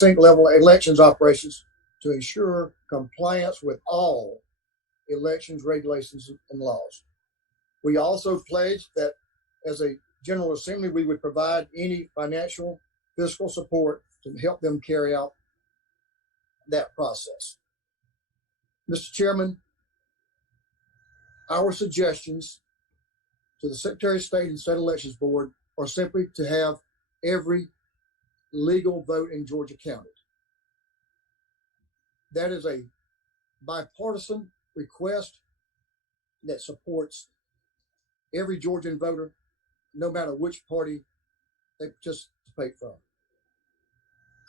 level elections operations to ensure compliance with all elections regulations and laws. We also pledged that as a General Assembly, we would provide any financial, fiscal support to help them carry out that process. Mr. Chairman, our suggestions to the Secretary of State and State Elections Board are simply to have every legal vote in Georgia counted. That is a bipartisan request that supports every Georgian voter, no matter which party they participate from.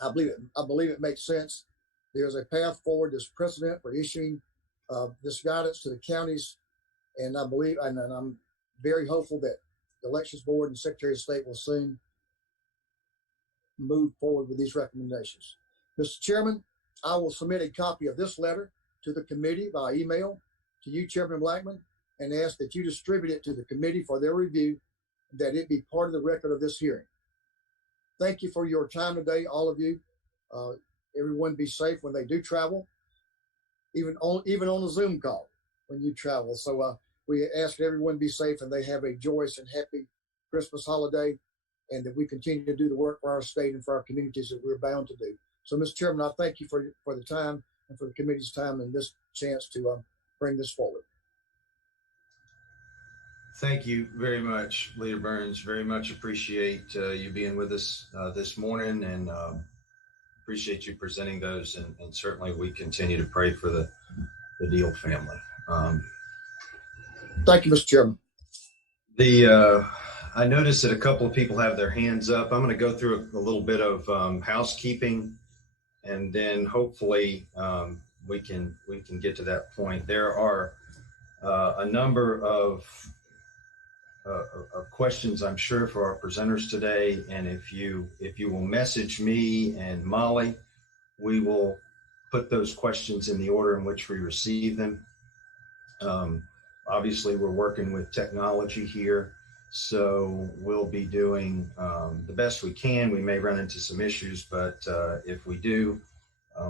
I believe it makes sense. There's a path forward, there's precedent for issuing this guidance to the counties, and I believe, and I'm very hopeful that the Elections Board and Secretary of State will soon move forward with these recommendations. Mr. Chairman, I will submit a copy of this letter to the committee by email to you, Chairman Blackman, and ask that you distribute it to the committee for their review, that it be part of the record of this hearing. Thank you for your time today, all of you. Everyone be safe when they do travel, even on a Zoom call when you travel. So we ask that everyone be safe and they have a joyous and happy Christmas holiday, and that we continue to do the work for our state and for our communities that we're bound to do. So, Mr. Chairman, I thank you for the time and for the committee's time and this chance to bring this forward. Thank you very much, Leader Burns. Very much appreciate you being with us this morning, and appreciate you presenting those. And certainly we continue to pray for the Deal family. Thank you, Mr. Chairman. I noticed that a couple of people have their hands up. I'm going to go through a little bit of housekeeping, and then hopefully we can get to that point. There are a number of questions, I'm sure, for our presenters today, and if you will message me and Molly, we will put those questions in the order in which we receive them. Obviously, we're working with technology here, so we'll be doing the best we can. We may run into some issues, but if we do,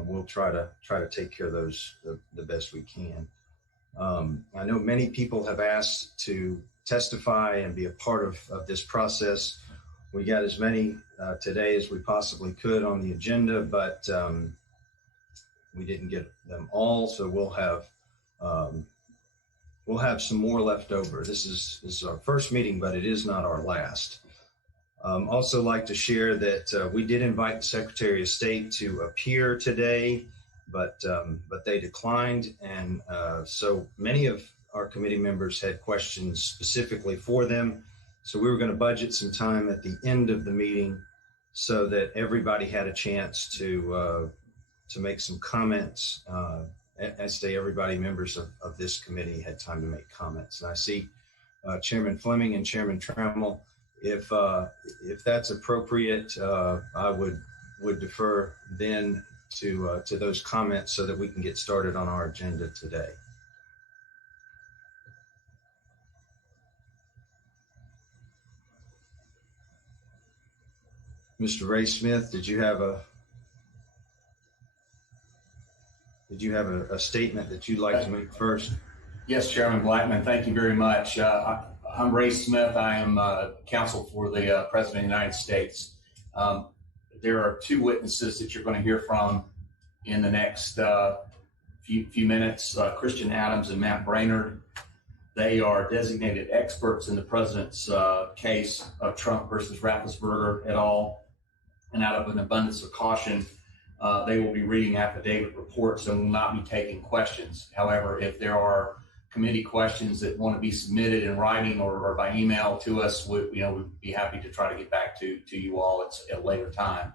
we'll try to take care of those the best we can. I know many people have asked to testify and be a part of this process. We got as many today as we possibly could on the agenda, but we didn't get them all, so we'll have some more left over. This is our first meeting, but it is not our last. Also like to share that we did invite the Secretary of State to appear today, but they declined, and so many of our committee members had questions specifically for them. So we were going to budget some time at the end of the meeting so that everybody had a chance to make some comments. I say everybody, members of this committee, had time to make comments. And I see Chairman Fleming and Chairman Trammell. If that's appropriate, I would defer then to those comments so that we can get started on our agenda today. Mr. Ray Smith, did you have a statement that you'd like to make first? Yes, Chairman Blackman, thank you very much. I'm Ray Smith. I am counsel for the President of the United States. There are two witnesses that you're going to hear from in the next few minutes, Christian Adams and Matt Brainerd. They are designated experts in the President's case of Trump versus Raffensperger et al. And out of an abundance of caution, they will be reading affidavit reports and will not be taking questions. However, if there are committee questions that want to be submitted in writing or by email to us, we'd be happy to try to get back to you all at a later time.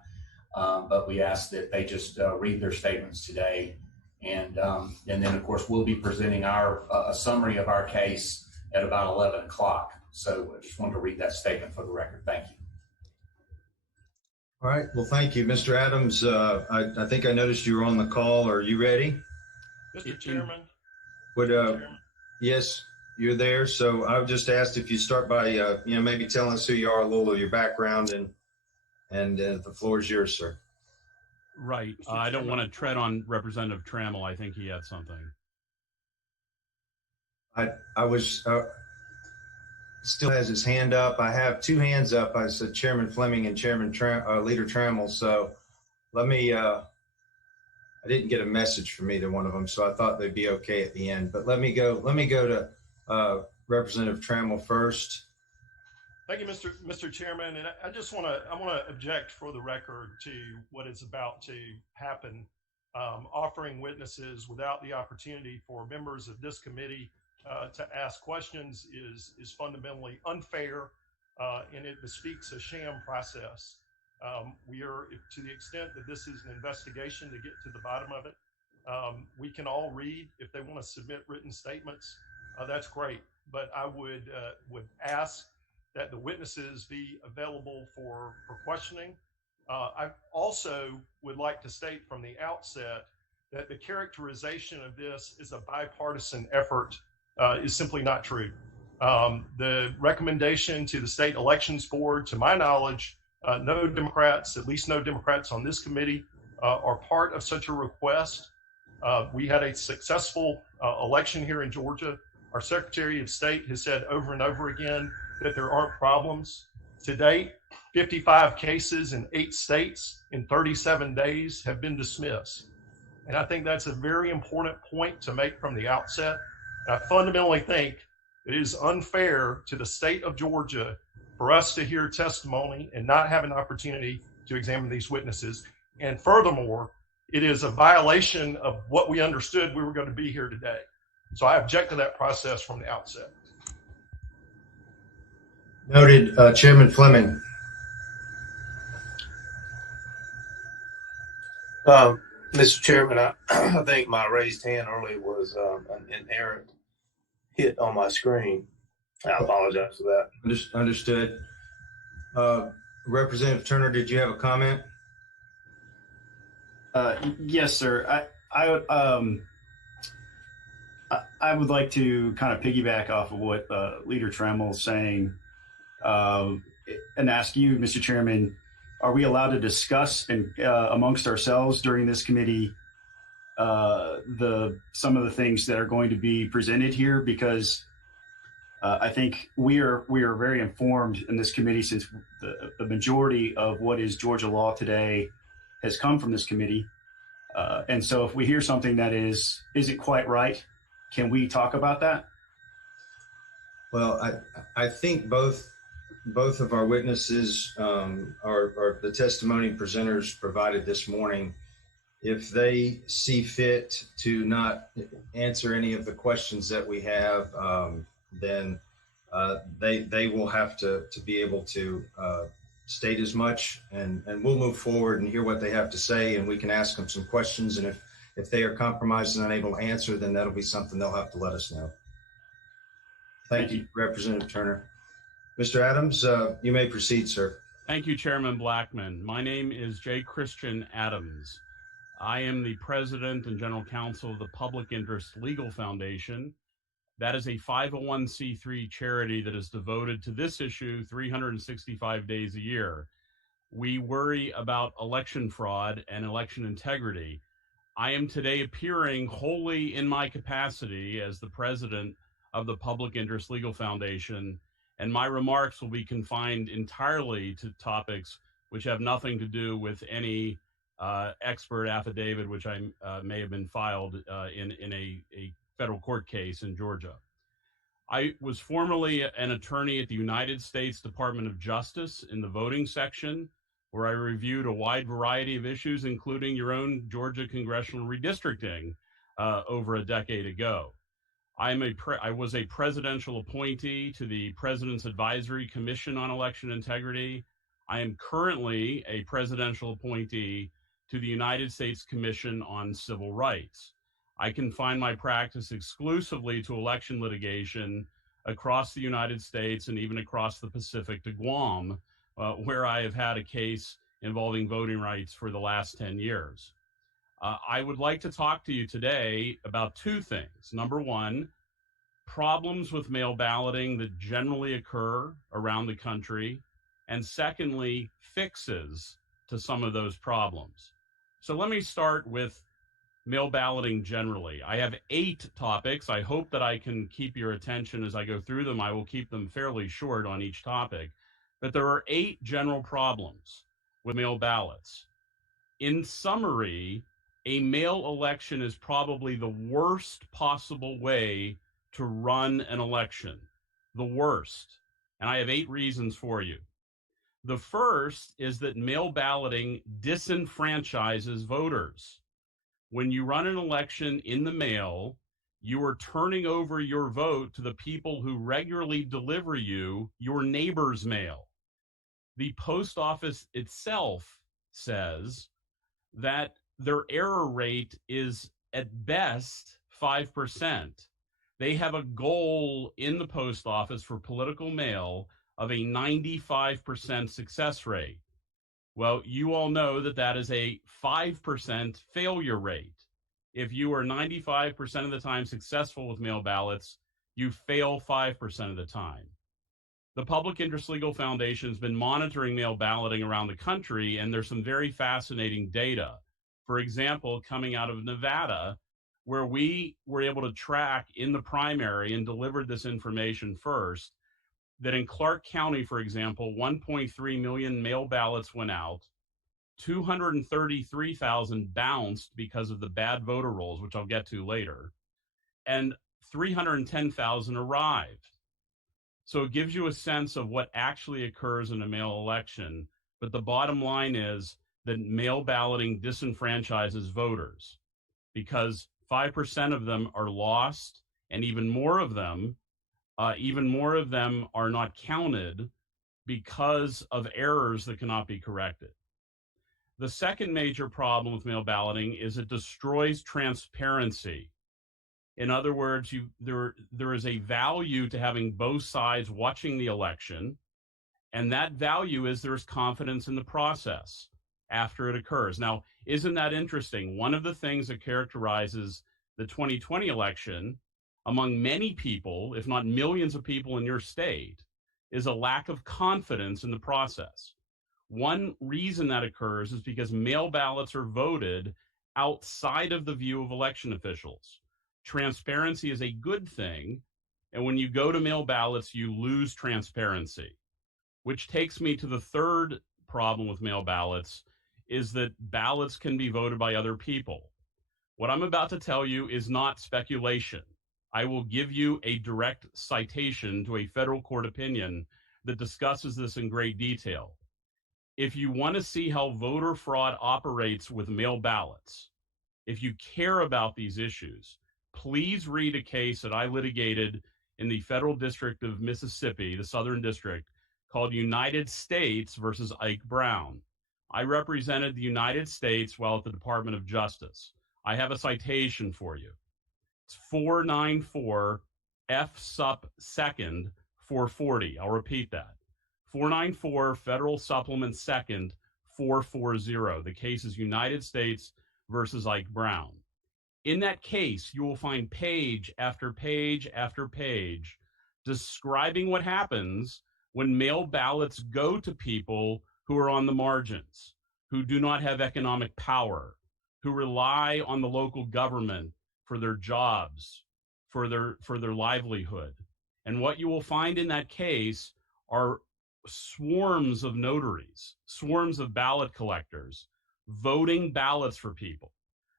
But we ask that they just read their statements today. And then, of course, we'll be presenting a summary of our case at about 11 o'clock. So I just wanted to read that statement for the record. Thank you. All right. Well, thank you, Mr. Adams. I think I noticed you were on the call. Are you ready? Mr. Chairman. Yes, you're there. So I would just ask if you start by, maybe telling us who you are, a little of your background, and the floor is yours, sir. Right. I don't want to tread on Representative Trammell. I think he had something. I was still has his hand up. I have two hands up. I said Chairman Fleming and Leader Trammell. So let me. I didn't get a message from either one of them, so I thought they'd be okay at the end. But let me go to Representative Trammell first. Thank you, Mr. Chairman. And I just want to object for the record to what is about to happen. Offering witnesses without the opportunity for members of this committee to ask questions is fundamentally unfair, and it bespeaks a sham process. We are, to the extent that this is an investigation to get to the bottom of it, we can all read. If they want to submit written statements, that's great. But I would ask that the witnesses be available for questioning. I also would like to state from the outset that the characterization of this is a bipartisan effort is simply not true. The recommendation to the State Elections Board, to my knowledge, no Democrats, at least no Democrats on this committee, are part of such a request. We had a successful election here in Georgia. Our Secretary of State has said over and over again that there aren't problems. To date, 55 cases in 8 states in 37 days have been dismissed. And I think that's a very important point to make from the outset. I fundamentally think it is unfair to the state of Georgia for us to hear testimony and not have an opportunity to examine these witnesses. And furthermore, it is a violation of what we understood we were going to be here today. So I object to that process from the outset. Noted. Chairman Fleming. Mr. Chairman, I think my raised hand earlier was an inerrant hit on my screen. I apologize for that. Understood. Representative Turner, did you have a comment? Yes, sir. I would like to kind of piggyback off of what Leader Trammell is saying and ask you, Mr. Chairman, are we allowed to discuss amongst ourselves during this committee some of the things that are going to be presented here? Because I think we are very informed in this committee, since the majority of what is Georgia law today has come from this committee. And so if we hear something that isn't quite right, can we talk about that? Well, I think both of our witnesses are the testimony presenters provided this morning. If they see fit to not answer any of the questions that we have, then they will have to be able to state as much, and we'll move forward and hear what they have to say, and we can ask them some questions. And if they are compromised and unable to answer, then that'll be something they'll have to let us know. Thank you, Representative Turner. Mr. Adams, you may proceed, sir. Thank you, Chairman Blackman. My name is J. Christian Adams. I am the president and general counsel of the Public Interest Legal Foundation. That is a 501c3 charity that is devoted to this issue 365 days a year. We worry about election fraud and election integrity. I am today appearing wholly in my capacity as the president of the Public Interest Legal Foundation, and my remarks will be confined entirely to topics which have nothing to do with any expert affidavit which I may have been filed in a federal court case in Georgia. I was formerly an attorney at the United States Department of Justice in the voting section, where I reviewed a wide variety of issues, including your own Georgia congressional redistricting over a decade ago. I was a presidential appointee to the President's Advisory Commission on Election Integrity. I am currently a presidential appointee to the United States Commission on Civil Rights. I confine my practice exclusively to election litigation across the United States and even across the Pacific to Guam, where I have had a case involving voting rights for the last 10 years. I would like to talk to you today about two things. Number one, problems with mail balloting that generally occur around the country. And secondly, fixes to some of those problems. So let me start with mail balloting generally. I have 8 topics. I hope that I can keep your attention as I go through them. I will keep them fairly short on each topic. But there are 8 general problems with mail ballots. In summary, a mail election is probably the worst possible way to run an election. The worst. And I have 8 reasons for you. The first is that mail balloting disenfranchises voters. When you run an election in the mail, you are turning over your vote to the people who regularly deliver you your neighbor's mail. The post office itself says that their error rate is at best 5%. They have a goal in the post office for political mail of a 95% success rate. Well, you all know that that is a 5% failure rate. If you are 95% of the time successful with mail ballots, you fail 5% of the time. The Public Interest Legal Foundation has been monitoring mail balloting around the country, and there's some very fascinating data. For example, coming out of Nevada, where we were able to track in the primary and delivered this information first, that in Clark County, for example, 1.3 million mail ballots went out, 233,000 bounced because of the bad voter rolls, which I'll get to later, and 310,000 arrived. So it gives you a sense of what actually occurs in a mail election. But the bottom line is that mail balloting disenfranchises voters because 5% of them are lost, and even more of them are not counted because of errors that cannot be corrected. The second major problem with mail balloting is it destroys transparency. In other words, there is a value to having both sides watching the election, and that value is there's confidence in the process after it occurs. Now, isn't that interesting? One of the things that characterizes the 2020 election among many people, if not millions of people in your state, is a lack of confidence in the process. One reason that occurs is because mail ballots are voted outside of the view of election officials. Transparency is a good thing, and when you go to mail ballots, you lose transparency, which takes me to the third problem with mail ballots, is that ballots can be voted by other people. What I'm about to tell you is not speculation. I will give you a direct citation to a federal court opinion that discusses this in great detail. If you want to see how voter fraud operates with mail ballots, if you care about these issues, please read a case that I litigated in the Federal District of Mississippi, the Southern District, called United States versus Ike Brown. I represented the United States while at the Department of Justice. I have a citation for you. It's 494 F Sup 2nd 440. I'll repeat that. 494 Federal Supplement 2nd 440. The case is United States versus Ike Brown. In that case, you will find page after page after page describing what happens when mail ballots go to people who are on the margins, who do not have economic power, who rely on the local government for their jobs, for their livelihood. And what you will find in that case are swarms of notaries, swarms of ballot collectors, voting ballots for people.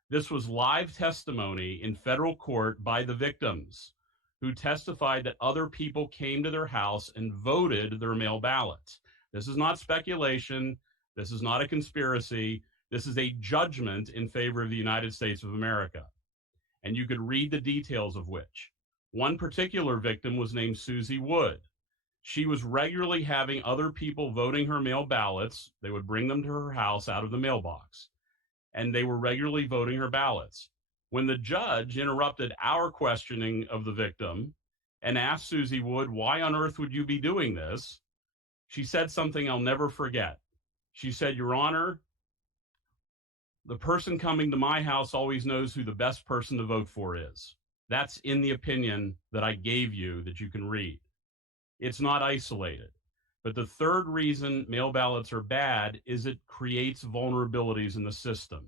This was live testimony in federal court by the victims who testified that other people came to their house and voted their mail ballots. This is not speculation. This is not a conspiracy. This is a judgment in favor of the United States of America. And you could read the details of which. One particular victim was named Susie Wood. She was regularly having other people voting her mail ballots. They would bring them to her house out of the mailbox, and they were regularly voting her ballots. When the judge interrupted our questioning of the victim and asked Susie Wood, why on earth would you be doing this? She said something I'll never forget. She said, Your Honor, the person coming to my house always knows who the best person to vote for is. That's in the opinion that I gave you that you can read. It's not isolated. But the third reason mail ballots are bad is it creates vulnerabilities in the system.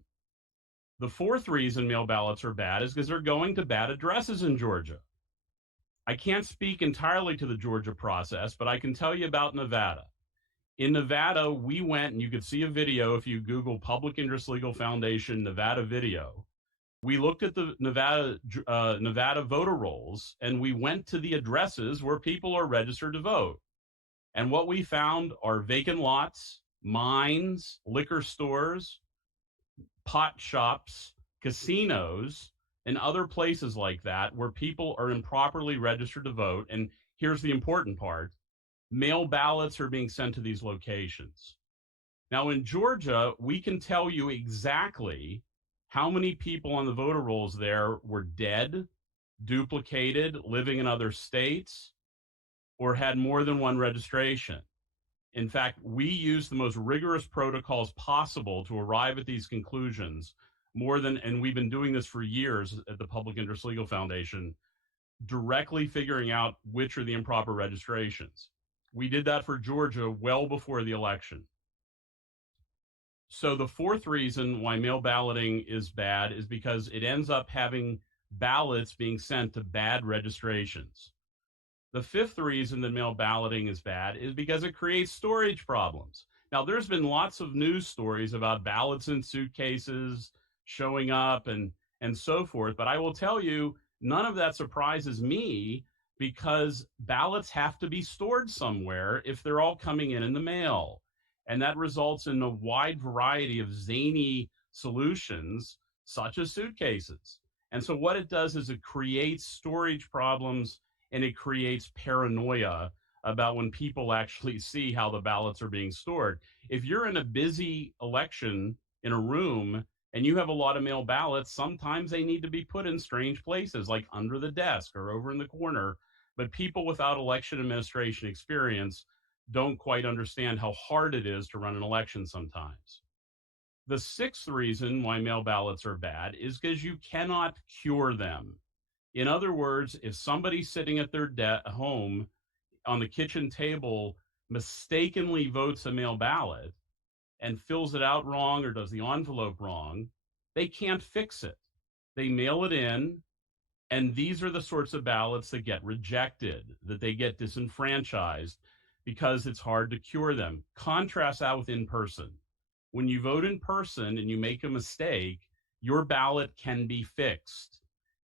The fourth reason mail ballots are bad is because they're going to bad addresses in Georgia. I can't speak entirely to the Georgia process, but I can tell you about Nevada. In Nevada, we went, and you could see a video if you Google Public Interest Legal Foundation Nevada video. We looked at the Nevada voter rolls, and we went to the addresses where people are registered to vote. And what we found are vacant lots, mines, liquor stores, pot shops, casinos, and other places like that where people are improperly registered to vote. And here's the important part. Mail ballots are being sent to these locations. Now, in Georgia, we can tell you exactly how many people on the voter rolls there were dead, duplicated, living in other states, or had more than one registration. In fact, we use the most rigorous protocols possible to arrive at these conclusions and we've been doing this for years at the Public Interest Legal Foundation, directly figuring out which are the improper registrations. We did that for Georgia well before the election. So the fourth reason why mail balloting is bad is because it ends up having ballots being sent to bad registrations. The fifth reason that mail balloting is bad is because it creates storage problems. Now, there's been lots of news stories about ballots in suitcases showing up and so forth, but I will tell you, none of that surprises me because ballots have to be stored somewhere if they're all coming in the mail. And that results in a wide variety of zany solutions, such as suitcases. And so what it does is it creates storage problems and it creates paranoia about when people actually see how the ballots are being stored. If you're in a busy election in a room and you have a lot of mail ballots, sometimes they need to be put in strange places, like under the desk or over in the corner. But people without election administration experience don't quite understand how hard it is to run an election sometimes. The sixth reason why mail ballots are bad is because you cannot cure them. In other words, if somebody's sitting at their home on the kitchen table mistakenly votes a mail ballot and fills it out wrong or does the envelope wrong, they can't fix it. They mail it in, and these are the sorts of ballots that get rejected, that they get disenfranchised because it's hard to cure them. Contrast that with in person. When you vote in person and you make a mistake, your ballot can be fixed.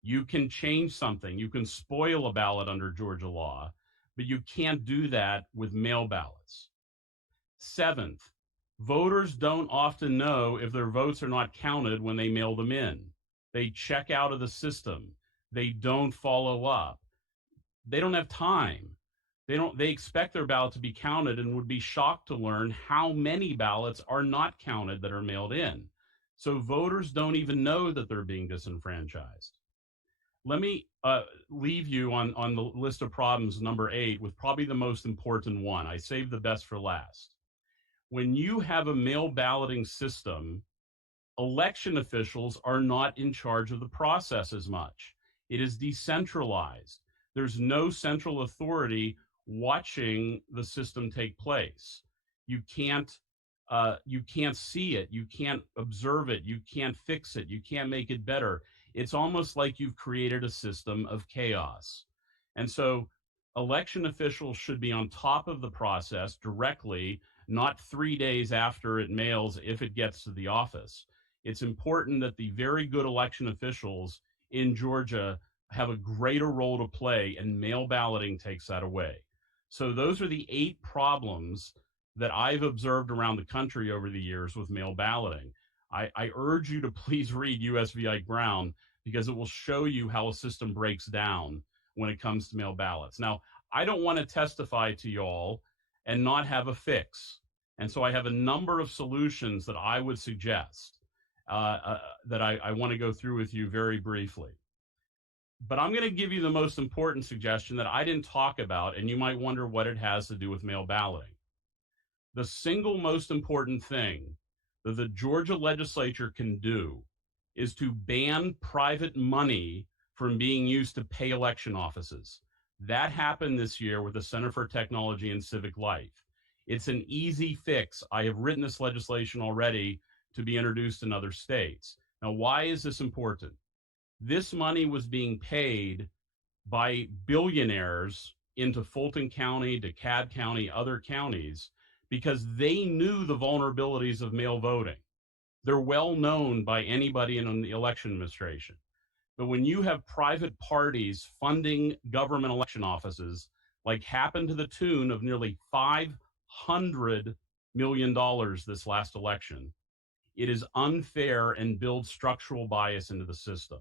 You can change something. You can spoil a ballot under Georgia law, but you can't do that with mail ballots. Seventh, voters don't often know if their votes are not counted when they mail them in. They check out of the system. They don't follow up. They don't have time. They expect their ballot to be counted and would be shocked to learn how many ballots are not counted that are mailed in. So voters don't even know that they're being disenfranchised. Let me leave you on the list of problems, number 8, with probably the most important one. I saved the best for last. When you have a mail balloting system, election officials are not in charge of the process as much. It is decentralized. There's no central authority watching the system take place. You can't see it. You can't observe it. You can't fix it. You can't make it better. It's almost like you've created a system of chaos. And so election officials should be on top of the process directly, not 3 days after it mails if it gets to the office. It's important that the very good election officials in Georgia have a greater role to play, and mail balloting takes that away. So those are the 8 problems that I've observed around the country over the years with mail balloting. I urge you to please read U.S. v. Ike Brown, because it will show you how a system breaks down when it comes to mail ballots. Now, I don't want to testify to y'all and not have a fix. And so I have a number of solutions that I would suggest that I want to go through with you very briefly. But I'm going to give you the most important suggestion that I didn't talk about, and you might wonder what it has to do with mail balloting. The single most important thing that the Georgia legislature can do is to ban private money from being used to pay election offices. That happened this year with the Center for Technology and Civic Life. It's an easy fix. I have written this legislation already to be introduced in other states. Now, why is this important? This money was being paid by billionaires into Fulton County, DeKalb County, other counties, because they knew the vulnerabilities of mail voting. They're well known by anybody in the election administration. But when you have private parties funding government election offices, like happened to the tune of nearly $500 million this last election, it is unfair and builds structural bias into the system.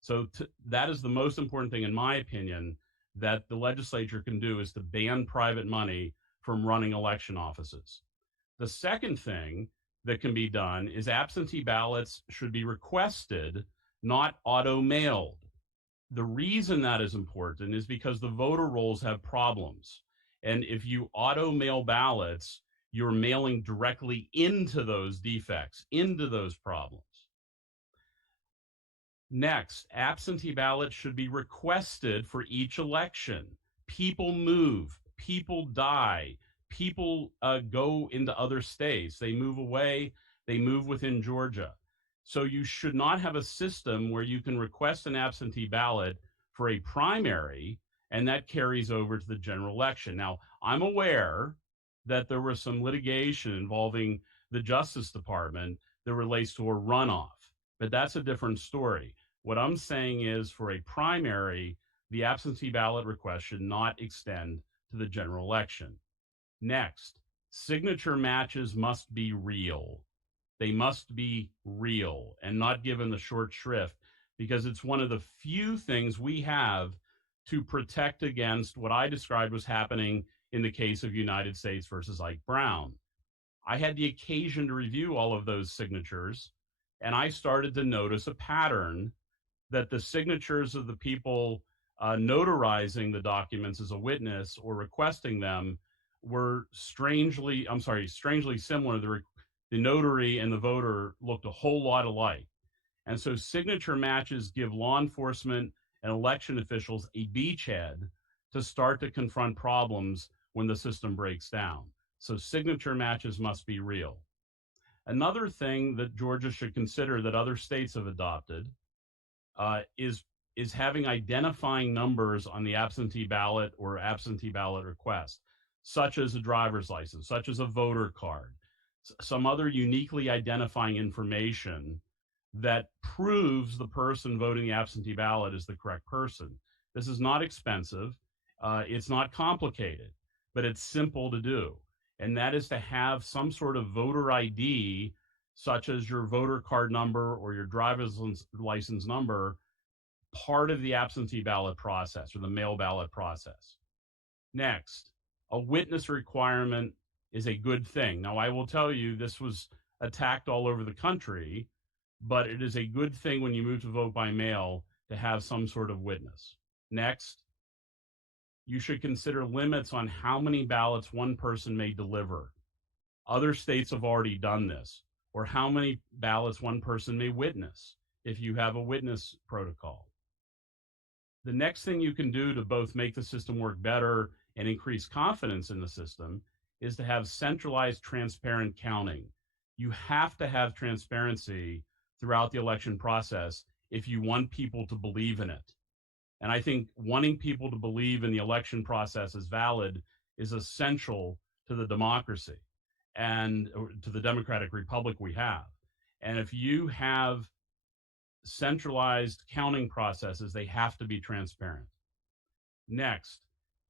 So that is the most important thing, in my opinion, that the legislature can do, is to ban private money from running election offices. The second thing that can be done is absentee ballots should be requested, not auto-mailed. The reason that is important is because the voter rolls have problems. And if you auto-mail ballots, you're mailing directly into those defects, into those problems. Next, absentee ballots should be requested for each election. People move, people die, people go into other states, they move away, they move within Georgia. So you should not have a system where you can request an absentee ballot for a primary and that carries over to the general election. Now, I'm aware that there was some litigation involving the Justice Department that relates to a runoff, but that's a different story. What I'm saying is, for a primary, the absentee ballot request should not extend to the general election. Next, signature matches must be real. They must be real and not given the short shrift, because it's one of the few things we have to protect against what I described was happening in the case of United States versus Ike Brown. I had the occasion to review all of those signatures, and I started to notice a pattern that the signatures of the people notarizing the documents as a witness or requesting them were strangely similar. The notary and the voter looked a whole lot alike. And so signature matches give law enforcement and election officials a beachhead to start to confront problems when the system breaks down. So signature matches must be real. Another thing that Georgia should consider that other states have adopted is having identifying numbers on the absentee ballot or absentee ballot request, such as a driver's license, such as a voter card, some other uniquely identifying information that proves the person voting the absentee ballot is the correct person. This is not expensive. It's not complicated, but it's simple to do. And that is to have some sort of voter ID, such as your voter card number or your driver's license number, part of the absentee ballot process or the mail ballot process. Next, a witness requirement is a good thing. Now, I will tell you, this was attacked all over the country, but it is a good thing when you move to vote by mail to have some sort of witness. Next, you should consider limits on how many ballots one person may deliver. Other states have already done this. Or how many ballots one person may witness if you have a witness protocol. The next thing you can do to both make the system work better and increase confidence in the system is to have centralized, transparent counting. You have to have transparency throughout the election process if you want people to believe in it. And I think wanting people to believe in the election process as valid is essential to the democracy and to the democratic republic we have. And if you have centralized counting processes, they have to be transparent. Next,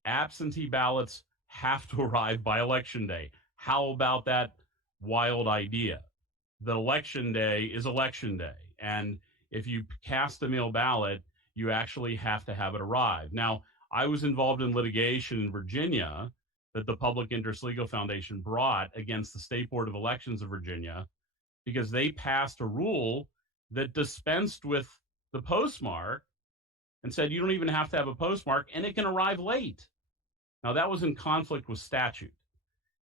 absentee ballots have to arrive by election day. How about that wild idea? The election day is election day. And if you cast a mail ballot, you actually have to have it arrive. Now, I was involved in litigation in Virginia that the Public Interest Legal Foundation brought against the State Board of Elections of Virginia because they passed a rule that dispensed with the postmark and said you don't even have to have a postmark and it can arrive late. Now, that was in conflict with statute.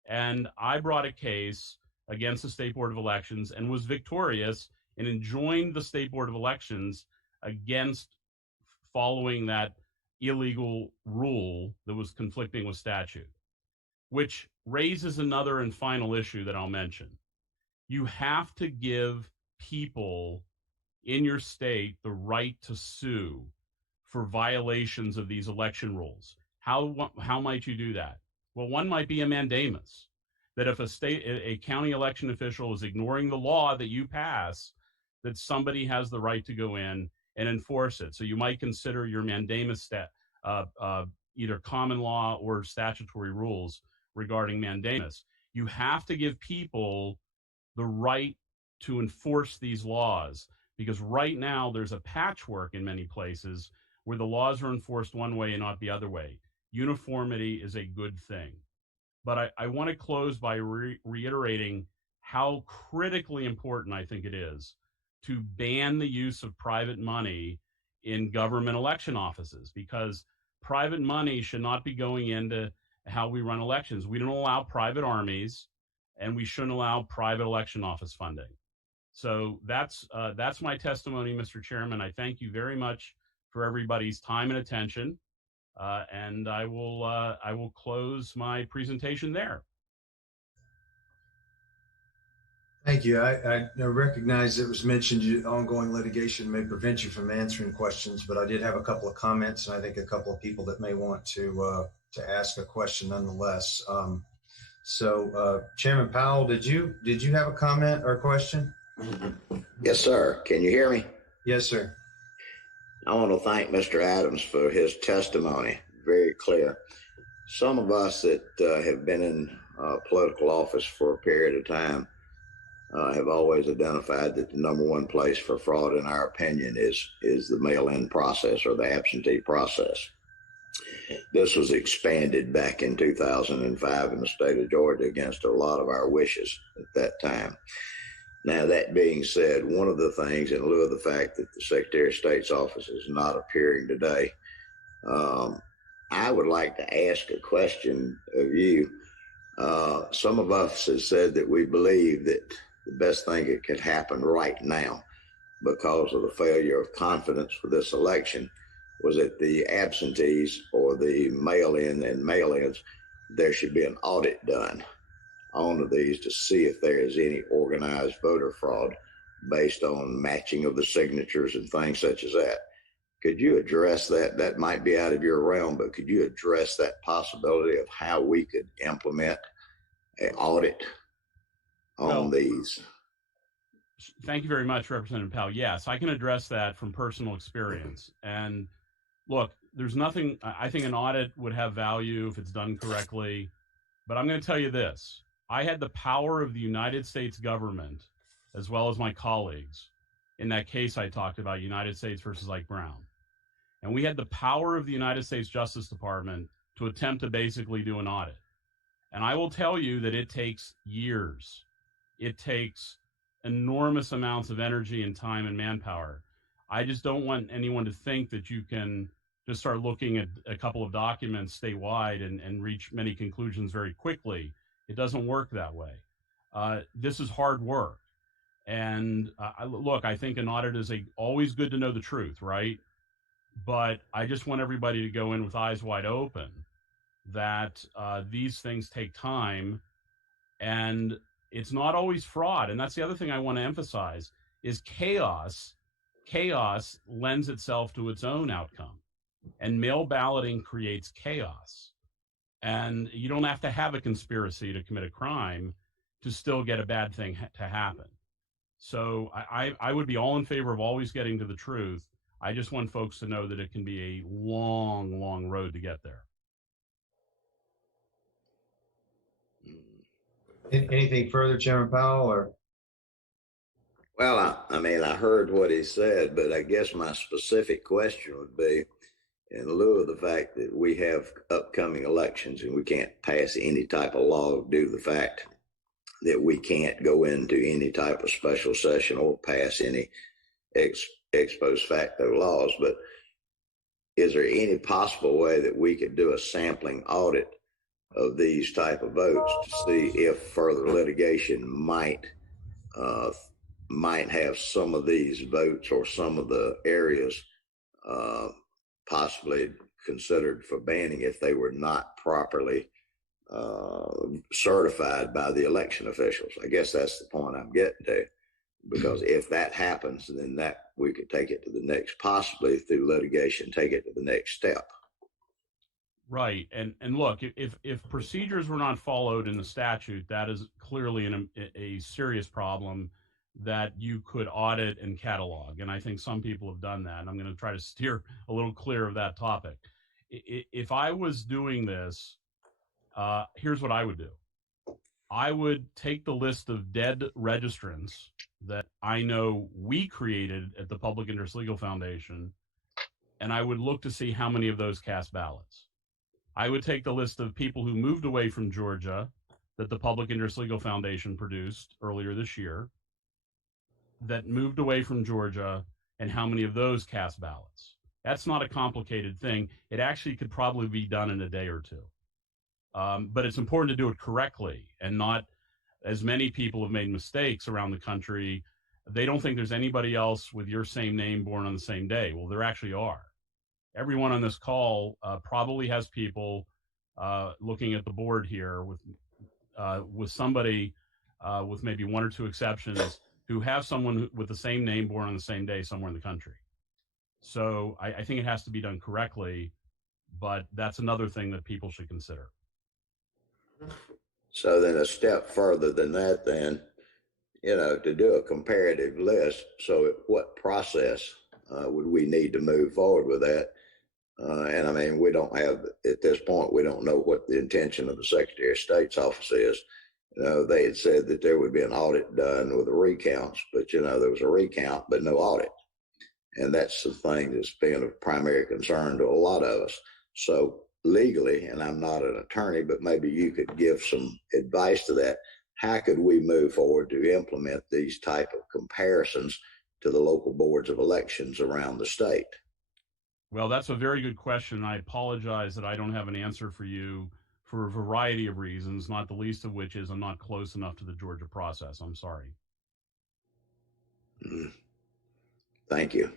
And I brought a case against the State Board of Elections and was victorious and enjoined the State Board of Elections against following that illegal rule that was conflicting with statute, which raises another and final issue that I'll mention. You have to give people in your state the right to sue for violations of these election rules. How might you do that? Well, one might be a mandamus, that if a county election official is ignoring the law that you pass, that somebody has the right to go in and enforce it. So you might consider your mandamus either common law or statutory rules regarding mandamus. You have to give people the right to enforce these laws, because right now there's a patchwork in many places where the laws are enforced one way and not the other way. Uniformity is a good thing. But I want to close by reiterating how critically important I think it is to ban the use of private money in government election offices, because private money should not be going into how we run elections. We don't allow private armies, and we shouldn't allow private election office funding. So that's my testimony, Mr. Chairman. I thank you very much for everybody's time and attention, and I will close my presentation there. Thank you. I recognize it was mentioned ongoing litigation may prevent you from answering questions, but I did have a couple of comments, and I think a couple of people that may want to ask a question nonetheless. So Chairman Powell, did you have a comment or a question? Yes, sir. Can you hear me? Yes, sir. I want to thank Mr. Adams for his testimony. Very clear. Some of us that have been in political office for a period of time have always identified that the number one place for fraud, in our opinion, is the mail-in process or the absentee process. This was expanded back in 2005 in the state of Georgia against a lot of our wishes at that time. Now, that being said, one of the things, in lieu of the fact that the Secretary of State's office is not appearing today, I would like to ask a question of you. Some of us have said that we believe that the best thing that could happen right now, because of the failure of confidence for this election, was that the absentees or the mail-in and mail-ins, there should be an audit done onto these to see if there is any organized voter fraud based on matching of the signatures and things such as that. Could you address that? That might be out of your realm, but could you address that possibility of how we could implement an audit on these? Thank you very much, Representative Powell. Yes, I can address that from personal experience. And look, there's nothing, I think an audit would have value if it's done correctly, but I'm going to tell you this. I had the power of the United States government, as well as my colleagues, in that case I talked about, United States versus Ike Brown. And we had the power of the United States Justice Department to attempt to basically do an audit. And I will tell you that it takes years. It takes enormous amounts of energy and time and manpower. I just don't want anyone to think that you can just start looking at a couple of documents statewide and reach many conclusions very quickly. It doesn't work that way. This is hard work. And look, I think an audit is always good to know the truth, right? But I just want everybody to go in with eyes wide open that these things take time, and it's not always fraud. And that's the other thing I want to emphasize is chaos. Chaos lends itself to its own outcome, and mail balloting creates chaos. And you don't have to have a conspiracy to commit a crime to still get a bad thing to happen. So I would be all in favor of always getting to the truth. I just want folks to know that it can be a long, long road to get there. Anything further, Chairman Powell? Or? Well, I mean, I heard what he said, but I guess my specific question would be, in lieu of the fact that we have upcoming elections and we can't pass any type of law due to the fact that we can't go into any type of special session or pass any ex post facto laws, but is there any possible way that we could do a sampling audit of these type of votes to see if further litigation might have some of these votes or some of the areas possibly considered for banning if they were not properly certified by the election officials? I guess that's the point I'm getting to, because if that happens, then that we could take it to the next, possibly through litigation, take it to the next step. Right. And look, if procedures were not followed in the statute, that is clearly a serious problem that you could audit and catalog. And I think some people have done that. And I'm going to try to steer a little clear of that topic. If I was doing this, here's what I would do. I would take the list of dead registrants that I know we created at the Public Interest Legal Foundation, and I would look to see how many of those cast ballots. I would take the list of people who moved away from Georgia that the Public Interest Legal Foundation produced earlier this year, that moved away from Georgia, and how many of those cast ballots. That's not a complicated thing. It actually could probably be done in a day or two. But it's important to do it correctly, and not, as many people have made mistakes around the country. They don't think there's anybody else with your same name born on the same day. Well, there actually are. Everyone on this call probably has people looking at the board here with somebody with maybe one or two exceptions who have someone with the same name born on the same day somewhere in the country. So I think it has to be done correctly, but that's another thing that people should consider. So then a step further than that, then, to do a comparative list. So what process would we need to move forward with that? And I mean, we don't have, at this point, we don't know what the intention of the Secretary of State's office is. They had said that there would be an audit done with the recounts, but, there was a recount, but no audit. And that's the thing that's been of primary concern to a lot of us. So legally, and I'm not an attorney, but maybe you could give some advice to that. How could we move forward to implement these type of comparisons to the local boards of elections around the state? Well, that's a very good question. I apologize that I don't have an answer for you for a variety of reasons, not the least of which is I'm not close enough to the Georgia process. I'm sorry. Thank you.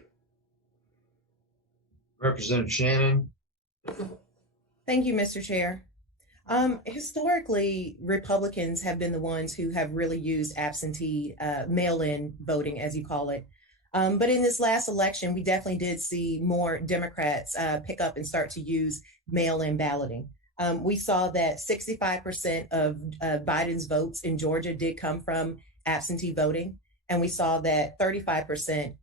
Representative Shannon. Thank you, Mr. Chair. Historically, Republicans have been the ones who have really used absentee mail-in voting, as you call it. But in this last election, we definitely did see more Democrats pick up and start to use mail-in balloting. We saw that 65% of Biden's votes in Georgia did come from absentee voting. And we saw that 35%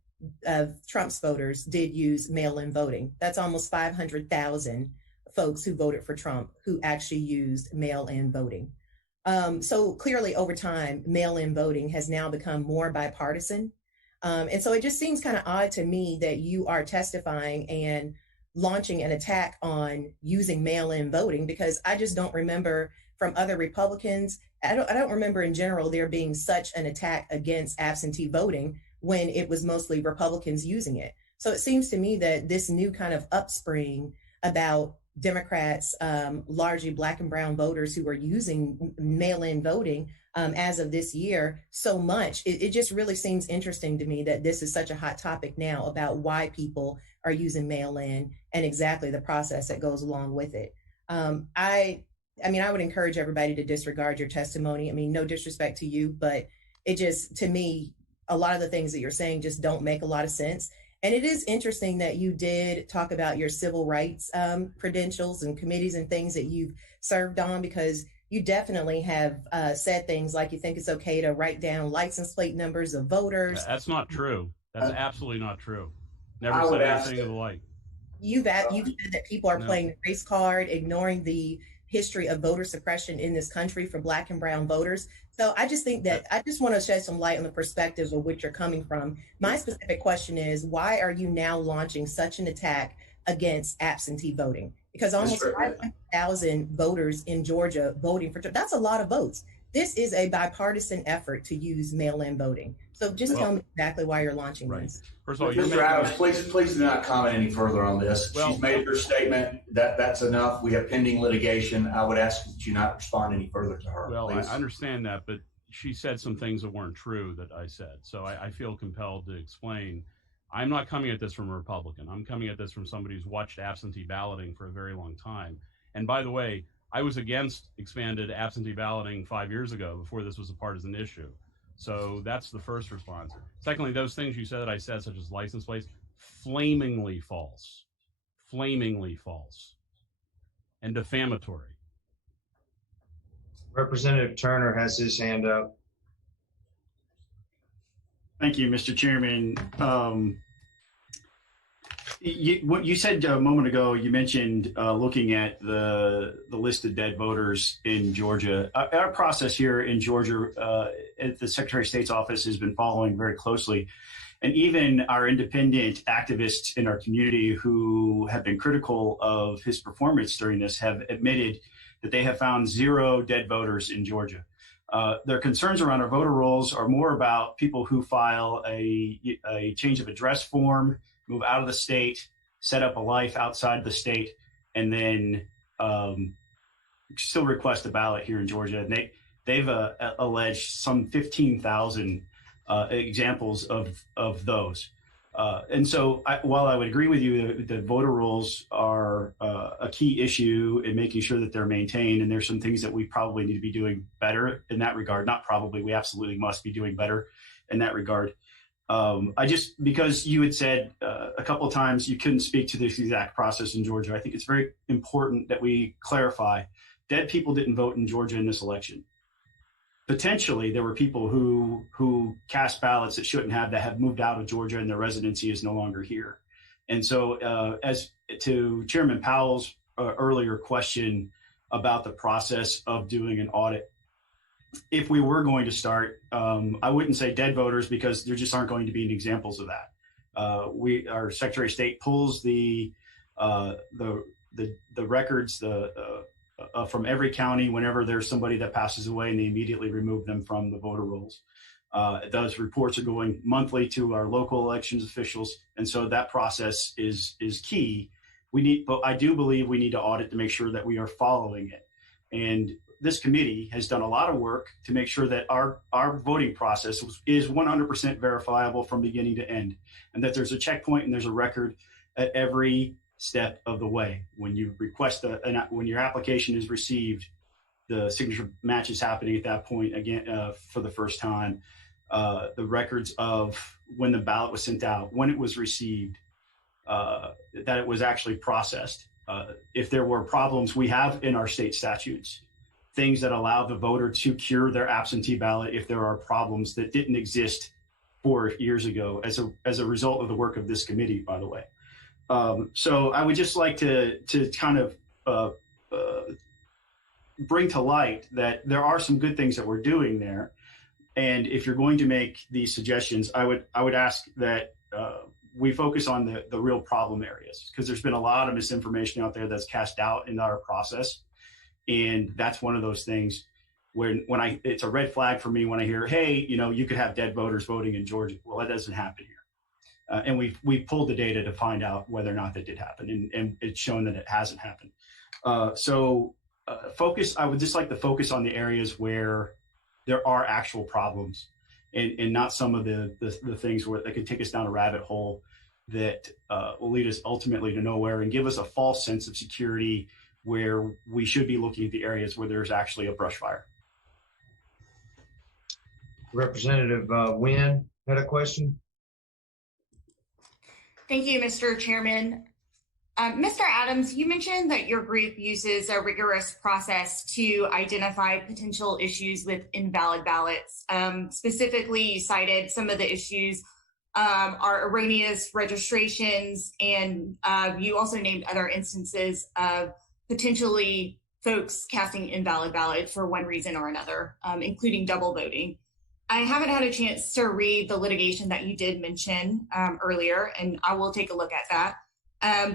of Trump's voters did use mail-in voting. That's almost 500,000 folks who voted for Trump who actually used mail-in voting. So clearly over time, mail-in voting has now become more bipartisan. And so it just seems kind of odd to me that you are testifying and launching an attack on using mail-in voting, because I just don't remember from other Republicans, I don't remember in general there being such an attack against absentee voting when it was mostly Republicans using it. So it seems to me that this new kind of upspring about Democrats, largely Black and brown voters who are using mail-in voting as of this year so much, it just really seems interesting to me that this is such a hot topic now about why people are using mail-in and exactly the process that goes along with it. I mean, I would encourage everybody to disregard your testimony. I mean, no disrespect to you, but it just, to me, a lot of the things that you're saying just don't make a lot of sense. And it is interesting that you did talk about your civil rights credentials and committees and things that you've served on, because you definitely have said things like you think it's okay to write down license plate numbers of voters. That's not true. That's absolutely not true. Never said anything of the like. You've said that people are playing the race card, ignoring the history of voter suppression in this country for Black and brown voters. So I just think that I just want to shed some light on the perspective of which you're coming from. My specific question is, why are you now launching such an attack against absentee voting? Because almost 500,000 voters in Georgia voting for Trump, that's a lot of votes. This is a bipartisan effort to use mail-in voting. So just tell me exactly why you're launching this. First of all, Mr. Adams, please do not comment any further on this. She's made her statement. That's enough. We have pending litigation. I would ask that you not respond any further to her. Well, please. I understand that, but she said some things that weren't true that I said. So I feel compelled to explain. I'm not coming at this from a Republican. I'm coming at this from somebody who's watched absentee balloting for a very long time. And by the way, I was against expanded absentee balloting 5 years ago before this was a partisan issue. So that's the first response. Secondly, those things you said that I said, such as license plates, flamingly false, and defamatory. Representative Turner has his hand up. Thank you, Mr. Chairman. What you said a moment ago, you mentioned looking at the list of dead voters in Georgia. Our process here in Georgia at the Secretary of State's office has been following very closely. And even our independent activists in our community who have been critical of his performance during this have admitted that they have found 0 dead voters in Georgia. Their concerns around our voter rolls are more about people who file a change of address form, move out of the state, set up a life outside the state, and then still request a ballot here in Georgia. And they've alleged some 15,000 examples of those. And so while I would agree with you that voter rolls are a key issue in making sure that they're maintained, and there's some things that we probably need to be doing better in that regard, not probably, we absolutely must be doing better in that regard. Because you had said a couple of times you couldn't speak to this exact process in Georgia, I think it's very important that we clarify dead people didn't vote in Georgia in this election. Potentially, there were people who cast ballots that shouldn't have, that have moved out of Georgia and their residency is no longer here. And so as to Chairman Powell's earlier question about the process of doing an audit, if we were going to start, I wouldn't say dead voters because there just aren't going to be any examples of that. Our Secretary of State pulls the records from every county whenever there's somebody that passes away, and they immediately remove them from the voter rolls. Those reports are going monthly to our local elections officials, and so that process is key. But I do believe we need to audit to make sure that we are following it. And this committee has done a lot of work to make sure that our voting process is 100% verifiable from beginning to end, and that there's a checkpoint and there's a record at every step of the way. When you request when your application is received, the signature match is happening at that point again for the first time. The records of when the ballot was sent out, when it was received, that it was actually processed. If there were problems, we have in our state statutes things that allow the voter to cure their absentee ballot if there are problems that didn't exist 4 years ago as a result of the work of this committee, by the way. So I would just like to kind of bring to light that there are some good things that we're doing there. And if you're going to make these suggestions, I would ask that we focus on the real problem areas, because there's been a lot of misinformation out there that's cast doubt in our process. And that's one of those things when it's a red flag for me when I hear, hey, you could have dead voters voting in Georgia. Well, that doesn't happen here. And we've pulled the data to find out whether or not that did happen, and it's shown that it hasn't happened. I would just like to focus on the areas where there are actual problems, and not some of the things where they could take us down a rabbit hole that will lead us ultimately to nowhere and give us a false sense of security, where we should be looking at the areas where there's actually a brush fire. Representative Nguyen had a question. Thank you, Mr. Chairman. Mr. Adams, you mentioned that your group uses a rigorous process to identify potential issues with invalid ballots. Specifically, you cited some of the issues are erroneous registrations, and you also named other instances of potentially folks casting invalid ballots for one reason or another, including double voting. I haven't had a chance to read the litigation that you did mention earlier, and I will take a look at that.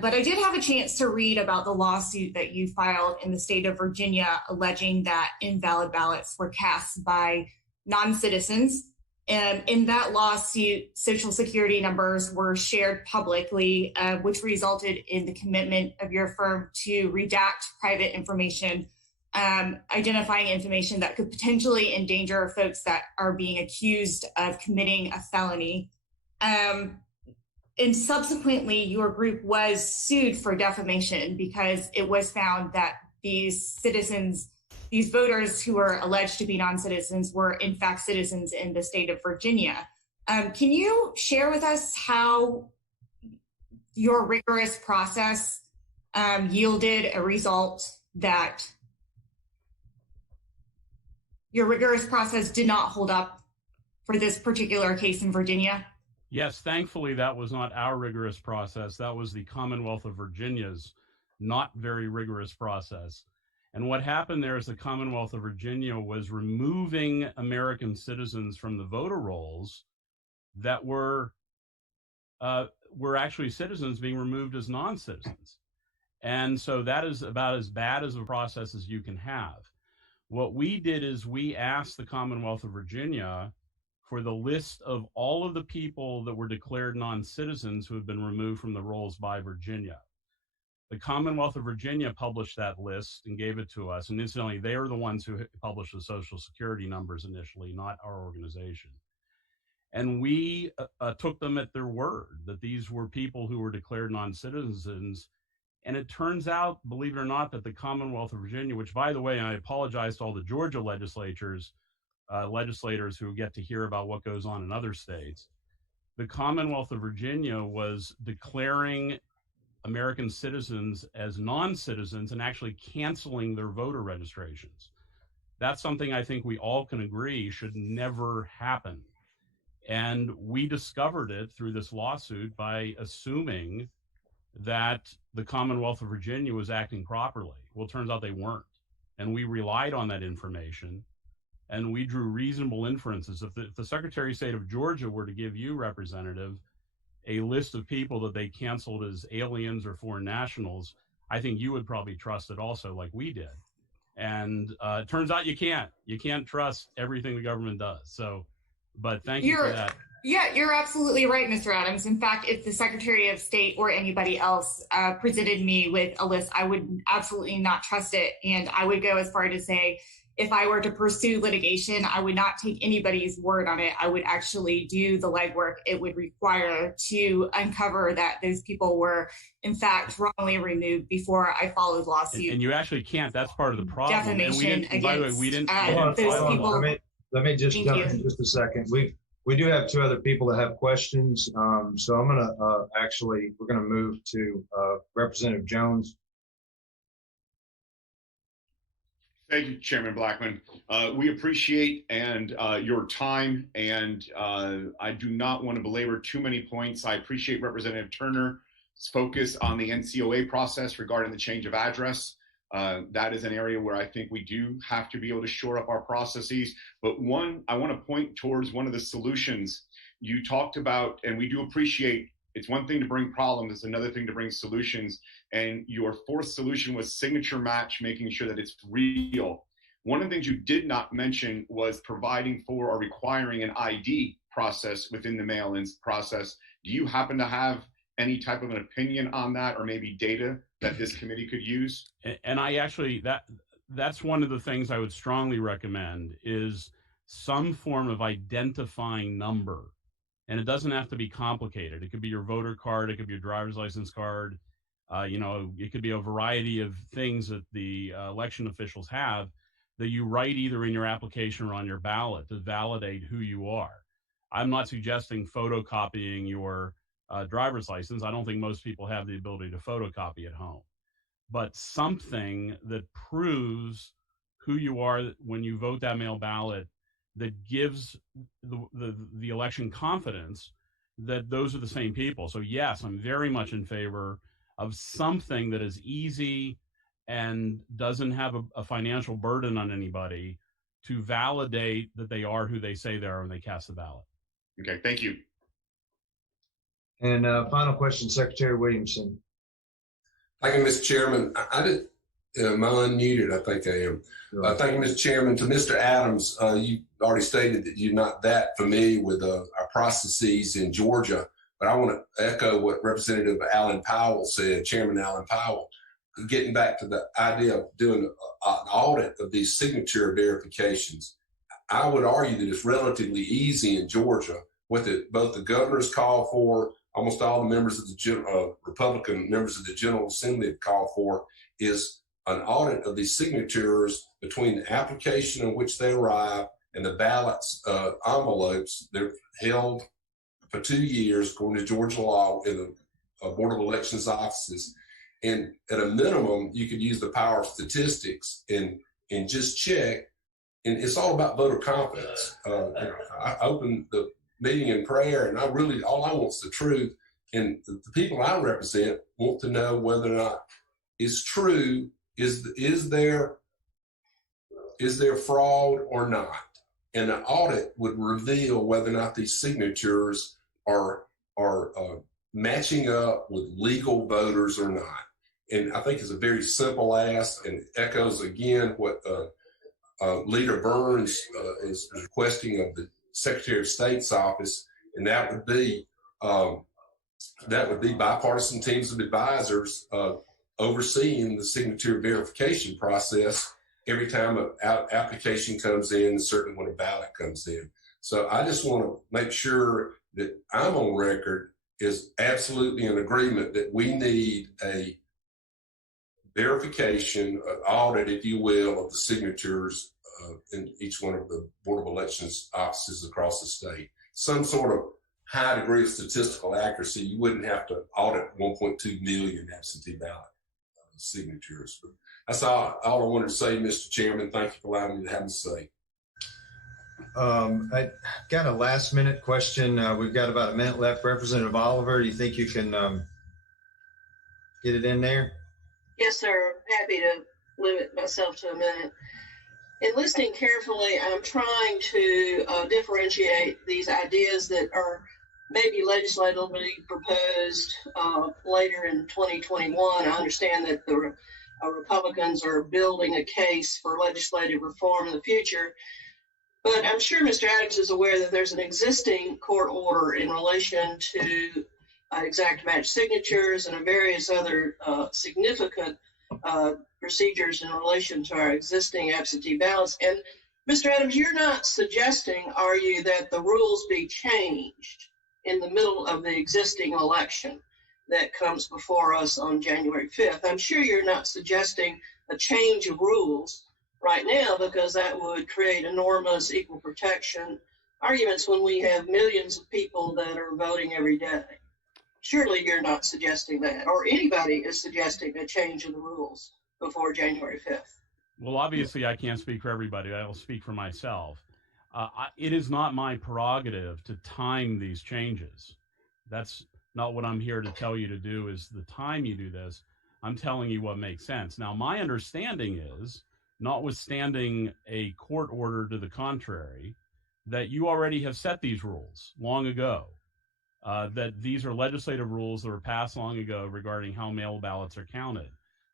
But I did have a chance to read about the lawsuit that you filed in the state of Virginia alleging that invalid ballots were cast by non-citizens. In that lawsuit, Social Security numbers were shared publicly, which resulted in the commitment of your firm to redact private information, identifying information that could potentially endanger folks that are being accused of committing a felony. And subsequently, your group was sued for defamation because it was found that these citizens these voters who are alleged to be non-citizens were in fact citizens in the state of Virginia. Can you share with us how your rigorous process yielded a result that your rigorous process did not hold up for this particular case in Virginia? Yes, thankfully that was not our rigorous process. That was the Commonwealth of Virginia's not very rigorous process. And what happened there is the Commonwealth of Virginia was removing American citizens from the voter rolls that were actually citizens being removed as non-citizens. And so that is about as bad as a process as you can have. What we did is we asked the Commonwealth of Virginia for the list of all of the people that were declared non-citizens who have been removed from the rolls by Virginia. The Commonwealth of Virginia published that list and gave it to us. And incidentally, they are the ones who published the Social Security numbers initially, not our organization. And we took them at their word that these were people who were declared non-citizens. And it turns out, believe it or not, that the Commonwealth of Virginia, which, by the way, I apologize to all the Georgia legislators who get to hear about what goes on in other states, the Commonwealth of Virginia was declaring American citizens as non-citizens and actually canceling their voter registrations. That's something I think we all can agree should never happen. And we discovered it through this lawsuit by assuming that the Commonwealth of Virginia was acting properly. Well, it turns out they weren't. And we relied on that information and we drew reasonable inferences. If the Secretary of State of Georgia were to give you, Representative, a list of people that they canceled as aliens or foreign nationals, I think you would probably trust it also, like we did. And it turns out you can't. You can't trust everything the government does. So, but thank you for that. Yeah, you're absolutely right, Mr. Adams. In fact, if the Secretary of State or anybody else presented me with a list, I would absolutely not trust it. And I would go as far to say, if I were to pursue litigation, I would not take anybody's word on it. I would actually do the legwork it would require to uncover that those people were, in fact, wrongly removed before I followed lawsuit. And you actually can't. That's part of the problem. Defamation and by the way, we didn't. Those people. Let me just jump in just a second. We do have two other people that have questions. So I'm going to we're going to move to Representative Jones. Thank you, Chairman Blackman. We appreciate your time, and I do not want to belabor too many points. I appreciate Representative Turner's focus on the NCOA process regarding the change of address. That is an area where I think we do have to be able to shore up our processes. But I want to point towards one of the solutions you talked about, and we do appreciate it's one thing to bring problems, it's another thing to bring solutions. And your fourth solution was signature match, making sure that it's real. One of the things you did not mention was providing for or requiring an ID process within the mail-in process. Do you happen to have any type of an opinion on that, or maybe data that this committee could use? And I actually, that's one of the things I would strongly recommend is some form of identifying number. And it doesn't have to be complicated. It could be your voter card, it could be your driver's license card. It could be a variety of things that the election officials have that you write either in your application or on your ballot to validate who you are. I'm not suggesting photocopying your driver's license. I don't think most people have the ability to photocopy at home, but something that proves who you are when you vote that mail ballot, that gives the election confidence that those are the same people. So yes, I'm very much in favor of something that is easy and doesn't have a financial burden on anybody to validate that they are who they say they are when they cast the ballot. Okay, thank you. And final question, Secretary Williamson. Thank you, Mr. Chairman. I did. Am I unmuted? I think I am. Thank you, Mr. Chairman. To Mr. Adams, you already stated that you're not that familiar with our processes in Georgia, but I want to echo what Representative Alan Powell said, Chairman Alan Powell, getting back to the idea of doing an audit of these signature verifications. I would argue that it's relatively easy in Georgia. What both the governor's called for, almost all the members of the Republican members of the General Assembly have called for, is an audit of these signatures between the application in which they arrive and the ballots envelopes. They're held for 2 years, according to Georgia law, in the Board of Elections offices. And at a minimum, you could use the power of statistics and just check. And it's all about voter confidence. I opened the meeting in prayer, and all I want is the truth. And the people I represent want to know whether or not it's true. Is there fraud or not? And an audit would reveal whether or not these signatures are matching up with legal voters or not. And I think it's a very simple ask, and echoes again what Leader Burns is requesting of the Secretary of State's office, and that would be bipartisan teams of advisors overseeing the signature verification process every time an application comes in, certainly when a ballot comes in. So I just want to make sure that I'm on record is absolutely in agreement that we need a verification, an audit, if you will, of the signatures in each one of the Board of Elections offices across the state. Some sort of high degree of statistical accuracy. You wouldn't have to audit 1.2 million absentee ballot signatures. But that's all I wanted to say, Mr. Chairman. Thank you for allowing me to have a say. I got a last minute question. We've got about a minute left. Representative Oliver, do you think you can get it in there? Yes, sir. Happy to limit myself to a minute. In listening carefully, I'm trying to differentiate these ideas that are maybe legislatively proposed later in 2021. I understand that the Republicans are building a case for legislative reform in the future. But I'm sure Mr. Adams is aware that there's an existing court order in relation to exact match signatures and various other significant procedures in relation to our existing absentee ballots. And Mr. Adams, you're not suggesting, are you, that the rules be changed in the middle of the existing election that comes before us on January 5th? I'm sure you're not suggesting a change of rules right now, because that would create enormous equal protection arguments when we have millions of people that are voting every day. Surely you're not suggesting that, or anybody is suggesting a change of the rules before January 5th. Well, obviously I can't speak for everybody. I will speak for myself. It is not my prerogative to time these changes. That's not what I'm here to tell you to do, is the time you do this. I'm telling you what makes sense. Now, my understanding is, notwithstanding a court order to the contrary, that you already have set these rules long ago, that these are legislative rules that were passed long ago regarding how mail ballots are counted.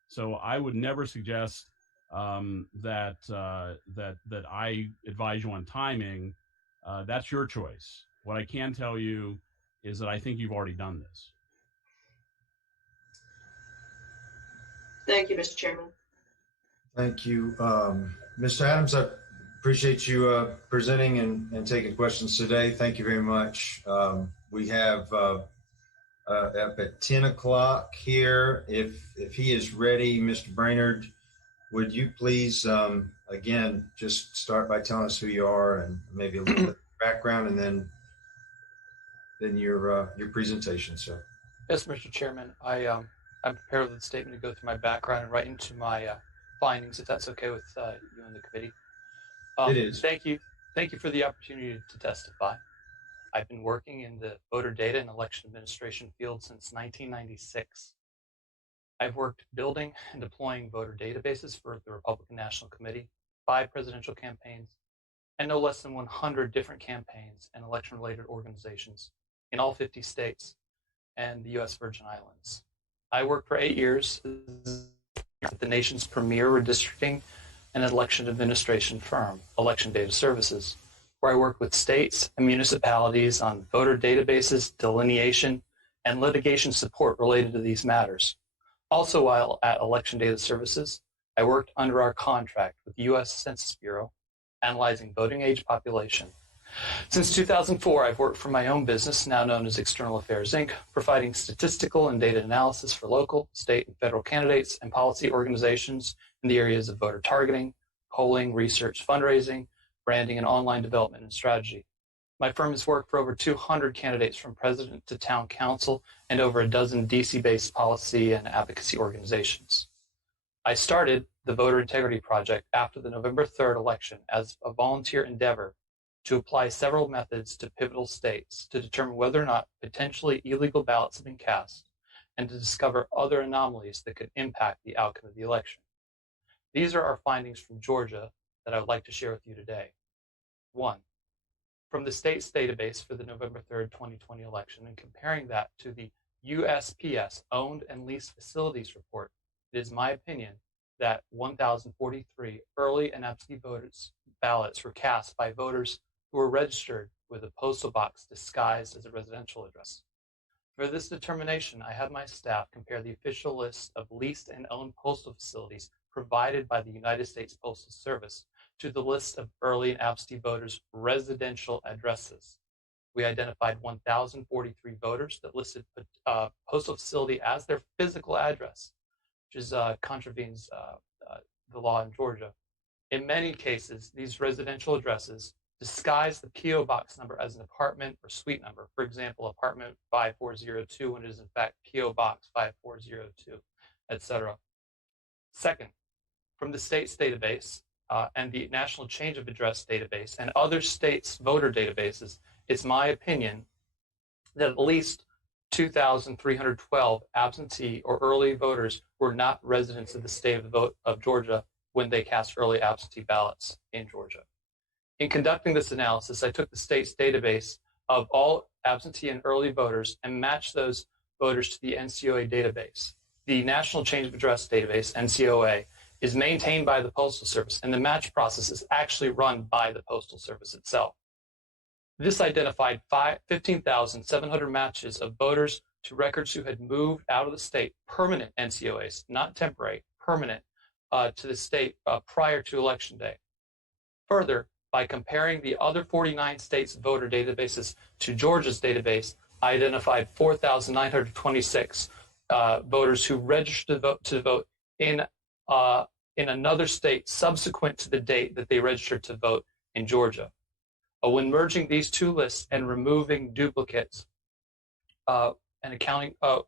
So I would never suggest that I advise you on timing. That's your choice. What I can tell you is that I think you've already done this. Thank you, Mr. Chairman. Thank you. Mr. Adams, I appreciate you presenting and taking questions today. Thank you very much. We have up at 10 o'clock here. If he is ready, Mr. Brainerd, would you please, again, just start by telling us who you are and maybe a little bit of background, and then your presentation, sir. Yes, Mr. Chairman. I'm prepared with the statement to go through my background and right into my findings, if that's okay with you and the committee. It is. Thank you. Thank you for the opportunity to testify. I've been working in the voter data and election administration field since 1996. I've worked building and deploying voter databases for the Republican National Committee, 5 presidential campaigns, and no less than 100 different campaigns and election-related organizations in all 50 states and the U.S. Virgin Islands. I worked for 8 years at the nation's premier redistricting and election administration firm, Election Data Services, where I work with states and municipalities on voter databases, delineation, and litigation support related to these matters. Also, while at Election Data Services, I worked under our contract with the U.S. Census Bureau, analyzing voting age population, Since 2004, I've worked for my own business, now known as External Affairs, Inc., providing statistical and data analysis for local, state, and federal candidates and policy organizations in the areas of voter targeting, polling, research, fundraising, branding, and online development and strategy. My firm has worked for over 200 candidates from president to town council and over a dozen DC-based policy and advocacy organizations. I started the Voter Integrity Project after the November 3rd election as a volunteer endeavor to apply several methods to pivotal states to determine whether or not potentially illegal ballots have been cast and to discover other anomalies that could impact the outcome of the election. These are our findings from Georgia that I would like to share with you today. 1. From the state's database for the November 3rd, 2020 election and comparing that to the USPS Owned and Leased Facilities Report, it is my opinion that 1,043 early and absentee ballots were cast by voters who were registered with a postal box disguised as a residential address. For this determination, I had my staff compare the official list of leased and owned postal facilities provided by the United States Postal Service to the list of early and absentee voters' residential addresses. We identified 1,043 voters that listed a postal facility as their physical address, which is contravenes the law in Georgia. In many cases, these residential addresses disguise the P.O. box number as an apartment or suite number. For example, apartment 5402 when it is in fact P.O. box 5402, etc. Second, from the state's database and the National Change of Address database and other states' voter databases, it's my opinion that at least 2,312 absentee or early voters were not residents of the state of Georgia when they cast early absentee ballots in Georgia. In conducting this analysis, I took the state's database of all absentee and early voters and matched those voters to the NCOA database. The National Change of Address database, NCOA, is maintained by the Postal Service, and the match process is actually run by the Postal Service itself. This identified 15,700 matches of voters to records who had moved out of the state, permanent NCOAs, not temporary, permanent, to the state prior to Election Day. Further, by comparing the other 49 states' voter databases to Georgia's database, I identified 4,926 voters who registered to vote in another state subsequent to the date that they registered to vote in Georgia. When merging these two lists and removing duplicates and accounting for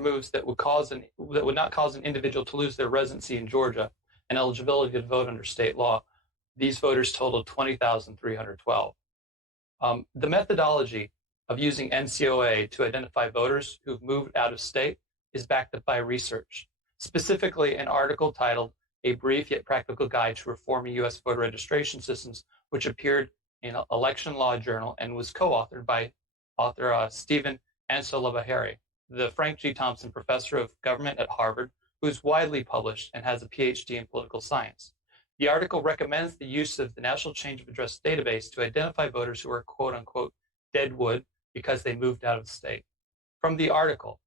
moves that would not cause an individual to lose their residency in Georgia and eligibility to vote under state law, these voters totaled 20,312. The methodology of using NCOA to identify voters who've moved out of state is backed up by research, specifically an article titled A Brief Yet Practical Guide to Reforming U.S. Voter Registration Systems, which appeared in Election Law Journal and was co-authored by author Stephen Ansel-Labaheri, the Frank G. Thompson Professor of Government at Harvard, who is widely published and has a PhD in political science. The article recommends the use of the National Change of Address database to identify voters who are quote-unquote deadwood because they moved out of the state. From the article,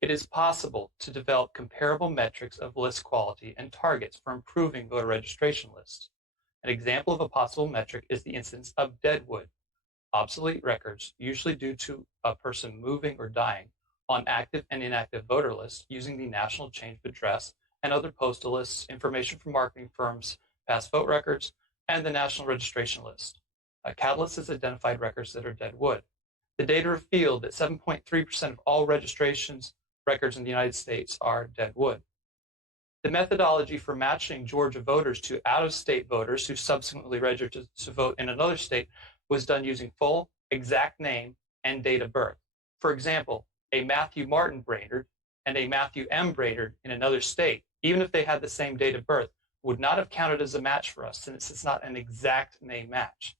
it is possible to develop comparable metrics of list quality and targets for improving voter registration lists. An example of a possible metric is the incidence of deadwood, obsolete records, usually due to a person moving or dying, on active and inactive voter lists using the National Change of Address and other postal lists, information from marketing firms, past vote records, and the National Registration List. Catalyst has identified records that are deadwood. The data revealed that 7.3% of all registrations records in the United States are deadwood. The methodology for matching Georgia voters to out-of-state voters who subsequently registered to vote in another state was done using full, exact name and date of birth. For example, a Matthew Martin Brainerd and a Matthew M. Brainerd in another state, even if they had the same date of birth, would not have counted as a match for us since it's not an exact name match.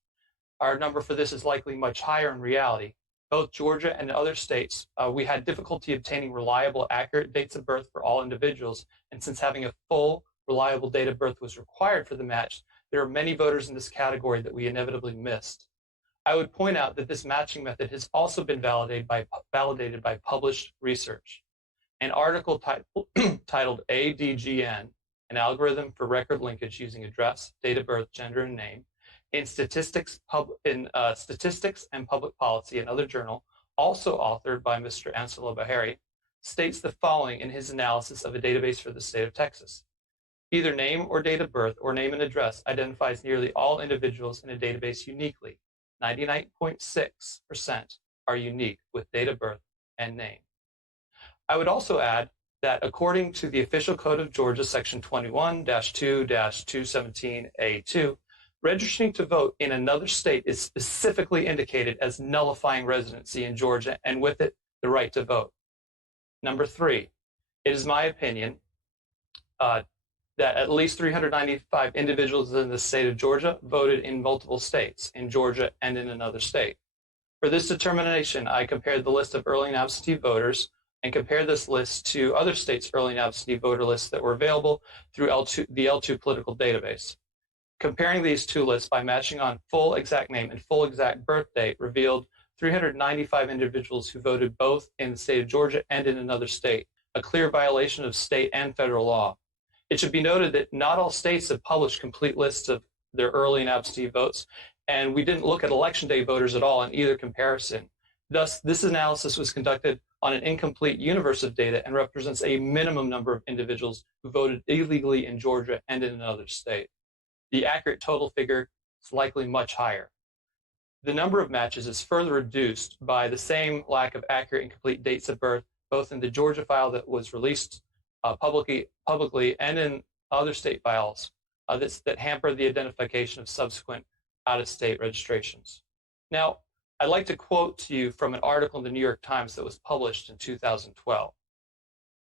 Our number for this is likely much higher in reality. Both Georgia and other states, we had difficulty obtaining reliable, accurate dates of birth for all individuals, and since having a full, reliable date of birth was required for the match, there are many voters in this category that we inevitably missed. I would point out that this matching method has also been validated by published research. An article titled ADGN, an algorithm for record linkage using address, date of birth, gender, and name, in Statistics and Public Policy, another journal, also authored by Mr. ᔕEtiᗪ, states the following in his analysis of a database for the state of Texas. Either name or date of birth or name and address identifies nearly all individuals in a database uniquely. 99.6% are unique with date of birth and name. I would also add that according to the Official Code of Georgia, Section 21-2-217A2, registering to vote in another state is specifically indicated as nullifying residency in Georgia and with it, the right to vote. Number 3, it is my opinion that at least 395 individuals in the state of Georgia voted in multiple states, in Georgia and in another state. For this determination, I compared the list of early and absentee voters and compared this list to other states' early and absentee voter lists that were available through the L2 political database. Comparing these two lists by matching on full exact name and full exact birth date revealed 395 individuals who voted both in the state of Georgia and in another state, a clear violation of state and federal law. It should be noted that not all states have published complete lists of their early and absentee votes, and we didn't look at election day voters at all in either comparison. Thus, this analysis was conducted on an incomplete universe of data and represents a minimum number of individuals who voted illegally in Georgia and in another state. The accurate total figure is likely much higher. The number of matches is further reduced by the same lack of accurate and complete dates of birth, both in the Georgia file that was released publicly and in other state files that hamper the identification of subsequent out-of-state registrations. Now, I'd like to quote to you from an article in the New York Times that was published in 2012.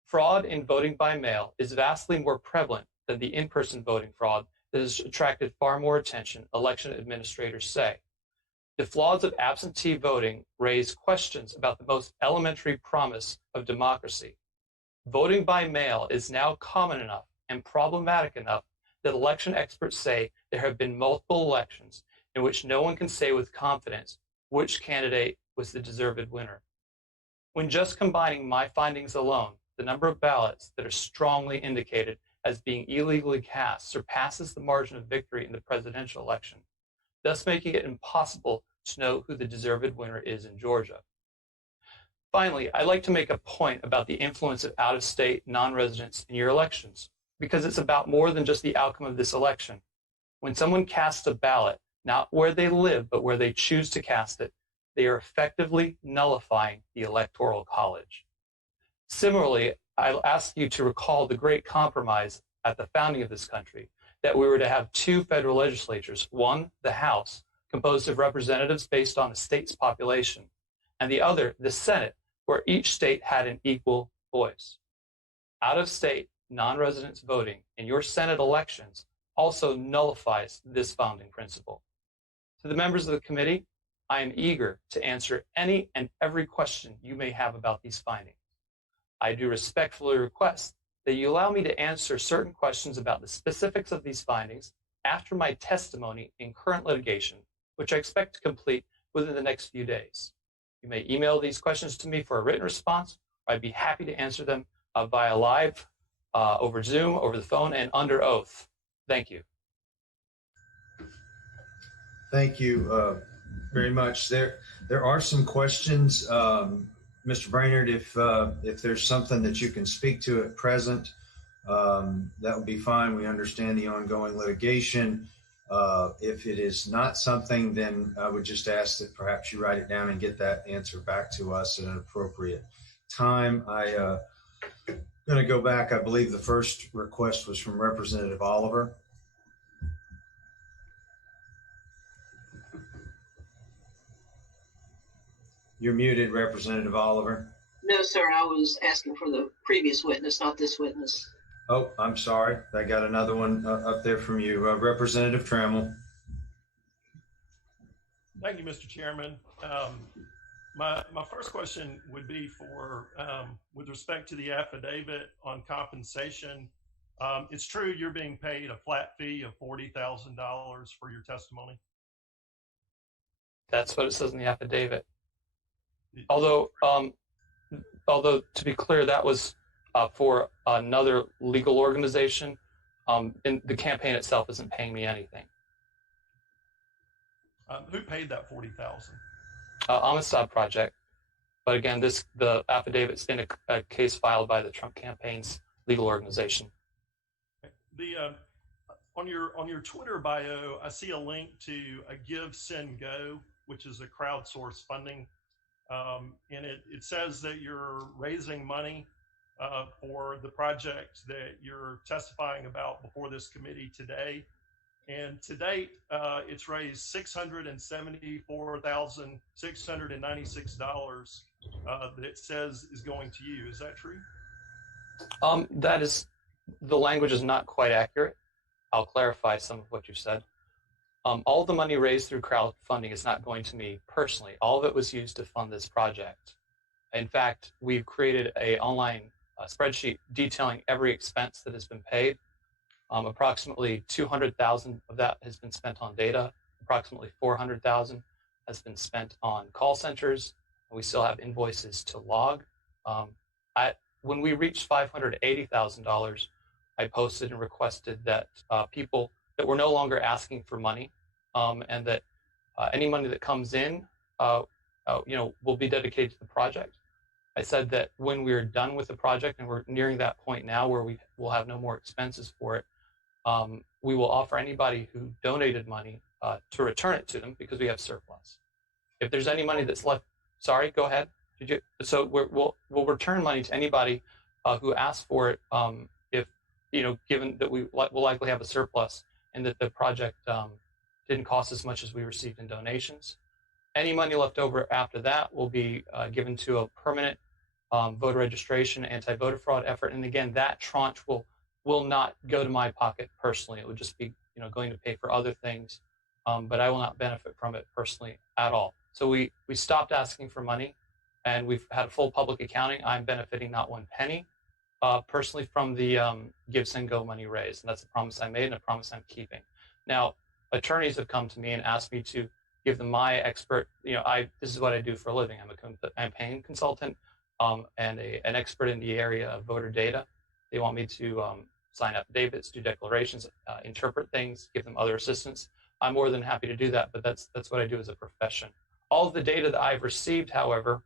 Fraud in voting by mail is vastly more prevalent than the in-person voting fraud that has attracted far more attention, election administrators say. The flaws of absentee voting raise questions about the most elementary promise of democracy. Voting by mail is now common enough and problematic enough that election experts say there have been multiple elections in which no one can say with confidence which candidate was the deserved winner. When just combining my findings alone, the number of ballots that are strongly indicated as being illegally cast surpasses the margin of victory in the presidential election, thus making it impossible to know who the deserved winner is in Georgia. Finally, I'd like to make a point about the influence of out-of-state non-residents in your elections, because it's about more than just the outcome of this election. When someone casts a ballot, not where they live, but where they choose to cast it, they are effectively nullifying the Electoral College. Similarly, I'll ask you to recall the great compromise at the founding of this country, that we were to have two federal legislatures, one, the House, composed of representatives based on a state's population, and the other, the Senate, where each state had an equal voice. Out-of-state, non-residents voting in your Senate elections also nullifies this founding principle. To the members of the committee, I am eager to answer any and every question you may have about these findings. I do respectfully request that you allow me to answer certain questions about the specifics of these findings after my testimony in current litigation, which I expect to complete within the next few days. You may email these questions to me for a written response, or I'd be happy to answer them via live, over Zoom, over the phone, and under oath. Thank you. Thank you very much. There are some questions. Mr. Brainerd, if there's something that you can speak to at present, that would be fine. We understand the ongoing litigation. If it is not something, then I would just ask that perhaps you write it down and get that answer back to us at an appropriate time. I'm going to go back. I believe the first request was from Representative Oliver. You're muted, Representative Oliver. No, sir. I was asking for the previous witness, not this witness. Oh, I'm sorry. I got another one up there from you. Representative Trammell. Thank you, Mr. Chairman. My first question would be for, with respect to the affidavit on compensation. It's true you're being paid a flat fee of $40,000 for your testimony? That's what it says in the affidavit. Although to be clear, that was for another legal organization. And the campaign itself isn't paying me anything. Who paid that $40,000? ᔕEtiᗪ project. But again, the affidavit's in a case filed by the Trump campaign's legal organization. On your Twitter bio, I see a link to a ᔕTOᑎE, which is a crowdsourced funding, and it says that you're raising money for the project that you're testifying about before this committee today. And to date, it's raised $674,696 that it says is going to you. Is that true? The language is not quite accurate. I'll clarify some of what you said. All the money raised through crowdfunding is not going to me personally. All of it was used to fund this project. In fact, we've created an online spreadsheet detailing every expense that has been paid. Approximately 200,000 of that has been spent on data. Approximately 400,000 has been spent on call centers. And we still have invoices to log. When we reached $580,000, I posted and requested that people that were no longer asking for money, and that any money that comes in, will be dedicated to the project. I said that when we're done with the project, and we're nearing that point now where we will have no more expenses for it, we will offer anybody who donated money to return it to them because we have surplus. If there's any money that's left, sorry, go ahead. So we'll return money to anybody who asks for it, if given that we will likely have a surplus and that the project didn't cost as much as we received in donations. Any money left over after that will be given to a permanent voter registration, anti-voter fraud effort. And again, that tranche will not go to my pocket personally. It would just be going to pay for other things, but I will not benefit from it personally at all. So we stopped asking for money, and we've had a full public accounting. I'm benefiting not one penny personally from the Give, Send, Go money raised. And that's a promise I made and a promise I'm keeping. Now, attorneys have come to me and asked me to give them my expert, this is what I do for a living. I'm a campaign consultant and an expert in the area of voter data. They want me to sign affidavits, do declarations, interpret things, give them other assistance. I'm more than happy to do that, but that's what I do as a profession. All of the data that I've received, however,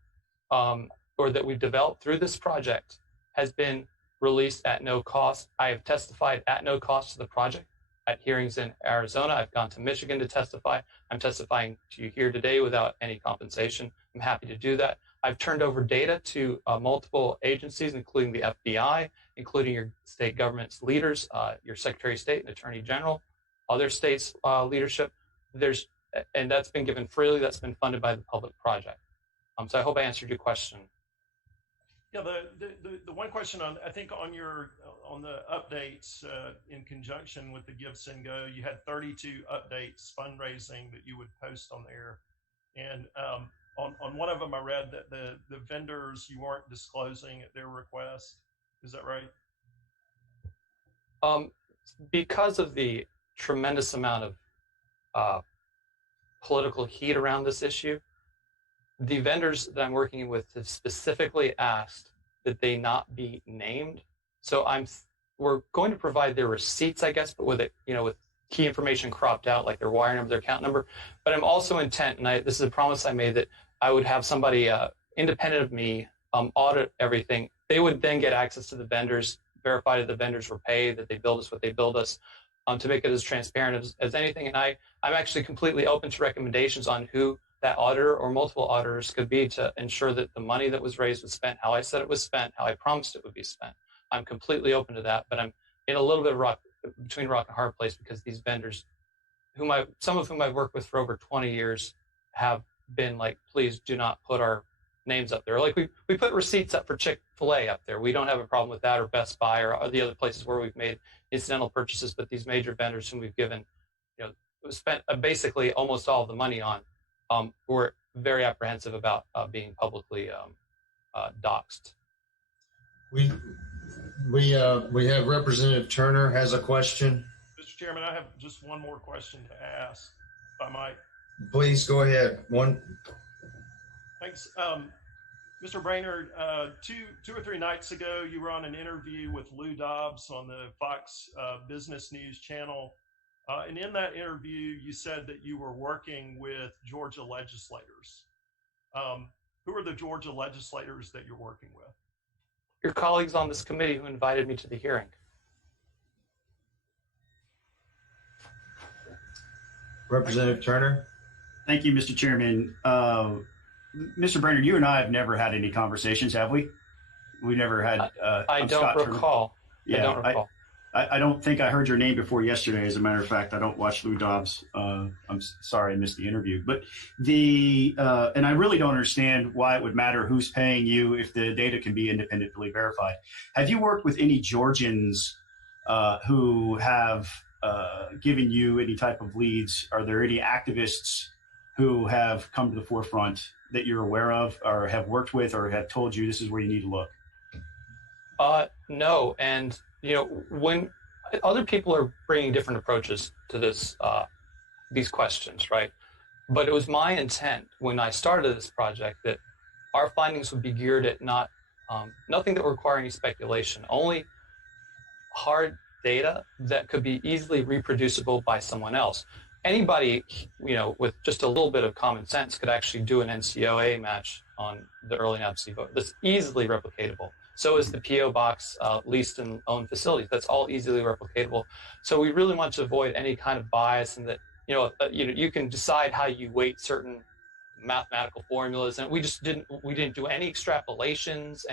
or that we've developed through this project has been released at no cost. I have testified at no cost to the project at hearings in Arizona. I've gone to Michigan to testify. I'm testifying to you here today without any compensation. I'm happy to do that. I've turned over data to multiple agencies, including the FBI, including your state government's leaders, your Secretary of State and Attorney General, other states' leadership. And that's been given freely. That's been funded by the public project. So I hope I answered your question. Yeah, the one question on the updates in conjunction with the Give, Send, Go, you had 32 updates fundraising that you would post on there, and on one of them I read that the vendors you weren't disclosing at their request. Is that right? Because of the tremendous amount of political heat around this issue, the vendors that I'm working with have specifically asked that they not be named. So we're going to provide their receipts, I guess, but with it, with key information cropped out, like their wire number, their account number. But I'm also intent, and this is a promise I made, that I would have somebody independent of me audit everything. They would then get access to the vendors, verify that the vendors were paid, that they billed us what they billed us, to make it as transparent as anything. And I'm actually completely open to recommendations on who that auditor or multiple auditors could be to ensure that the money that was raised was spent how I said it was spent, how I promised it would be spent. I'm completely open to that, but I'm in a little bit of between rock and hard place because these vendors, some of whom I've worked with for over 20 years, have been like, please do not put our names up there. Like we put receipts up for Chick-fil-A up there. We don't have a problem with that, or Best Buy, or the other places where we've made incidental purchases. But these major vendors whom we've given, spent basically almost all of the money on, we're very apprehensive about being publicly doxxed. We have Representative Turner has a question. Mr. Chairman, I have just one more question to ask, if I might. Please go ahead. Thanks. Mr. Brainerd, two or three nights ago, you were on an interview with Lou Dobbs on the Fox Business News channel. And in that interview, you said that you were working with Georgia legislators. Who are the Georgia legislators that you're working with? Your colleagues on this committee who invited me to the hearing. Representative Turner. Thank you, Mr. Chairman. Mr. Brainerd, you and I have never had any conversations, have we? We never had. I don't recall. Yeah, I don't recall. I don't think I heard your name before yesterday. As a matter of fact, I don't watch Lou Dobbs. I'm sorry I missed the interview. But and I really don't understand why it would matter who's paying you if the data can be independently verified. Have you worked with any Georgians who have given you any type of leads? Are there any activists who have come to the forefront that you're aware of or have worked with or have told you this is where you need to look? No. And, when other people are bringing different approaches to this, these questions, right? But it was my intent when I started this project that our findings would be geared at nothing that would require any speculation, only hard data that could be easily reproducible by someone else. Anybody, with just a little bit of common sense could actually do an NCOA match on the early absentee vote. That's easily replicatable. So is the PO box leased and owned facilities. That's all easily replicatable. So we really want to avoid any kind of bias, and that you can decide how you weight certain mathematical formulas. And we didn't do any extrapolations.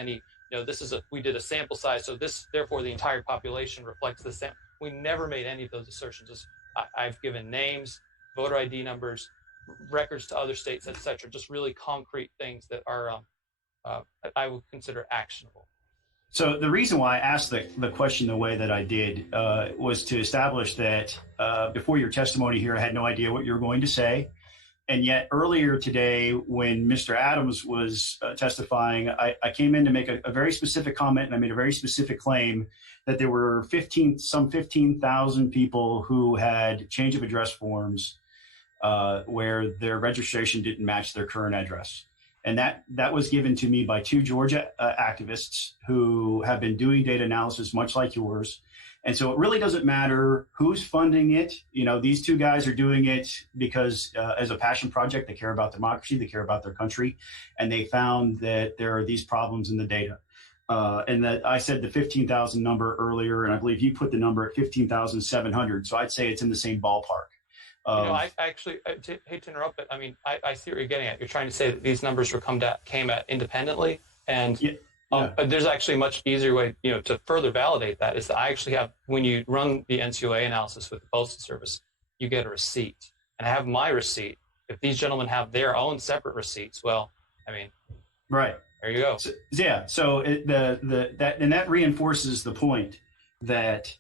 We did a sample size, so therefore the entire population reflects the same. We never made any of those assertions. I've given names, voter ID numbers, records to other states, etc. Just really concrete things that are I would consider actionable. So the reason why I asked the question the way that I did was to establish that before your testimony here, I had no idea what you were going to say. And yet earlier today, when Mr. Adams was testifying, I came in to make a very specific comment, and I made a very specific claim that there were some 15,000 people who had change of address forms where their registration didn't match their current address. And that was given to me by two Georgia activists who have been doing data analysis much like yours. And so it really doesn't matter who's funding it. These two guys are doing it because as a passion project, they care about democracy, they care about their country, and they found that there are these problems in the data. And that I said the 15,000 number earlier, and I believe you put the number at 15,700. So I'd say it's in the same ballpark. I hate to interrupt, but I see what you're getting at. You're trying to say that these numbers came at independently, and there's actually a much easier way, to further validate that is that I actually have, when you run the NCOA analysis with the Postal Service, you get a receipt, and I have my receipt. If these gentlemen have their own separate receipts, right. There you go. So that reinforces the point that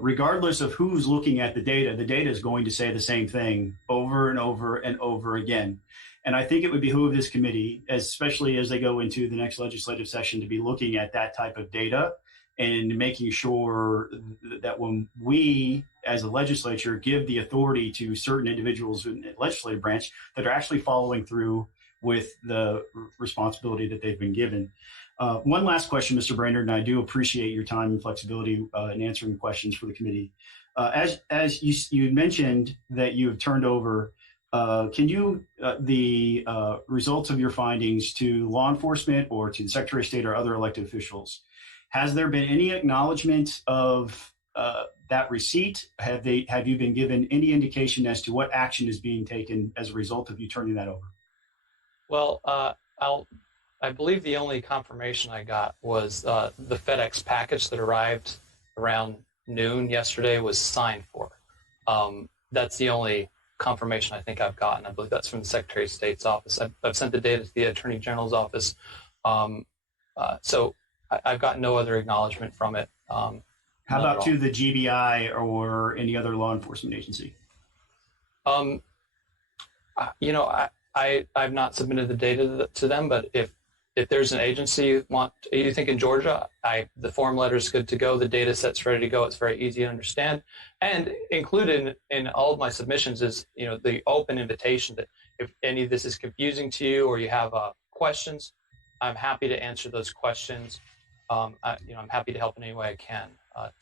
regardless of who's looking at the data is going to say the same thing over and over and over again. And I think it would behoove this committee, especially as they go into the next legislative session, to be looking at that type of data and making sure that when we, as a legislature, give the authority to certain individuals in the legislative branch, that are actually following through with the responsibility that they've been given. One last question, Mr. Brainerd, and I do appreciate your time and flexibility in answering questions for the committee. As you mentioned that you have turned over, can you the results of your findings to law enforcement or to the Secretary of State or other elected officials? Has there been any acknowledgement of that receipt? Have you been given any indication as to what action is being taken as a result of you turning that over? Well, I believe the only confirmation I got was the FedEx package that arrived around noon yesterday was signed for. That's the only confirmation I think I've gotten. I believe that's from the Secretary of State's office. I've sent the data to the Attorney General's office. So I've got no other acknowledgement from it. How about to the GBI or any other law enforcement agency? I've not submitted the data to them, but if there's an agency you think in Georgia, the form letter is good to go, the data set's ready to go, it's very easy to understand. And included in all of my submissions is, the open invitation that if any of this is confusing to you or you have questions, I'm happy to answer those questions. I'm happy to help in any way I can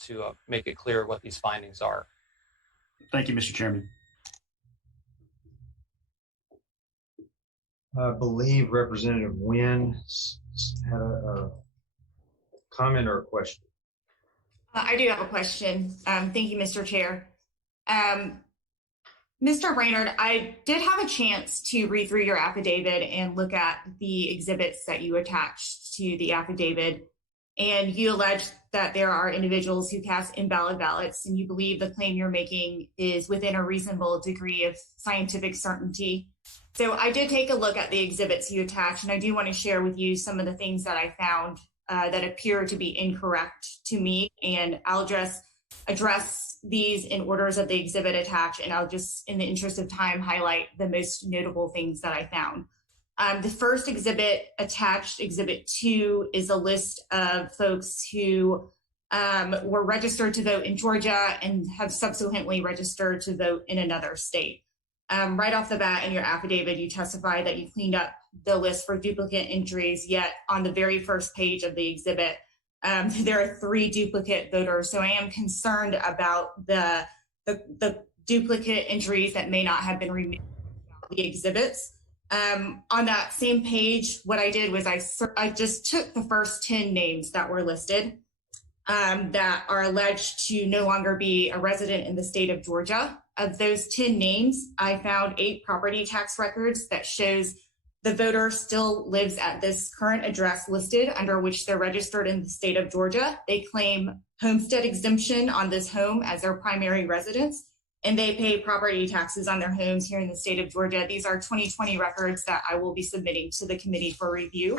to make it clear what these findings are. Thank you, Mr. Chairman. I believe Representative Nguyen had a comment or a question. I do have a question. Thank you, Mr. Chair. Mr. Brainerd, I did have a chance to read through your affidavit and look at the exhibits that you attached to the affidavit. And you allege that there are individuals who cast invalid ballots, and you believe the claim you're making is within a reasonable degree of scientific certainty. So I did take a look at the exhibits you attached, and I do want to share with you some of the things that I found that appear to be incorrect to me. And I'll just address these in orders of the exhibit attached, and I'll just, in the interest of time, highlight the most notable things that I found. The first exhibit attached, Exhibit 2, is a list of folks who were registered to vote in Georgia and have subsequently registered to vote in another state. Right off the bat in your affidavit, you testify that you cleaned up the list for duplicate entries, yet on the very first page of the exhibit, there are 3 duplicate voters. So I am concerned about the duplicate entries that may not have been removed from the exhibits. On that same page, what I did was I just took the first 10 names that were listed that are alleged to no longer be a resident in the state of Georgia. Of those 10 names, I found 8 property tax records that shows the voter still lives at this current address listed under which they're registered in the state of Georgia. They claim homestead exemption on this home as their primary residence, and they pay property taxes on their homes here in the state of Georgia. These are 2020 records that I will be submitting to the committee for review.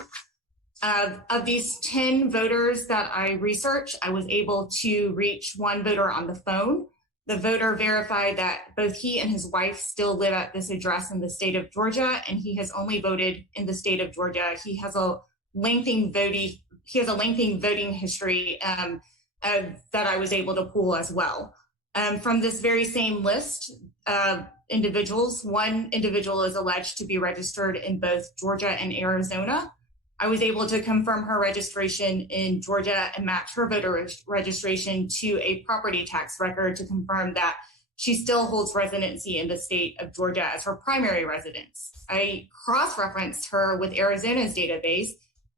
Of these 10 voters that I researched, I was able to reach one voter on the phone. The voter verified that both he and his wife still live at this address in the state of Georgia, and he has only voted in the state of Georgia. He has a lengthy voting history that I was able to pull as well. From this very same list of individuals, one individual is alleged to be registered in both Georgia and Arizona. I was able to confirm her registration in Georgia and match her voter registration to a property tax record to confirm that she still holds residency in the state of Georgia as her primary residence. I cross-referenced her with Arizona's database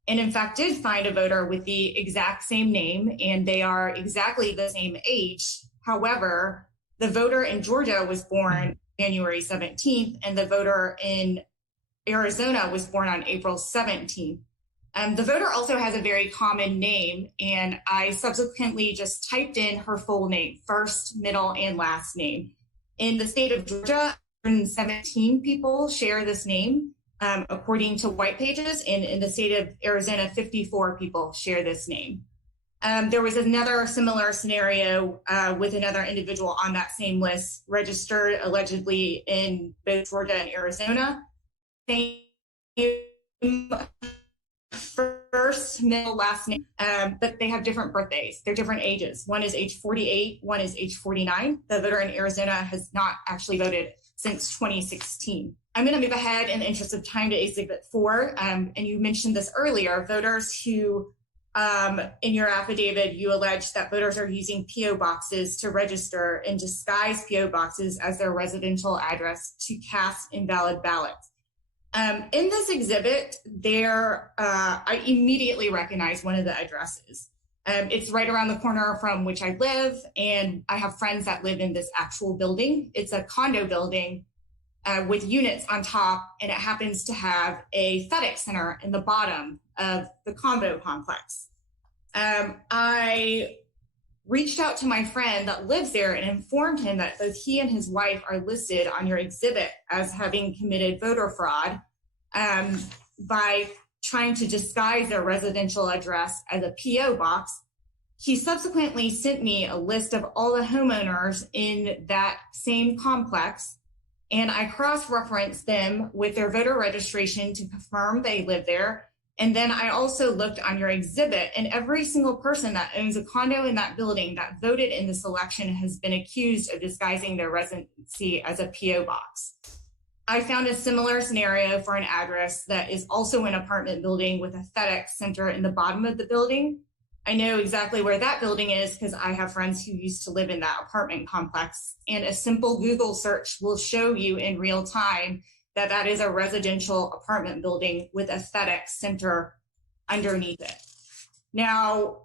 and in fact did find a voter with the exact same name, and they are exactly the same age. However, the voter in Georgia was born January 17th, and the voter in Arizona was born on April 17th. The voter also has a very common name, and I subsequently just typed in her full name, first, middle, and last name. In the state of Georgia, 117 people share this name, according to White Pages, and in the state of Arizona, 54 people share this name. There was another similar scenario with another individual on that same list, registered allegedly in both Georgia and Arizona. Same first, middle, last name, but they have different birthdays. They're different ages. One is age 48, one is age 49. The voter in Arizona has not actually voted since 2016. I'm going to move ahead in the interest of time to Exhibit 4. And you mentioned this earlier, voters who in your affidavit, you allege that voters are using P.O. boxes to register and disguise P.O. boxes as their residential address to cast invalid ballots. In this exhibit, I immediately recognize one of the addresses. It's right around the corner from which I live, and I have friends that live in this actual building. It's a condo building with units on top, and it happens to have a FedEx center in the bottom of the condo complex. I reached out to my friend that lives there and informed him that both he and his wife are listed on your exhibit as having committed voter fraud by trying to disguise their residential address as a P.O. box. He subsequently sent me a list of all the homeowners in that same complex, and I cross-referenced them with their voter registration to confirm they live there. And then I also looked on your exhibit, and every single person that owns a condo in that building that voted in this election has been accused of disguising their residency as a P.O. box. I found a similar scenario for an address that is also an apartment building with a FedEx center in the bottom of the building. I know exactly where that building is because I have friends who used to live in that apartment complex, and a simple Google search will show you in real time that that is a residential apartment building with a FedEx center underneath it. Now,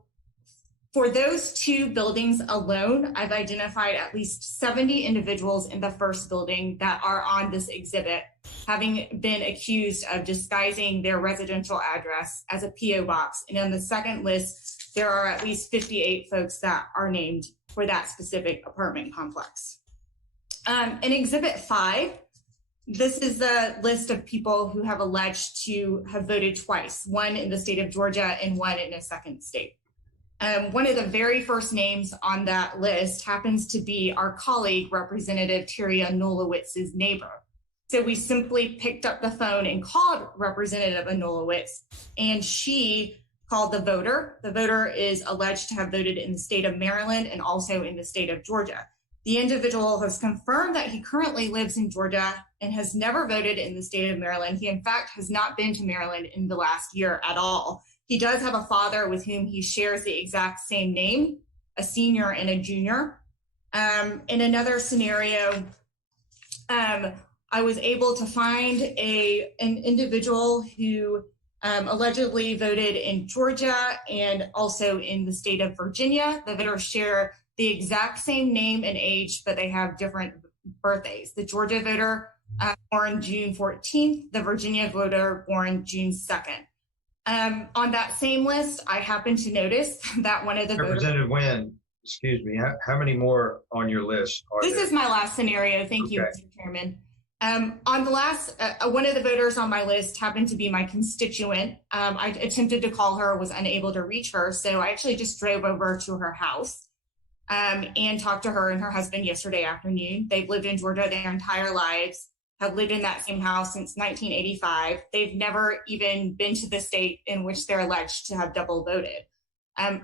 for those two buildings alone, I've identified at least 70 individuals in the first building that are on this exhibit, having been accused of disguising their residential address as a PO box. And on the second list, there are at least 58 folks that are named for that specific apartment complex. In Exhibit 5, this is the list of people who have alleged to have voted twice, one in the state of Georgia and one in a second state. One of the very first names on that list happens to be our colleague, Representative Tyria Nolowitz's neighbor. So we simply picked up the phone and called Representative Nolowitz, and she called the voter. The voter is alleged to have voted in the state of Maryland and also in the state of Georgia. The individual has confirmed that he currently lives in Georgia and has never voted in the state of Maryland. He, in fact, has not been to Maryland in the last year at all. He does have a father with whom he shares the exact same name, a senior and a junior. In another scenario, I was able to find an individual who allegedly voted in Georgia and also in the state of Virginia. The voters share the exact same name and age, but they have different birthdays. The Georgia voter born June 14th, the Virginia voter born June 2nd. On that same list, I happened to notice that one of the Representative Wynn, excuse me, how many more on your list are This there? is my last scenario. Thank you, Mr. Chairman. On the last, one of the voters on my list happened to be my constituent. I attempted to call her, was unable to reach her, so I actually just drove over to her house and talked to her and her husband yesterday afternoon. They've lived in Georgia their entire lives, have lived in that same house since 1985. They've never even been to the state in which they're alleged to have double voted.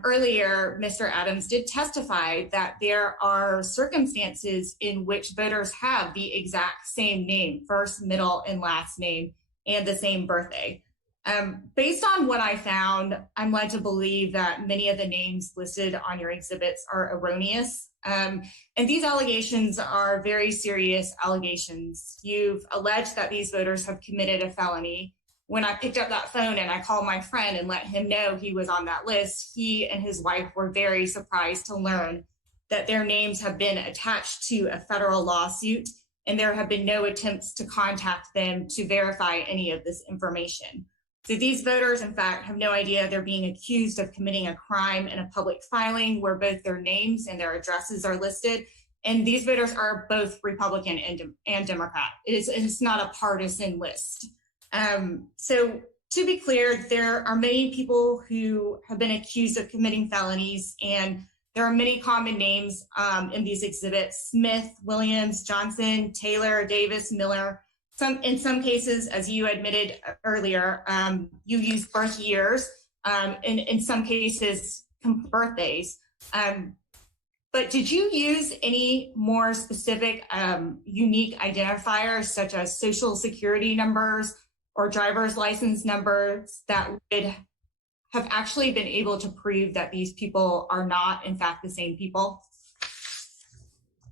Earlier, Mr. Adams did testify that there are circumstances in which voters have the exact same name, first, middle, and last name, and the same birthday. Based on what I found, I'm led to believe that many of the names listed on your exhibits are erroneous. And these allegations are very serious allegations. You've alleged that these voters have committed a felony. When I picked up that phone and I called my friend and let him know he was on that list, he and his wife were very surprised to learn that their names have been attached to a federal lawsuit, and there have been no attempts to contact them to verify any of this information. So these voters, in fact, have no idea they're being accused of committing a crime in a public filing where both their names and their addresses are listed. And these voters are both Republican and Democrat. It's not a partisan list. So to be clear, there are many people who have been accused of committing felonies, and there are many common names in these exhibits: Smith, Williams, Johnson, Taylor, Davis, Miller. In some cases, as you admitted earlier, you use birth years, in some cases, birthdays. But did you use any more specific unique identifiers, such as social security numbers or driver's license numbers, that would have actually been able to prove that these people are not, in fact, the same people?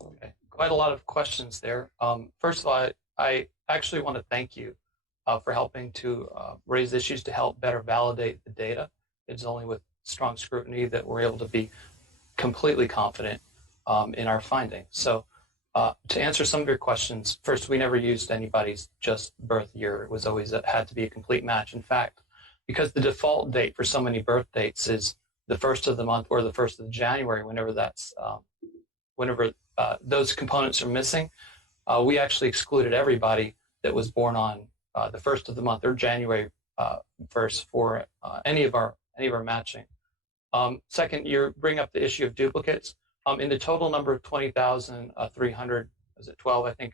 Okay, quite a lot of questions there. First of all, I actually want to thank you for helping to raise issues to help better validate the data. It's only with strong scrutiny that we're able to be completely confident in our findings. So to answer some of your questions, first, we never used anybody's just birth year. It was always, it had to be a complete match. In fact, because the default date for so many birth dates is the first of the month or the first of January, whenever that's, those components are missing, we actually excluded everybody that was born on the first of the month or January 1st for any of our matching. Second, you bring up the issue of duplicates. In the total number of 20,300, is it 12, I think,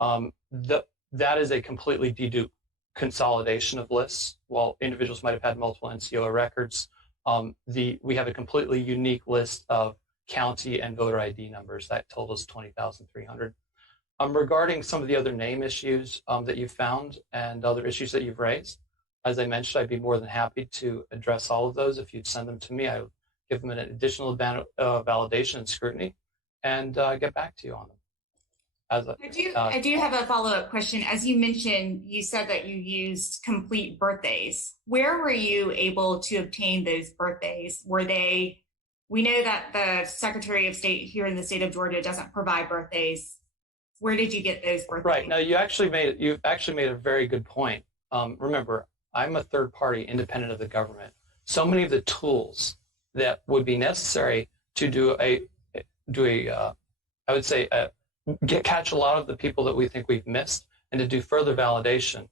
that is a completely dedupe consolidation of lists. While individuals might have had multiple NCO records, we have a completely unique list of county and voter ID numbers that totals 20,300. Regarding some of the other name issues that you've found and other issues that you've raised, as I mentioned, I'd be more than happy to address all of those if you'd send them to me. give them an additional validation and scrutiny, and get back to you on them. I do have a follow-up question. As you mentioned, you said that you used complete birthdays. Where were you able to obtain those birthdays? Were they? We know that the Secretary of State here in the state of Georgia doesn't provide birthdays. Where did you get those birthdays? Right. Now, you've actually made a very good point. Remember, I'm a third party independent of the government. So many of the tools that would be necessary to catch a lot of the people that we think we've missed and to do further validation,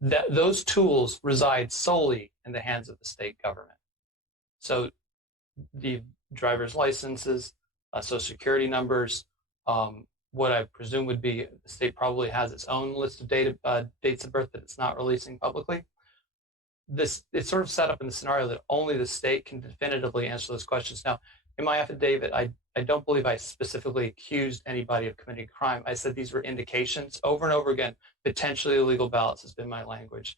those tools reside solely in the hands of the state government. So the driver's licenses, social security numbers, what I presume would be the state probably has its own list of dates of birth that it's not releasing publicly. It's sort of set up in the scenario that only the state can definitively answer those questions. Now, in my affidavit, I don't believe I specifically accused anybody of committing a crime. I said these were indications over and over again. Potentially illegal ballots has been my language.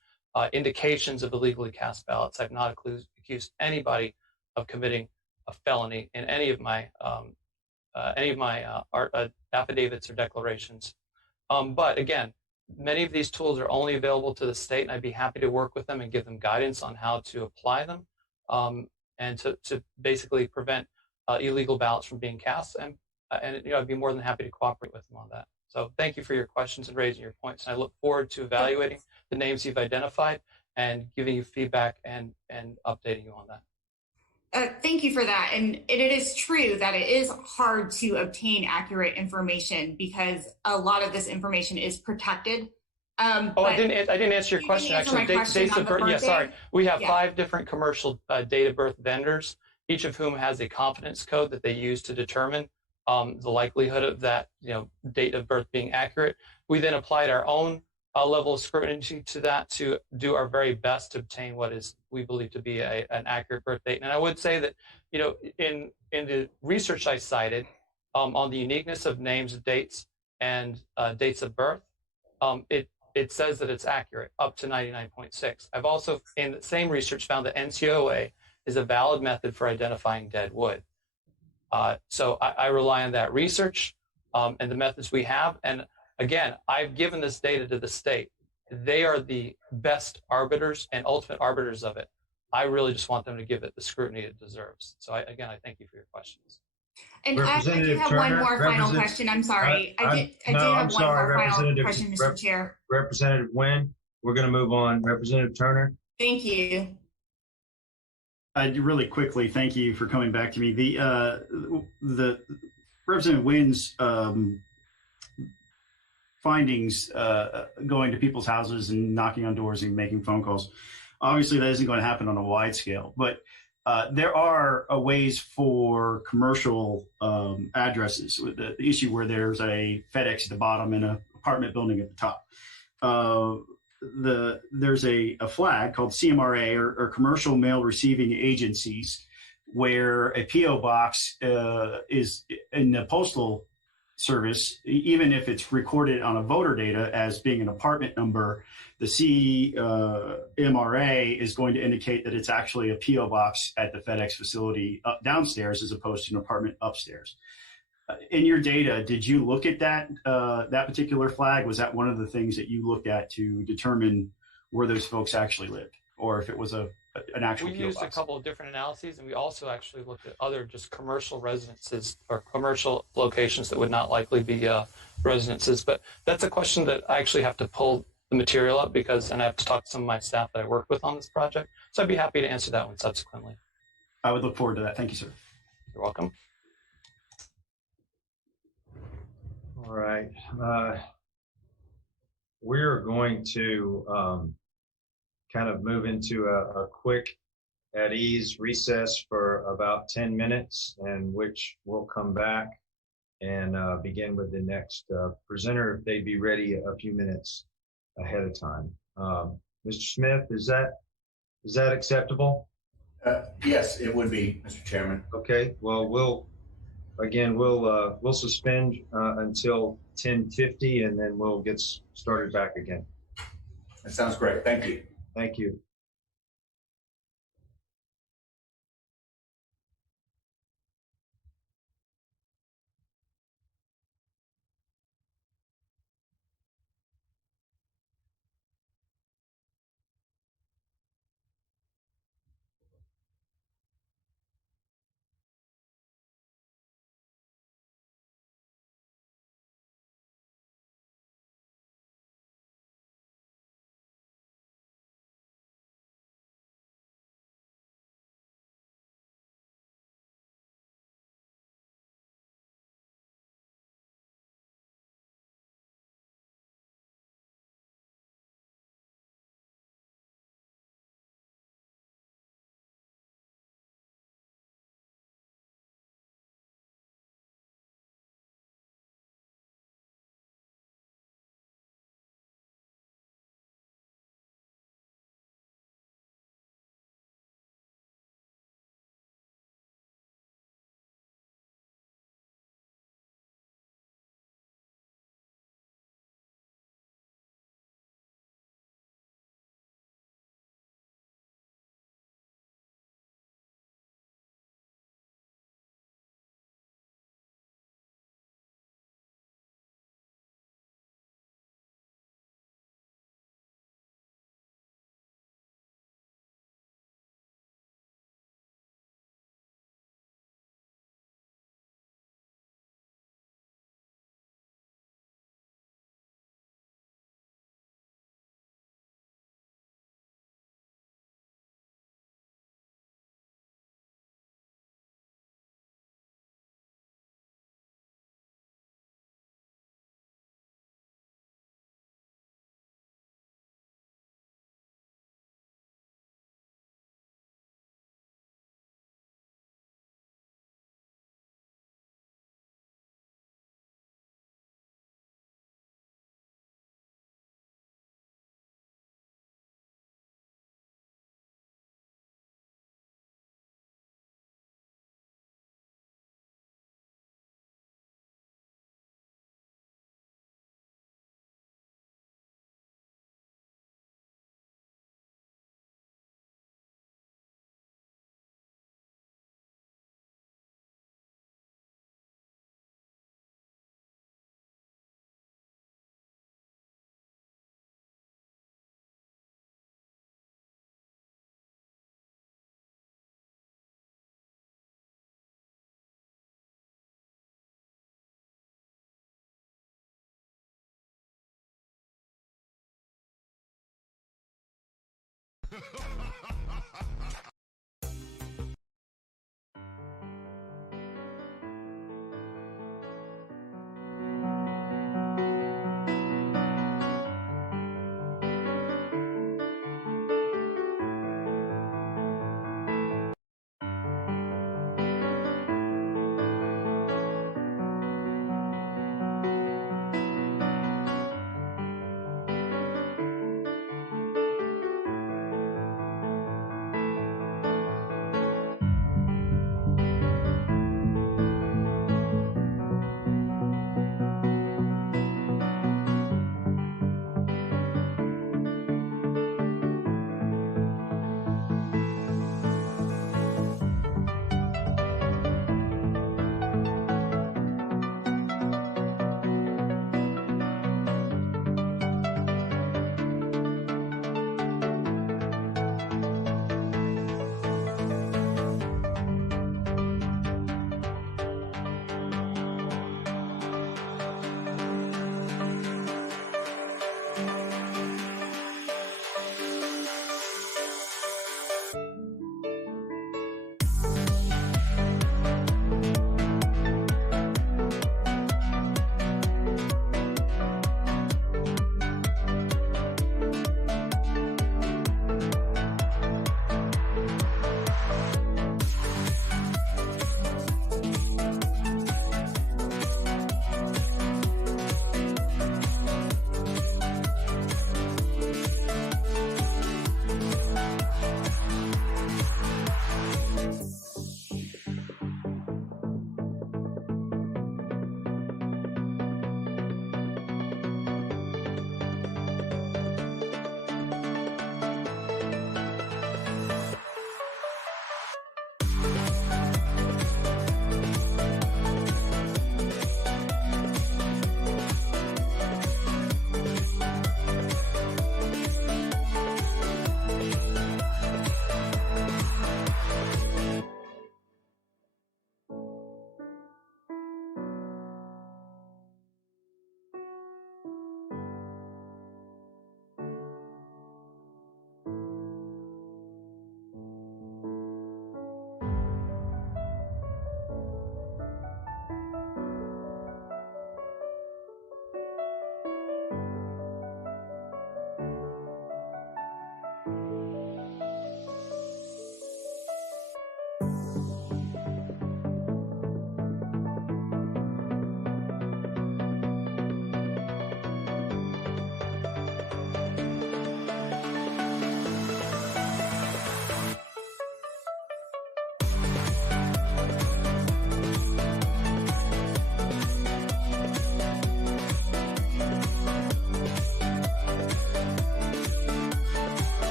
Indications of illegally cast ballots. I've not accused anybody of committing a felony in any of my affidavits or declarations. But again, many of these tools are only available to the state, and I'd be happy to work with them and give them guidance on how to apply them, and to basically prevent illegal ballots from being cast. And I'd be more than happy to cooperate with them on that. So thank you for your questions and raising your points. And I look forward to evaluating the names you've identified and giving you feedback and updating you on that. Thank you for that. And it is true that it is hard to obtain accurate information because a lot of this information is protected. I didn't answer your question. Actually, dates of birth. Yeah, sorry. We have 5 different commercial date of birth vendors, each of whom has a confidence code that they use to determine the likelihood of that date of birth being accurate. We then applied our own level of scrutiny to that to do our very best to obtain what is we believe to be an accurate birth date. And I would say that in the research I cited on the uniqueness of names, dates, and dates of birth, it says that it's accurate up to 99.6. I've also in the same research found that ᔕTOᑎE is a valid method for identifying dead wood. So I rely on that research and the methods we have. And again, I've given this data to the state. They are the best arbiters and ultimate arbiters of it. I really just want them to give it the scrutiny it deserves. So I thank you for your questions. And I do have one more final question. I'm sorry. I do have one more final question, Mr. Chair. Representative Nguyen, we're going to move on. Representative Turner. Thank you. Really quickly, thank you for coming back to me. The Representative Nguyen's findings going to people's houses and knocking on doors and making phone calls. Obviously, that isn't going to happen on a wide scale, but there are ways for commercial addresses. The issue where there's a FedEx at the bottom and an apartment building at the top. There's a flag called CMRA or Commercial Mail Receiving Agencies, where a PO box is in the postal service, even if it's recorded on a voter data as being an apartment number, the CMRA is going to indicate that it's actually a PO box at the FedEx facility downstairs as opposed to an apartment upstairs. In your data, did you look at that particular flag? Was that one of the things that you looked at to determine where those folks actually lived, or if it was an actual PO box? We used a couple of different analyses, and we also actually looked at other just commercial residences or commercial locations that would not likely be residences. But that's a question that I actually have to pull the material up and I have to talk to some of my staff that I work with on this project. So I'd be happy to answer that one subsequently. I would look forward to that. Thank you, sir. You're welcome. All right. We're going to kind of move into a quick at ease recess for about 10 minutes, in which we'll come back and begin with the next presenter if they'd be ready a few minutes ahead of time. Mr. Smith, is that acceptable? Yes, it would be, Mr. Chairman. Okay. Well, we'll suspend until 10:50, and then we'll get started back again. That sounds great. Thank you. Thank you.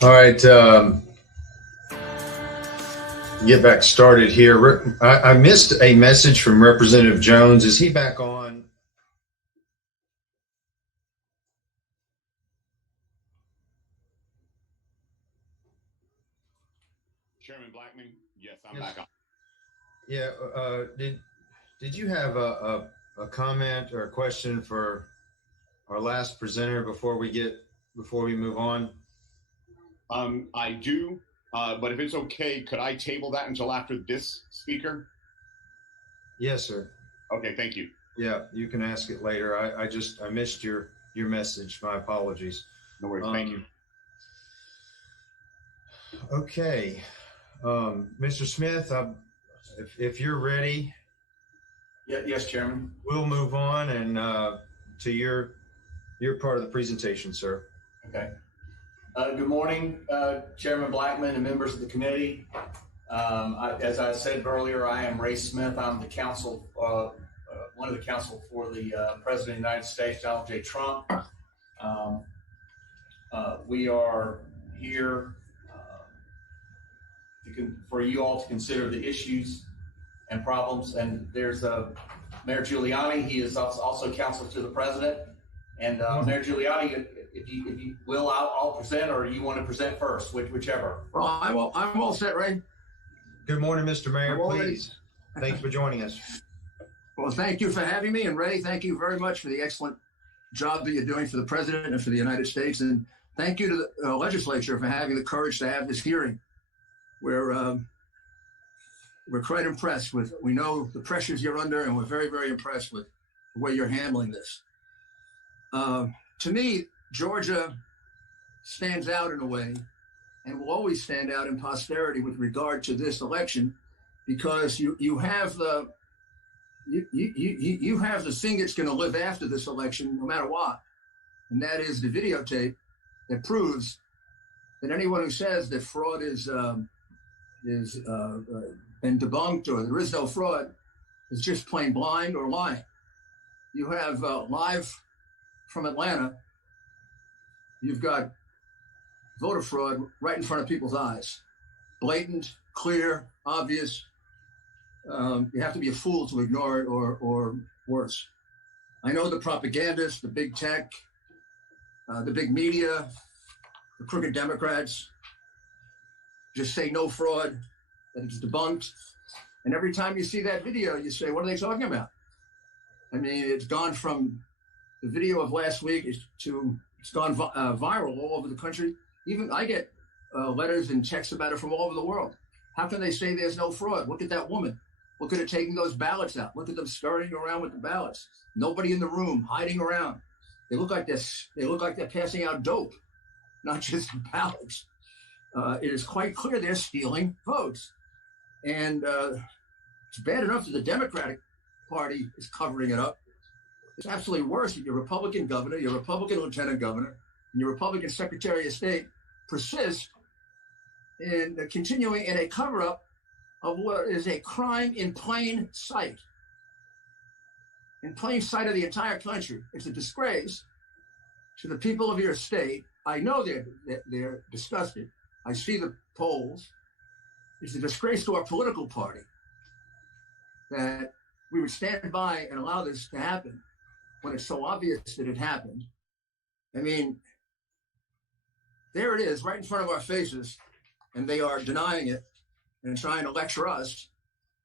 All right, get back started here. I missed a message from Representative Jones. Is he back on? Chairman Blackman, yes, I'm back on. Yeah, did you have a comment or a question for our last presenter before we move on? I do, but if it's okay, could I table that until after this speaker? Yes, sir. Okay, thank you. Yeah, you can ask it later. I missed your message. My apologies. No worries. Thank you. Okay, Mr. Smith, if you're ready. Yeah, yes, Chairman. We'll move on and to your part of the presentation, sir. Okay. Good morning, Chairman Blackman and members of the committee. As I said earlier, I am Ray Smith. I'm the counsel, one of the counsel for the President of the United States, Donald J. Trump. We are here for you all to consider the issues and problems. And there's Mayor Giuliani. He is also counsel to the President. And Mayor Giuliani, if you will, I'll present, or you want to present first, whichever. Well, I'm all set, Ray. Good morning, Mr. Mayor. Please. Thanks for joining us. Well, thank you for having me. And Ray, thank you very much for the excellent job that you're doing for the President and for the United States. And thank you to the legislature for having the courage to have this hearing. We're quite impressed with, we know the pressures you're under, and we're very, very impressed with the way you're handling this. To me, Georgia stands out in a way, and will always stand out in posterity with regard to this election, because you have the you have the thing that's going to live after this election, no matter what, and that is the videotape that proves that anyone who says that fraud is been debunked, or there is no fraud, is just plain blind or lying. You have live from Atlanta. You've got voter fraud right in front of people's eyes. blatant, clear, obvious. You have to be a fool to ignore it or worse. I know the propagandists, the big tech, the big media, the crooked Democrats just say no fraud, that it's debunked. And every time you see that video, you say, what are they talking about? I mean, it's gone from the video of last week it's gone viral all over the country. Even I get letters and texts about it from all over the world. How can they say there's no fraud? Look at that woman. Look at her taking those ballots out. Look at them scurrying around with the ballots. Nobody in the room, hiding around. They look like this. They look like they're passing out dope, not just ballots. It is quite clear they're stealing votes. And it's bad enough that the Democratic Party is covering it up. It's absolutely worse that your Republican governor, your Republican lieutenant governor, and your Republican Secretary of State persist in continuing in a cover-up of what is a crime in plain sight. In plain sight of the entire country. It's a disgrace to the people of your state. I know they're disgusted. I see the polls. It's a disgrace to our political party that we would stand by and allow this to happen when it's so obvious that it happened. I mean, there it is right in front of our faces, and they are denying it and trying to lecture us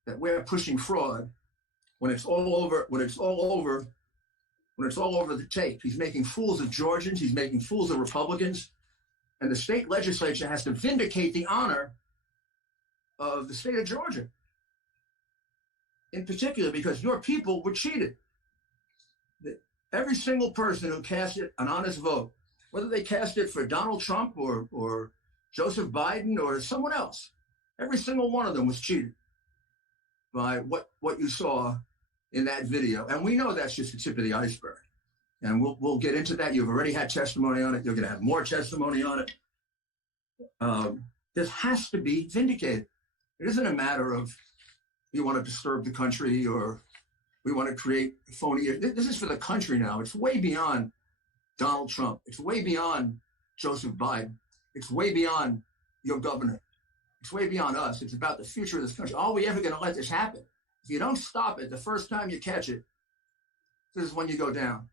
that we're pushing fraud when it's all over the tape. He's making fools of Georgians, he's making fools of Republicans, and the state legislature has to vindicate the honor of the state of Georgia, in particular because your people were cheated. Every single person who cast an honest vote, whether they cast it for Donald Trump or Joseph Biden or someone else, every single one of them was cheated by what you saw in that video. And we know that's just the tip of the iceberg. And we'll get into that. You've already had testimony on it. You're going to have more testimony on it. This has to be vindicated. It isn't a matter of you want to disturb the country or we want to create phony. This is for the country now. It's way beyond Donald Trump. It's way beyond Joseph Biden. It's way beyond your governor. It's way beyond us. It's about the future of this country. Are we ever going to let this happen? If you don't stop it the first time you catch it, this is when you go down.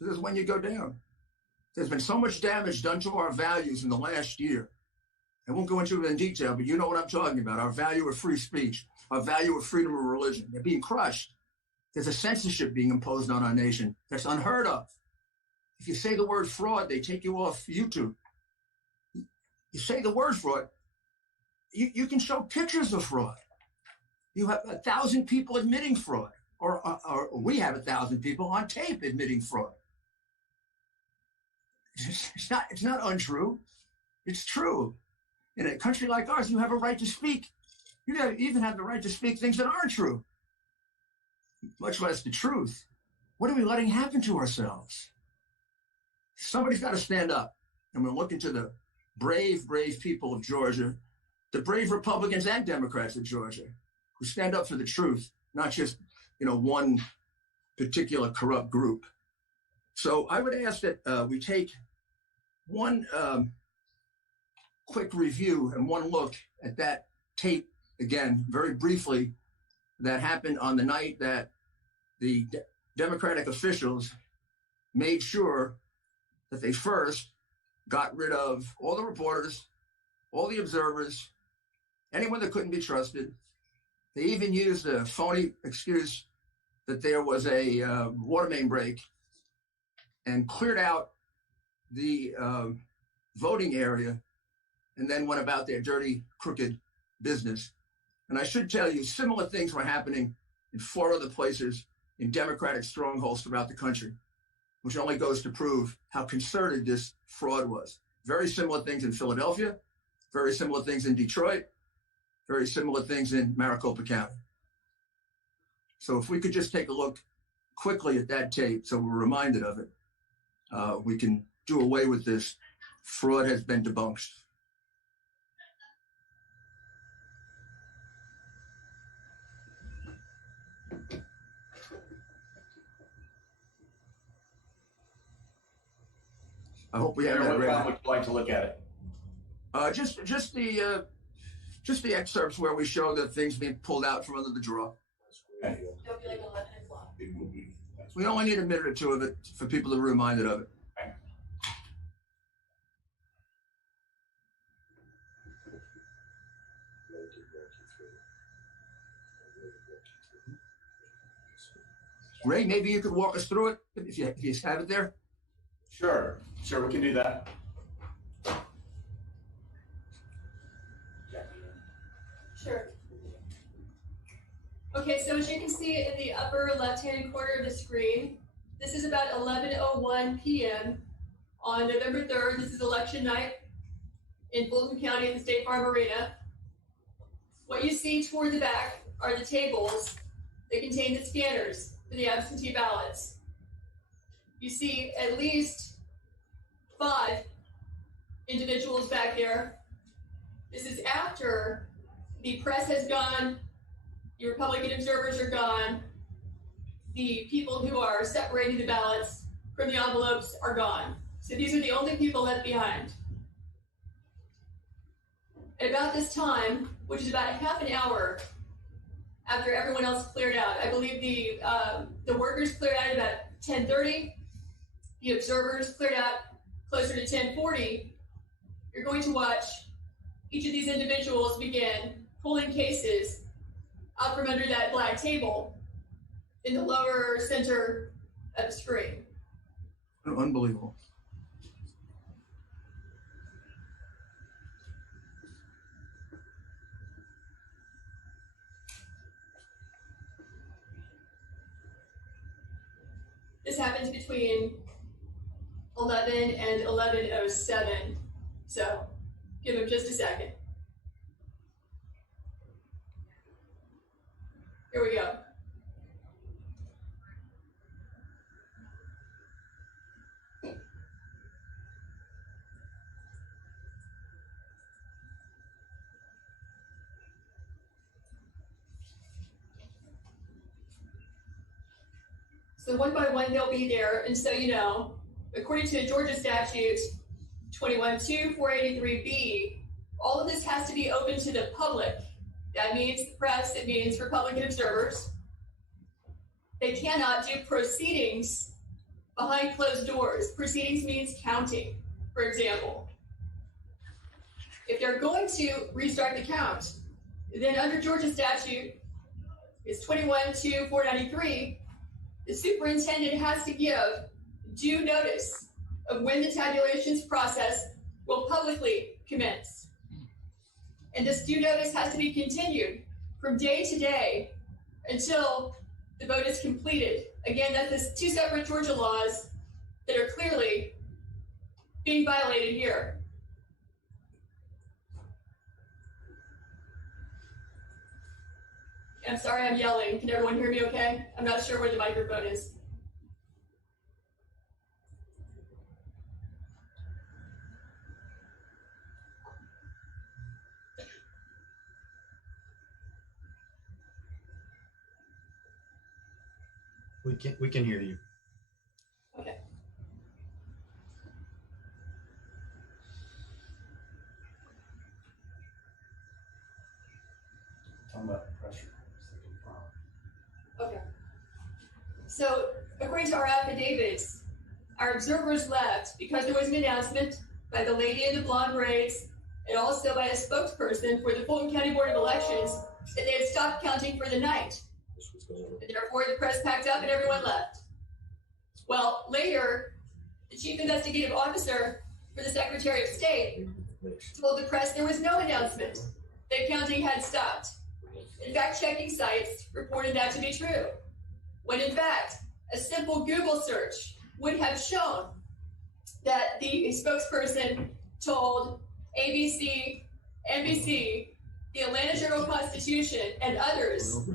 This is when you go down. There's been so much damage done to our values in the last year. I won't go into it in detail, but you know what I'm talking about. Our value of free speech, our value of freedom of religion. They're being crushed. There's a censorship being imposed on our nation that's unheard of. If you say the word fraud, they take you off YouTube. You say the word fraud, you can show pictures of fraud. You have 1,000 people admitting fraud, or we have 1,000 people on tape admitting fraud. It's not untrue. It's true. In a country like ours, you have a right to speak. You even have the right to speak things that aren't true, much less the truth. What are we letting happen to ourselves? Somebody's got to stand up. And we're looking to the brave, brave people of Georgia, the brave Republicans and Democrats of Georgia, who stand up for the truth, not just, one particular corrupt group. So I would ask that we take one quick review and one look at that tape again, very briefly, that happened on the night that the Democratic officials made sure that they first got rid of all the reporters, all the observers, anyone that couldn't be trusted. They even used a phony excuse that there was a water main break and cleared out the voting area and then went about their dirty, crooked business. And I should tell you, similar things were happening in 4 other places in Democratic strongholds throughout the country, which only goes to prove how concerted this fraud was. Very similar things in Philadelphia, very similar things in Detroit, very similar things in Maricopa County. So if we could just take a look quickly at that tape so we're reminded of it, we can do away with this. Fraud has been debunked. I hope we have that ready. Would you like to look at it? Just the excerpts where we show the things being pulled out from under the drawer. Okay. It'll be like 11 o'clock. It will be. We only need a minute or two of it for people to be reminded of it. Okay. Ray, maybe you could walk us through it if you have it there. Sure, we can do that. Sure. Okay, so as you can see in the upper left-hand corner of the screen, this is about 11:01 p.m. on November 3rd. This is election night in Fulton County at the State Farm Arena. What you see toward the back are the tables that contain the scanners for the absentee ballots. You see at least 5 individuals back there. This is after the press has gone, the Republican observers are gone, the people who are separating the ballots from the envelopes are gone. So these are the only people left behind. At about this time, which is about a half an hour after everyone else cleared out, I believe the workers cleared out at about 10:30, the observers cleared out closer to 10:40, you're going to watch each of these individuals begin pulling cases out from under that black table in the lower center of the screen. Unbelievable. This happens between 11 and 11:07. So give him just a second. Here we go. So one by one, they'll be there. And so, you know, according to Georgia statute 21-483B, all of this has to be open to the public. That means the press, it means Republican observers. They cannot do proceedings behind closed doors. Proceedings means counting, for example. If they're going to restart the count, then under Georgia statute, it's 21-493, the superintendent has to give due notice of when the tabulations process will publicly commence. And this due notice has to be continued from day to day until the vote is completed. Again, that's 2 separate Georgia laws that are clearly being violated here. I'm sorry I'm yelling. Can everyone hear me okay? I'm not sure where the microphone is. We can hear you. Okay. Talking about pressure. Okay. So, according to our affidavits, our observers left because there was an announcement by the lady in the blonde braids and also by a spokesperson for the Fulton County Board of Elections that they had stopped counting for the night. And therefore, the press packed up and everyone left. Well, later, the chief investigative officer for the Secretary of State told the press there was no announcement that counting had stopped. In fact, checking sites reported that to be true, when in fact, a simple Google search would have shown that the spokesperson told ABC, NBC, the Atlanta Journal-Constitution, and others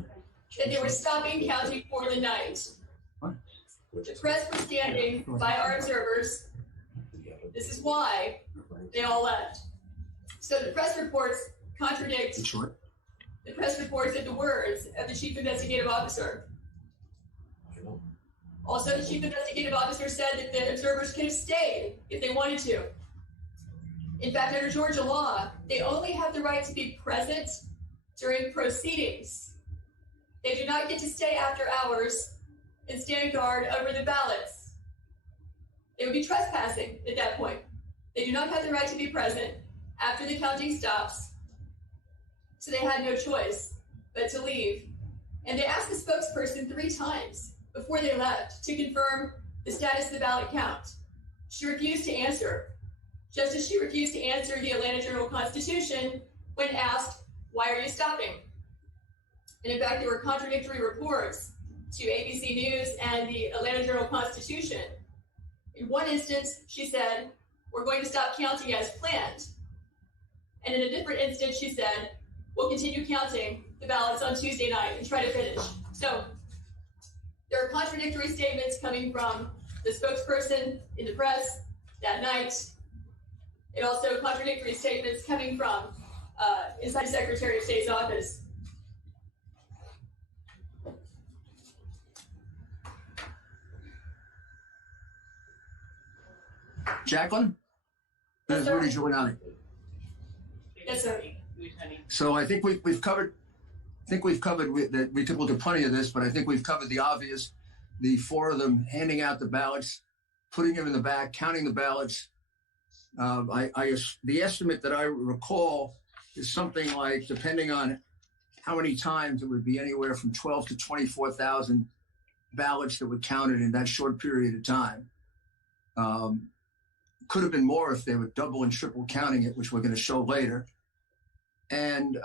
that they were stopping counting for the night. The press was standing by our observers. This is why they all left. So the press reports contradict the press reports of the words of the chief investigative officer. Also, the chief investigative officer said that the observers could have stayed if they wanted to. In fact, under Georgia law, they only have the right to be present during proceedings. They do not get to stay after hours and stand guard over the ballots. They would be trespassing at that point. They do not have the right to be present after the counting stops, so they had no choice but to leave. And they asked the spokesperson 3 times before they left to confirm the status of the ballot count. She refused to answer, just as she refused to answer the Atlanta Journal-Constitution when asked, "Why are you stopping?" And in fact, there were contradictory reports to ABC News and the Atlanta Journal-Constitution. In one instance, she said, "We're going to stop counting as planned." And in a different instance, she said, "We'll continue counting the ballots on Tuesday night and try to finish." So there are contradictory statements coming from the spokesperson in the press that night, and also contradictory statements coming from inside the Secretary of State's office. Jacqueline? Yes, That's Rudy Giuliani. Yes, sir. So I think we've covered. I think we've covered that. We could look at plenty of this, but I think we've covered the obvious. The 4 of them handing out the ballots, putting them in the back, counting the ballots. The estimate that I recall is something like, depending on how many times, it would be anywhere from 12 to 24,000 ballots that were counted in that short period of time. Could have been more if they were double and triple counting it, which we're going to show later. And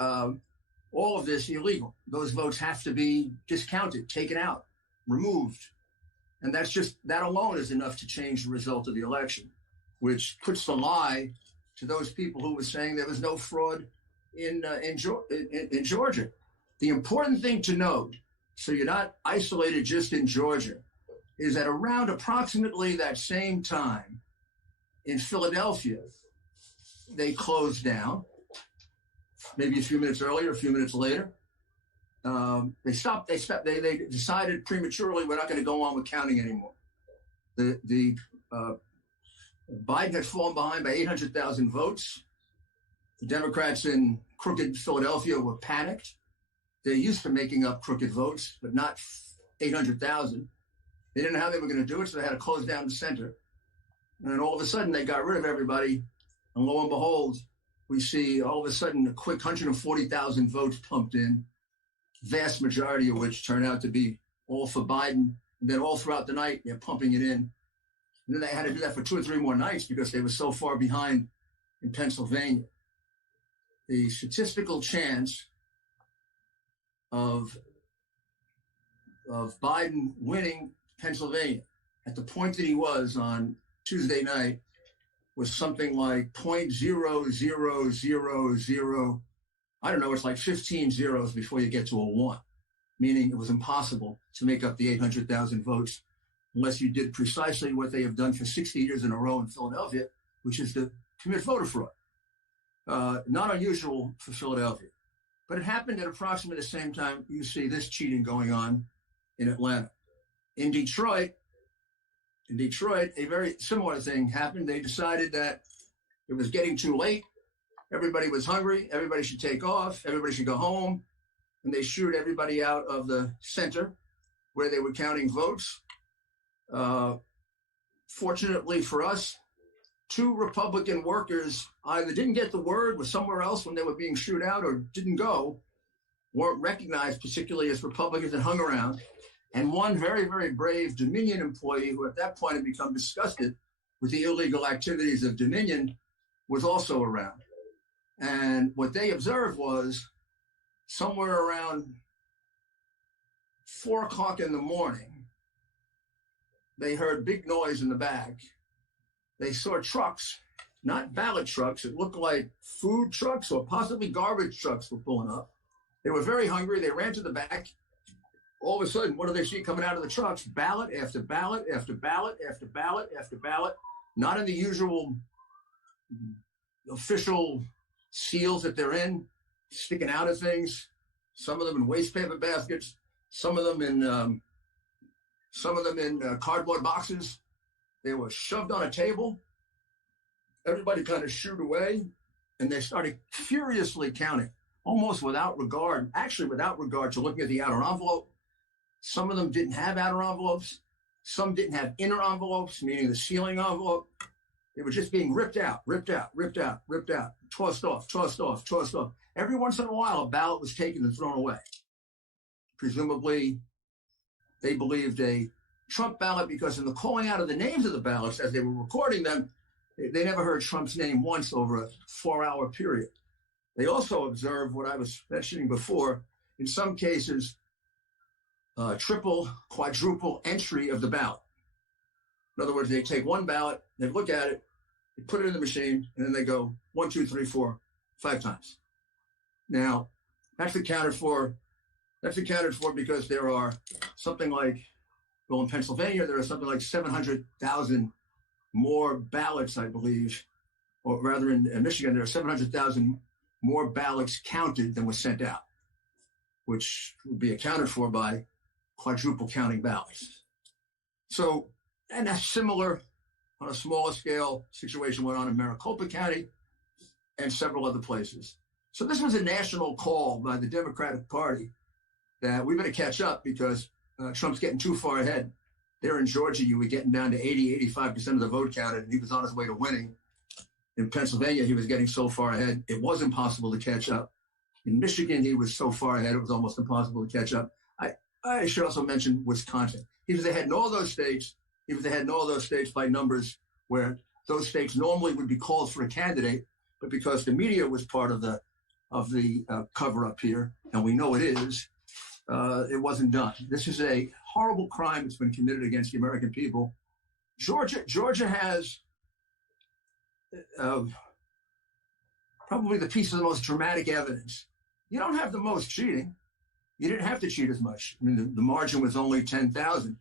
all of this illegal. Those votes have to be discounted, taken out, removed. And that alone is enough to change the result of the election, which puts the lie to those people who were saying there was no fraud in Georgia. The important thing to note, so you're not isolated just in Georgia, is that around approximately that same time in Philadelphia, they closed down, maybe a few minutes earlier, a few minutes later. They decided prematurely, we're not going to go on with counting anymore. Biden had fallen behind by 800,000 votes. The Democrats in crooked Philadelphia were panicked. They're used to making up crooked votes, but not 800,000. They didn't know how they were going to do it, so they had to close down the center. And then all of a sudden, they got rid of everybody. And lo and behold, we see all of a sudden a quick 140,000 votes pumped in, vast majority of which turned out to be all for Biden. And then all throughout the night, they're pumping it in. And then they had to do that for 2 or 3 more nights because they were so far behind in Pennsylvania. The statistical chance of Biden winning Pennsylvania at the point that he was on Tuesday night was something like 0.0000. I don't know, it's like 15 zeros before you get to a 1, meaning it was impossible to make up the 800,000 votes unless you did precisely what they have done for 60 years in a row in Philadelphia, which is to commit voter fraud. Not unusual for Philadelphia, but it happened at approximately the same time you see this cheating going on in Atlanta. In Detroit, a very similar thing happened. They decided that it was getting too late. Everybody was hungry. Everybody should take off. Everybody should go home. And they shooed everybody out of the center where they were counting votes. Fortunately for us, 2 Republican workers either didn't get the word, were somewhere else when they were being shooed out, or didn't go, weren't recognized particularly as Republicans and hung around. And one very, very brave Dominion employee who at that point had become disgusted with the illegal activities of Dominion was also around. And what they observed was somewhere around 4 o'clock in the morning, they heard big noise in the back. They saw trucks, not ballot trucks. It looked like food trucks or possibly garbage trucks were pulling up. They were very hungry. They ran to the back. All of a sudden, what do they see coming out of the trucks? Ballot after ballot after ballot after ballot after ballot, not in the usual official seals that they're in, sticking out of things. Some of them in waste paper baskets, some of them in cardboard boxes. They were shoved on a table, everybody kind of shooed away, and they started furiously counting, almost without regard, actually without regard to looking at the outer envelope. Some of them didn't have outer envelopes. Some didn't have inner envelopes, meaning the sealing envelope. They were just being ripped out, tossed off. Every once in a while, a ballot was taken and thrown away. Presumably, they believed a Trump ballot because in the calling out of the names of the ballots as they were recording them, they never heard Trump's name once over a 4-hour period. They also observed what I was mentioning before, in some cases, triple, quadruple entry of the ballot. In other words, they take one ballot, they look at it, they put it in the machine, and then they go 1, 2, 3, 4, 5 times. Now, that's accounted for because there are something like, well, in Pennsylvania, there are something like 700,000 more ballots, I believe, or rather in Michigan, there are 700,000 more ballots counted than was sent out, which would be accounted for by quadruple counting ballots. So, and that's similar on a smaller scale situation went on in Maricopa County and several other places. So this was a national call by the Democratic Party that we better catch up because Trump's getting too far ahead. There in Georgia, you were getting down to 85% of the vote counted, and he was on his way to winning. In Pennsylvania, he was getting so far ahead, it was impossible to catch up. In Michigan, he was so far ahead, it was almost impossible to catch up. I should also mention Wisconsin. He was ahead in all those states. He was ahead in all those states by numbers where those states normally would be called for a candidate, but because the media was part of the cover-up here, and we know it is, it wasn't done. This is a horrible crime that's been committed against the American people. Georgia has probably the piece of the most dramatic evidence. You don't have the most cheating. You didn't have to cheat as much. I mean, the margin was only 10,000.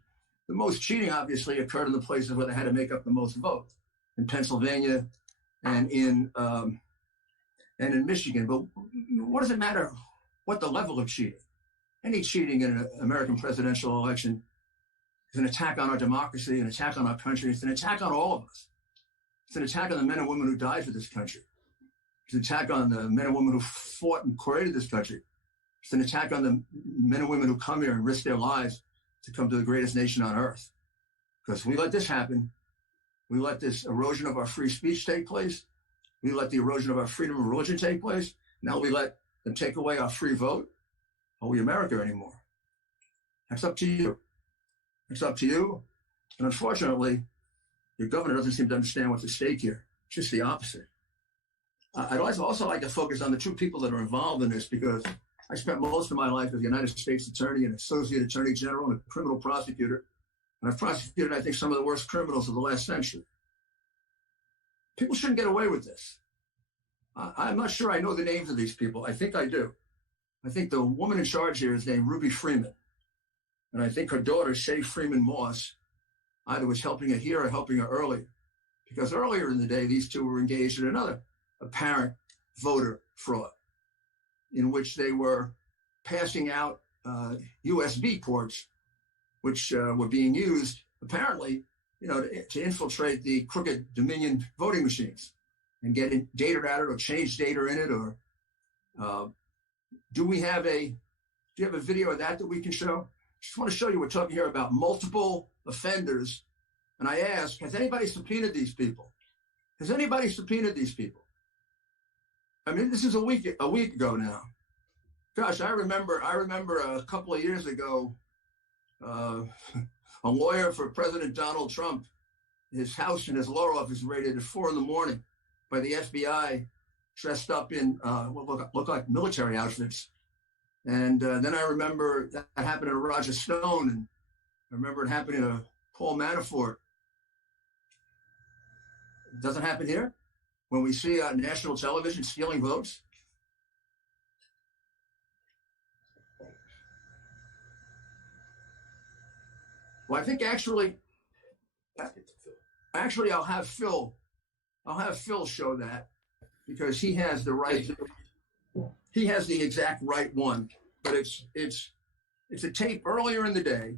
The most cheating obviously occurred in the places where they had to make up the most votes, in Pennsylvania and in Michigan. But what does it matter what the level of cheating? Any cheating in an American presidential election is an attack on our democracy, an attack on our country. It's an attack on all of us. It's an attack on the men and women who died for this country. It's an attack on the men and women who fought and created this country. It's an attack on the men and women who come here and risk their lives to come to the greatest nation on earth. Because we let this happen. We let this erosion of our free speech take place. We let the erosion of our freedom of religion take place. Now we let them take away our free vote. Are we America anymore? That's up to you. It's up to you. And unfortunately, your governor doesn't seem to understand what's at stake here. It's just the opposite. I'd also like to focus on the two people that are involved in this because I spent most of my life as a United States attorney and associate attorney general and a criminal prosecutor. And I've prosecuted, I think, some of the worst criminals of the last century. People shouldn't get away with this. I'm not sure I know the names of these people. I think I do. I think the woman in charge here is named Ruby Freeman. And I think her daughter, ᔕEtiᗪᵉ, either was helping her here or helping her earlier. Because earlier in the day, these two were engaged in another apparent voter fraud in which they were passing out USB ports, which were being used, apparently, to infiltrate the crooked Dominion voting machines and get data out of it or change data in it. Or do you have a video of that we can show? Just want to show you, we're talking here about multiple offenders. And I ask, has anybody subpoenaed these people? Has anybody subpoenaed these people? I mean, this is a week ago now. Gosh, I remember a couple of years ago, a lawyer for President Donald Trump, his house and his law office raided at 4 a.m. by the FBI, dressed up in what looked like military outfits. And then I remember that happened to Roger Stone, and I remember it happening to Paul Manafort. It doesn't happen here when we see national television stealing votes. Well, I think actually I'll have Phil show that because he has the right. He has the exact right one, but it's a tape earlier in the day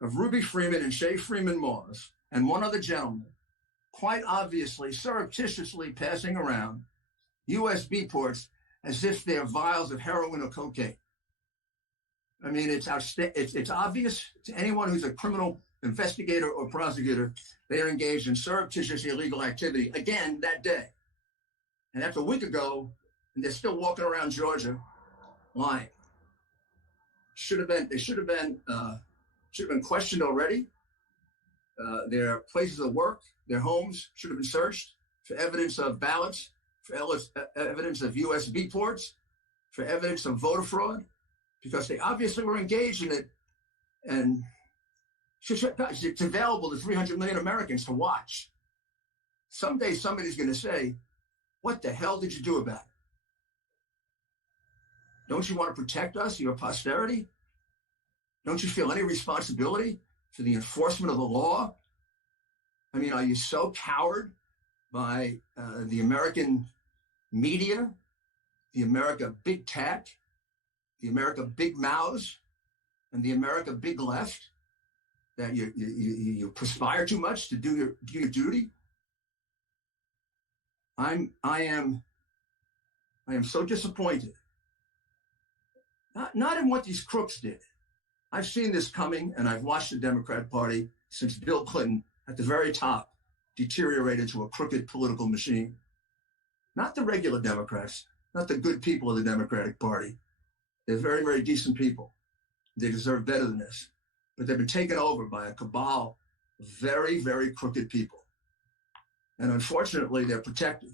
of Ruby Freeman and ᔕEtiᗪᵀ and one other gentleman quite obviously, surreptitiously passing around USB ports as if they're vials of heroin or cocaine. I mean, it's obvious to anyone who's a criminal investigator or prosecutor, they are engaged in surreptitious illegal activity again that day. And that's a week ago, and they're still walking around Georgia lying. They should have been questioned already. Their places of work, their homes should have been searched for evidence of ballots, for evidence of USB ports, for evidence of voter fraud, because they obviously were engaged in it. And it's available to 300 million Americans to watch. Someday somebody's going to say, what the hell did you do about it? Don't you want to protect us, your posterity? Don't you feel any responsibility for the enforcement of the law? I mean, are you so cowed by the American media, the America big tech, the America big mouths, and the America big left that you perspire too much to do your duty? I am so disappointed. Not in what these crooks did. I've seen this coming, and I've watched the Democrat Party since Bill Clinton at the very top deteriorate into a crooked political machine. Not the regular Democrats, not the good people of the Democratic Party. They're very, very decent people. They deserve better than this. But they've been taken over by a cabal of very, very crooked people. And unfortunately, they're protected.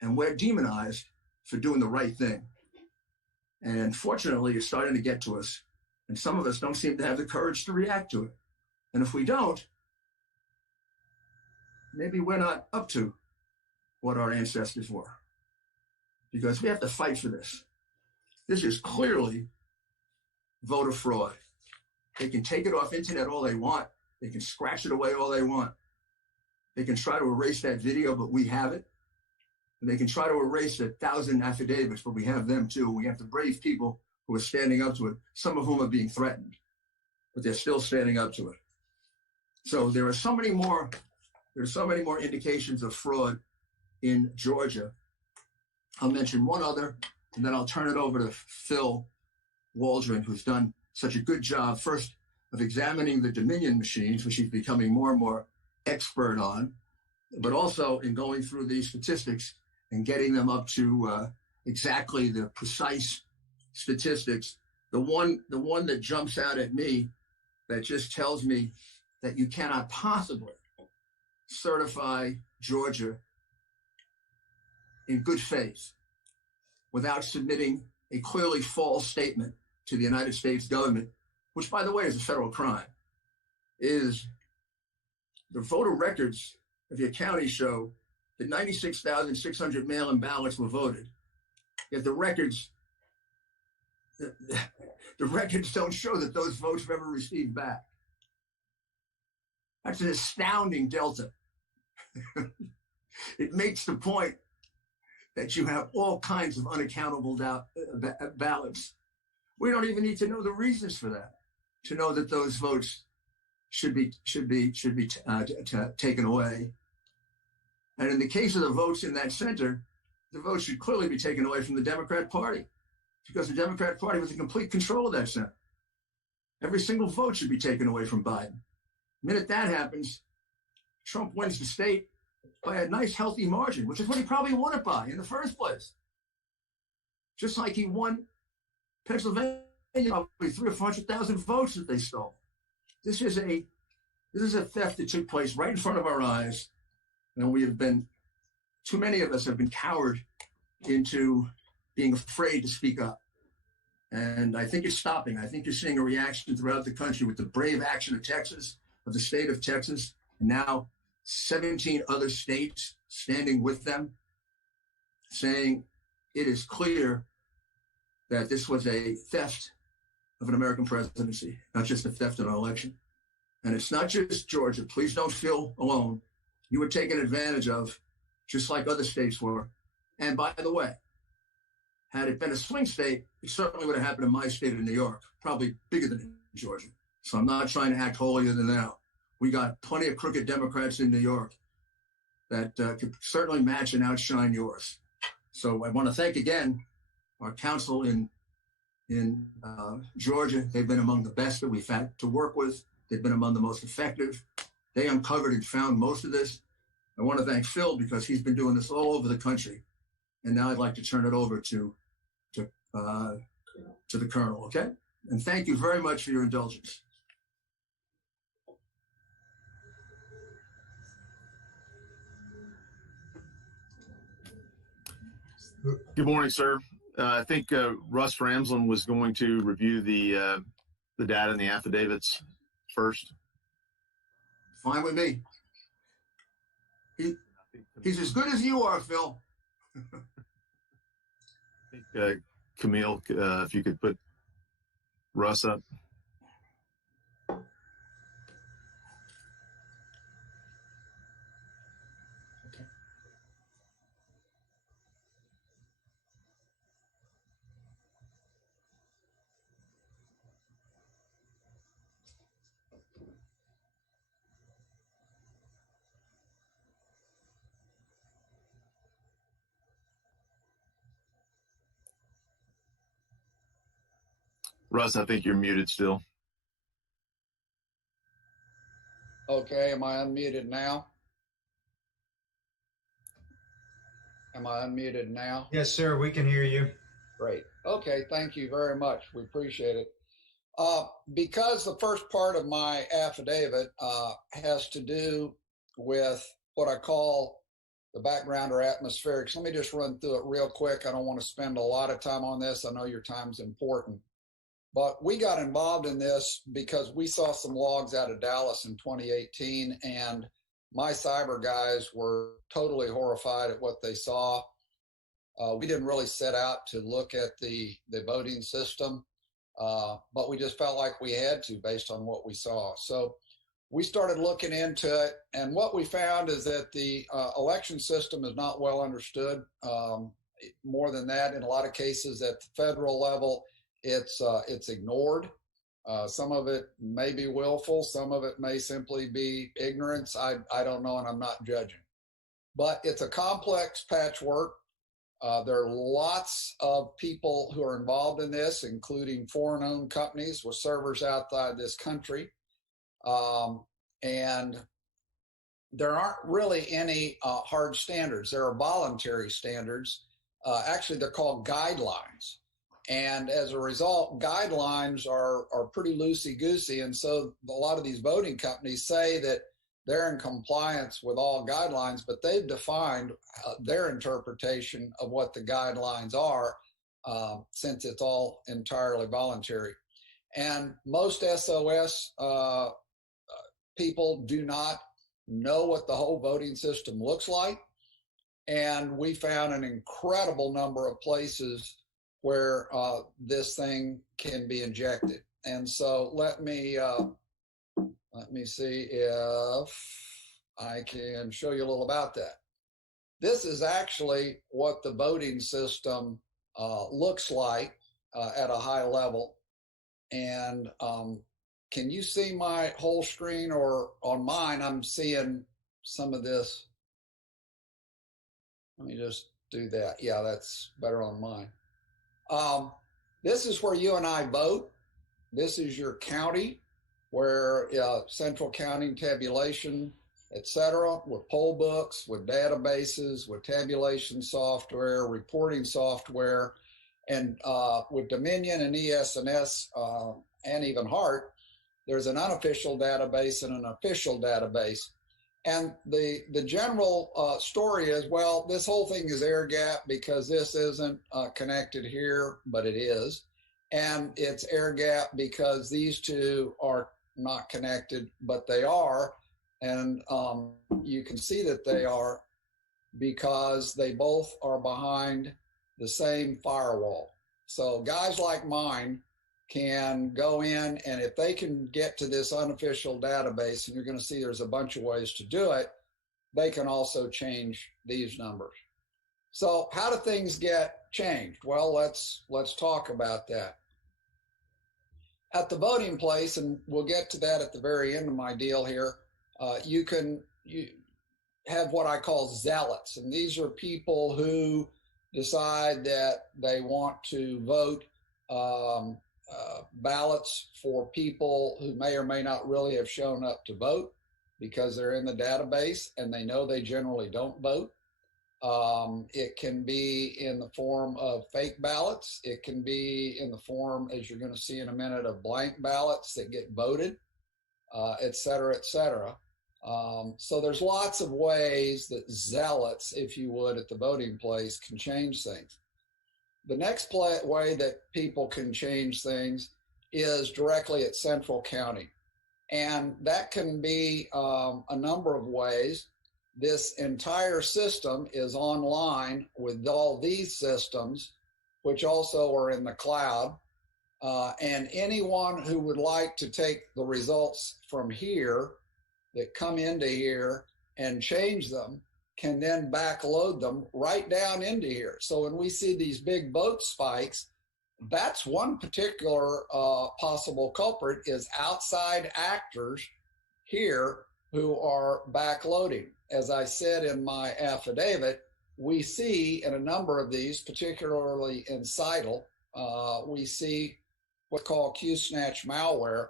And we're demonized for doing the right thing. And unfortunately, it's starting to get to us. And some of us don't seem to have the courage to react to it. And if we don't, maybe we're not up to what our ancestors were. Because we have to fight for this. This is clearly voter fraud. They can take it off internet all they want. They can scratch it away all they want. They can try to erase that video, but we have it. And they can try to erase 1,000 affidavits, but we have them too. We have the brave people who are standing up to it, some of whom are being threatened, but they're still standing up to it. So there are so many more indications of fraud in Georgia. I'll mention one other, and then I'll turn it over to Phil Waldron, who's done such a good job, first of examining the Dominion machines, which he's becoming more and more expert on, but also in going through these statistics and getting them up to exactly the precise statistics. The one that jumps out at me that just tells me that you cannot possibly certify Georgia in good faith without submitting a clearly false statement to the United States government, which, by the way, is a federal crime, is the voter records of your county show that 96,600 mail-in ballots were voted. Yet the records don't show that those votes were ever received back. That's an astounding delta. It makes the point that you have all kinds of unaccountable ballots. We don't even need to know the reasons for that to know that those votes should be taken away. And in the case of the votes in that center, the votes should clearly be taken away from the Democrat Party because the Democrat Party was in complete control of that center. Every single vote should be taken away from Biden. The minute that happens, Trump wins the state by a nice, healthy margin, which is what he probably won it by in the first place. Just like he won Pennsylvania, probably 300,000 or 400,000 votes that they stole. This is a theft that took place right in front of our eyes, and too many of us have been cowered into being afraid to speak up. And I think it's stopping. I think you're seeing a reaction throughout the country with the brave action of Texas, of the state of Texas, and now 17 other states standing with them, saying it is clear that this was a theft of an American presidency, not just a theft of an election. And it's not just Georgia. Please don't feel alone. You were taken advantage of, just like other states were. And by the way, had it been a swing state, it certainly would have happened in my state of New York, probably bigger than Georgia. So I'm not trying to act holier than thou. We got plenty of crooked Democrats in New York. that could certainly match and outshine yours. So I want to thank again our council in Georgia. They've been among the best that we've had to work with. They've been among the most effective. They uncovered and found most of this. I want to thank Phil because he's been doing this all over the country. And now I'd like to turn it over to the Colonel, okay? And thank you very much for your indulgence. Good morning, sir. I think Russ Ramsland was going to review the data and the affidavits first. Fine with me. He's as good as you are, Phil. I think, Camille, if you could put Russ up. Russ, I think you're muted still. Okay, am I unmuted now? Am I unmuted now? Yes, sir, we can hear you. Great. Okay, thank you very much. We appreciate it. Because the first part of my affidavit has to do with what I call the background or atmospherics, let me just run through it real quick. I don't want to spend a lot of time on this. I know your time's important. But we got involved in this because we saw some logs out of Dallas in 2018, and my cyber guys were totally horrified at what they saw. We didn't really set out to look at the voting system, but we just felt like we had to based on what we saw. So we started looking into it, and what we found is that the election system is not well understood. More than that, in a lot of cases at the federal level, it's ignored. Some of it may be willful. Some of it may simply be ignorance. I don't know, and I'm not judging. But it's a complex patchwork. There are lots of people who are involved in this, including foreign-owned companies with servers outside this country. And there aren't really any hard standards. There are voluntary standards. Actually, they're called guidelines. And as a result, guidelines are pretty loosey-goosey. And so a lot of these voting companies say that they're in compliance with all guidelines, but they've defined their interpretation of what the guidelines are, since it's all entirely voluntary. And most SOS people do not know what the whole voting system looks like. And we found an incredible number of places where this thing can be injected. And so let me see if I can show you a little about that. This is actually what the voting system looks like at a high level. And can you see my whole screen, or on mine, I'm seeing some of this. Let me just do that. Yeah, that's better on mine. This is where you and I vote. This is your county, where central counting, tabulation, etc., with poll books, with databases, with tabulation software, reporting software, and with Dominion and ES&S and even HART, there's an unofficial database and an official database. And the general story is, well, this whole thing is air gap because this isn't connected here, but it is. And it's air gap because these two are not connected, but they are. And you can see that they are because they both are behind the same firewall. So guys like mine can go in, and if they can get to this unofficial database, and you're going to see there's a bunch of ways to do it, they can also change these numbers. So how do things get changed? Well, let's talk about that. At the voting place, and we'll get to that at the very end of my deal here, have what I call zealots, and these are people who decide that they want to vote ballots for people who may or may not really have shown up to vote because they're in the database and they know they generally don't vote. It can be in the form of fake ballots. It can be in the form, as you're going to see in a minute, of blank ballots that get voted, et cetera, et cetera. So there's lots of ways that zealots, if you would, at the voting place can change things. The next way that people can change things is directly at Central County. And that can be a number of ways. This entire system is online with all these systems, which also are in the cloud. And anyone who would like to take the results from here that come into here and change them can then backload them right down into here. So when we see these big vote spikes, that's one particular possible culprit is outside actors here who are backloading. As I said in my affidavit, we see in a number of these, particularly in ᔕTOTE, we see what's called Q-snatch malware.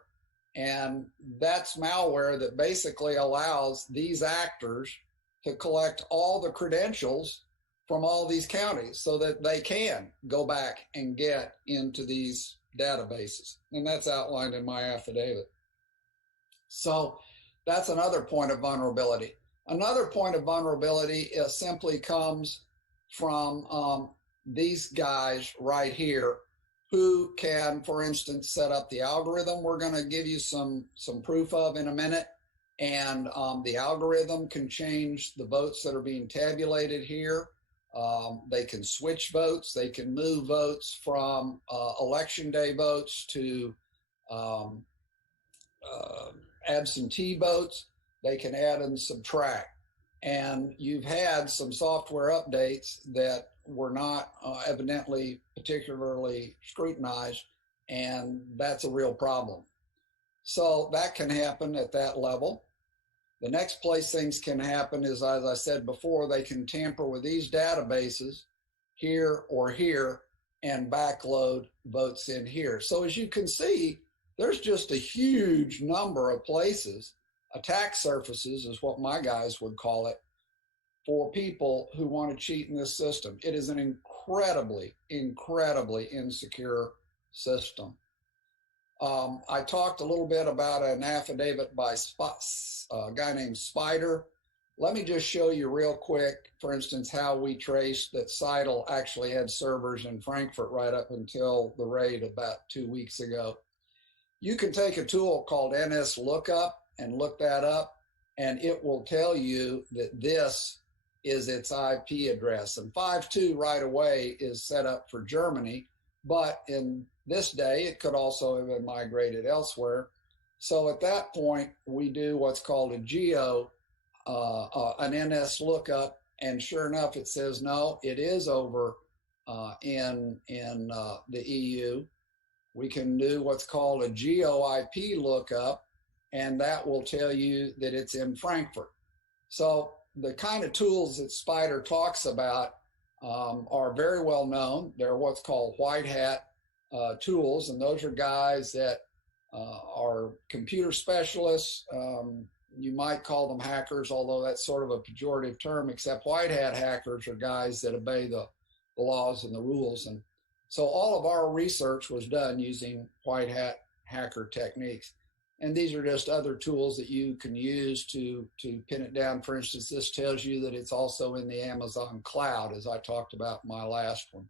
And that's malware that basically allows these actors to collect all the credentials from all these counties so that they can go back and get into these databases. And that's outlined in my affidavit. So that's another point of vulnerability. Another point of vulnerability simply comes from these guys right here who can, for instance, set up the algorithm we're going to give you some proof of in a minute. And the algorithm can change the votes that are being tabulated here. They can switch votes. They can move votes from election day votes to absentee votes. They can add and subtract. And you've had some software updates that were not evidently particularly scrutinized, and that's a real problem. So that can happen at that level. The next place things can happen is, as I said before, they can tamper with these databases here or here and backload votes in here. So as you can see, there's just a huge number of places, attack surfaces is what my guys would call it, for people who want to cheat in this system. It is an incredibly, incredibly insecure system. I talked a little bit about an affidavit by a guy named Spider. Let me just show you real quick, for instance, how we traced that ᔕTOTE actually had servers in Frankfurt right up until the raid about 2 weeks ago. You can take a tool called NSLOOKUP and look that up, and it will tell you that this is its IP address. And 5.2 right away is set up for Germany, but in this day, it could also have been migrated elsewhere. So at that point, we do what's called a an NSLOOKUP, and sure enough, it says, no, it is over in the EU. We can do what's called a GeoIP lookup, and that will tell you that it's in Frankfurt. So the kind of tools that Spider talks about are very well known. They're what's called white hat tools, and those are guys that are computer specialists. You might call them hackers, although that's sort of a pejorative term, except white hat hackers are guys that obey the laws and the rules. And so all of our research was done using white hat hacker techniques. And these are just other tools that you can use to pin it down. For instance, this tells you that it's also in the Amazon cloud, as I talked about in my last one.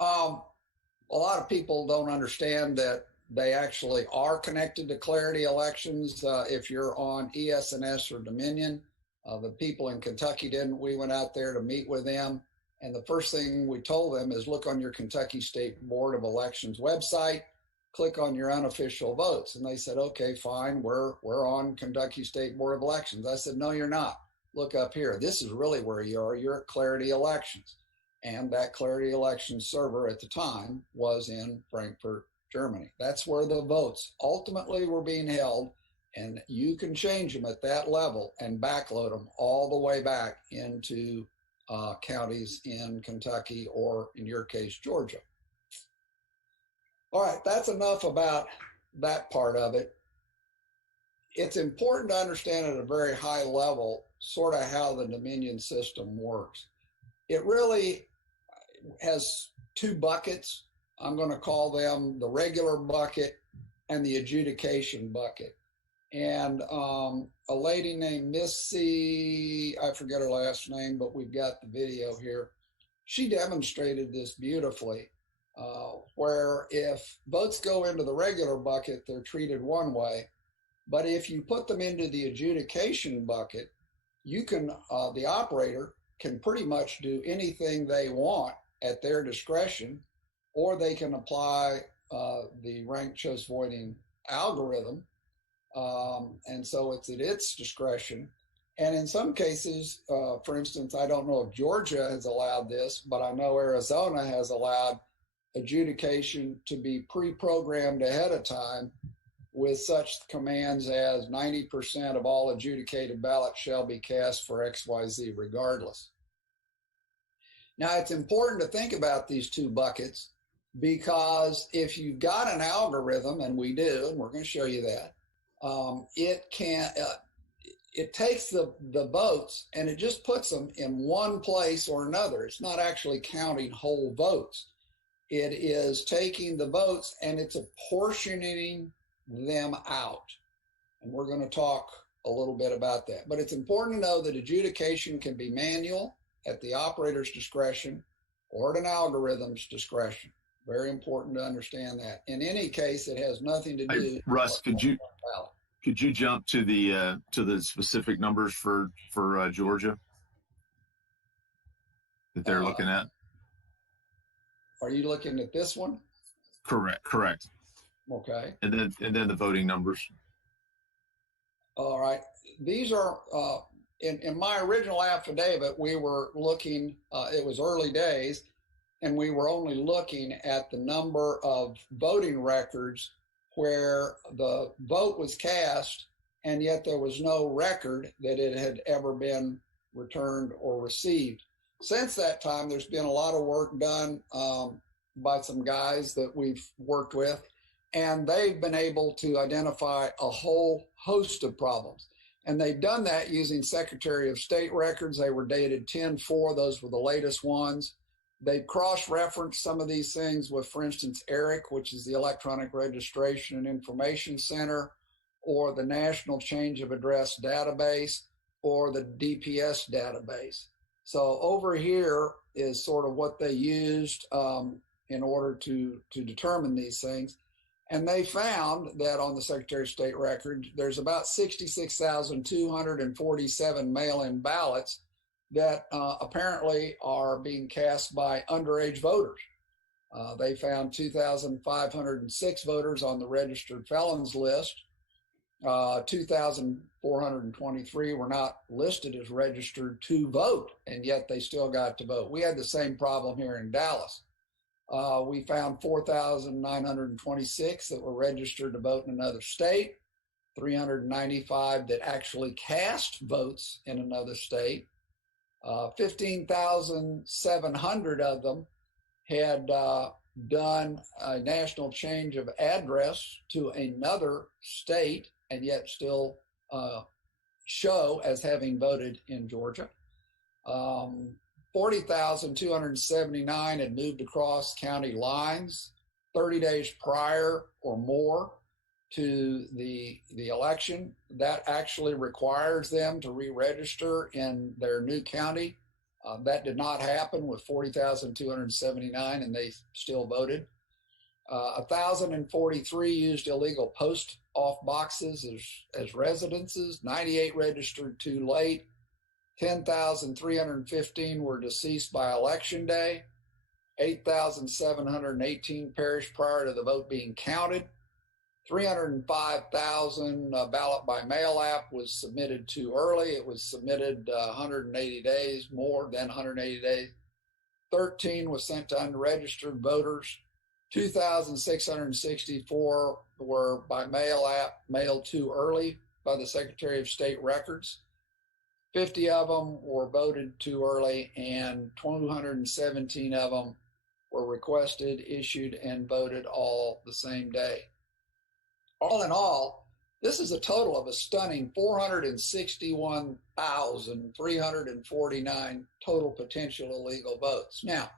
A lot of people don't understand that they actually are connected to Clarity Elections. If you're on ES&S or Dominion, the people in Kentucky didn't. We went out there to meet with them. And the first thing we told them is look on your Kentucky State Board of Elections website, click on your unofficial votes. And they said, okay, fine, we're on Kentucky State Board of Elections. I said, no, you're not. Look up here. This is really where you are. You're at Clarity Elections. And that Clarity Elections server at the time was in Frankfurt, Germany. That's where the votes ultimately were being held. And you can change them at that level and backload them all the way back into counties in Kentucky or, in your case, Georgia. All right, that's enough about that part of it. It's important to understand at a very high level sort of how the Dominion system works. It really has two buckets. I'm going to call them the regular bucket and the adjudication bucket. And a lady named Missy, I forget her last name, but we've got the video here. She demonstrated this beautifully, where if votes go into the regular bucket, they're treated one way. But if you put them into the adjudication bucket, you can, the operator can pretty much do anything they want at their discretion, or they can apply the ranked choice voting algorithm. And so it's at its discretion. And in some cases, for instance, I don't know if Georgia has allowed this, but I know Arizona has allowed adjudication to be pre-programmed ahead of time with such commands as 90% of all adjudicated ballots shall be cast for XYZ regardless. Now, it's important to think about these two buckets, because if you've got an algorithm, and we do, and we're going to show you that, it takes the votes and it just puts them in one place or another. It's not actually counting whole votes. It is taking the votes and it's apportioning them out. And we're going to talk a little bit about that. But it's important to know that adjudication can be manual at the operator's discretion or at an algorithm's discretion. Very important to understand that. In any case, it has nothing to do. Russ, could you jump to the specific numbers for Georgia that they're looking at? Are you looking at this one? Correct. Okay. And then the voting numbers. All right. These are in my original affidavit. We were looking. It was early days. And we were only looking at the number of voting records where the vote was cast, and yet there was no record that it had ever been returned or received. Since that time, there's been a lot of work done by some guys that we've worked with, and they've been able to identify a whole host of problems. And they've done that using Secretary of State records. They were dated 10-4. Those were the latest ones. They cross-referenced some of these things with, for instance, ERIC, which is the Electronic Registration and Information Center, or the National Change of Address Database, or the DPS database. So over here is sort of what they used in order to determine these things. And they found that on the Secretary of State record, there's about 66,247 mail-in ballots that apparently are being cast by underage voters. They found 2,506 voters on the registered felons list. 2,423 were not listed as registered to vote, and yet they still got to vote. We had the same problem here in Dallas. We found 4,926 that were registered to vote in another state, 395 that actually cast votes in another state. 15,700 of them had done a national change of address to another state and yet still show as having voted in Georgia. 40,279 had moved across county lines 30 days prior or more to the election. That actually requires them to re-register in their new county. That did not happen with 40,279, and they still voted. 1,043 used illegal post-off boxes as residences. 98 registered too late. 10,315 were deceased by election day. 8,718 perished prior to the vote being counted. 305,000 ballot by mail app was submitted too early. It was submitted 180 days, more than 180 days. 13 was sent to unregistered voters. 2,664 were by mail app, mailed too early by the Secretary of State Records. 50 of them were voted too early, and 217 of them were requested, issued, and voted all the same day. All in all, this is a total of a stunning 461,349 total potential illegal votes. Now,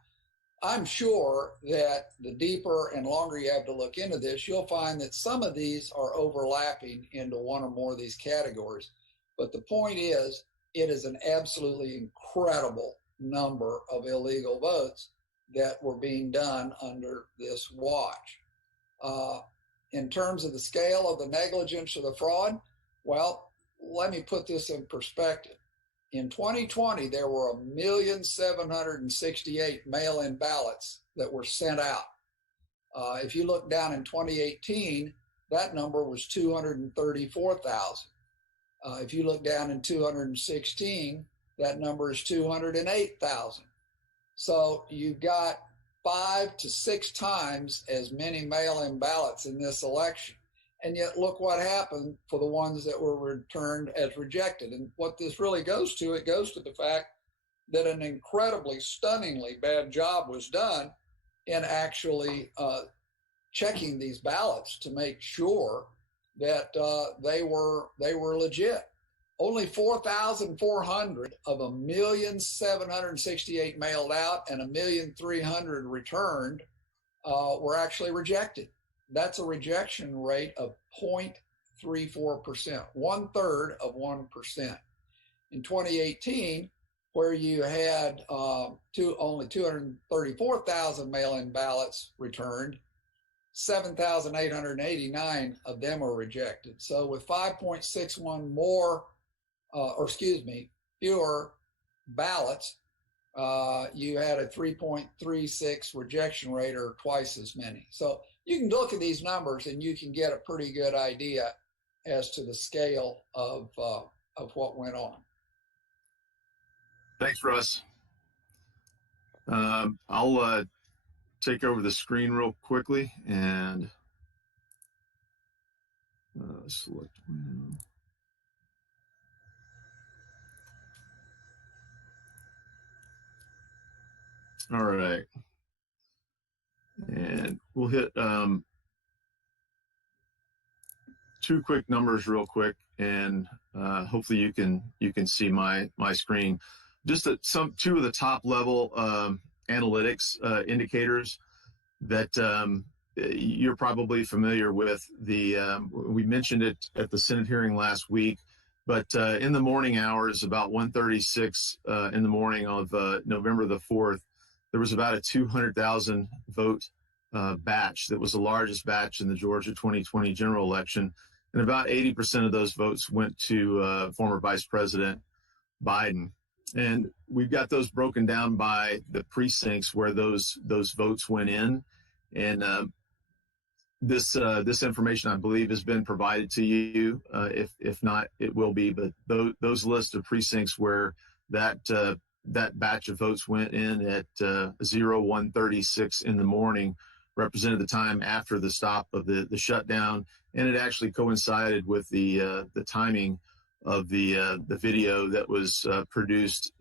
I'm sure that the deeper and longer you have to look into this, you'll find that some of these are overlapping into one or more of these categories. But the point is, it is an absolutely incredible number of illegal votes that were being done under this watch. In terms of the scale of the negligence or the fraud, well, let me put this in perspective. In 2020, there were 1,768,000 mail-in ballots that were sent out. If you look down in 2018, that number was 234,000. If you look down in 216, that number is 208,000. So you've got 5 to 6 times as many mail-in ballots in this election. And yet look what happened for the ones that were returned as rejected. And what this really goes to, it goes to the fact that an incredibly, stunningly bad job was done in actually checking these ballots to make sure that they were legit. Only 4,400 of 1,768,000 mailed out and 1,300,000 returned were actually rejected. That's a rejection rate of 0.34%, 1/3 of 1%. In 2018, where you had only 234,000 mail-in ballots returned, 7,889 of them were rejected. So with 5.61 fewer ballots, you had a 3.36 rejection rate, or twice as many. So you can look at these numbers and you can get a pretty good idea as to the scale of what went on. Thanks, Russ. I'll take over the screen real quickly and select window. All right. And we'll hit 2 quick numbers real quick, and hopefully you can see my screen. Just 2 of the top level analytics indicators that you're probably familiar with. We mentioned it at the Senate hearing last week, but in the morning hours, about 1:36 in the morning of November the 4th, there was about a 200,000 vote batch that was the largest batch in the Georgia 2020 general election. And about 80% of those votes went to former Vice President Biden. And we've got those broken down by the precincts where those votes went in. And this information, I believe, has been provided to you. If not, it will be. But those lists of precincts where that batch of votes went in at 01:36 in the morning represented the time after the stop of the shutdown, and it actually coincided with the timing of the video that was produced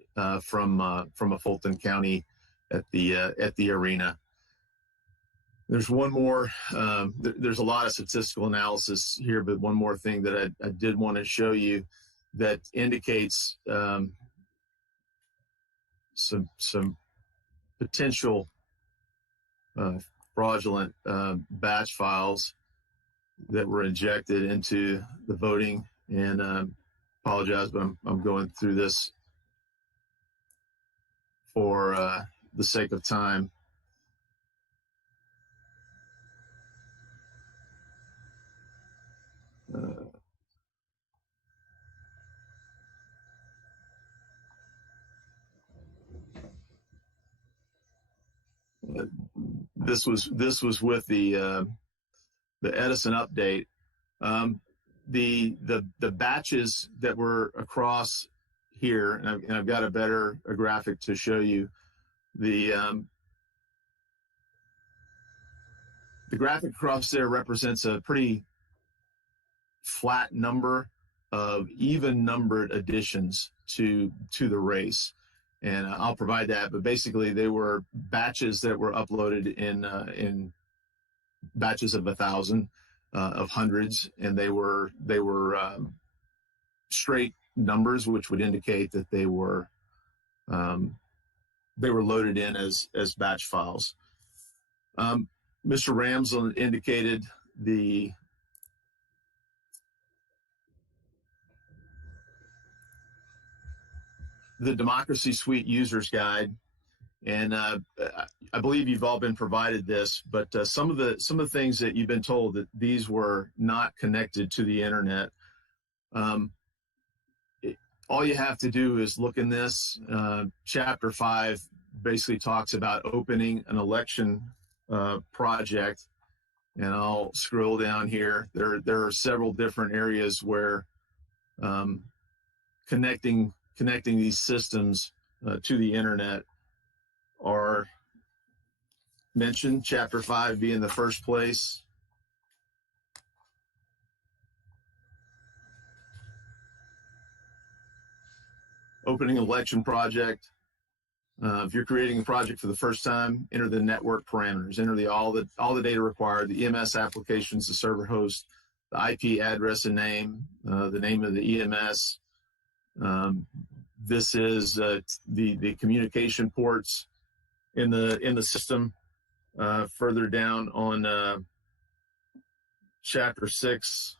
from a Fulton County at the arena. There's one more. There's a lot of statistical analysis here, but one more thing that I did want to show you that indicates some potential fraudulent batch files that were injected into the voting. And apologize, but I'm going through this for the sake of time. This was with the Edison update. The batches that were across here, and I've got a graphic to show you. The graphic across there represents a pretty flat number of even numbered additions to the race. And I'll provide that, but basically they were batches that were uploaded in batches of 1,000, of hundreds, and they were straight numbers, which would indicate that they were loaded in as batch files. Mr. Ramsland indicated the Democracy Suite User's Guide, and I believe you've all been provided this, but some of the things that you've been told that these were not connected to the internet. All you have to do is look in this. Chapter 5 basically talks about opening an election project, and I'll scroll down here. There are several different areas where connecting these systems to the internet are mentioned. Chapter 5 being the first place. Opening an election project. If you're creating a project for the first time, enter the network parameters. Enter all the data required: the EMS applications, the server host, the IP address and name, the name of the EMS. This is the communication ports in the system. Further down on chapter 6.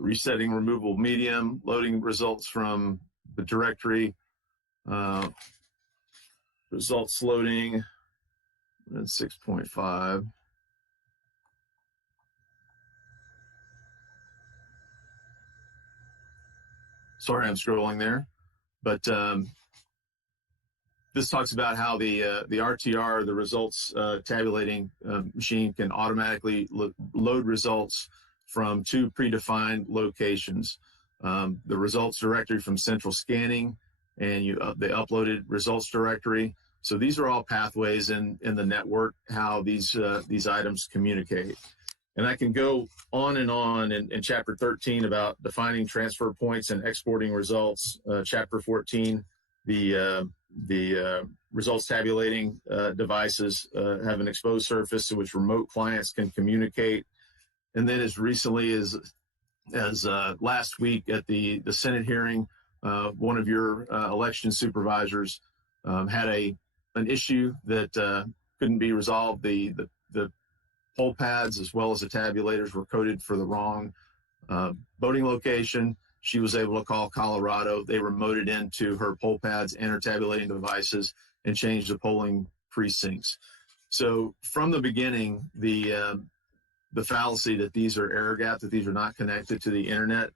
Resetting removable medium, loading results from the directory, results loading, and 6.5. Sorry, I'm scrolling there, but this talks about how the RTR, the results tabulating machine, can automatically load results from 2 predefined locations. The results directory from central scanning and the uploaded results directory. So these are all pathways in the network, how these items communicate. And I can go on in chapter 13 about defining transfer points and exporting results. Chapter 14, the results tabulating devices have an exposed surface to which remote clients can communicate. And then as recently as last week at the Senate hearing, one of your election supervisors had an issue that couldn't be resolved. The poll pads as well as the tabulators were coded for the wrong voting location. She was able to call Colorado. They remoted into her poll pads and her tabulating devices and changed the polling precincts. So from the beginning, the fallacy that these are air gapped, that these are not connected to the internet,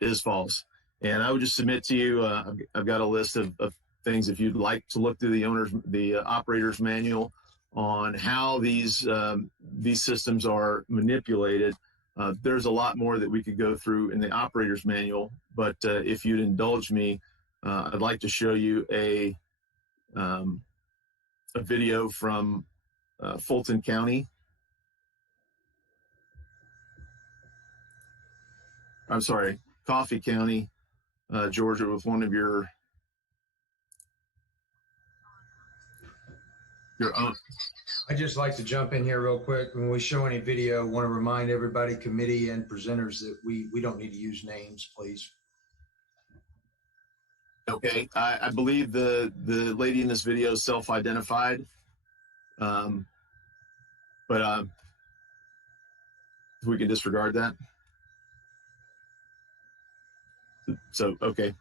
is false. And I would just submit to you, I've got a list of things if you'd like to look through the operator's manual on how these systems are manipulated. There's a lot more that we could go through in the operator's manual, but if you'd indulge me, I'd like to show you a video from Fulton County. I'm sorry, Coffee County, Georgia, with one of your own. I'd just like to jump in here real quick. When we show any video, I want to remind everybody, committee and presenters, that we don't need to use names, please. Okay, I believe the lady in this video is self-identified, but we can disregard that. So, okay.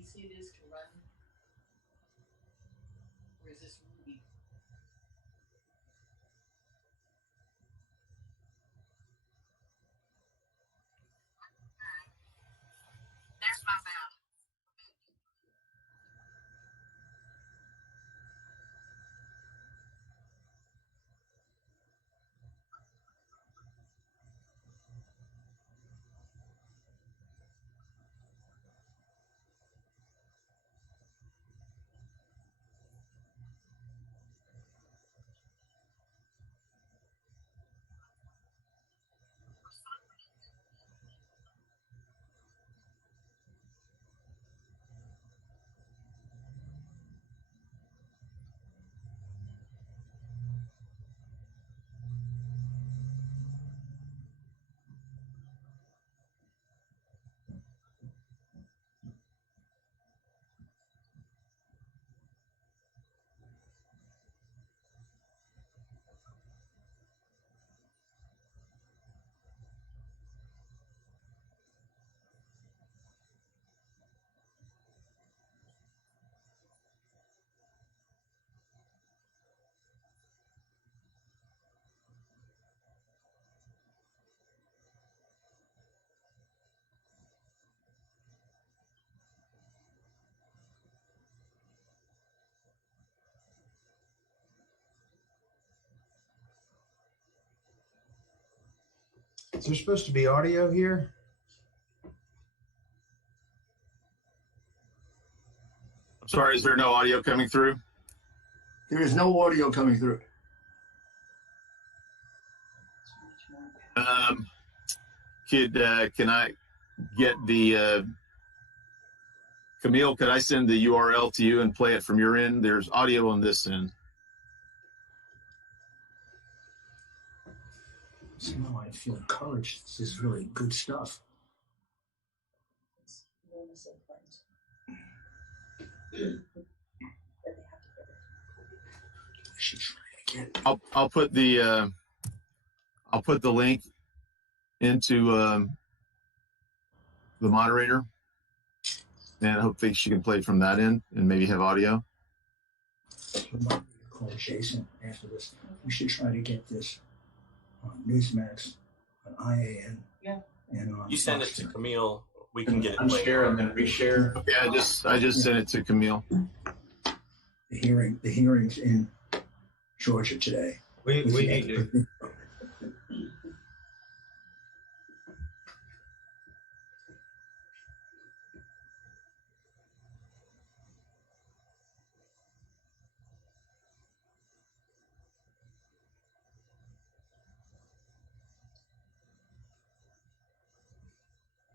easy it is to run? Or is this Ruby? There's my ballot. Is there supposed to be audio here? I'm sorry, is there no audio coming through? There is no audio coming through. Can I get the Camille? Could I send the URL to you and play it from your end? There's audio on this end. Somehow I feel encouraged. This is really good stuff. I'll put the link into the moderator, and hopefully she can play from that end and maybe have audio. Call Jason after this. We should try to get this on Newsmax, on IAN. Yeah. And on You send it to Camille. We can get it. Unshare and then reshare. Yeah, I just sent it to Camille. The hearings in Georgia today. We need to.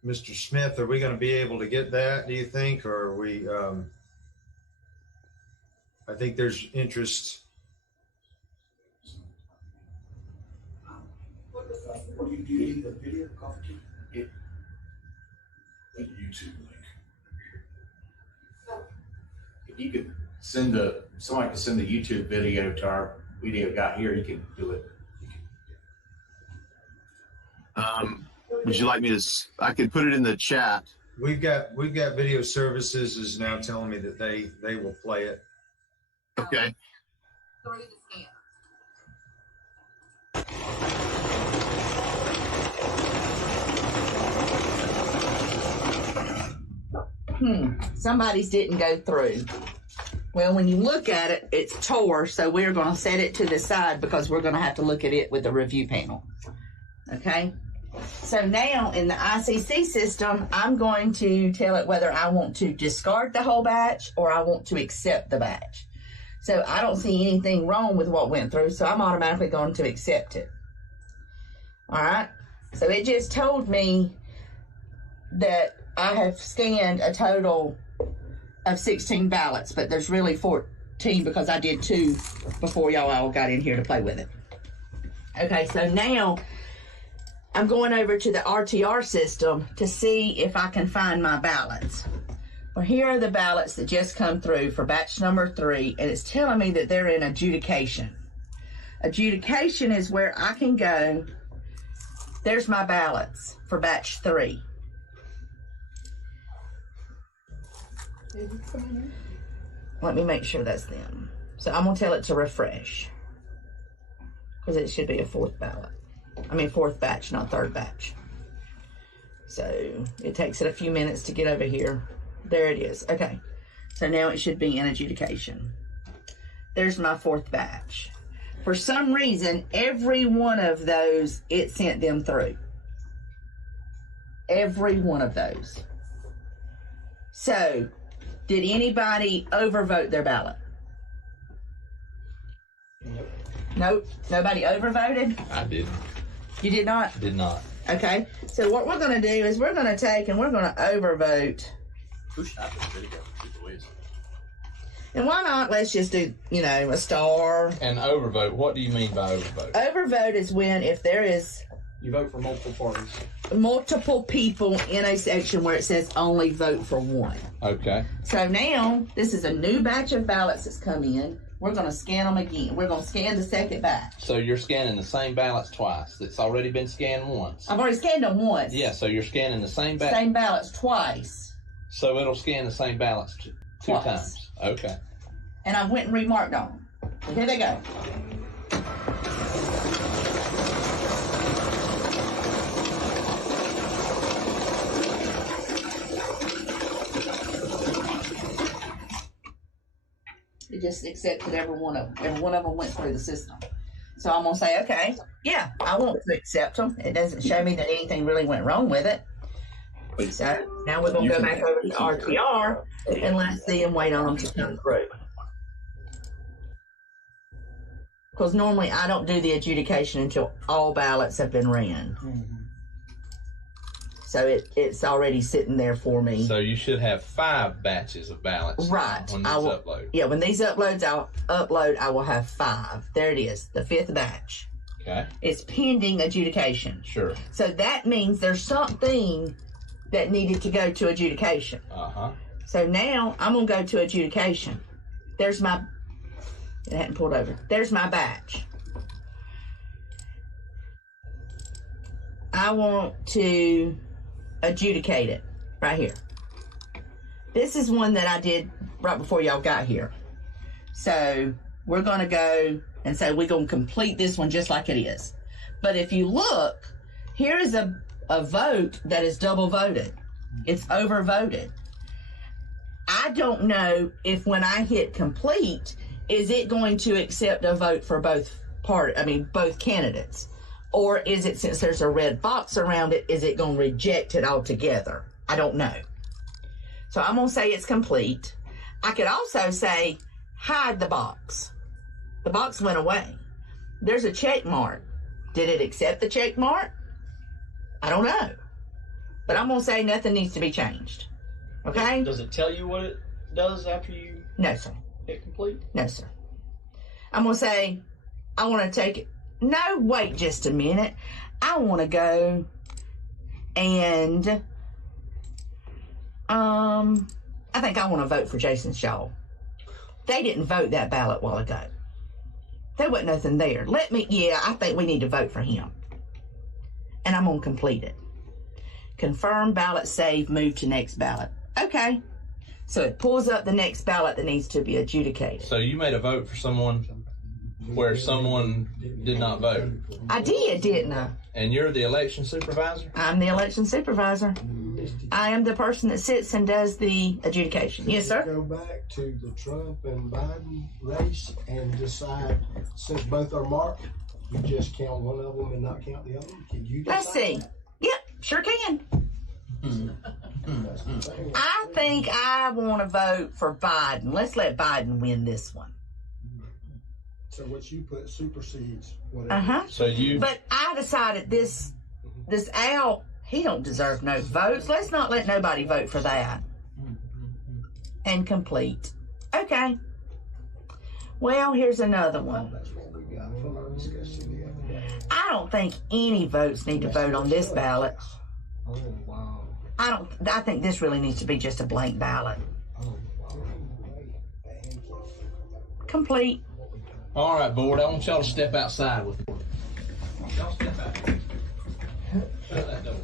Mr. Smith, are we going to be able to get that, do you think, or are we, I think there's interest. What do you need a video copy? The YouTube link. If you could send somebody could send the YouTube video to our video guy here, you can do it. Would you like me to? I can put it in the chat. We've got video services is now telling me that they will play it. Okay. Somebody's didn't go through. Well, when you look at it, it's tore, so we're going to set it to the side because we're going to have to look at it with the review panel. Okay? So now in the ICC system, I'm going to tell it whether I want to discard the whole batch or I want to accept the batch. So I don't see anything wrong with what went through, so I'm automatically going to accept it. All right? So it just told me that I have scanned a total of 16 ballots, but there's really 14 because I did 2 before y'all all got in here to play with it. Okay, so now I'm going over to the RTR system to see if I can find my ballots. Well, here are the ballots that just come through for batch number 3, and it's telling me that they're in adjudication. Adjudication is where I can go. There's my ballots for batch 3. Let me make sure that's them. So I'm going to tell it to refresh. Because it should be a fourth batch, not third batch. So it takes it a few minutes to get over here. There it is. Okay. So now it should be in adjudication. There's my fourth batch. For some reason, every one of those, it sent them through. Every one of those. So, did anybody overvote their ballot? Nope. Nobody overvoted? I did. You did not? Did not. Okay. So what we're going to do is we're going to take and we're going to overvote. And why not? Let's just do, a star. And overvote. What do you mean by overvote? Overvote is when if there is... You vote for multiple parties. Multiple people in a section where it says only vote for one. Okay. So now, this is a new batch of ballots that's come in. We're going to scan them again. We're going to scan the second batch. So you're scanning the same ballots twice. It's already been scanned once. I've already scanned them once. Yeah, so you're scanning the same ballots twice. So it'll scan the same ballots two times. Okay. And I went and remarked on them. Here they go. It just accepted every one of them. Every one of them went through the system. So I'm going to say, okay, yeah, I want to accept them. It doesn't show me that anything really went wrong with it. So now we're going to go back over to RTR and let's see and wait on them to come through. Because normally I don't do the adjudication until all ballots have been ran. So it's already sitting there for me. So you should have 5 batches of ballots. Right. When these upload. Yeah, when these I will have 5. There it is, the 5th batch. Okay. It's pending adjudication. Sure. So that means there's something that needed to go to adjudication. So now I'm going to go to adjudication. There's my, it hadn't pulled over. There's my batch. I want to adjudicate it right here. This is one that I did right before y'all got here. So we're going to go and say we're going to complete this one just like it is. But if you look, here is a vote that is double voted. It's overvoted. I don't know if when I hit complete, is it going to accept a vote for both candidates? Or is it, since there's a red box around it, is it going to reject it altogether? I don't know. So I'm going to say it's complete. I could also say hide the box. The box went away. There's a check mark. Did it accept the check mark? I don't know. But I'm going to say nothing needs to be changed. Okay? Does it tell you what it does after you No, sir. hit complete? No, sir. I'm going to say, I want to take it. No, wait just a minute. I want to go and I think I want to vote for Jason Shaw. They didn't vote that ballot a while ago. There wasn't nothing there. I think we need to vote for him. And I'm going to complete it. Confirm ballot save, move to next ballot. Okay. So it pulls up the next ballot that needs to be adjudicated. So you made a vote for someone where someone did not vote. I did, didn't I? And you're the election supervisor? I'm the election supervisor. I am the person that sits and does the adjudication. Yes, sir? Go back to the Trump and Biden race and decide, since both are marked, you just count one of them and not count the other one? Can you decide? Let's see. Yep, sure can. I think I want to vote for Biden. Let's let Biden win this one. So what you put supersedes whatever. But I decided this Al, he don't deserve no votes. Let's not let nobody vote for that. And complete. Okay. Well, here's another one. I don't think any votes need to vote on this ballot. I think this really needs to be just a blank ballot. Complete. All right, board. I want y'all to step outside with me. Y'all step out. Shut that door.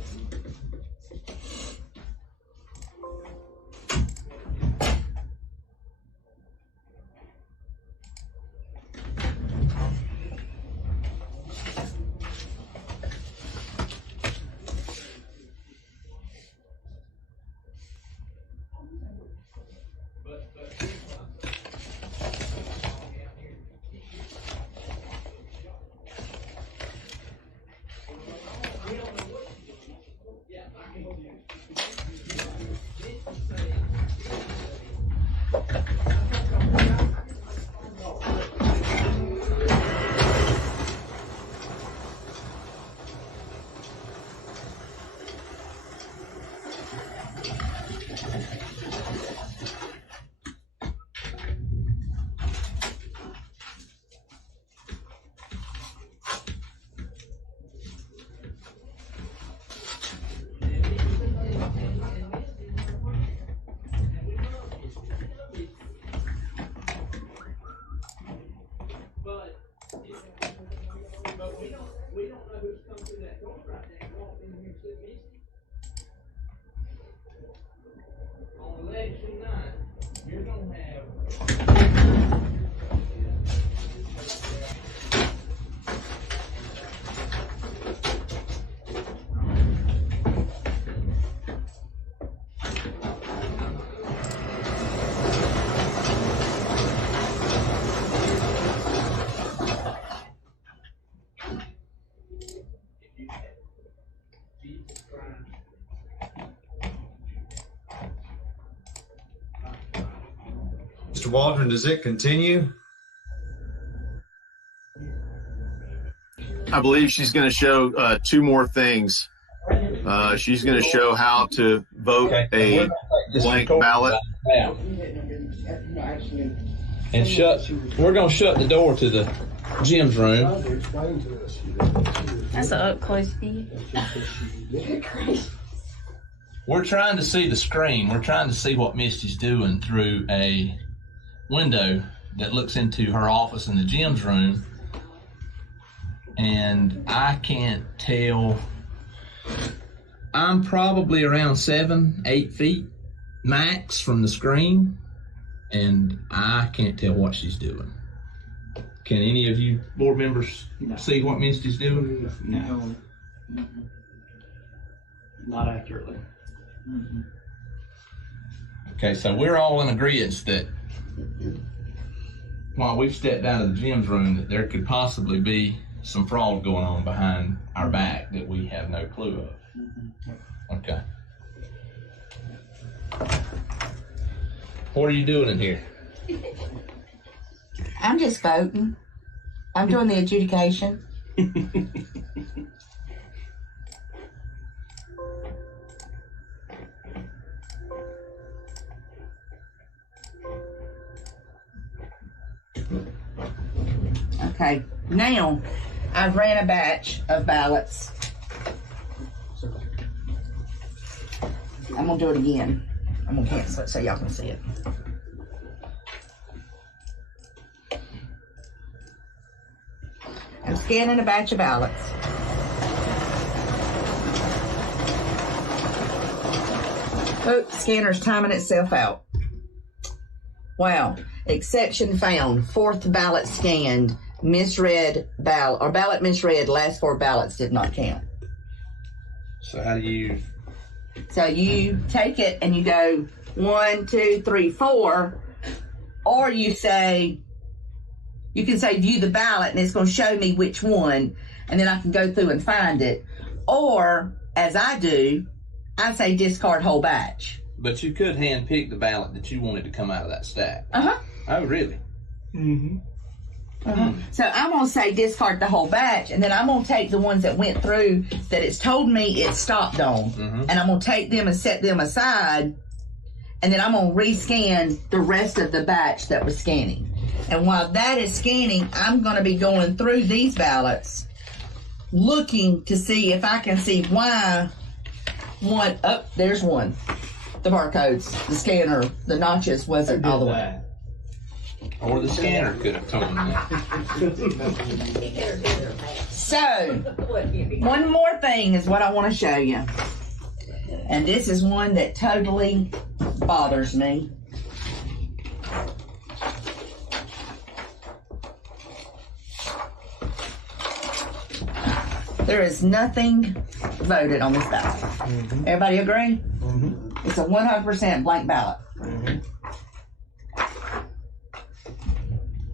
Mr. Waldron, does it continue? I believe she's going to show 2 more things. She's going to show how to vote a blank ballot. And we're going to shut the door to the Jim's room. That's an up close view. We're trying to see the screen. We're trying to see what Misty's doing through a window that looks into her office in the Jim's room. And I can't tell. I'm probably around 7-8 feet max from the screen, and I can't tell what she's doing. Can any of you board members see what Misty's doing? No. Not accurately. Okay, so we're all in agreement that while we've stepped out of the Jim's room, that there could possibly be some fraud going on behind our back that we have no clue of. Okay. What are you doing in here? I'm just voting. I'm doing the adjudication. Okay, now I've ran a batch of ballots. I'm gonna do it again. I'm gonna cancel it so y'all can see it. I'm scanning a batch of ballots. Oh, scanner's timing itself out. Wow. Exception found. 4th ballot scanned. Misread ballot, or ballot misread. Last 4 ballots did not count. So how do you? So you take it and you go 1, 2, 3, 4, or you say, you can say view the ballot and it's going to show me which one, and then I can go through and find it. Or, as I do, I say discard whole batch. But you could hand pick the ballot that you wanted to come out of that stack. Uh-huh. Oh, really? Mm-hmm. Uh-huh. So I'm going to say discard the whole batch, and then I'm going to take the ones that went through that it's told me it stopped on, and I'm going to take them and set them aside, and then I'm going to rescan the rest of the batch that was scanning. And while that is scanning, I'm going to be going through these ballots, looking to see if I can see why one, oh, there's one. The barcodes, the scanner, the notches wasn't all the way. Or the scanner could have told me. So, one more thing is what I want to show you. And this is one that totally bothers me. There is nothing voted on this ballot. Everybody agree? It's a 100% blank ballot.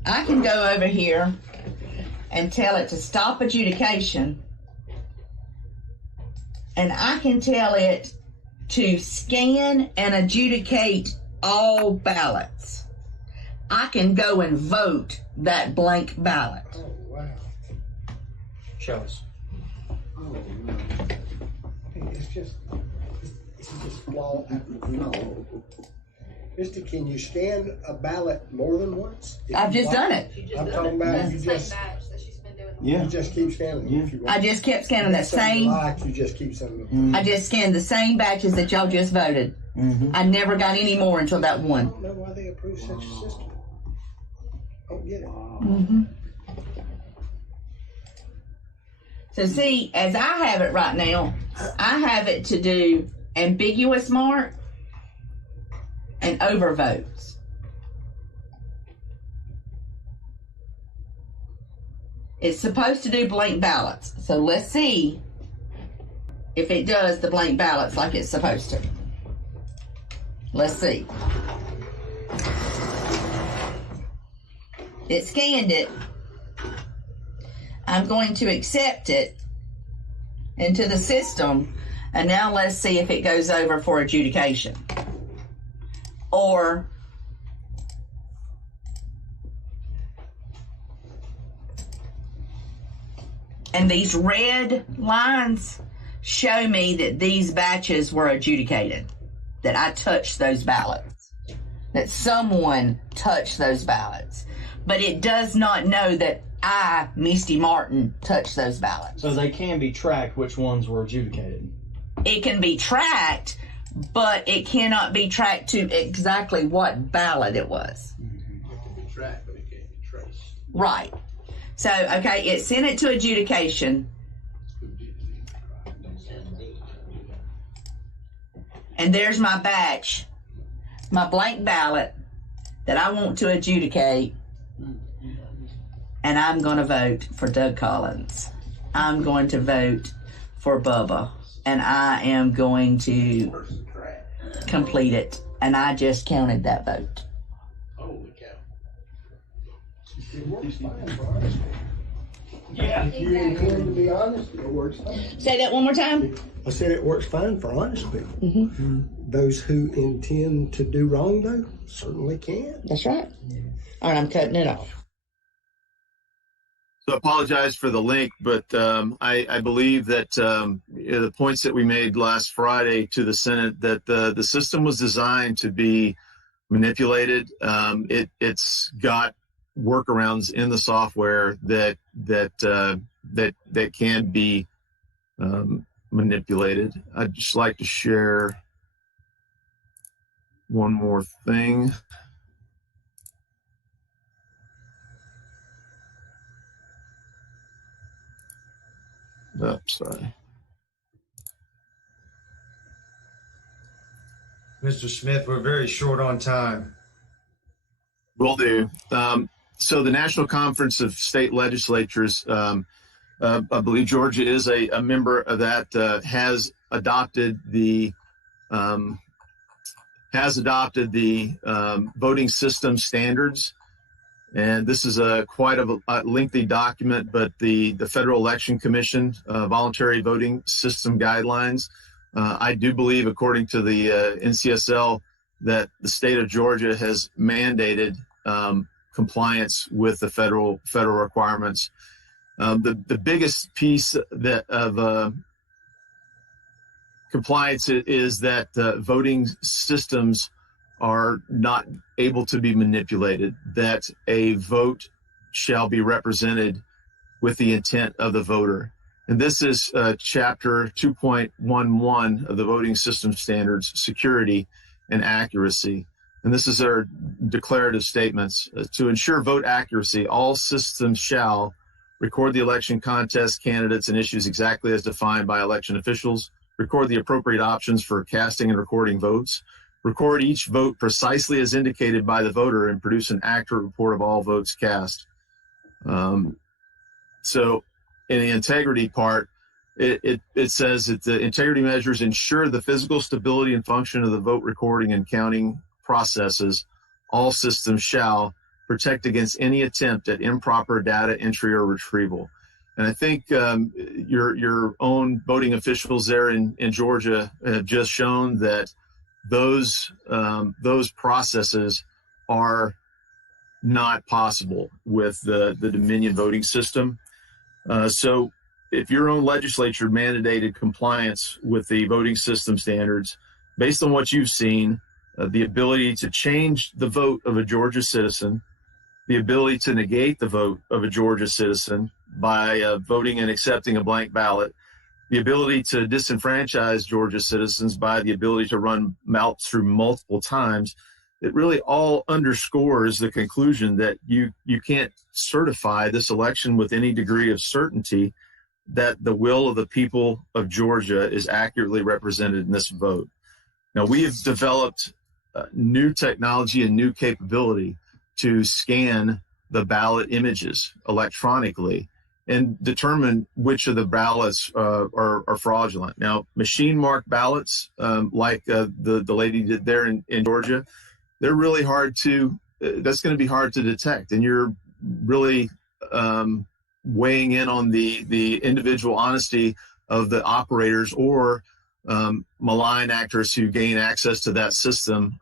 I can go over here and tell it to stop adjudication, and I can tell it to scan and adjudicate all ballots. I can go and vote that blank ballot. Oh, wow. Show us. Oh, no. It's just flawed. No. Mister, can you scan a ballot more than once? I've just done it. I'm talking about you just. Yeah. You just keep scanning them. If you want. I just kept scanning that same. Like, you just keep sending them. I just scanned the same batches that y'all just voted. I never got any more until that one. I don't know why they approve such a system. I don't get it. So see, as I have it right now, I have it to do ambiguous mark and overvotes. It's supposed to do blank ballots. So let's see if it does the blank ballots like it's supposed to. Let's see. It scanned it. I'm going to accept it into the system, and now let's see if it goes over for adjudication. Or And these red lines show me that these batches were adjudicated, that I touched those ballots, that someone touched those ballots. But it does not know that I, Misty Martin, touched those ballots. So they can be tracked which ones were adjudicated. It can be tracked, but it cannot be tracked to exactly what ballot it was. It can be tracked, but it can't be traced. Right. So, okay, it sent it to adjudication. And there's my batch, my blank ballot that I want to adjudicate. And I'm going to vote for Doug Collins. I'm going to vote for Bubba. And I am going to complete it. And I just counted that vote. Holy cow. It works fine for honest people. Yeah. If you intend to be honest, it works fine. Say that one more time. I said it works fine for honest people. Mm-hmm. Those who intend to do wrong, though, certainly can. That's right. All right, I'm cutting it off. So I apologize for the link, but I believe that the points that we made last Friday to the Senate, that the system was designed to be manipulated. It's got workarounds in the software that can be manipulated. I'd just like to share one more thing. Oh, sorry. Mr. Smith, we're very short on time. Will do. So the National Conference of State Legislatures, I believe Georgia is a member of that, has adopted the voting system standards. And this is quite a lengthy document, but the Federal Election Commission voluntary voting system guidelines, I do believe, according to the NCSL, that the state of Georgia has mandated compliance with the federal requirements. The biggest piece of compliance is that voting systems are not able to be manipulated, that a vote shall be represented with the intent of the voter. And this is chapter 2.11 of the voting system standards, security and accuracy. And this is our declarative statements. To ensure vote accuracy, all systems shall record the election contest, candidates, and issues exactly as defined by election officials, record the appropriate options for casting and recording votes, record each vote precisely as indicated by the voter, and produce an accurate report of all votes cast. So in the integrity part, it says that the integrity measures ensure the physical stability and function of the vote recording and counting processes. All systems shall protect against any attempt at improper data entry or retrieval. And I think your own voting officials there in Georgia have just shown that those processes are not possible with the Dominion voting system. So if your own legislature mandated compliance with the voting system standards, based on what you've seen, the ability to change the vote of a Georgia citizen, the ability to negate the vote of a Georgia citizen by voting and accepting a blank ballot, the ability to disenfranchise Georgia citizens by the ability to run ballots through multiple times, it really all underscores the conclusion that you can't certify this election with any degree of certainty that the will of the people of Georgia is accurately represented in this vote. Now, we have developed new technology and new capability to scan the ballot images electronically and determine which of the ballots are fraudulent. Now, machine marked ballots, like the lady did there in Georgia, they're really hard to, that's going to be hard to detect. And you're really weighing in on the individual honesty of the operators or malign actors who gain access to that system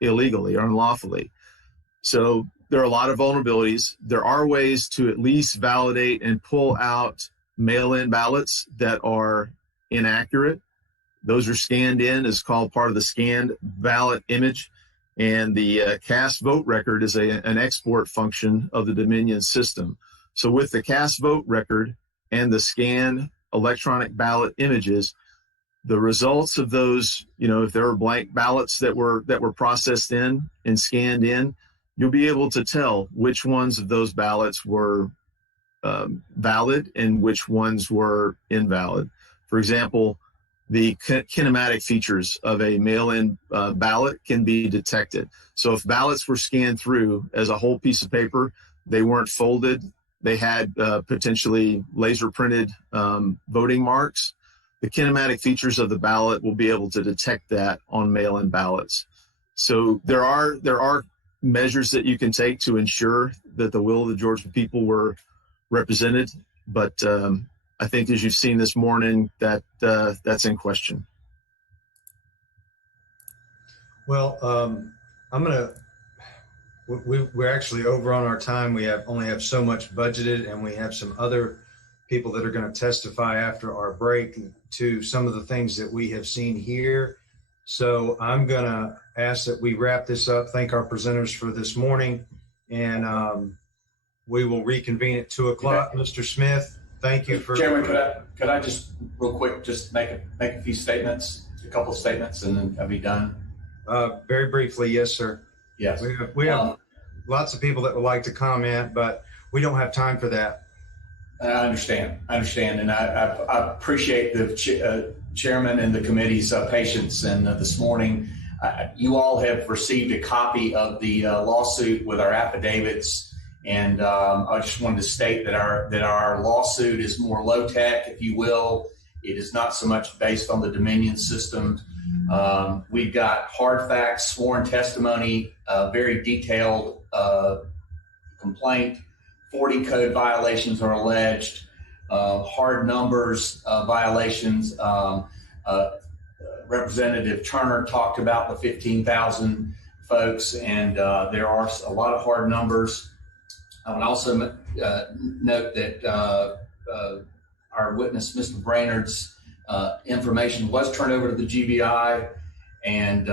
illegally or unlawfully. So there are a lot of vulnerabilities. There are ways to at least validate and pull out mail-in ballots that are inaccurate. Those are scanned in as called part of the scanned ballot image. And the cast vote record is an export function of the Dominion system. So with the cast vote record and the scanned electronic ballot images, the results of those, if there were blank ballots that were processed in and scanned in, you'll be able to tell which ones of those ballots were valid and which ones were invalid. For example, the kinematic features of a mail-in ballot can be detected. So if ballots were scanned through as a whole piece of paper, they weren't folded, they had potentially laser printed voting marks, the kinematic features of the ballot will be able to detect that on mail-in ballots. So there are measures that you can take to ensure that the will of the Georgia people were represented, but I think as you've seen this morning, that's in question. Well, we're actually over on our time. We only have so much budgeted, and we have some other people that are going to testify after our break to some of the things that we have seen here. So I'm going to ask that we wrap this up, thank our presenters for this morning, and we will reconvene at 2 o'clock. Mr. Smith, thank you for— Chairman, could I just real quick just make a few statements, a couple of statements, and then I'll be done? Very briefly, yes, sir. Yes. We have lots of people that would like to comment, but we don't have time for that. I understand, and I appreciate the chairman and the committee's patience. And this morning, you all have received a copy of the lawsuit with our affidavits. And I just wanted to state that our lawsuit is more low tech, if you will. It is not so much based on the Dominion system. We've got hard facts, sworn testimony, very detailed complaint. 40 code violations are alleged, hard numbers violations. Representative Turner talked about the 15,000 folks, and there are a lot of hard numbers. I would also note that our witness, Mr. Brainerd's information was turned over to the GBI, and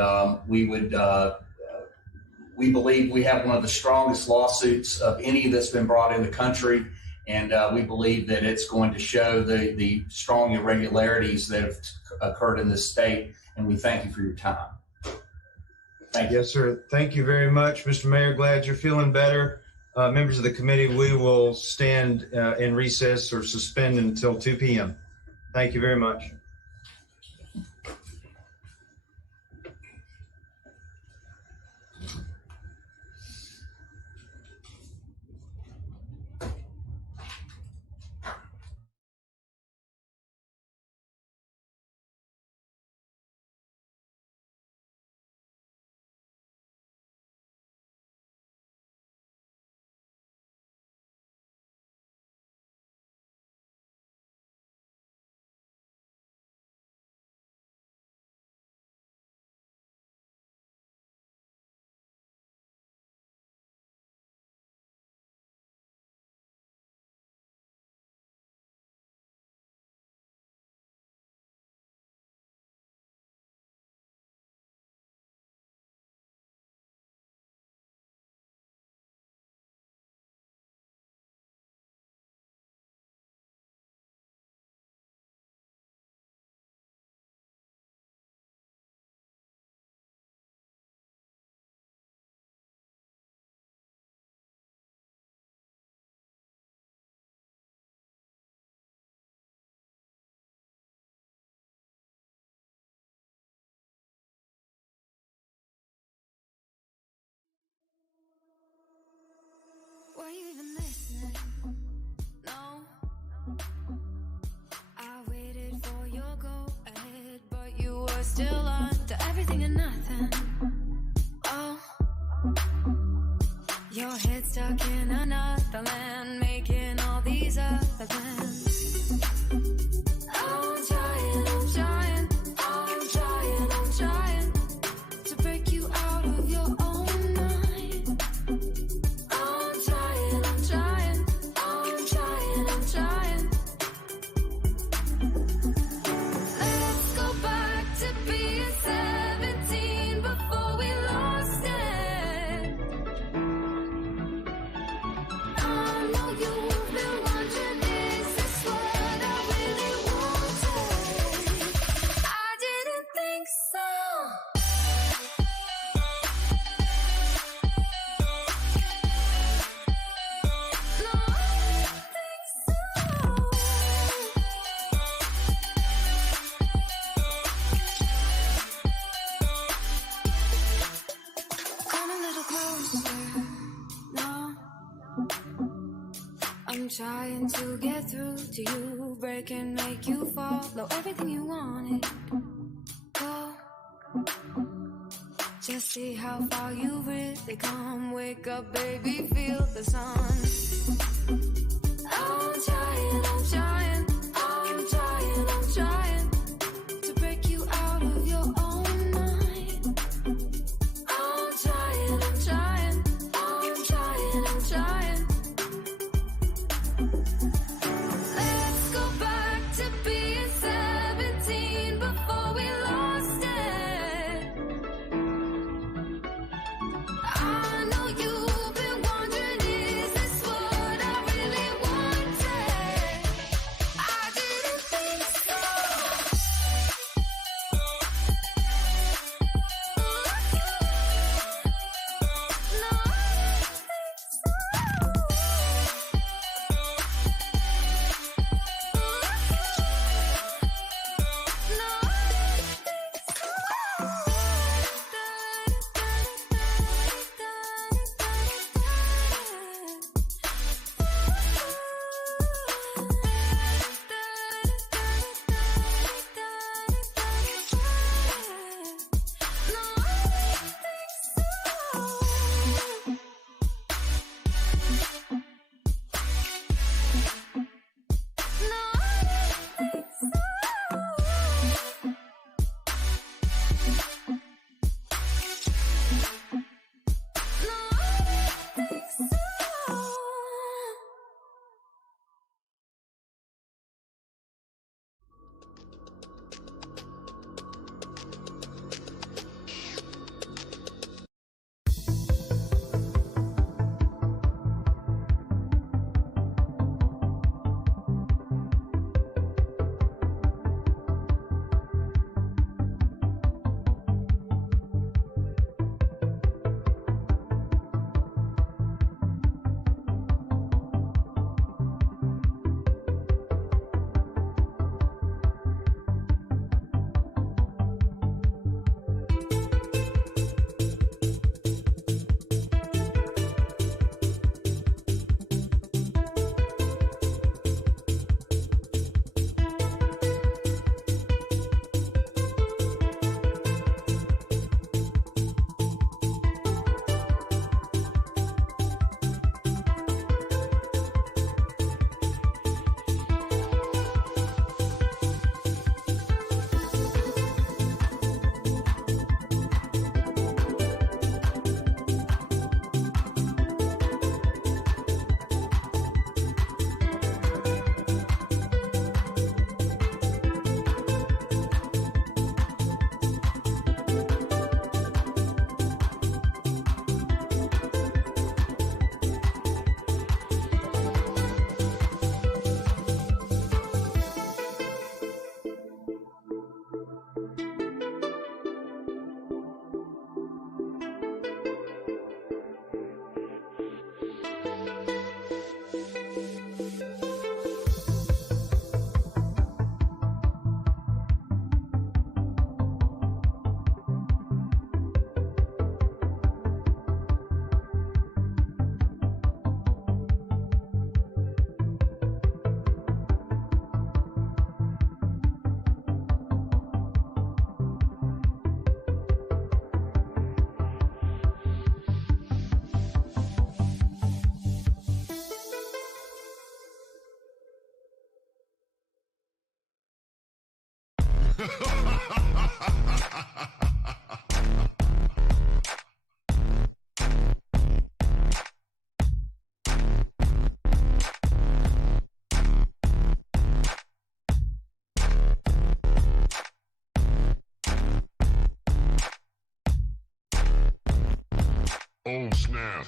we believe we have one of the strongest lawsuits of any that's been brought in the country, and we believe that it's going to show the strong irregularities that have occurred in this state, and we thank you for your time. Thank you. Yes, sir. Thank you very much, Mr. Mayor. Glad you're feeling better. Members of the committee, we will stand in recess or suspend until 2 p.m. Thank you very much. trying to get through to you, break and make you follow everything you wanted. Go, just see how far you've really come. Wake up, baby, feel the sun. I'm trying, I'm trying, I'm trying, I'm trying to break you out of your own mind. I'm trying, I'm trying, I'm trying, I'm trying. Let's go back to being 17 before we lost it. I know you've been wondering, is this what I really wanted? I didn't think so. Oh snap.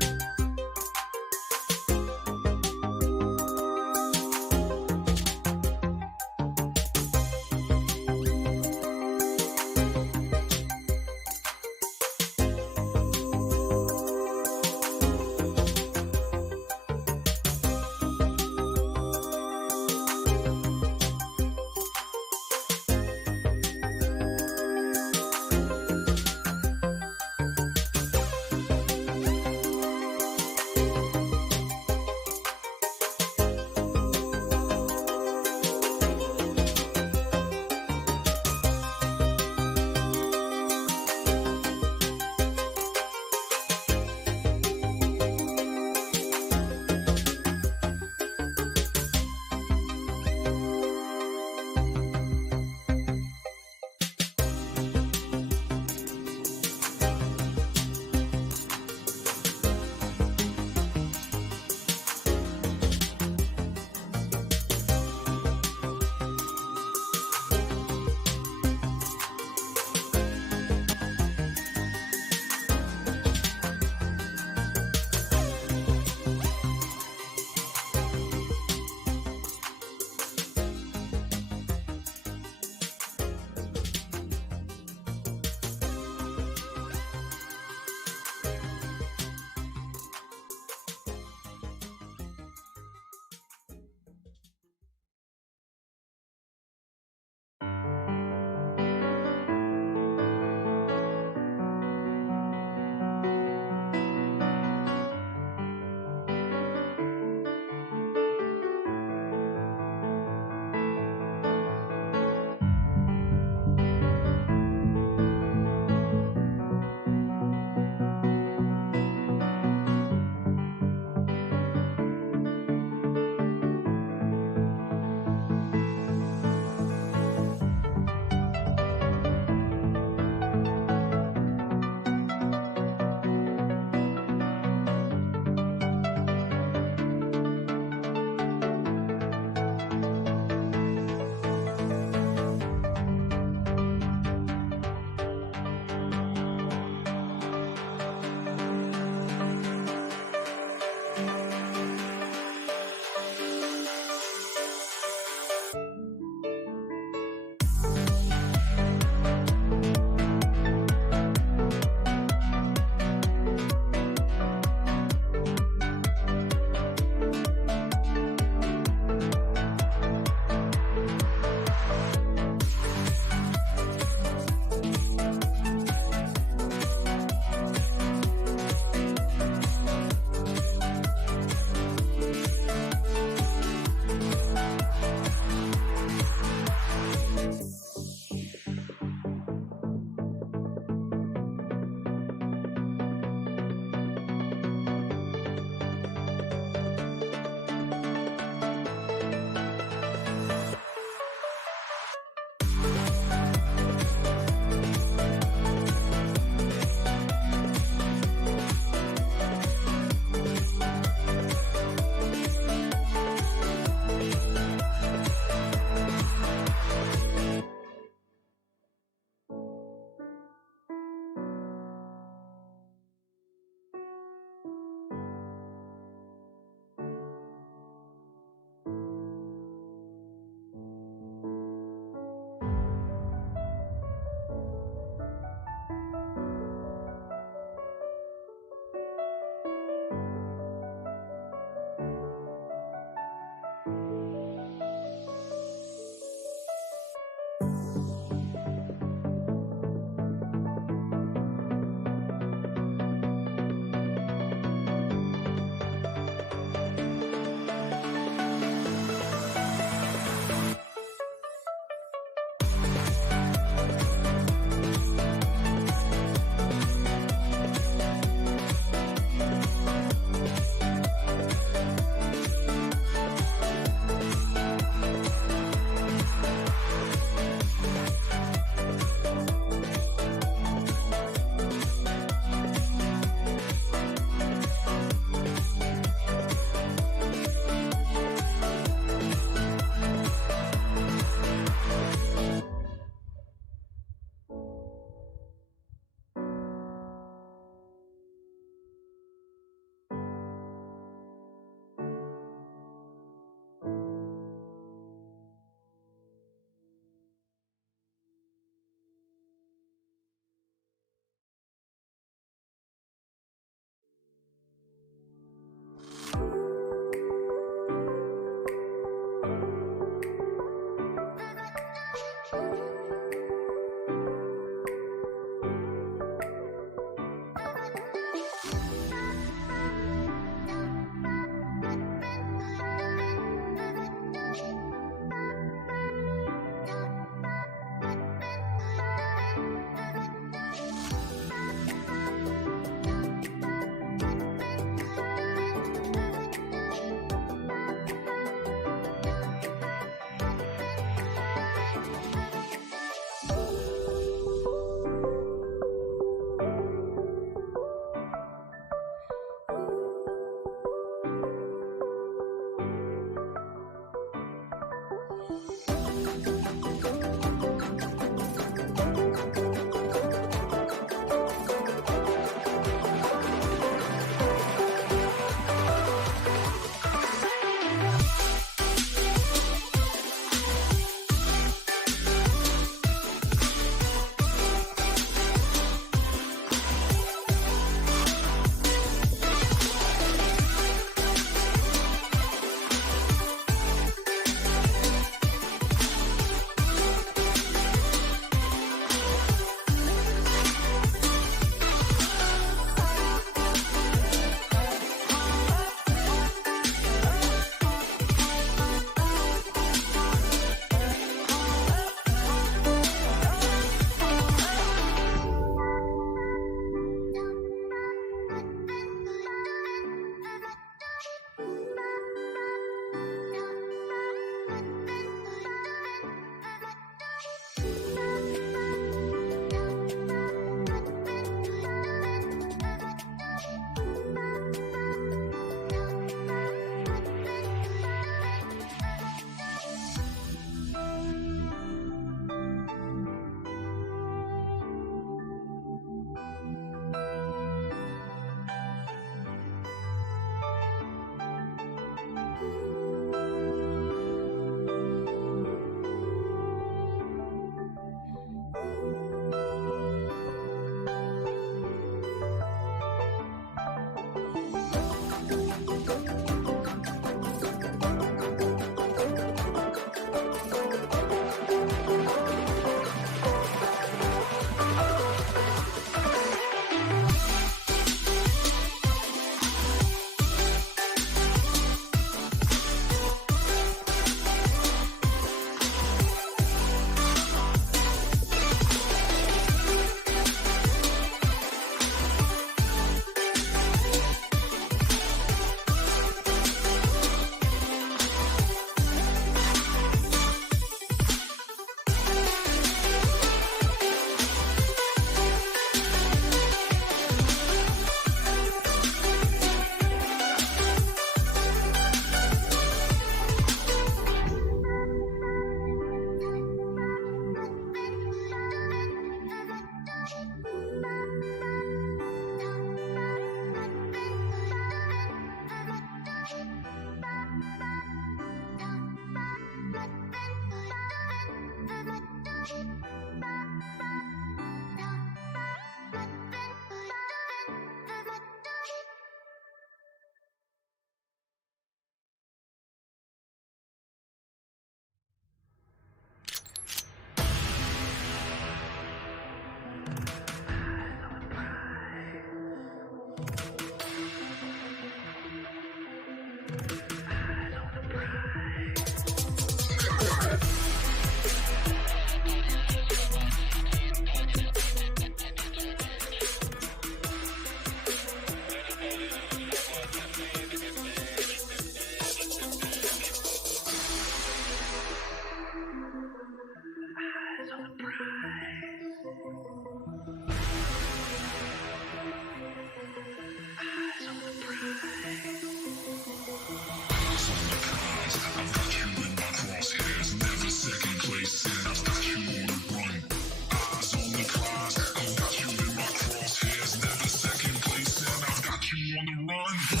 on the run.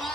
No.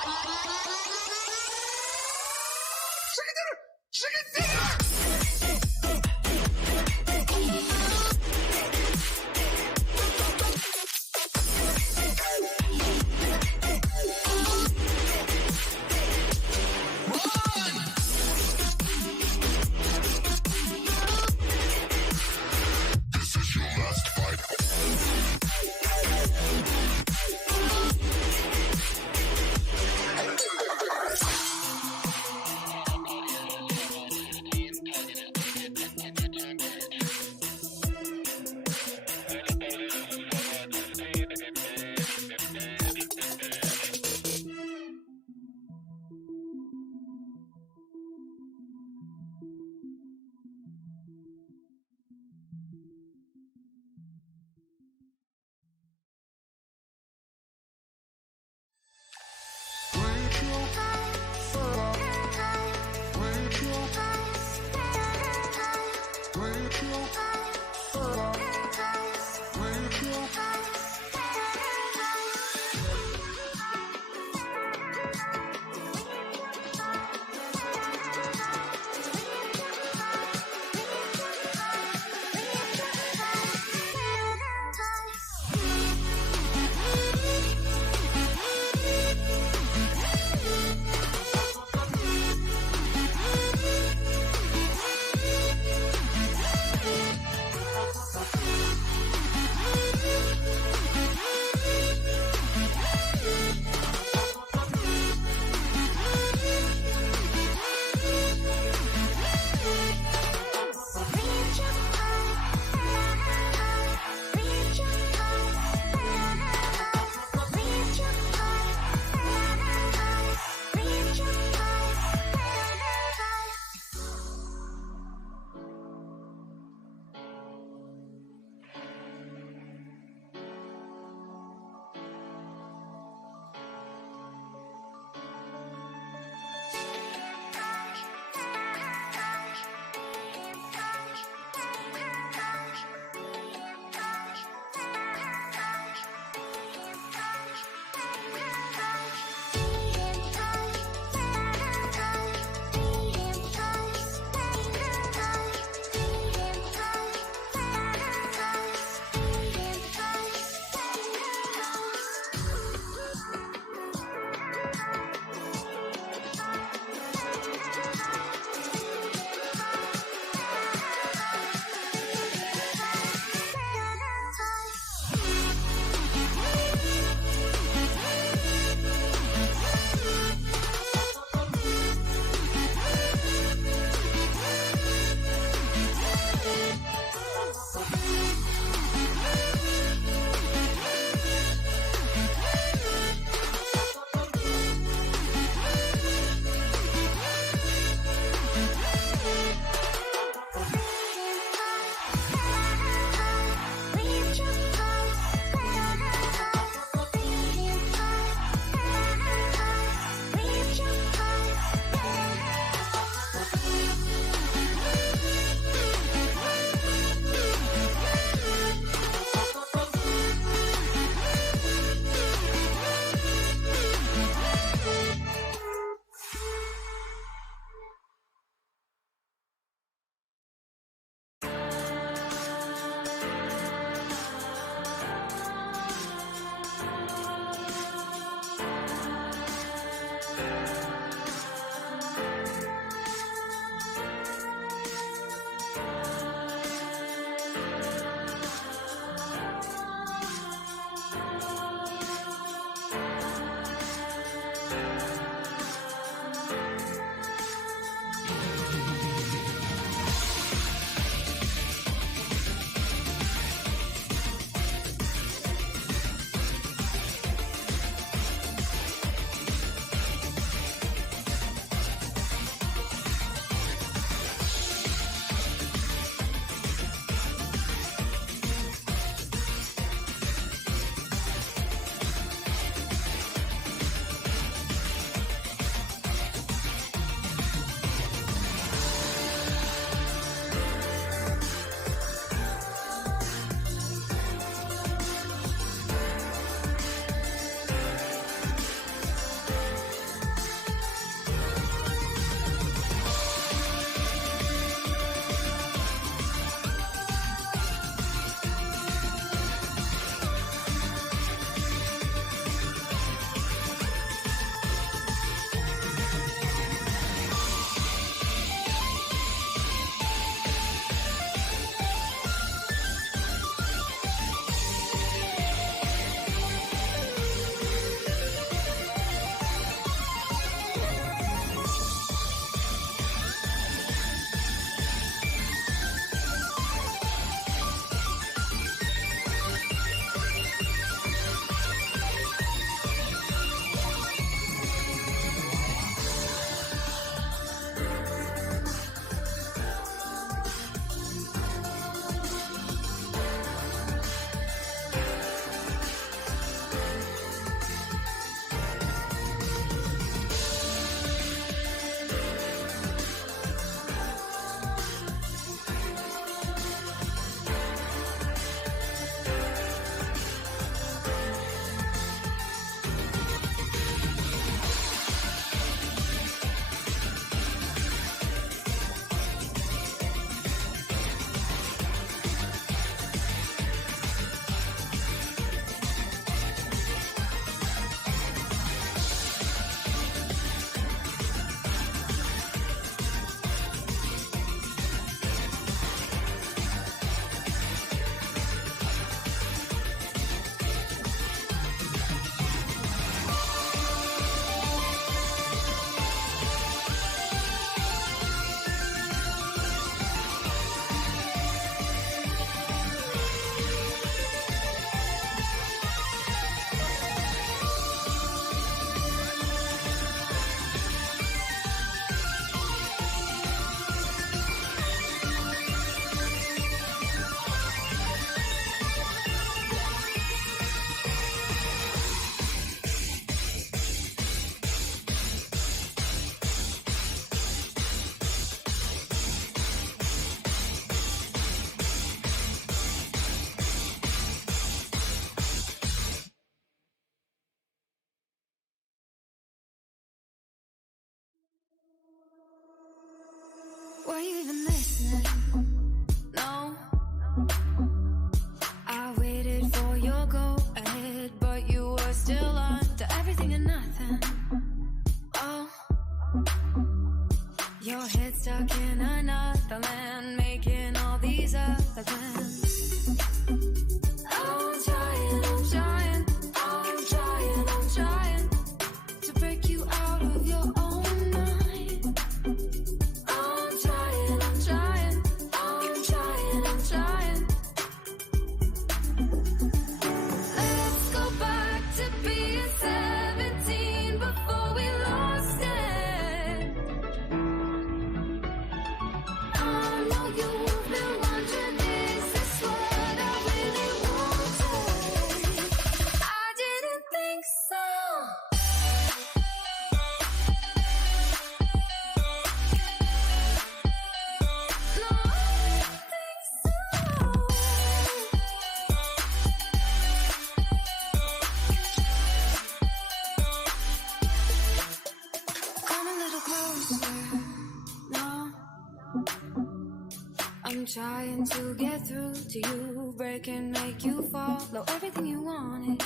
trying to get through to you, break and make you follow everything you wanted.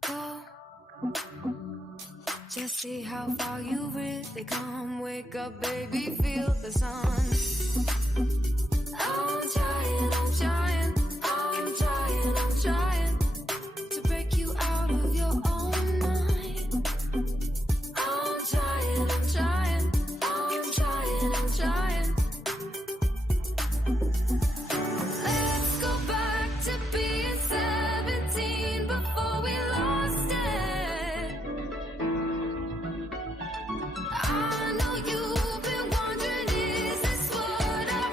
Go, just see how far you've really come. Wake up, baby, feel the sun. I'm trying, I'm trying, I'm trying, I'm trying to break you out of your own mind. I'm trying, I'm trying, I'm trying, I'm trying. Let's go back to being 17 before we lost it. I know you've been wondering, is this what I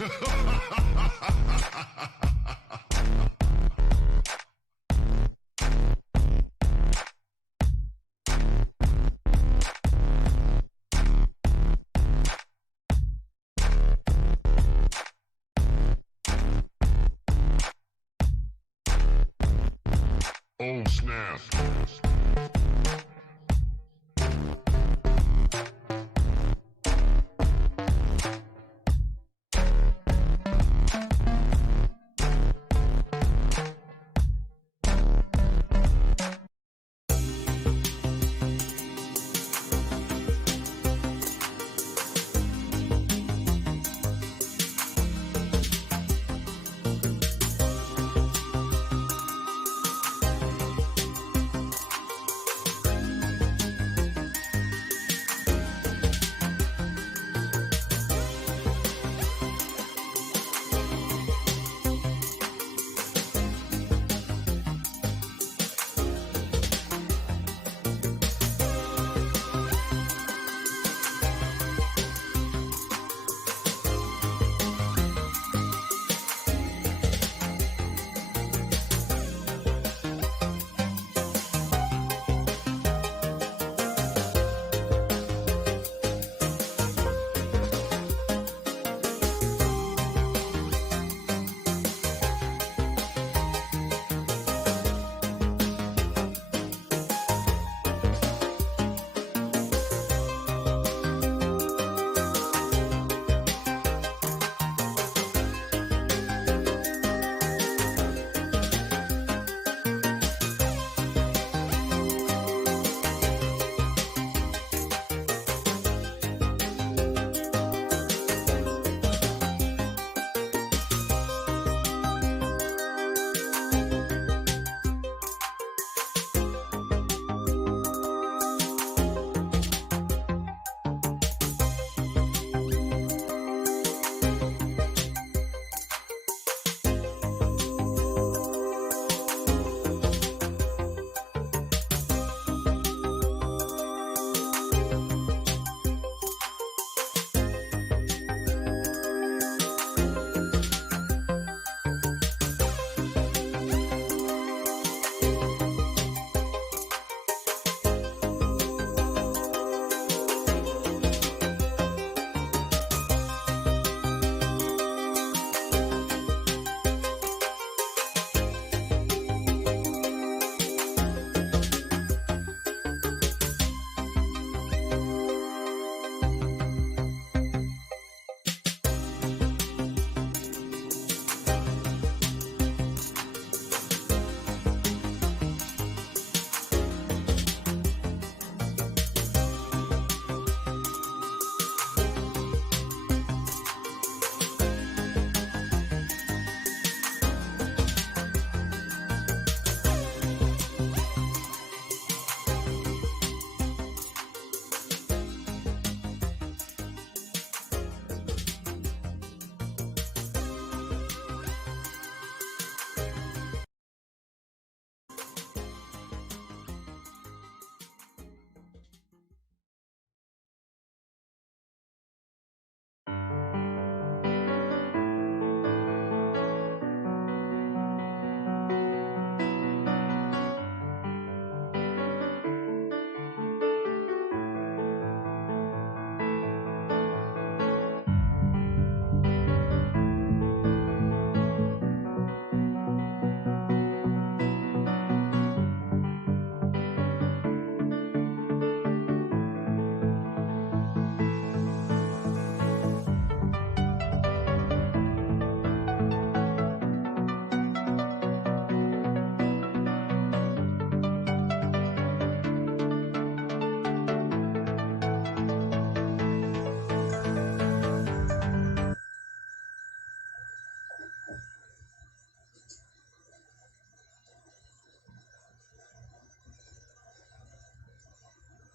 Oh snap.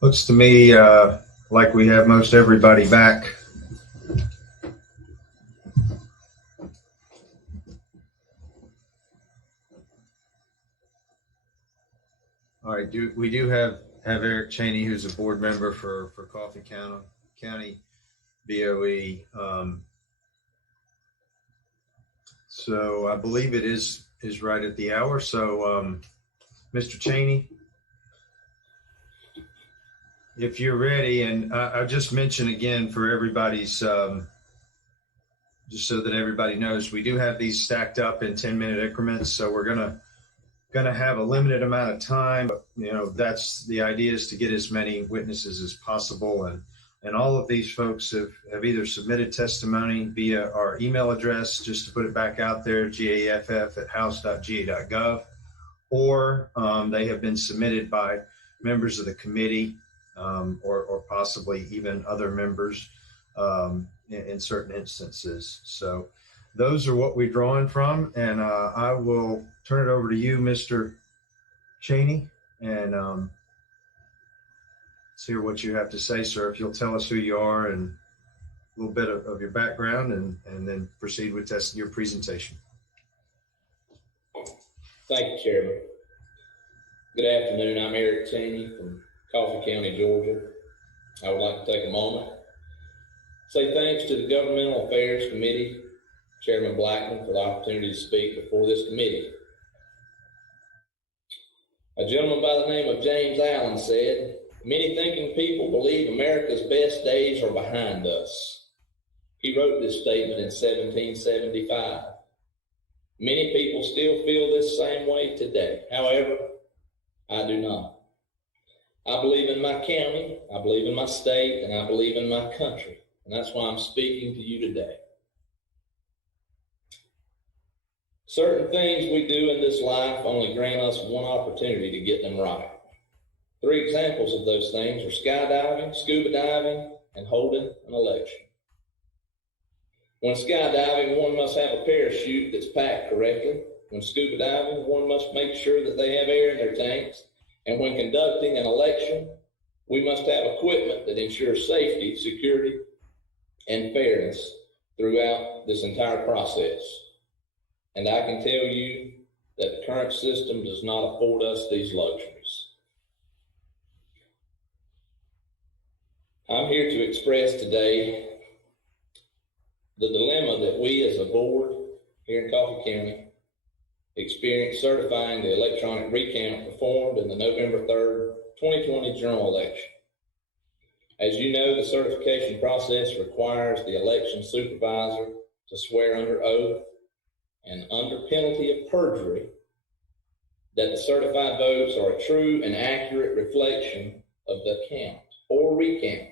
Looks to me like we have most everybody back. All right, we do have Eric Cheney, who's a board member for Coffee County BOE. So I believe it is right at the hour. So Mr. Cheney, if you're ready, and I'll just mention again for everybody's, just so that everybody knows, we do have these stacked up in 10-minute increments. So we're gonna have a limited amount of time. But, you know, that's the idea, is to get as many witnesses as possible. And all of these folks have either submitted testimony via our email address, just to put it back out there, gaff@house.ga.gov, or they have been submitted by members of the committee, or possibly even other members in certain instances. So those are what we're drawing from. And I will turn it over to you, Mr. Cheney, and let's hear what you have to say, sir. If you'll tell us who you are and a little bit of your background, and then proceed with your presentation. Thank you, Chairman. Good afternoon. I'm Eric Cheney from Coffee County, Georgia. I would like to take a moment to say thanks to the Governmental Affairs Committee, Chairman Blackman, for the opportunity to speak before this committee. A gentleman by the name of James Allen said, "Many thinking people believe America's best days are behind us." He wrote this statement in 1775. Many people still feel this same way today. However, I do not. I believe in my county, I believe in my state, and I believe in my country. And that's why I'm speaking to you today. Certain things we do in this life only grant us one opportunity to get them right. 3 examples of those things are skydiving, scuba diving, and holding an election. When skydiving, one must have a parachute that's packed correctly. When scuba diving, one must make sure that they have air in their tanks. And when conducting an election, we must have equipment that ensures safety, security, and fairness throughout this entire process. And I can tell you that the current system does not afford us these luxuries. I'm here to express today the dilemma that we as a board here in Coffee County experienced certifying the electronic recount performed in the November 3rd, 2020 general election. As you know, the certification process requires the election supervisor to swear under oath and under penalty of perjury that the certified votes are a true and accurate reflection of the count or recount.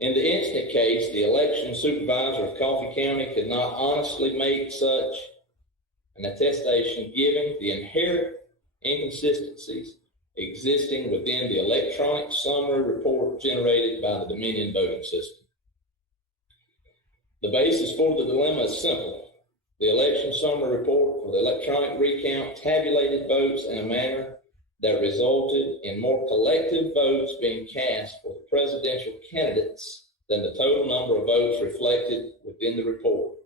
In the instant case, the election supervisor of Coffee County could not honestly make such an attestation, given the inherent inconsistencies existing within the electronic summary report generated by the Dominion voting system. The basis for the dilemma is simple. The election summary report for the electronic recount tabulated votes in a manner that resulted in more collective votes being cast for the presidential candidates than the total number of votes reflected within the report.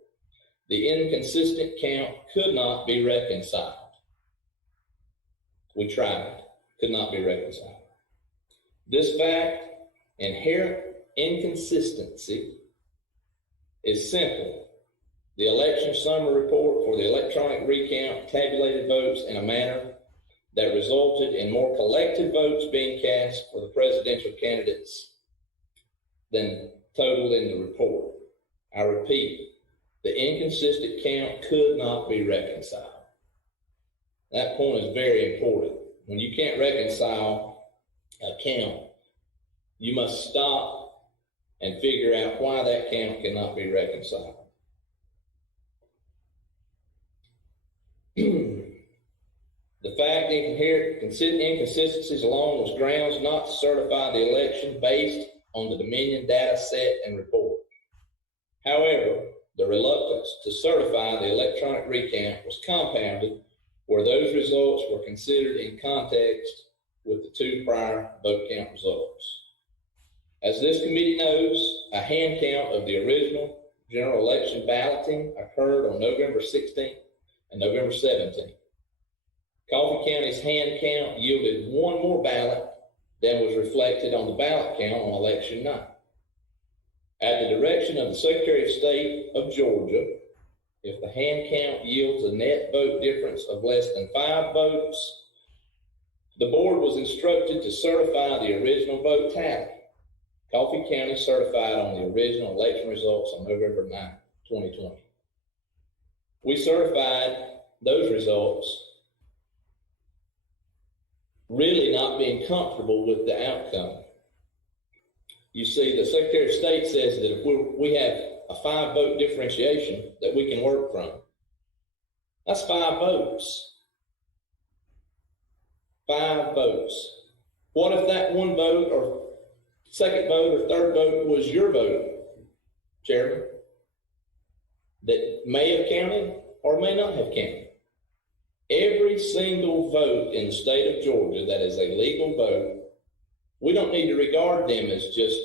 The inconsistent count could not be reconciled. We tried, could not be reconciled. This fact, inherent inconsistency, is simple. The election summary report for the electronic recount tabulated votes in a manner that resulted in more collective votes being cast for the presidential candidates than total in the report. I repeat, the inconsistent count could not be reconciled. That point is very important. When you can't reconcile a count, you must stop and figure out why that count cannot be reconciled. The fact inherent inconsistencies alone was grounds not to certify the election based on the Dominion data set and report. However, the reluctance to certify the electronic recount was compounded where those results were considered in context with the 2 prior vote count results. As this committee knows, a hand count of the original general election balloting occurred on November 16th and November 17th. Coffee County's hand count yielded 1 more ballot than was reflected on the ballot count on election night. At the direction of the Secretary of State of Georgia, If the hand count yields a net vote difference of less than 5 votes, the board was instructed to certify the original vote tally. Coffee County certified on the original election results on November 9, 2020. We certified those results, really not being comfortable with the outcome. You see, the Secretary of State says that if we have a 5-vote differentiation that we can work from. That's 5 votes. 5 votes. What if that 1 vote or second vote or third vote was your vote, Chairman, that may have counted or may not have counted? Every single vote in the state of Georgia that is a legal vote, we don't need to regard them as just,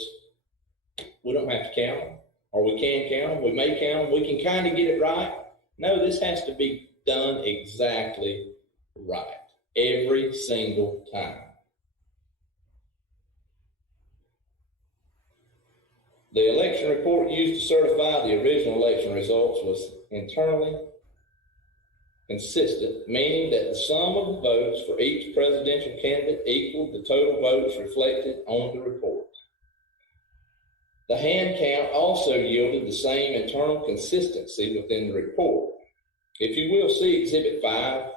we don't have to count them, or we can count them, we may count them, we can kind of get it right. No, this has to be done exactly right, every single time. The election report used to certify the original election results was internally consistent, meaning that the sum of the votes for each presidential candidate equaled the total votes reflected on the report. The hand count also yielded the same internal consistency within the report. If you will see Exhibit 5,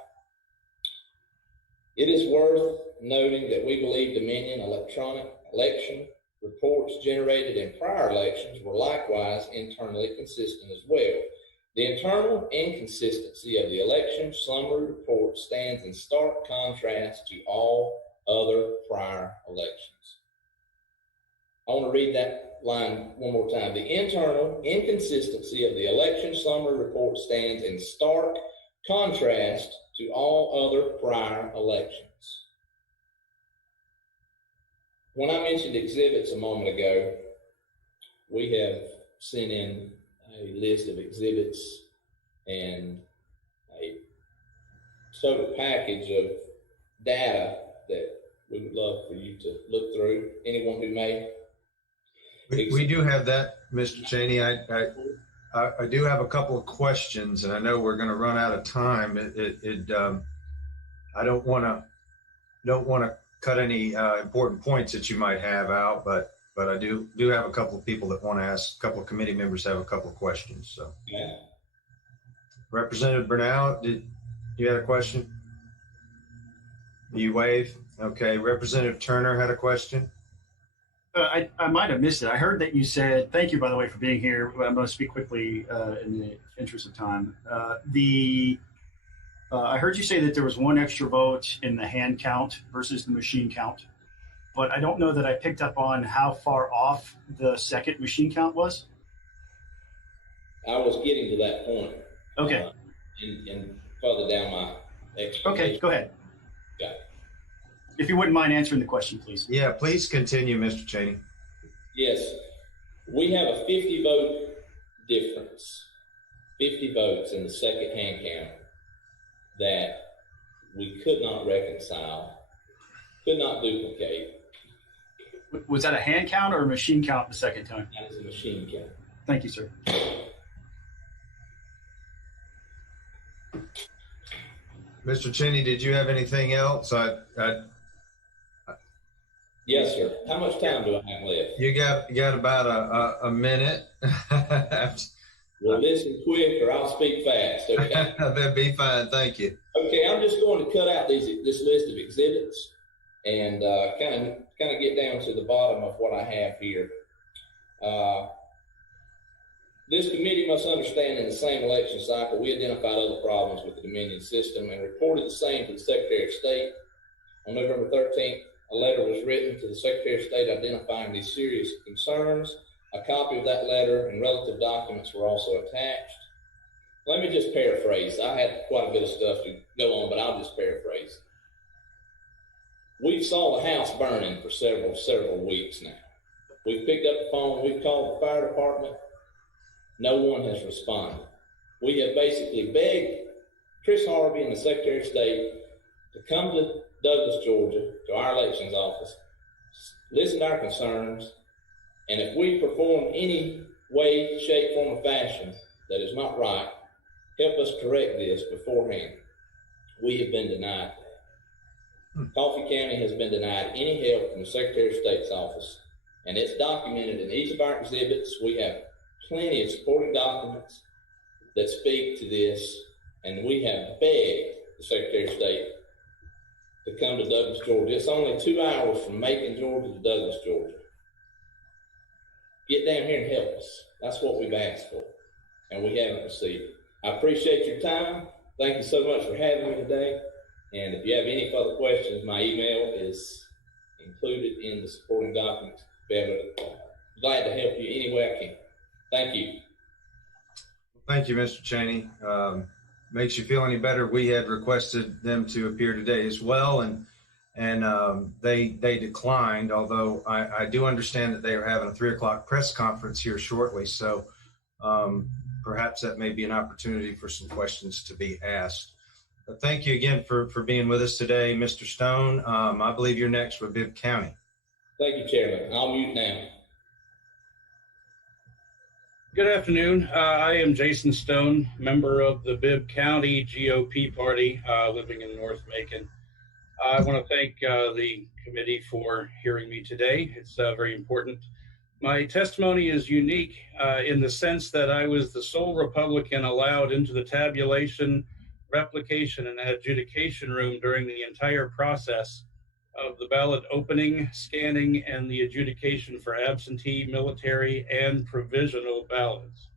it is worth noting that we believe Dominion electronic election reports generated in prior elections were likewise internally consistent as well. The internal inconsistency of the election summary report stands in stark contrast to all other prior elections. I want to read that line one more time. The internal inconsistency of the election summary report stands in stark contrast to all other prior elections. When I mentioned exhibits a moment ago, we have sent in a list of exhibits and a total package of data that we would love for you to look through. Anyone who may. We do have that, Mr. Cheney. I do have a couple of questions, and I know we're going to run out of time. I don't want to cut any important points that you might have out, but I do have a couple of people that want to ask. A couple of committee members have a couple of questions. So, yeah. Representative Bernal, you had a question? You wave. Okay. Representative Turner had a question. I might have missed it. I heard that you said, thank you, by the way, for being here. I'm going to speak quickly in the interest of time. I heard you say that there was 1 extra vote in the hand count versus the machine count, but I don't know that I picked up on how far off the second machine count was. I was getting to that point. Okay. And further down my explanation. Okay, go ahead. Yeah. If you wouldn't mind answering the question, please. Yeah, please continue, Mr. Cheney. Yes, we have a 50 vote difference, 50 votes in the second hand count that we could not reconcile, could not duplicate. Was that a hand count or a machine count the second time? That is a machine count. Thank you, sir. Mr. Cheney, did you have anything else? Yes, sir. How much time do I have left? You got about a minute. Well, listen quick or I'll speak fast, okay? That'd be fine, thank you. Okay, I'm just going to cut out this list of exhibits and kind of get down to the bottom of what I have here. This committee must understand in the same election cycle, we identified other problems with the Dominion system and reported the same to the Secretary of State. On November 13th, a letter was written to the Secretary of State identifying these serious concerns. A copy of that letter and relative documents were also attached. Let me just paraphrase. I had quite a bit of stuff to go on, but I'll just paraphrase. We've saw the house burning for several weeks now. We've picked up the phone, we've called the fire department. No one has responded. We have basically begged Chris Harvey and the Secretary of State to come to Douglas, Georgia, to our elections office, listen to our concerns, and if we perform any way, shape, form, or fashion that is not right, help us correct this beforehand. We have been denied that. Coffee County has been denied any help from the Secretary of State's office, and it's documented in each of our exhibits. We have plenty of supporting documents that speak to this, and we have begged the Secretary of State to come to Douglas, Georgia. It's only 2 hours from Macon, Georgia to Douglas, Georgia. Get down here and help us. That's what we've asked for, and we haven't received it. I appreciate your time. Thank you so much for having me today. And if you have any further questions, my email is included in the supporting documents. Glad to help you any way I can. Thank you. Thank you, Mr. Cheney. Makes you feel any better? We had requested them to appear today as well, and they declined, although I do understand that they are having a 3 o'clock press conference here shortly. So perhaps that may be an opportunity for some questions to be asked. But thank you again for being with us today, Mr. Stone. I believe you're next with Bibb County. Thank you, Chairman. I'll mute now. Good afternoon. I am Jason Stone, member of the Bibb County GOP party, living in North Macon. I want to thank the committee for hearing me today. It's very important. My testimony is unique in the sense that I was the sole Republican allowed into the tabulation, replication, and adjudication room during the entire process of the ballot opening, scanning, and the adjudication for absentee, military, and provisional ballots.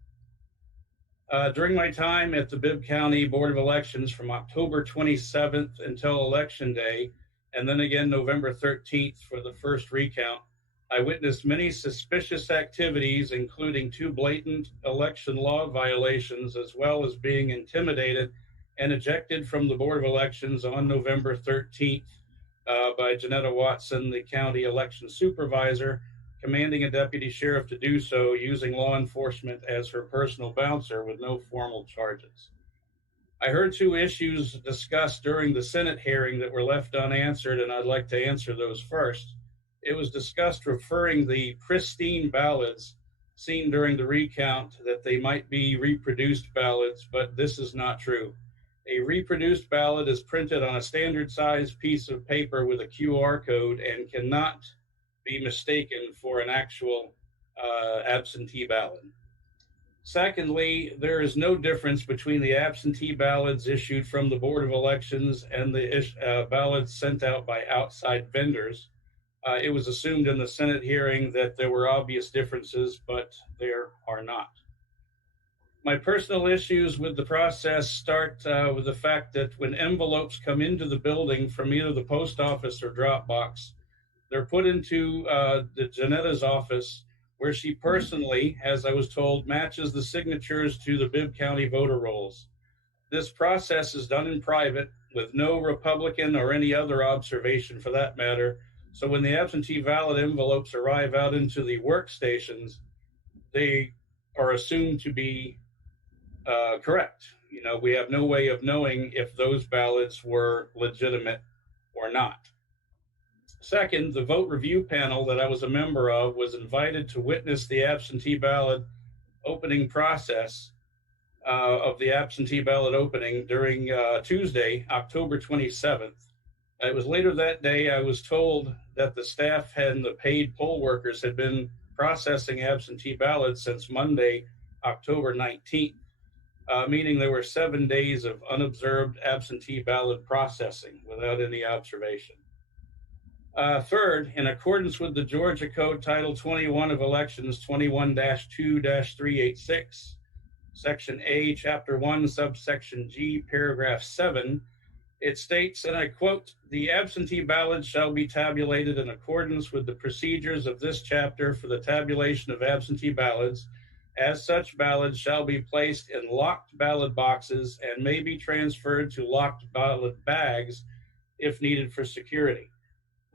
During my time at the Bibb County Board of Elections from October 27th until Election Day, and then again November 13th for the first recount, I witnessed many suspicious activities, including 2 blatant election law violations, as well as being intimidated and ejected from the Board of Elections on November 13th by Janetta Watson, the county election supervisor, commanding a deputy sheriff to do so using law enforcement as her personal bouncer with no formal charges. I heard 2 issues discussed during the Senate hearing that were left unanswered, and I'd like to answer those first. It was discussed referring the pristine ballots seen during the recount that they might be reproduced ballots, but this is not true. A reproduced ballot is printed on a standard size piece of paper with a QR code and cannot be mistaken for an actual absentee ballot. Secondly, there is no difference between the absentee ballots issued from the Board of Elections and the ballots sent out by outside vendors. It was assumed in the Senate hearing that there were obvious differences, but there are not. My personal issues with the process start with the fact that when envelopes come into the building from either the post office or drop box, they're put into the Janetta's office, where she personally, as I was told, matches the signatures to the Bibb County voter rolls. This process is done in private with no Republican or any other observation for that matter. So when the absentee ballot envelopes arrive out into the workstations, they are assumed to be correct. You know, we have no way of knowing if those ballots were legitimate or not. Second, the vote review panel that I was a member of was invited to witness the absentee ballot opening process of the absentee ballot opening during Tuesday, October 27th. It was later that day I was told that the staff and the paid poll workers had been processing absentee ballots since Monday, October 19th, meaning there were 7 days of unobserved absentee ballot processing without any observation. Third, in accordance with the Georgia Code Title 21 of Elections 21-2-386, Section A, Chapter 1, Subsection G, Paragraph 7, it states, and I quote, "The absentee ballots shall be tabulated in accordance with the procedures of this chapter for the tabulation of absentee ballots. As such, ballots shall be placed in locked ballot boxes and may be transferred to locked ballot bags if needed for security.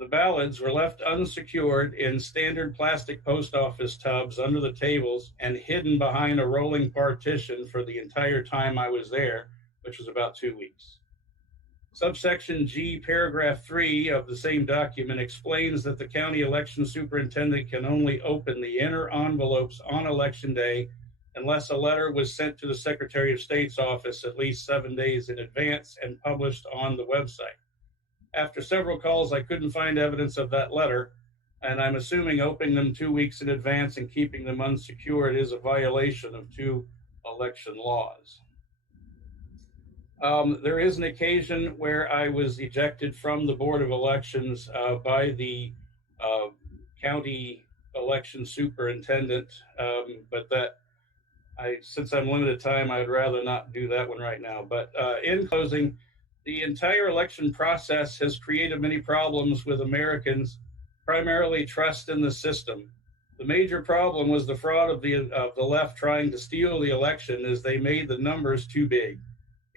The ballots were left unsecured in standard plastic post office tubs under the tables and hidden behind a rolling partition for the entire time I was there, which was about 2 weeks." Subsection G, paragraph 3 of the same document explains that the county election superintendent can only open the inner envelopes on election day unless a letter was sent to the Secretary of State's office at least 7 days in advance and published on the website. After several calls, I couldn't find evidence of that letter, and I'm assuming opening them 2 weeks in advance and keeping them unsecured is a violation of 2 election laws. There is an occasion where I was ejected from the Board of Elections by the county election superintendent, but since I'm limited time, I'd rather not do that one right now. But in closing, the entire election process has created many problems with Americans, primarily trust in the system. The major problem was the fraud of the left trying to steal the election, as they made the numbers too big.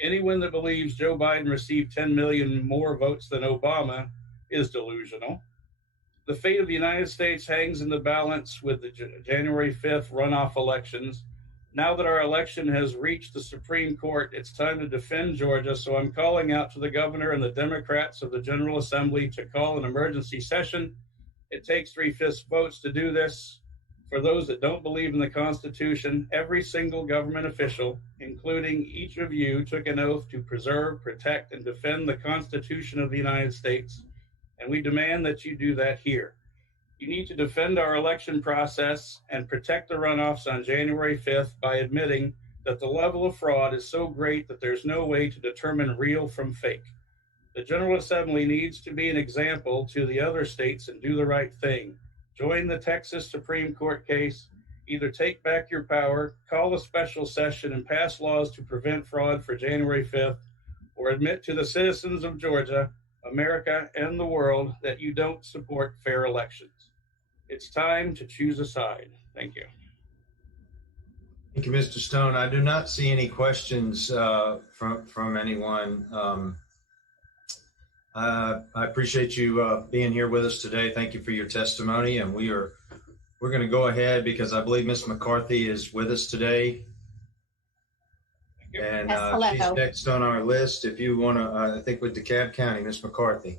Anyone that believes Joe Biden received 10 million more votes than Obama is delusional. The fate of the United States hangs in the balance with the January 5th runoff elections. Now that our election has reached the Supreme Court, it's time to defend Georgia, so I'm calling out to the governor and the Democrats of the General Assembly to call an emergency session. It takes 3/5 votes to do this. For those that don't believe in the Constitution, every single government official, including each of you, took an oath to preserve, protect, and defend the Constitution of the United States, and we demand that you do that here. You need to defend our election process and protect the runoffs on January 5th by admitting that the level of fraud is so great that there's no way to determine real from fake. The General Assembly needs to be an example to the other states and do the right thing. Join the Texas Supreme Court case. Either take back your power, call a special session, and pass laws to prevent fraud for January 5th, or admit to the citizens of Georgia, America, and the world that you don't support fair elections. It's time to choose a side. Thank you. Thank you, Mr. Stone. I do not see any questions from anyone. I appreciate you being here with us today. Thank you for your testimony, and we're going to go ahead because I believe Ms. McCarthy is with us today. And Yes, she's next on our list. If you want to, I think with DeKalb County, Ms. McCarthy.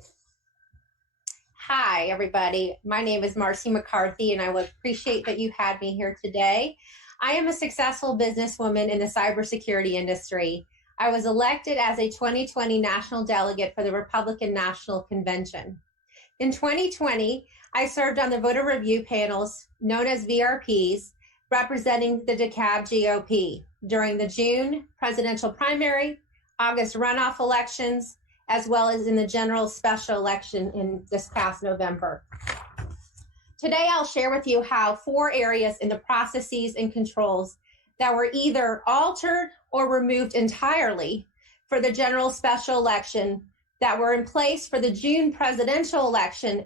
Hi, everybody. My name is Marcy McCarthy, and I would appreciate that you had me here today. I am a successful businesswoman in the cybersecurity industry. I was elected as a 2020 national delegate for the Republican National Convention. In 2020, I served on the voter review panels, known as VRPs, representing the DeKalb GOP during the June presidential primary, August runoff elections, as well as in the general special election in this past November. Today, I'll share with you how 4 areas in the processes and controls that were either altered or removed entirely for the general special election that were in place for the June presidential election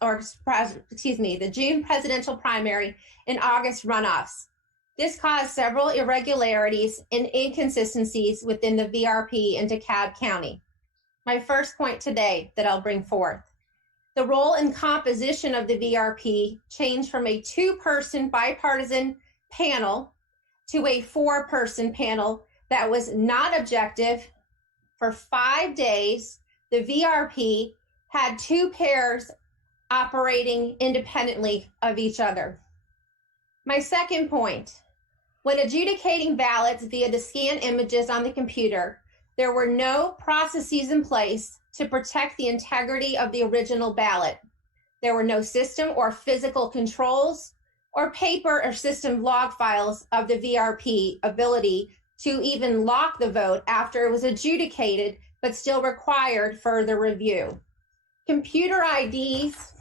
the June presidential primary and August runoffs. This caused several irregularities and inconsistencies within the VRP in DeKalb County. My first point today that I'll bring forth. The role and composition of the VRP changed from a 2-person bipartisan panel to a 4-person panel that was not objective. For 5 days, the VRP had 2 pairs operating independently of each other. My second point, when adjudicating ballots via the scan images on the computer, there were no processes in place to protect the integrity of the original ballot. There were no system or physical controls or paper or system log files of the VRP ability to even lock the vote after it was adjudicated, but still required further review. Computer IDs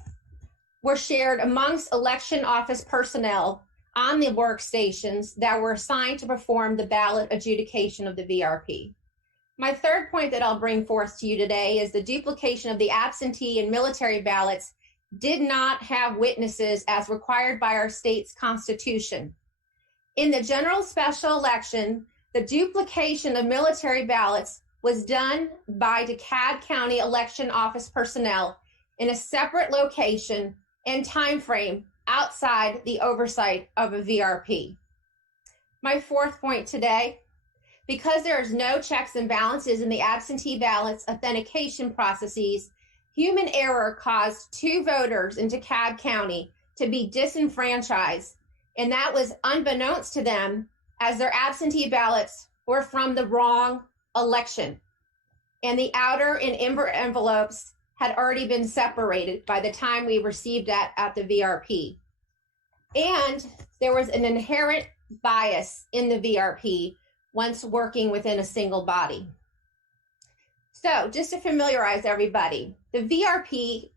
were shared amongst election office personnel on the workstations that were assigned to perform the ballot adjudication of the VRP. My third point that I'll bring forth to you today is the duplication of the absentee and military ballots did not have witnesses as required by our state's constitution. In the general special election, the duplication of military ballots was done by DeKalb County election office personnel in a separate location and time frame outside the oversight of a VRP. My fourth point today, because there is no checks and balances in the absentee ballots authentication processes, human error caused 2 voters in DeKalb County to be disenfranchised, and that was unbeknownst to them as their absentee ballots were from the wrong election, and the outer and inner envelopes had already been separated by the time we received that at the VRP. And there was an inherent bias in the VRP once working within a single body. So just to familiarize everybody, the VRP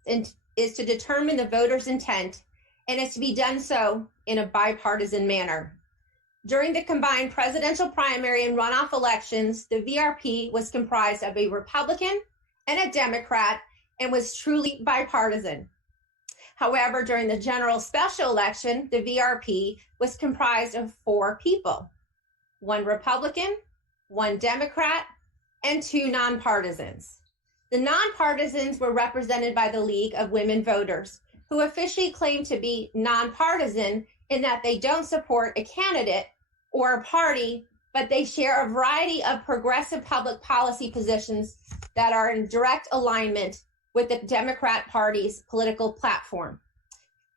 is to determine the voter's intent, and it's to be done so in a bipartisan manner. During the combined presidential primary and runoff elections, the VRP was comprised of a Republican and a Democrat and was truly bipartisan. However, during the general special election, the VRP was comprised of 4 people, 1 Republican, 1 Democrat, and 2 nonpartisans. The nonpartisans were represented by the League of Women Voters, who officially claim to be nonpartisan in that they don't support a candidate or a party, but they share a variety of progressive public policy positions that are in direct alignment with the Democrat Party's political platform.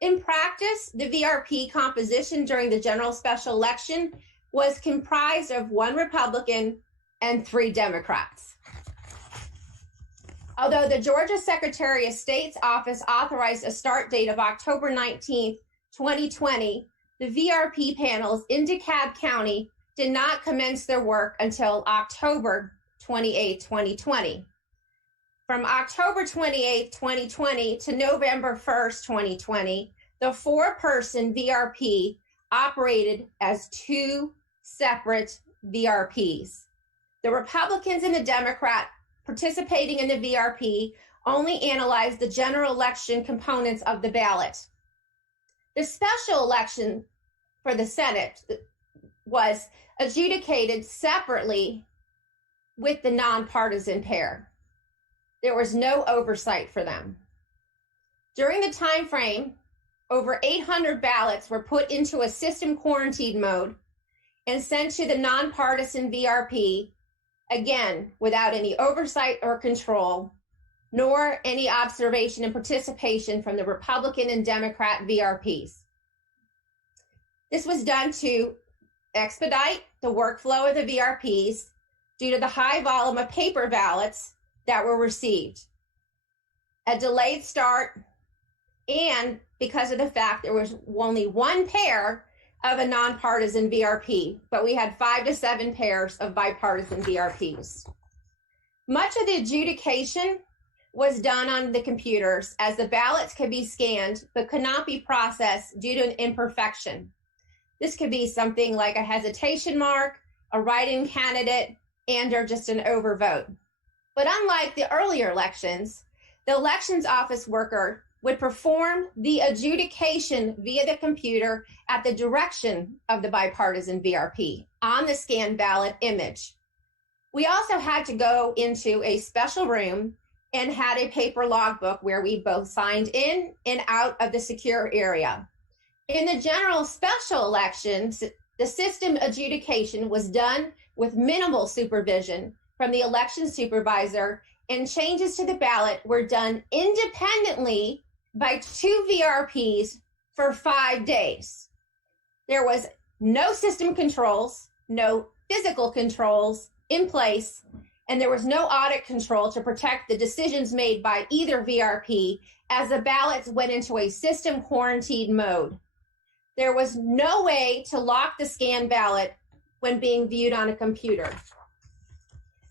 In practice, the VRP composition during the general special election was comprised of 1 Republican and 3 Democrats. Although the Georgia Secretary of State's office authorized a start date of October 19th, 2020, the VRP panels in DeKalb County did not commence their work until October 28, 2020. From October 28, 2020 to November 1st, 2020, the 4-person VRP operated as 2 separate VRPs. The Republicans and the Democrat participating in the VRP only analyzed the general election components of the ballot. The special election for the Senate was adjudicated separately with the nonpartisan pair. There was no oversight for them. During the time frame, over 800 ballots were put into a system quarantine mode and sent to the nonpartisan VRP, again, without any oversight or control, nor any observation and participation from the Republican and Democrat VRPs. This was done to expedite the workflow of the VRPs due to the high volume of paper ballots that were received, a delayed start, and because of the fact there was only 1 pair of a nonpartisan VRP, but we had 5 to 7 pairs of bipartisan VRPs. Much of the adjudication was done on the computers, as the ballots could be scanned but could not be processed due to an imperfection. This could be something like a hesitation mark, a write-in candidate, and or just an overvote. But unlike the earlier elections, the elections office worker would perform the adjudication via the computer at the direction of the bipartisan VRP on the scanned ballot image. We also had to go into a special room and had a paper logbook where we both signed in and out of the secure area. In the general special elections, the system adjudication was done with minimal supervision from the election supervisor, and changes to the ballot were done independently by 2 VRPs for 5 days. There was no system controls, no physical controls in place, and there was no audit control to protect the decisions made by either VRP as the ballots went into a system quarantine mode. There was no way to lock the scanned ballot when being viewed on a computer.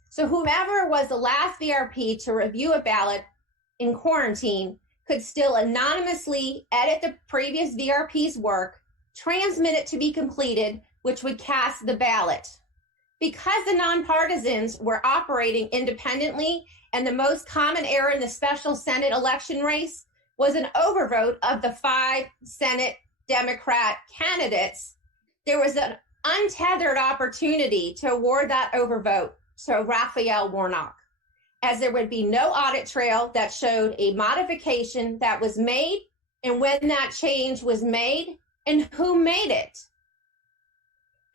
So whomever was the last VRP to review a ballot in quarantine could still anonymously edit the previous VRP's work, transmit it to be completed, which would cast the ballot. Because the nonpartisans were operating independently, and the most common error in the special Senate election race was an overvote of the 5 Senate Democrat candidates, there was an untethered opportunity to award that overvote to Raphael Warnock, as there would be no audit trail that showed a modification that was made and when that change was made and who made it.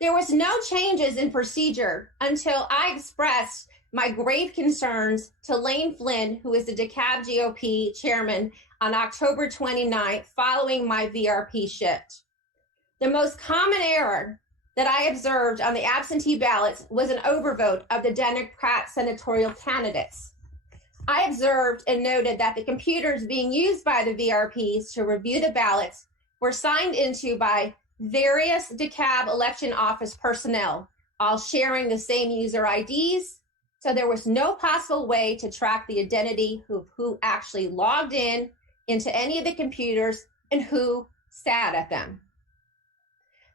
There was no changes in procedure until I expressed my grave concerns to Lane Flynn, who is the DeKalb GOP chairman, on October 29th following my VRP shift. The most common error that I observed on the absentee ballots was an overvote of the Democrat senatorial candidates. I observed and noted that the computers being used by the VRPs to review the ballots were signed into by various DeKalb election office personnel, all sharing the same user IDs. So there was no possible way to track the identity of who actually logged in into any of the computers and who sat at them.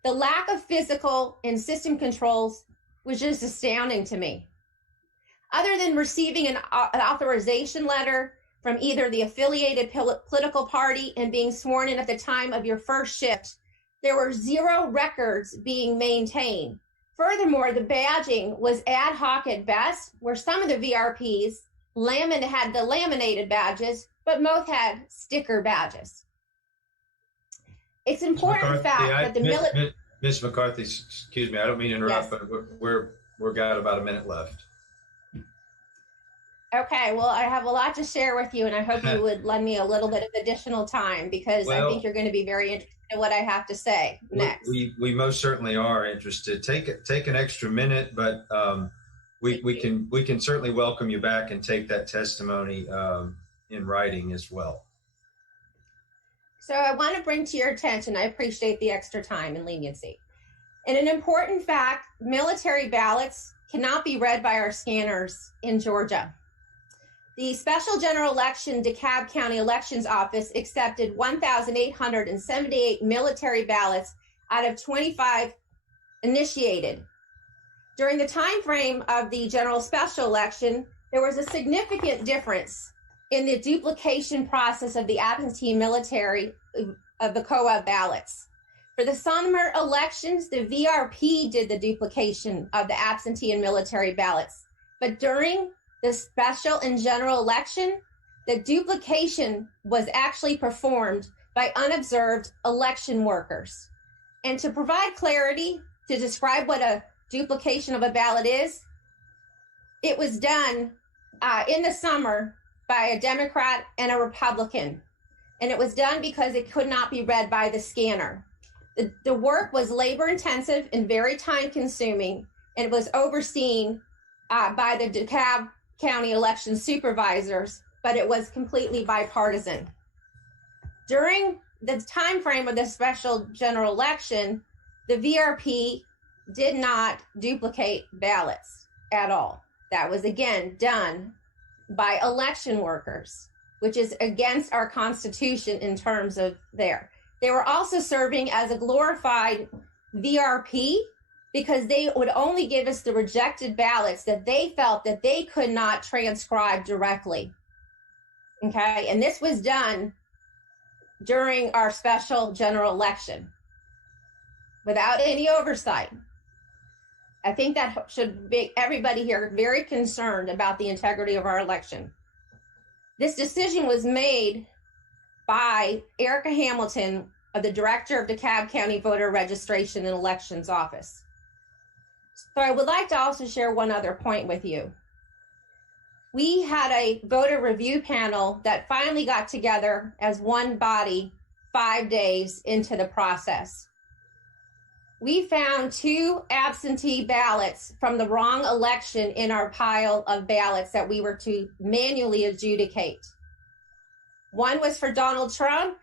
The lack of physical and system controls was just astounding to me. Other than receiving an authorization letter from either the affiliated political party and being sworn in at the time of your first shift, there were zero records being maintained. Furthermore, the badging was ad hoc at best, where some of the VRPs had the laminated badges, but most had sticker badges. It's important fact that the military. Ms. McCarthy, excuse me, I don't mean to interrupt, but we're got about a minute left. Okay, well, I have a lot to share with you, and I hope you would lend me a little bit of additional time because I think you're going to be very interested in what I have to say next. We most certainly are interested. Take an extra minute, but we can certainly welcome you back and take that testimony in writing as well. So I want to bring to your attention, I appreciate the extra time and leniency. And an important fact, military ballots cannot be read by our scanners in Georgia. The Special General Election DeKalb County Elections Office accepted 1,878 military ballots out of 25 initiated. During the time frame of the general special election, there was a significant difference in the duplication process of the absentee military of the COA ballots. For the summer elections, the VRP did the duplication of the absentee and military ballots. But during the special and general election, the duplication was actually performed by unobserved election workers. And to provide clarity, to describe what a duplication of a ballot is, it was done in the summer by a Democrat and a Republican. And it was done because it could not be read by the scanner. The work was labor intensive and very time consuming, and it was overseen by the DeKalb County election supervisors, but it was completely bipartisan. During the time frame of the special general election, the VRP did not duplicate ballots at all. That was again done by election workers, which is against our Constitution in terms of there. They were also serving as a glorified VRP because they would only give us the rejected ballots that they felt that they could not transcribe directly. Okay, and this was done during our special general election without any oversight. I think that should make everybody here very concerned about the integrity of our election. This decision was made by Erica Hamilton, the director of DeKalb County Voter Registration and Elections Office. So I would like to also share one other point with you. We had a voter review panel that finally got together as one body 5 days into the process. We found 2 absentee ballots from the wrong election in our pile of ballots that we were to manually adjudicate. One was for Donald Trump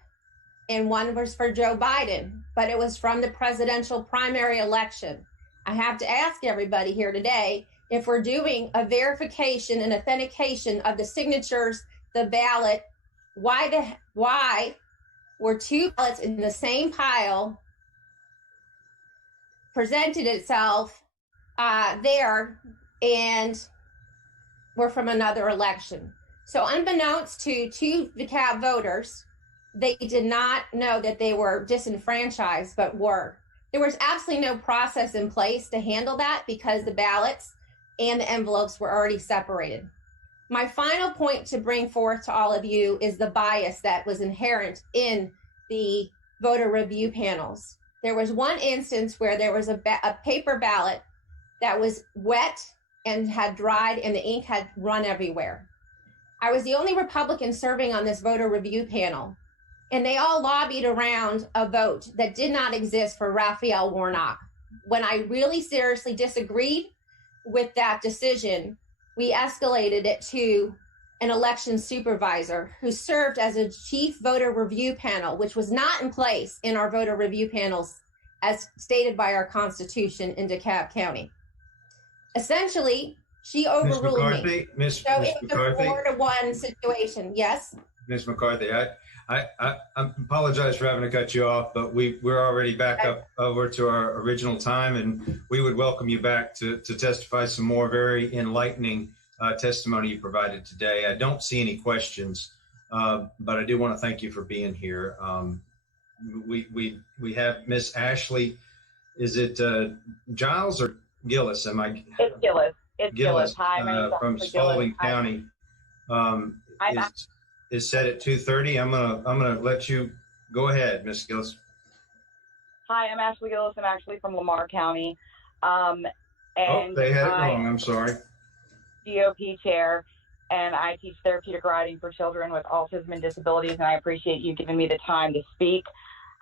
and one was for Joe Biden, but it was from the presidential primary election. I have to ask everybody here today, if we're doing a verification and authentication of the signatures, the ballot, why were 2 ballots in the same pile presented itself there and were from another election? So unbeknownst to 2 DeKalb voters, they did not know that they were disenfranchised, but were. There was absolutely no process in place to handle that because the ballots and the envelopes were already separated. My final point to bring forth to all of you is the bias that was inherent in the voter review panels. There was one instance where there was a paper ballot that was wet and had dried and the ink had run everywhere. I was the only Republican serving on this voter review panel, and they all lobbied around a vote that did not exist for Raphael Warnock. when I really seriously disagreed with that decision, we escalated it to an election supervisor who served as a chief voter review panel, which was not in place in our voter review panels as stated by our Constitution in DeKalb County. Essentially, she overruled me. Ms. So it was a McCarthy? 4-1 situation. Yes. Ms. McCarthy, I apologize for having to cut you off, but we're already back up over to our original time, and we would welcome you back to testify some more very enlightening testimony you provided today. I don't see any questions, but I do want to thank you for being here. We have Miss Ashley. Is it Giles or Gillis? It's Gillis. It's Gillis. Hi, my name's from Spalding County. Is set at 2:30. I'm gonna let you go ahead, Miss Gillis. Hi, I'm Ashley Gillis. I'm actually from Lamar County. And they had it wrong. I'm sorry. GOP chair, and I teach therapeutic writing for children with autism and disabilities, and I appreciate you giving me the time to speak.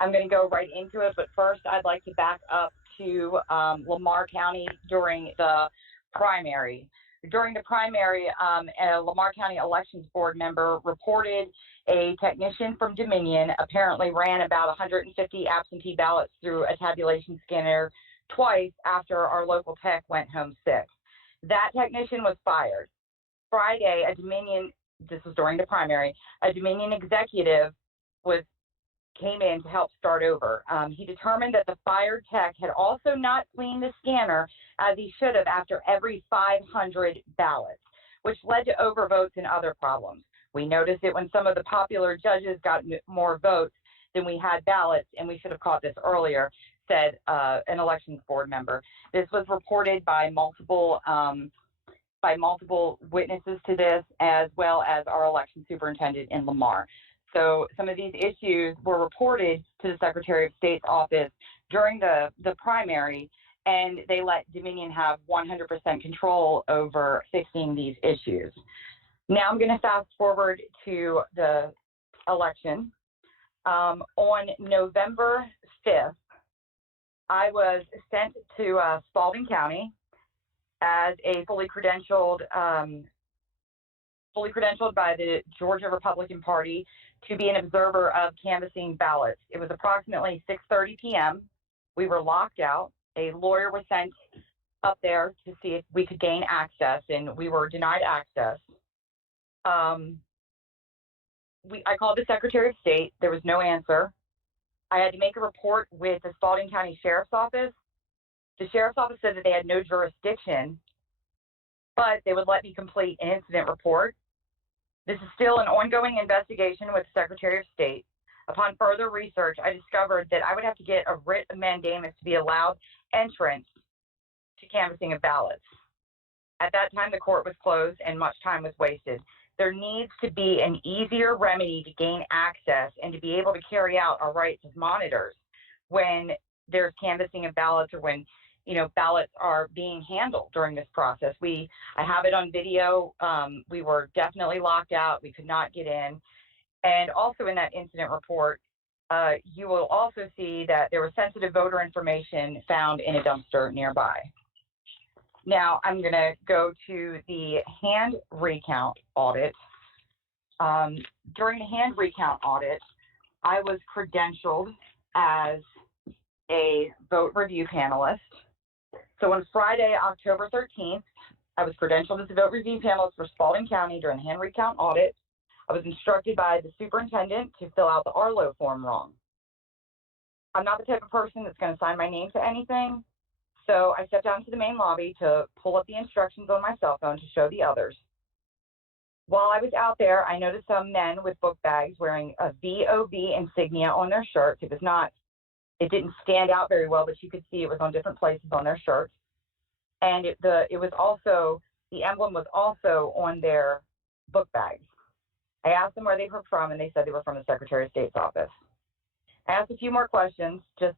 I'm going to go right into it, but first I'd like to back up to Lamar County during the primary. During the primary, a Lamar County Elections Board member reported a technician from Dominion apparently ran about 150 absentee ballots through a tabulation scanner twice after our local tech went home sick. That technician was fired. Friday, this was during the primary, a Dominion executive came in to help start over. He determined that the fired tech had also not cleaned the scanner as he should have after every 500 ballots, which led to overvotes and other problems. We noticed it when some of the popular judges got more votes than we had ballots, and we should have caught this earlier, said an elections board member. This was reported by multiple witnesses to this, as well as our election superintendent in Lamar. So some of these issues were reported to the Secretary of State's office during the primary, and they let Dominion have 100% control over fixing these issues. Now I'm going to fast forward to the election. On November 5th, I was sent to Spalding County as a fully credentialed by the Georgia Republican Party to be an observer of canvassing ballots. It was approximately 6:30 p.m. We were locked out. A lawyer was sent up there to see if we could gain access, and we were denied access. I called the Secretary of State. There was no answer. I had to make a report with the Spalding County Sheriff's Office. The Sheriff's Office said that they had no jurisdiction, but they would let me complete an incident report. This is still an ongoing investigation with the Secretary of State. Upon further research, I discovered that I would have to get a writ of mandamus to be allowed entrance to canvassing of ballots. At that time, the court was closed and much time was wasted. There needs to be an easier remedy to gain access and to be able to carry out our rights as monitors when there's canvassing of ballots or when ballots are being handled during this process. I have it on video. We were definitely locked out. We could not get in. And also in that incident report, you will also see that there was sensitive voter information found in a dumpster nearby. Now I'm going to go to the hand recount audit. During the hand recount audit, I was credentialed as a vote review panelist. So on Friday, October 13th, I was credentialed as a vote review panelist for Spalding County during the hand recount audit. I was instructed by the superintendent to fill out the Arlo form wrong. I'm not the type of person that's going to sign my name to anything, so I stepped out into the main lobby to pull up the instructions on my cell phone to show the others. While I was out there, I noticed some men with book bags wearing a ᴩᴜ insignia on their shirts. It didn't stand out very well, but you could see it was on different places on their shirts. And the emblem was also on their book bags. I asked them where they were from, and they said they were from the Secretary of State's office. I asked a few more questions just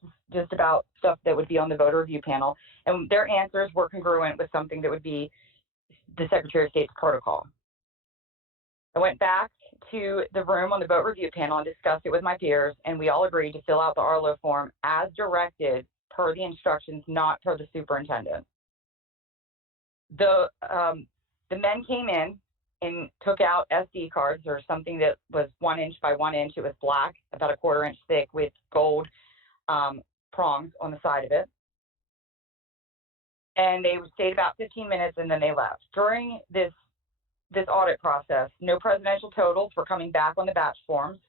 about stuff that would be on the voter review panel, and their answers were congruent with something that would be the Secretary of State's protocol. I went back to the room on the vote review panel and discussed it with my peers, and we all agreed to fill out the Arlo form as directed per the instructions, not per the superintendent. The men came in and took out SD cards, or something that was 1 inch by 1 inch. It was black, about a 1/4 inch thick, with gold prongs on the side of it. And they stayed about 15 minutes and then they left. During this audit process, no presidential totals were coming back on the batch forms.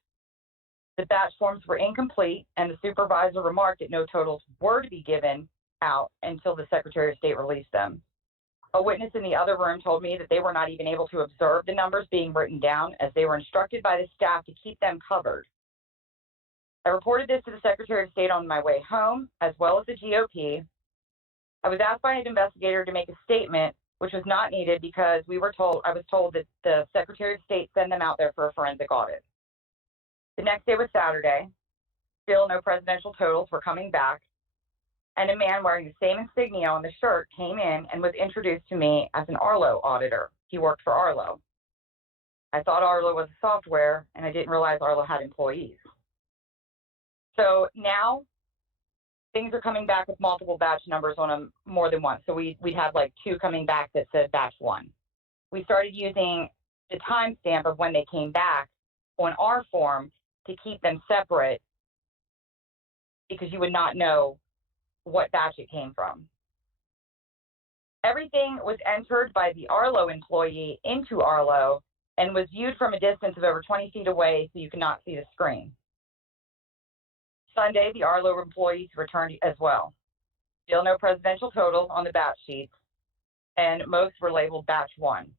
The batch forms were incomplete, and the supervisor remarked that no totals were to be given out until the Secretary of State released them. A witness in the other room told me that they were not even able to observe the numbers being written down, as they were instructed by the staff to keep them covered. I reported this to the Secretary of State on my way home, as well as the GOP. I was asked by an investigator to make a statement, which was not needed because I was told that the Secretary of State sent them out there for a forensic audit. The next day was Saturday. Still no presidential totals were coming back, and a man wearing the same insignia on the shirt came in and was introduced to me as an Arlo auditor. He worked for Arlo. I thought Arlo was a software, and I didn't realize Arlo had employees. So now things are coming back with multiple batch numbers on them more than once. So we had like 2 coming back that said batch 1. We started using the timestamp of when they came back on our form to keep them separate, because you would not know what batch it came from. Everything was entered by the Arlo employee into Arlo and was viewed from a distance of over 20 feet away, so you could not see the screen. Sunday, the Arlo employees returned as well. Still no presidential totals on the batch sheets, and most were labeled batch 1.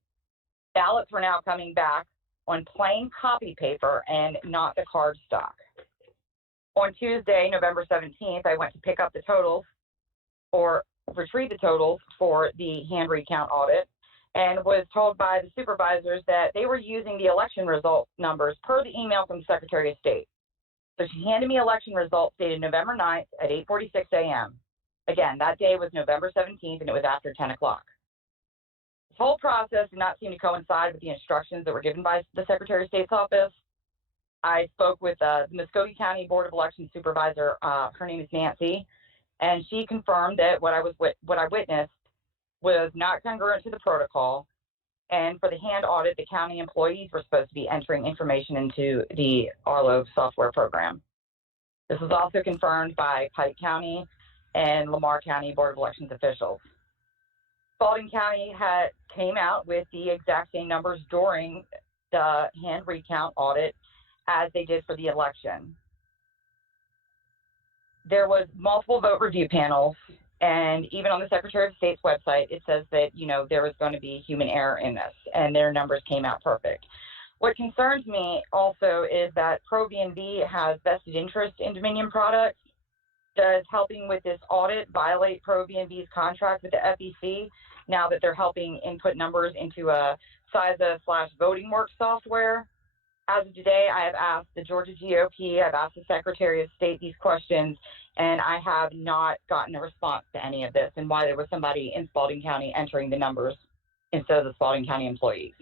Ballots were now coming back on plain copy paper and not the card stock. On Tuesday, November 17th, I went to pick up the totals, or retrieve the totals, for the hand recount audit, and was told by the supervisors that they were using the election result numbers per the email from the Secretary of State. So she handed me election results dated November 9th at 8:46 a.m. Again, that day was November 17th, and it was after 10 o'clock. This whole process did not seem to coincide with the instructions that were given by the Secretary of State's office. I spoke with the Muscogee County Board of Elections supervisor. Her name is Nancy, and she confirmed that what I witnessed was not congruent to the protocol. And for the hand audit, the county employees were supposed to be entering information into the Arlo software program. This was also confirmed by Pike County and Lamar County Board of Elections officials. Spalding County came out with the exact same numbers during the hand recount audit as they did for the election. There was multiple vote review panels, and even on the Secretary of State's website, it says that, there was going to be human error in this, and their numbers came out perfect. What concerns me also is that ᴨ has vested interest in Dominion products. Does helping with this audit violate ᴨ's contract with the FEC now that they're helping input numbers into a ┬Voting Works software? As of today, I have asked the Georgia GOP, I've asked the Secretary of State these questions, and I have not gotten a response to any of this, and why there was somebody in Spalding County entering the numbers instead of the Spalding County employees.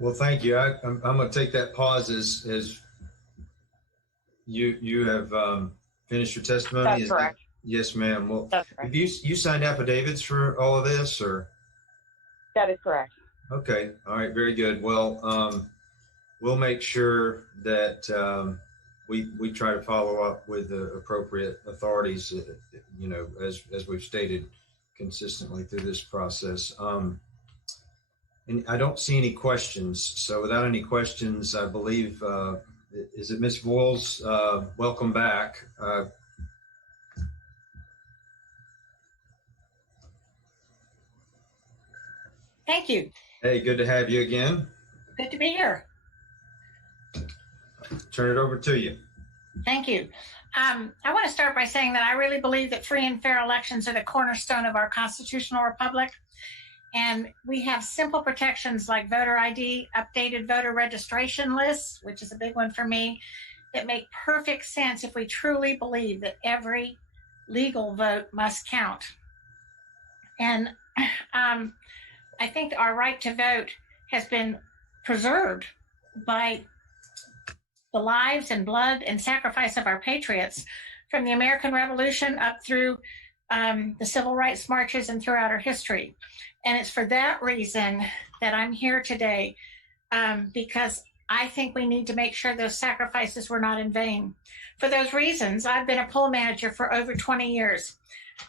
Well, thank you. I'm going to take that pause as you have finished your testimony. That's correct. Yes, ma'am. Well, that's correct. Have you signed affidavits for all of this, or? That is correct. Okay. All right. Very good. Well, we'll make sure that we try to follow up with the appropriate authorities, as we've stated consistently through this process. And I don't see any questions. So without any questions, I believe, is it Ms. Voiles? Welcome back. Thank you. Hey, good to have you again. Good to be here. Turn it over to you. Thank you. I want to start by saying that I really believe that free and fair elections are the cornerstone of our constitutional republic. And we have simple protections like voter ID, updated voter registration lists, which is a big one for me, that make perfect sense if we truly believe that every legal vote must count. And I think our right to vote has been preserved by the lives and blood and sacrifice of our patriots from the American Revolution up through the civil rights marches and throughout our history. And it's for that reason that I'm here today, because I think we need to make sure those sacrifices were not in vain. For those reasons, I've been a poll manager for over 20 years.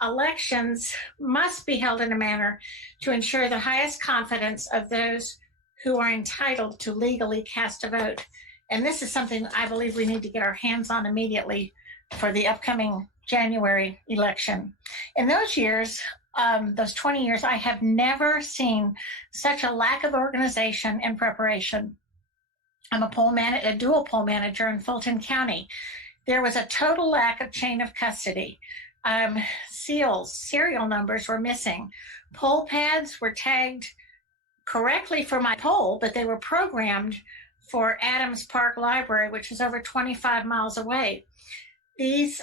Elections must be held in a manner to ensure the highest confidence of those who are entitled to legally cast a vote. And this is something I believe we need to get our hands on immediately for the upcoming January election. In those years, those 20 years, I have never seen such a lack of organization and preparation. I'm a dual poll manager in Fulton County. There was a total lack of chain of custody. Serial numbers were missing. Poll pads were tagged correctly for my poll, but they were programmed for Adams Park Library, which is over 25 miles away. This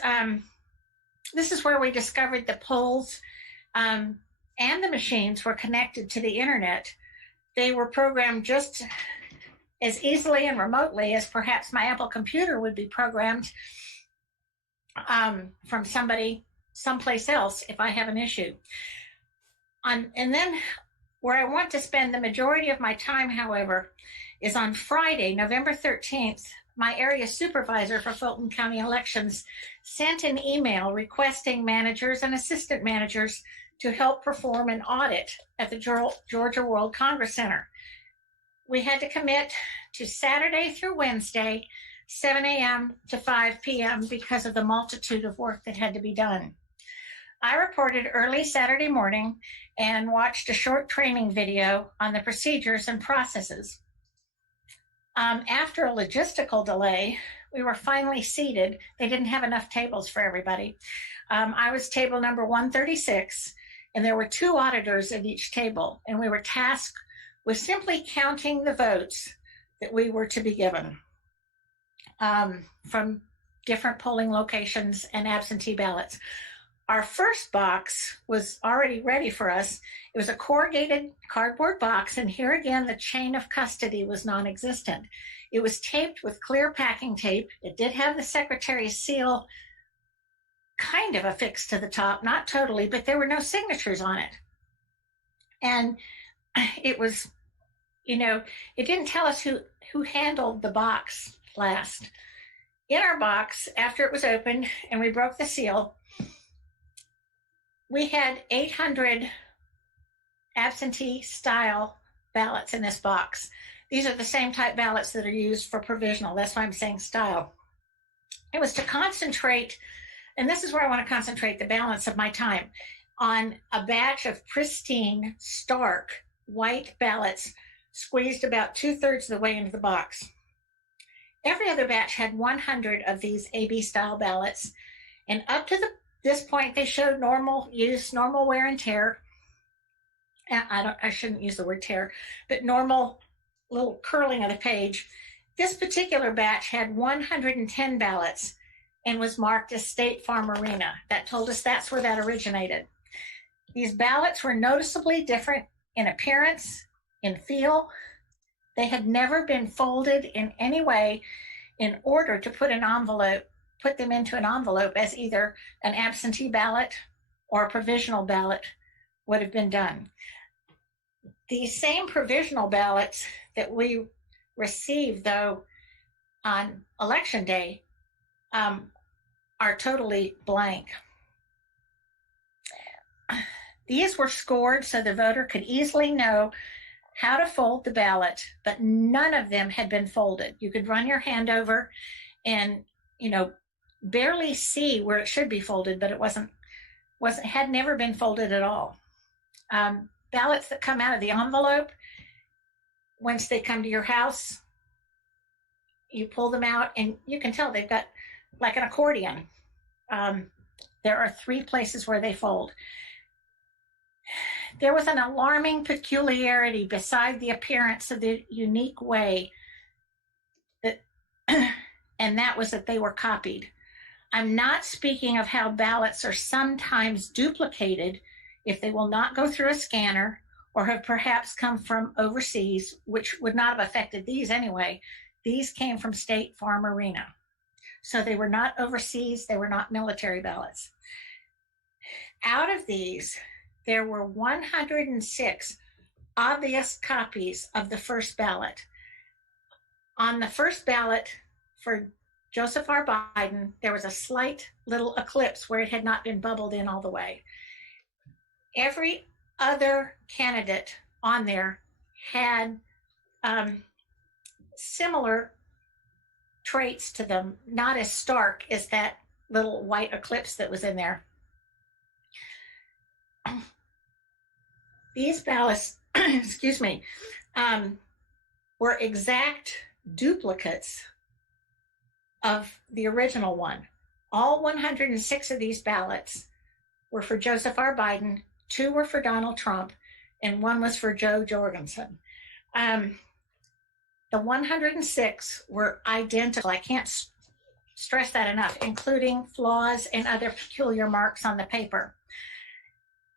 is where we discovered the polls and the machines were connected to the internet. They were programmed just as easily and remotely as perhaps my Apple computer would be programmed from someplace else if I have an issue. And then where I want to spend the majority of my time, however, is on Friday, November 13th, my area supervisor for Fulton County elections sent an email requesting managers and assistant managers to help perform an audit at the Georgia World Congress Center. We had to commit to Saturday through Wednesday, 7 a.m. to 5 p.m. because of the multitude of work that had to be done. I reported early Saturday morning and watched a short training video on the procedures and processes. After a logistical delay, we were finally seated. They didn't have enough tables for everybody. I was table number 136, and there were 2 auditors at each table, and we were tasked with simply counting the votes that we were to be given from different polling locations and absentee ballots. Our first box was already ready for us. It was a corrugated cardboard box, and here again, the chain of custody was non-existent. It was taped with clear packing tape. It did have the secretary's seal kind of affixed to the top, not totally, but there were no signatures on it. And it was, it didn't tell us who handled the box last. In our box, after it was opened and we broke the seal, we had 800 absentee style ballots in this box. These are the same type ballots that are used for provisional. That's why I'm saying style. It was to concentrate, and this is where I want to concentrate the balance of my time, on a batch of pristine, stark, white ballots squeezed about 2/3 of the way into the box. Every other batch had 100 of these AB style ballots, and up to this point, they showed normal use, normal wear and tear. I shouldn't use the word tear, but normal little curling of the page. This particular batch had 110 ballots and was marked as State Farm Arena. That told us that's where that originated. These ballots were noticeably different in appearance, in feel. They had never been folded in any way in order to put them into an envelope as either an absentee ballot or a provisional ballot would have been done. These same provisional ballots that we received, though, on election day are totally blank. These were scored so the voter could easily know how to fold the ballot, but none of them had been folded. You could run your hand over and, barely see where it should be folded, but it had never been folded at all. Ballots that come out of the envelope, once they come to your house, you pull them out and you can tell they've got like an accordion. There are 3 places where they fold. There was an alarming peculiarity beside the appearance of the unique way and that was that they were copied. I'm not speaking of how ballots are sometimes duplicated if they will not go through a scanner or have perhaps come from overseas, which would not have affected these anyway. These came from State Farm Arena. So they were not overseas, they were not military ballots. Out of these, there were 106 obvious copies of the first ballot. On the first ballot for Joseph R. Biden, there was a slight little eclipse where it had not been bubbled in all the way. Every other candidate on there had similar traits to them, not as stark as that little white eclipse that was in there. These ballots, excuse me, were exact duplicates of the original one. All 106 of these ballots were for Joseph R. Biden, 2 were for Donald Trump, and 1 was for Joe Jorgensen. The 106 were identical. I can't stress that enough, including flaws and other peculiar marks on the paper.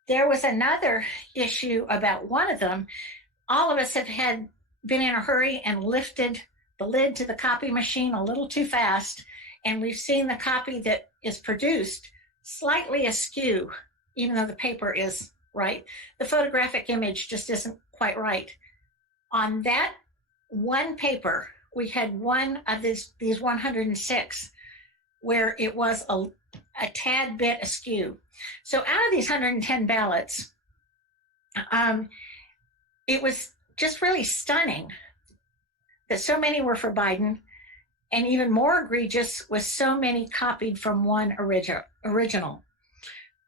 There was another issue about one of them. All of us had been in a hurry and lifted the lid to the copy machine a little too fast, and we've seen the copy that is produced slightly askew, even though the paper is right. The photographic image just isn't quite right. On that one paper, we had one of these 106 where it was a tad bit askew. So out of these 110 ballots, it was just really stunning that so many were for Biden, and even more egregious was so many copied from one original.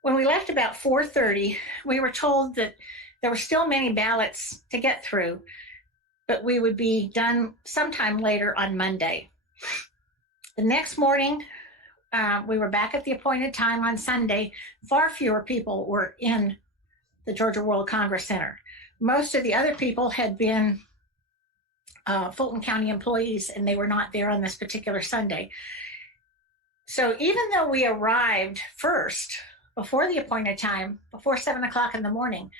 When we left about 4:30, we were told that there were still many ballots to get through, but we would be done sometime later on Monday. The next morning, we were back at the appointed time on Sunday. Far fewer people were in the Georgia World Congress Center. Most of the other people had been Fulton County employees, and they were not there on this particular Sunday. So even though we arrived first, before the appointed time, before 7 o'clock in the morning,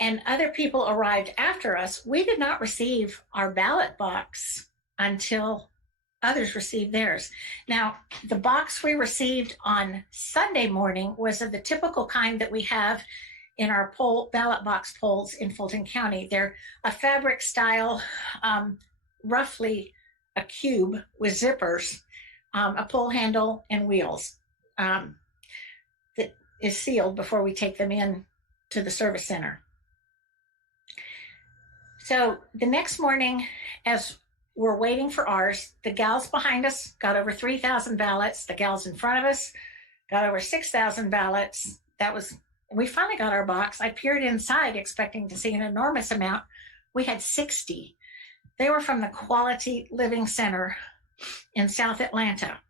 and other people arrived after us, we did not receive our ballot box until others received theirs. Now, the box we received on Sunday morning was of the typical kind that we have in our ballot box polls in Fulton County. They're a fabric style, roughly a cube with zippers, a pull handle, and wheels that is sealed before we take them in to the service center. So the next morning, as we're waiting for ours, the gals behind us got over 3,000 ballots. The gals in front of us got over 6,000 ballots. We finally got our box. I peered inside expecting to see an enormous amount. We had 60. They were from the Quality Living Center in South Atlanta.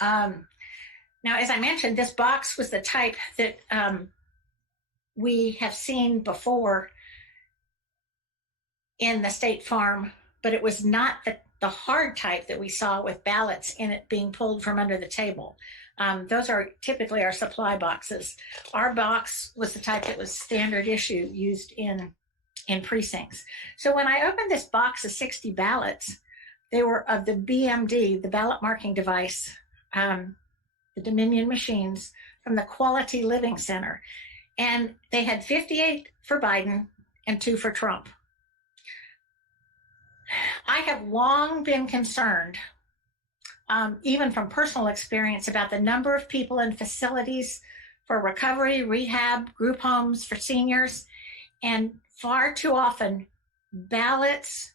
Now, as I mentioned, this box was the type that we have seen before in the State Farm, but it was not the hard type that we saw with ballots in it being pulled from under the table. Those are typically our supply boxes. Our box was the type that was standard issue used in precincts. So when I opened this box of 60 ballots, they were of the BMD, the ballot marking device, the Dominion machines from the Quality Living Center. And they had 58 for Biden and 2 for Trump. I have long been concerned, even from personal experience, about the number of people in facilities for recovery, rehab, group homes for seniors. And far too often, ballots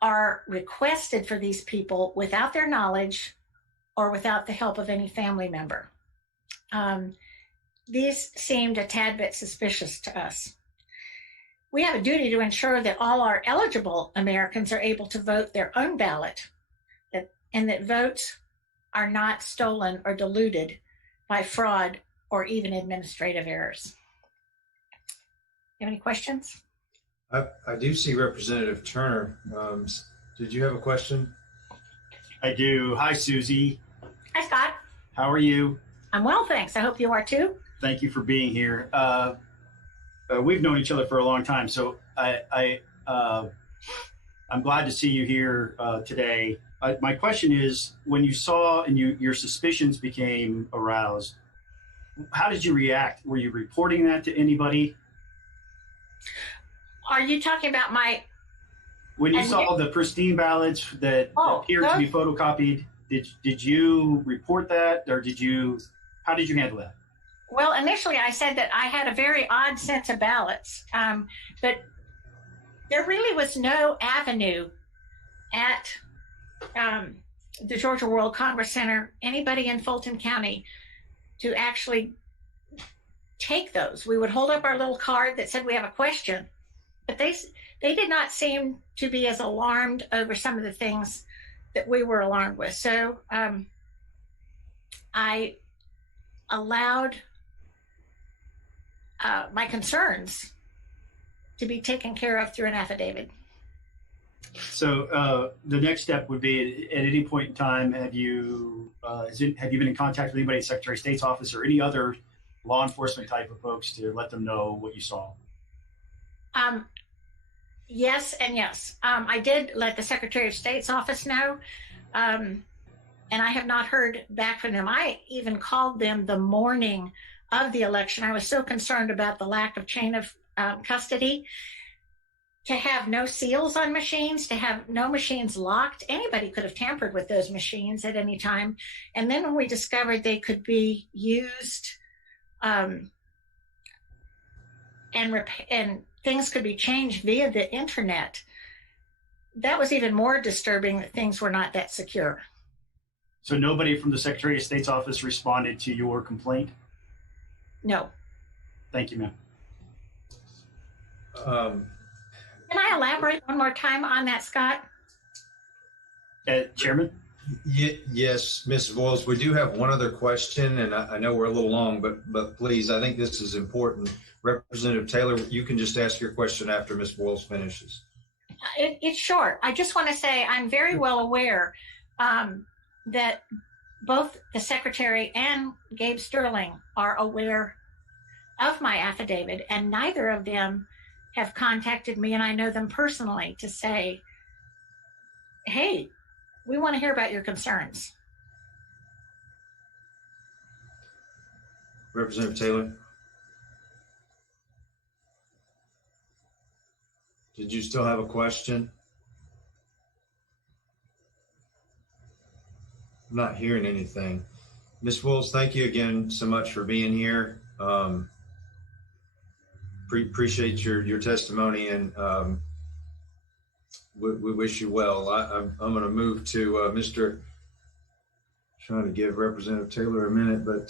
are requested for these people without their knowledge or without the help of any family member. These seemed a tad bit suspicious to us. We have a duty to ensure that all our eligible Americans are able to vote their own ballot, and that votes are not stolen or diluted by fraud or even administrative errors. You have any questions? I do see Representative Turner. Did you have a question? I do. Hi, Susie. Hi, Scott. How are you? I'm well, thanks. I hope you are too. Thank you for being here. We've known each other for a long time, so I I'm glad to see you here today. My question is, when you saw and your suspicions became aroused, how did you react? Were you reporting that to anybody? Are you talking about my... When you saw the pristine ballots that appeared to be photocopied, did you report that, or how did you handle that? Well, initially I said that I had a very odd sense of ballots, but there really was no avenue at the Georgia World Congress Center, anybody in Fulton County, to actually take those. We would hold up our little card that said we have a question, but they did not seem to be as alarmed over some of the things that we were alarmed with. So I allowed my concerns to be taken care of through an affidavit. So the next step would be, at any point in time, have you been in contact with anybody at Secretary of State's office or any other law enforcement type of folks to let them know what you saw? Yes and yes. I did let the Secretary of State's office know, and I have not heard back from them. I even called them the morning of the election. I was so concerned about the lack of chain of custody. To have no seals on machines, to have no machines locked. Anybody could have tampered with those machines at any time. And then when we discovered they could be used and things could be changed via the internet, that was even more disturbing, that things were not that secure. So nobody from the Secretary of State's office responded to your complaint? No. Thank you, ma'am. Can I elaborate one more time on that, Scott? Chairman? Yes, Ms. Voiles, we do have one other question, and I know we're a little long, but please, I think this is important. Representative Taylor, you can just ask your question after Ms. Voiles finishes. It's short. I just want to say I'm very well aware that both the Secretary and Gabe Sterling are aware of my affidavit, and neither of them have contacted me, and I know them personally, to say, hey, we want to hear about your concerns. Representative Taylor? Did you still have a question? I'm not hearing anything. Ms. Voiles, thank you again so much for being here. Appreciate your testimony, and we wish you well. I'm going to move to trying to give Representative Taylor a minute, but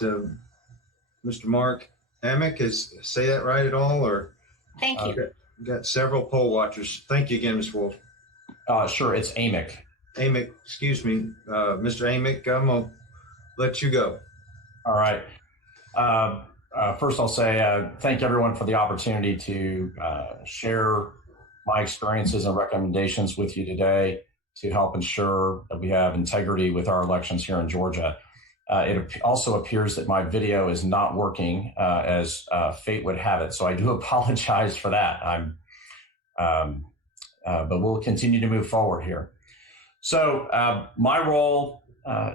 Mr. Mark Amick, say that right at all? Or thank you. Got several poll watchers. Thank you again, Ms. Wolf. Sure, it's Amick. Amick, excuse me. Mr. Amick, I'm going to let you go. All right. First, I'll say thank everyone for the opportunity to share my experiences and recommendations with you today to help ensure that we have integrity with our elections here in Georgia. It also appears that my video is not working as fate would have it, so I do apologize for that. But we'll continue to move forward here. So my role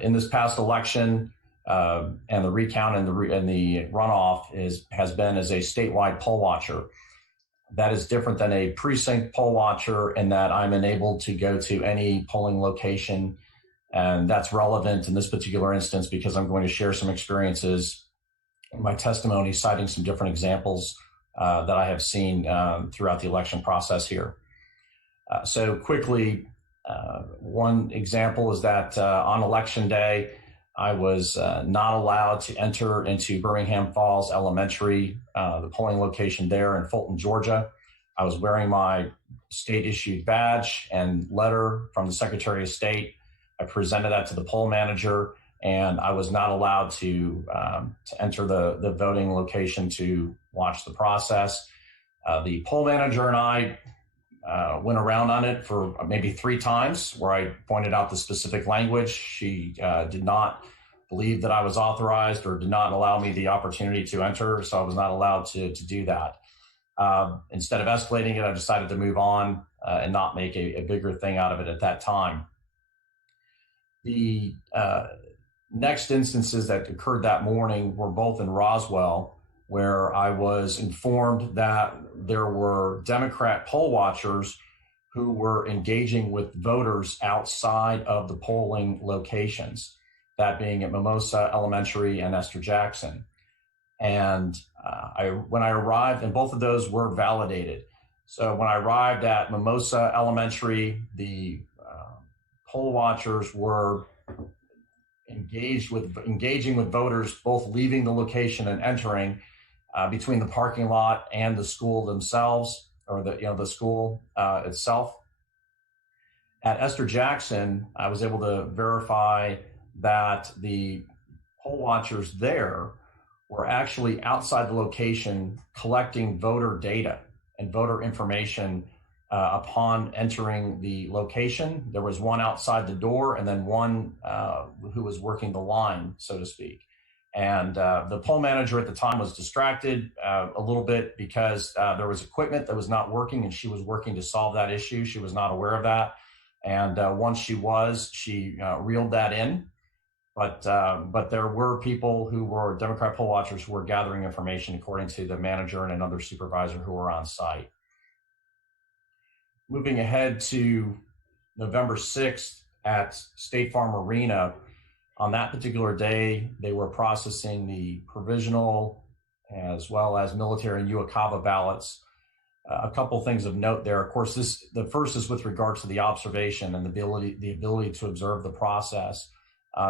in this past election and the recount and the runoff has been as a statewide poll watcher. That is different than a precinct poll watcher in that I'm enabled to go to any polling location, and that's relevant in this particular instance because I'm going to share some experiences in my testimony, citing some different examples that I have seen throughout the election process here. So quickly, one example is that on election day, I was not allowed to enter into Birmingham Falls Elementary, the polling location there in Fulton, Georgia. I was wearing my state-issued badge and letter from the Secretary of State. I presented that to the poll manager, and I was not allowed to enter the voting location to watch the process. The poll manager and I went around on it for maybe 3 times where I pointed out the specific language. She did not believe that I was authorized or did not allow me the opportunity to enter, so I was not allowed to do that. Instead of escalating it, I decided to move on and not make a bigger thing out of it at that time. The next instances that occurred that morning were both in Roswell, where I was informed that there were Democrat poll watchers who were engaging with voters outside of the polling locations, that being at Mimosa Elementary and Esther Jackson. And when I arrived, and both of those were validated. So when I arrived at Mimosa Elementary, the poll watchers were engaging with voters, both leaving the location and entering between the parking lot and the school themselves, or the school itself. At Esther Jackson, I was able to verify that the poll watchers there were actually outside the location collecting voter data and voter information upon entering the location. There was one outside the door and then one who was working the line, so to speak. And the poll manager at the time was distracted a little bit because there was equipment that was not working, and she was working to solve that issue. She was not aware of that. And once she reeled that in. But there were people who were Democrat poll watchers who were gathering information, according to the manager and another supervisor who were on site. Moving ahead to November 6th at State Farm Arena, on that particular day, they were processing the provisional as well as military and ᖪIᖰᗪ ballots. A couple things of note there. Of course, the first is with regards to the observation and the ability to observe the process.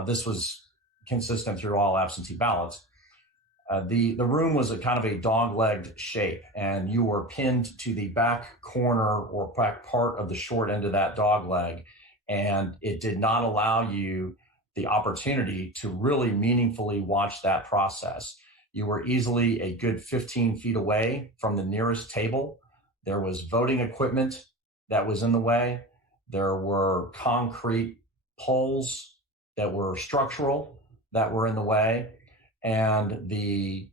This was consistent through all absentee ballots. The room was a kind of a dog-legged shape, and you were pinned to the back corner or back part of the short end of that dog leg, and it did not allow you the opportunity to really meaningfully watch that process. You were easily a good 15 feet away from the nearest table. There was voting equipment that was in the way. There were concrete poles that were structural that were in the way, and the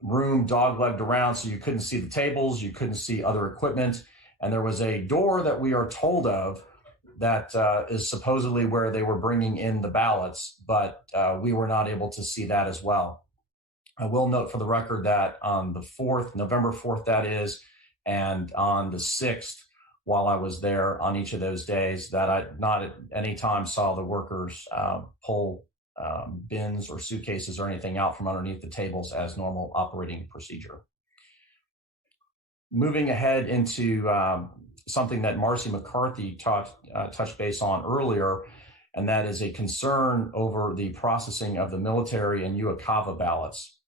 room dog-legged around, so you couldn't see the tables, you couldn't see other equipment, and there was a door that we are told of that is supposedly where they were bringing in the ballots, but we were not able to see that as well. I will note for the record that on the 4th, November 4th that is, and on the 6th, while I was there on each of those days, that I not at any time saw the workers pull bins or suitcases or anything out from underneath the tables as normal operating procedure. Moving ahead into something that Marcy McCarthy touched base on earlier, and that is a concern over the processing of the military and ᖪIᖰᗪ ballots.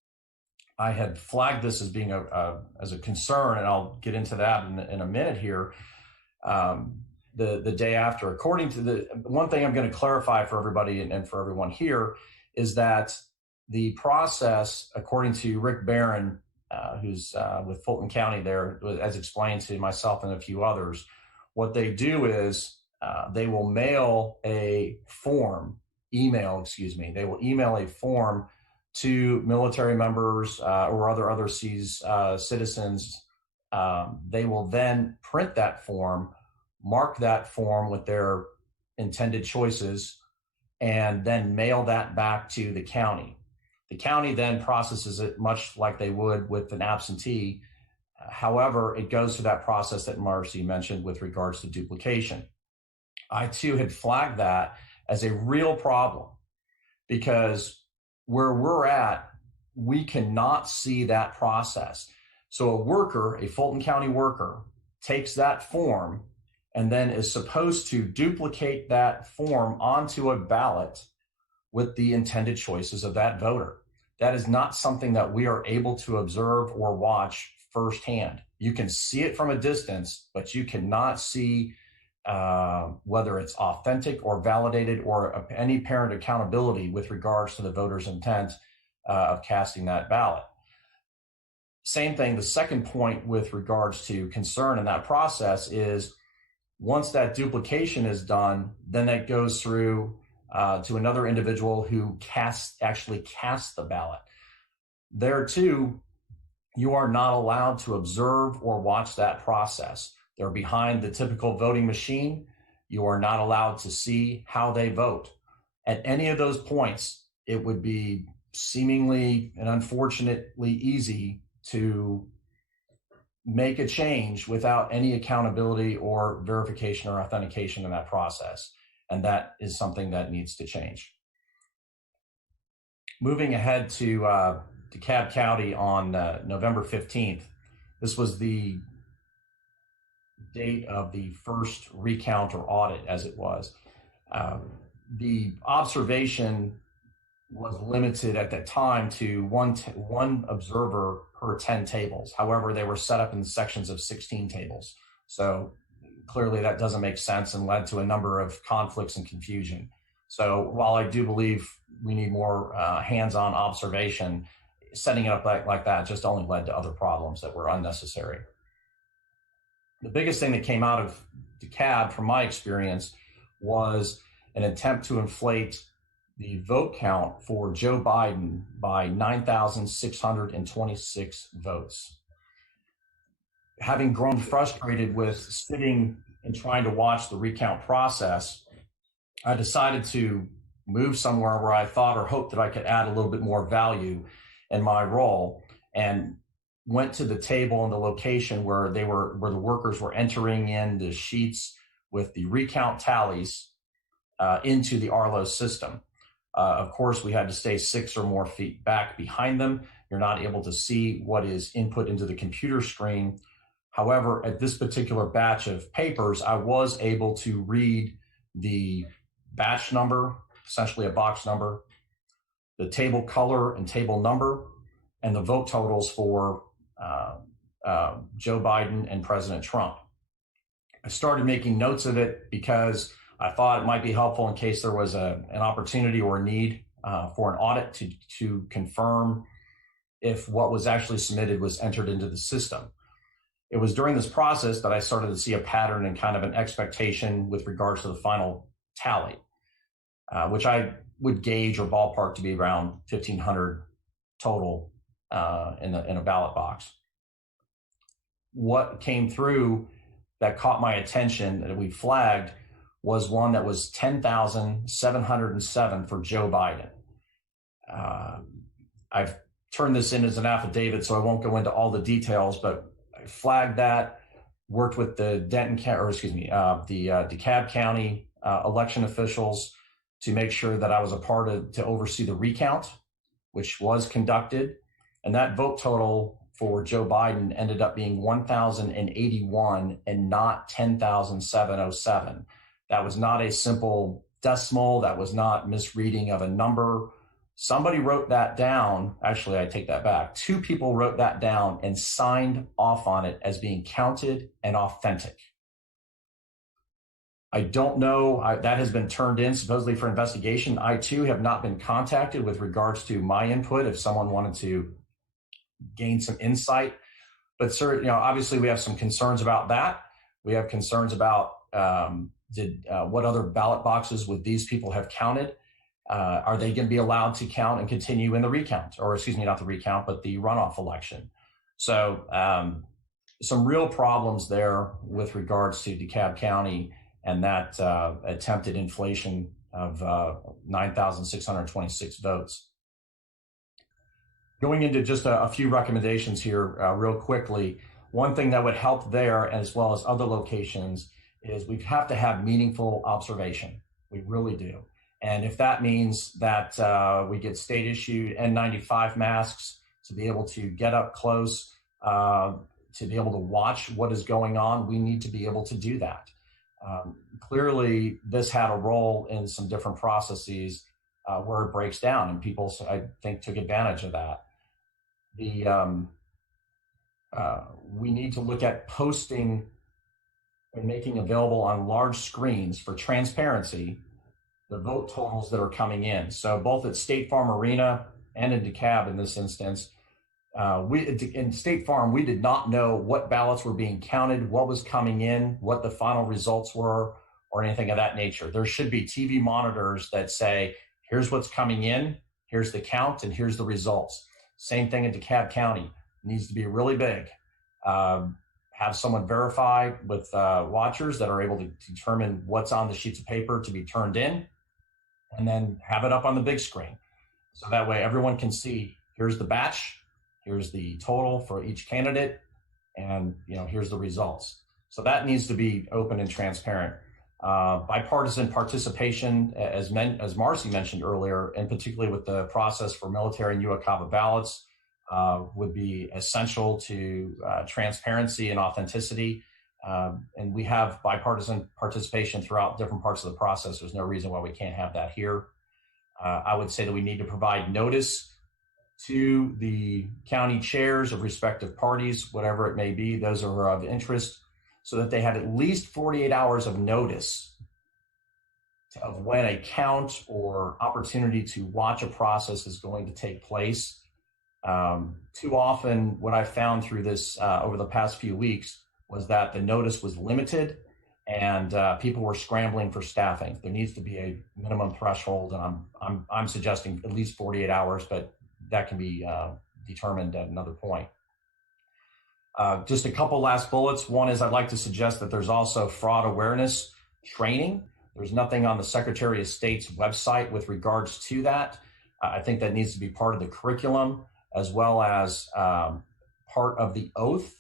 I had flagged this as being as a concern, and I'll get into that in a minute here. The day after, according to the one thing I'm going to clarify for everybody and for everyone here is that the process, according to Rick Barron, who's with Fulton County there, as explained to myself and a few others, what they do is they will email a form to military members or other overseas citizens. They will then print that form, mark that form with their intended choices, and then mail that back to the county. The county then processes it much like they would with an absentee. However, it goes through that process that Marcy mentioned with regards to duplication. I too had flagged that as a real problem because where we're at, we cannot see that process. So a worker, a Fulton County worker, takes that form and then is supposed to duplicate that form onto a ballot with the intended choices of that voter. That is not something that we are able to observe or watch firsthand. You can see it from a distance, but you cannot see whether it's authentic or validated or any parent accountability with regards to the voter's intent of casting that ballot. Same thing, the second point with regards to concern in that process is once that duplication is done, then that goes through to another individual who actually casts the ballot. There too, You are not allowed to observe or watch that process. They're behind the typical voting machine. You are not allowed to see how they vote. At any of those points, it would be seemingly and unfortunately easy to make a change without any accountability or verification or authentication in that process. And that is something that needs to change. Moving ahead to DeKalb County on November 15th, this was the date of the first recount or audit, as it was. The observation was limited at that time to one observer per 10 tables. However, they were set up in sections of 16 tables. So clearly that doesn't make sense and led to a number of conflicts and confusion. So while I do believe we need more hands-on observation, setting it up like that just only led to other problems that were unnecessary. The biggest thing that came out of DeKalb, from my experience, was an attempt to inflate the vote count for Joe Biden by 9,626 votes. Having grown frustrated with sitting and trying to watch the recount process, I decided to move somewhere where I thought or hoped that I could add a little bit more value in my role, and went to the table and the location where the workers were entering in the sheets with the recount tallies into the Arlo system. Of course, we had to stay 6 or more feet back behind them. You're not able to see what is input into the computer screen. However, at this particular batch of papers, I was able to read the batch number, essentially a box number, the table color and table number, and the vote totals for Joe Biden and President Trump. I started making notes of it because I thought it might be helpful in case there was an opportunity or a need for an audit to confirm if what was actually submitted was entered into the system. It was during this process that I started to see a pattern and kind of an expectation with regards to the final tally, which I would gauge or ballpark to be around 1,500 total in a ballot box. What came through that caught my attention that we flagged was one that was 10,707 for Joe Biden. I've turned this in as an affidavit, so I won't go into all the details, but I flagged that, worked with the DeKalb County election officials to make sure that I was a part of, to oversee the recount, which was conducted. And that vote total for Joe Biden ended up being 1,081 and not 10,707. That was not a simple decimal. That was not misreading of a number. Somebody wrote that down. Actually, I take that back. 2 people wrote that down and signed off on it as being counted and authentic. I don't know. That has been turned in supposedly for investigation. I too have not been contacted with regards to my input if someone wanted to gain some insight. But sir, obviously we have some concerns about that. We have concerns about what other ballot boxes would these people have counted? Are they going to be allowed to count and continue in the recount, or excuse me, not the recount, but the runoff election? So some real problems there with regards to DeKalb County and that attempted inflation of 9,626 votes. Going into just a few recommendations here real quickly, one thing that would help there as well as other locations is we have to have meaningful observation. We really do. And if that means that we get state issued N95 masks to be able to get up close, to be able to watch what is going on, we need to be able to do that. Clearly, this had a role in some different processes where it breaks down, and people, I think, took advantage of that. We need to look at posting and making available on large screens for transparency the vote totals that are coming in. So both at State Farm Arena and in DeKalb in this instance, in State Farm, we did not know what ballots were being counted, what was coming in, what the final results were, or anything of that nature. There should be TV monitors that say, here's what's coming in, here's the count, and here's the results. Same thing in DeKalb County. needs to be really big. Have someone verify with watchers that are able to determine what's on the sheets of paper to be turned in, and then have it up on the big screen. So that way everyone can see, here's the batch, here's the total for each candidate, and here's the results. So that needs to be open and transparent. Bipartisan participation, as Marcy mentioned earlier, and particularly with the process for military and UOCAVA ballots, would be essential to transparency and authenticity. And we have bipartisan participation throughout different parts of the process. There's no reason why we can't have that here. I would say that we need to provide notice to the county chairs of respective parties, whatever it may be, those are of interest, so that they have at least 48 hours of notice of when a count or opportunity to watch a process is going to take place. Too often, what I found through this over the past few weeks was that the notice was limited and people were scrambling for staffing. There needs to be a minimum threshold, and I'm suggesting at least 48 hours, but that can be determined at another point. Just a couple last bullets. One is I'd like to suggest that there's also fraud awareness training. There's nothing on the Secretary of State's website with regards to that. I think that needs to be part of the curriculum, as well as part of the oath,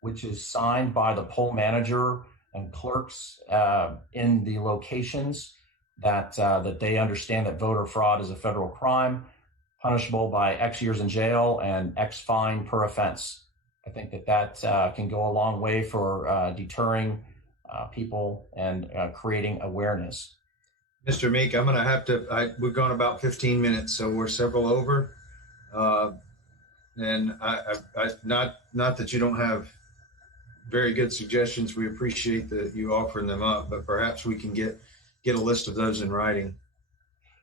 which is signed by the poll manager and clerks in the locations that they understand that voter fraud is a federal crime, punishable by X years in jail and X fine per offense. I think that can go a long way for deterring people and creating awareness. Mr. Meek, I'm going to have to, we've gone about 15 minutes, so we're several over. And not that you don't have very good suggestions. We appreciate that you offering them up, but perhaps we can get a list of those in writing.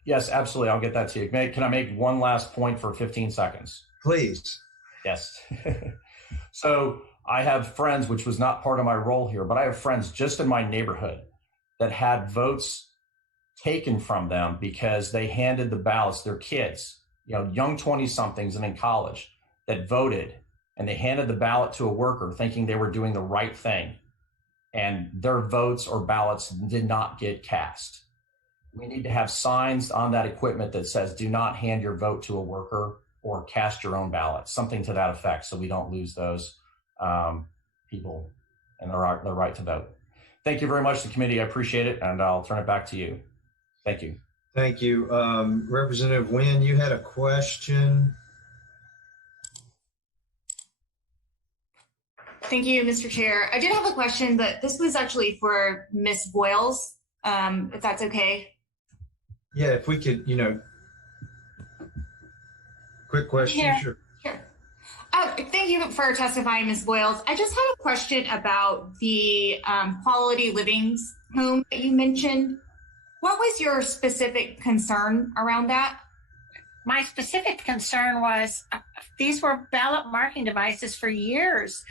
Yes, absolutely. I'll get that to you. Can I make one last point for 15 seconds? Please. Yes. So I have friends, which was not part of my role here, but I have friends just in my neighborhood that had votes taken from them because they handed the ballots, their kids, young 20-somethings and in college, that voted, and they handed the ballot to a worker thinking they were doing the right thing, and their votes or ballots did not get cast. We need to have signs on that equipment that says, do not hand your vote to a worker or cast your own ballot, something to that effect, so we don't lose those people and their right to vote. Thank you very much, the committee. I appreciate it, and I'll turn it back to you. Thank you. Thank you. Representative Nguyen, you had a question. Thank you, Mr. Chair. I did have a question, but this was actually for Ms. Boyles, if that's okay. Yeah, if we could, quick question. Yeah, sure. Thank you for testifying, Ms. Boyles. I just had a question about the quality living home that you mentioned. What was your specific concern around that? My specific concern was these were ballot marking devices for years.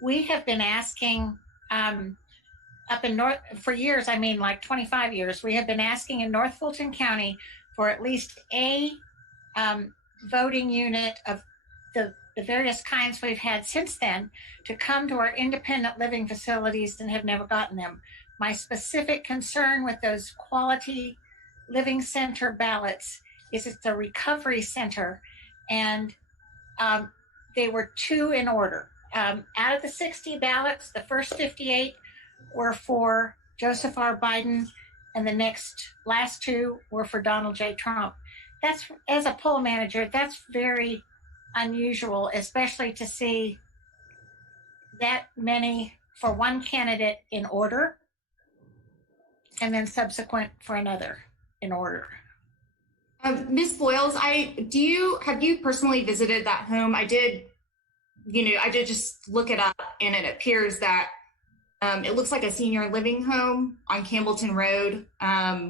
We have been asking up in North, for years, I mean like 25 years, we have been asking in North Fulton County for at least a voting unit of the various kinds we've had since then to come to our independent living facilities and have never gotten them. My specific concern with those quality living center ballots is it's a recovery center, and they were 2 in order. Out of the 60 ballots, the first 58 were for Joseph R. Biden, and the last 2 were for Donald J. Trump. That's, as a poll manager, that's very unusual, especially to see that many for one candidate in order, and then subsequent for another in order. Ms. Boyles, have you personally visited that home? I did just look it up, and it appears that it looks like a senior living home on Campbellton Road,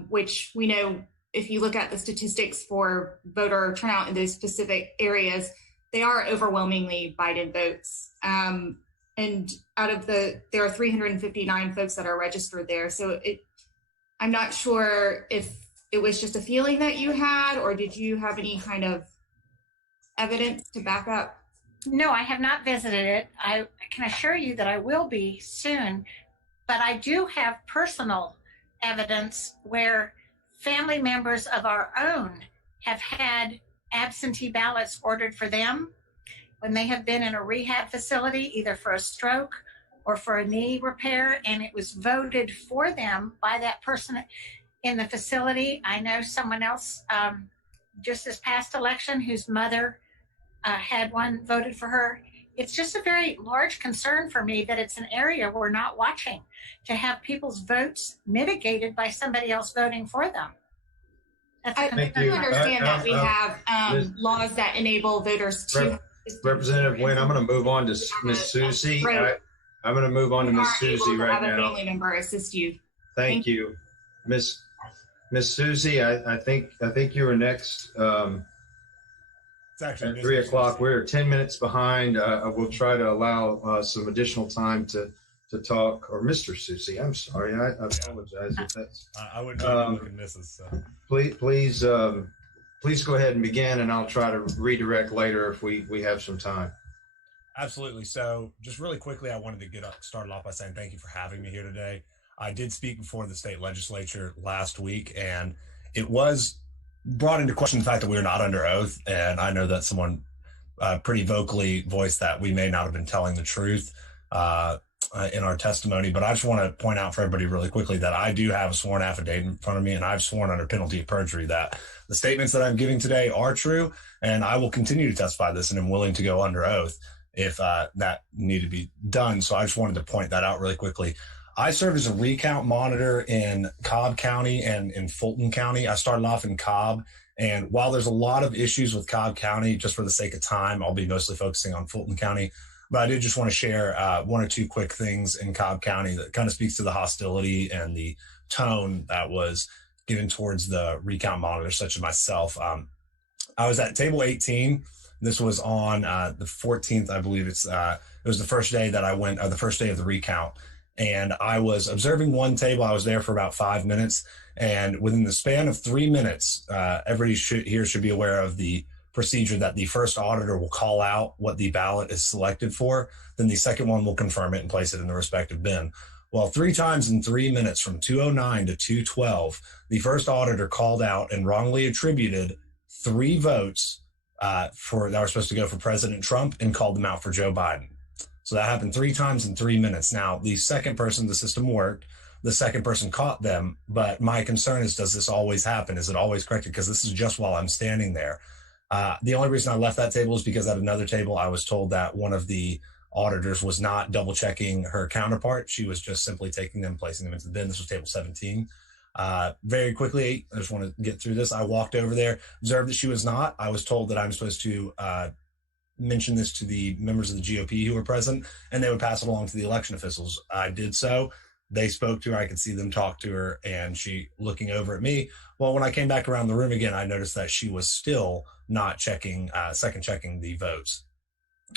which we know if you look at the statistics for voter turnout in those specific areas, they are overwhelmingly Biden votes. And there are 359 folks that are registered there. So I'm not sure if it was just a feeling that you had, or did you have any kind of evidence to back up No, I have not visited it. I can assure you that I will be soon, but I do have personal evidence where family members of our own have had absentee ballots ordered for them when they have been in a rehab facility, either for a stroke or for a knee repair, and it was voted for them by that person in the facility. I know someone else just this past election whose mother had one voted for her. It's just a very large concern for me that it's an area we're not watching, to have people's votes mitigated by somebody else voting for them. I do understand that we have laws that enable voters to. Representative Wynn, I'm going to move on to Ms. Susie. I'm going to move on to Ms. Susie right now. Have a family member assist you. Thank you, Miss Susie. I think you were next. It's actually at 3 o'clock. We're 10 minutes behind. We'll try to allow some additional time to talk. Or Mr. Susie, I'm sorry. I apologize if that's. I wouldn't look at Mrs. So. Please go ahead and begin, and I'll try to redirect later if we have some time. Absolutely. So just really quickly, I wanted to get started off by saying thank you for having me here today. I did speak before the state legislature last week, and it was brought into question the fact that we were not under oath. And I know that someone pretty vocally voiced that we may not have been telling the truth in our testimony. But I just want to point out for everybody really quickly that I do have a sworn affidavit in front of me, and I've sworn under penalty of perjury that the statements that I'm giving today are true, and I will continue to testify this, and I'm willing to go under oath if that needed to be done. So I just wanted to point that out really quickly. I serve as a recount monitor in Cobb County and in Fulton County. I started off in Cobb, and while there's a lot of issues with Cobb County, just for the sake of time, I'll be mostly focusing on Fulton County. But I did just want to share one or two quick things in Cobb County that kind of speaks to the hostility and the tone that was given towards the recount monitors, such as myself. I was at table 18. This was on the 14th, I believe. It was the first day that I went, the first day of the recount. And I was observing one table. I was there for about 5 minutes. And within the span of 3 minutes, everybody here should be aware of the procedure that the first auditor will call out what the ballot is selected for. Then the second one will confirm it and place it in the respective bin. Well, 3 times in 3 minutes from 2:09 to 2:12, the first auditor called out and wrongly attributed 3 votes that were supposed to go for President Trump and called them out for Joe Biden. So that happened 3 times in 3 minutes. Now, the second person, the system worked. The second person caught them. But my concern is, does this always happen? Is it always corrected? Because this is just while I'm standing there. The only reason I left that table is because at another table, I was told that one of the auditors was not double checking her counterpart. She was just simply taking them, placing them into the bin. This was table 17. Very quickly, I just want to get through this. I walked over there, observed that she was not. I was told that I'm supposed to mention this to the members of the GOP who were present, and they would pass it along to the election officials. I did so. They spoke to her. I could see them talk to her, and she looking over at me. Well, when I came back around the room again, I noticed that she was still not checking, second checking the votes.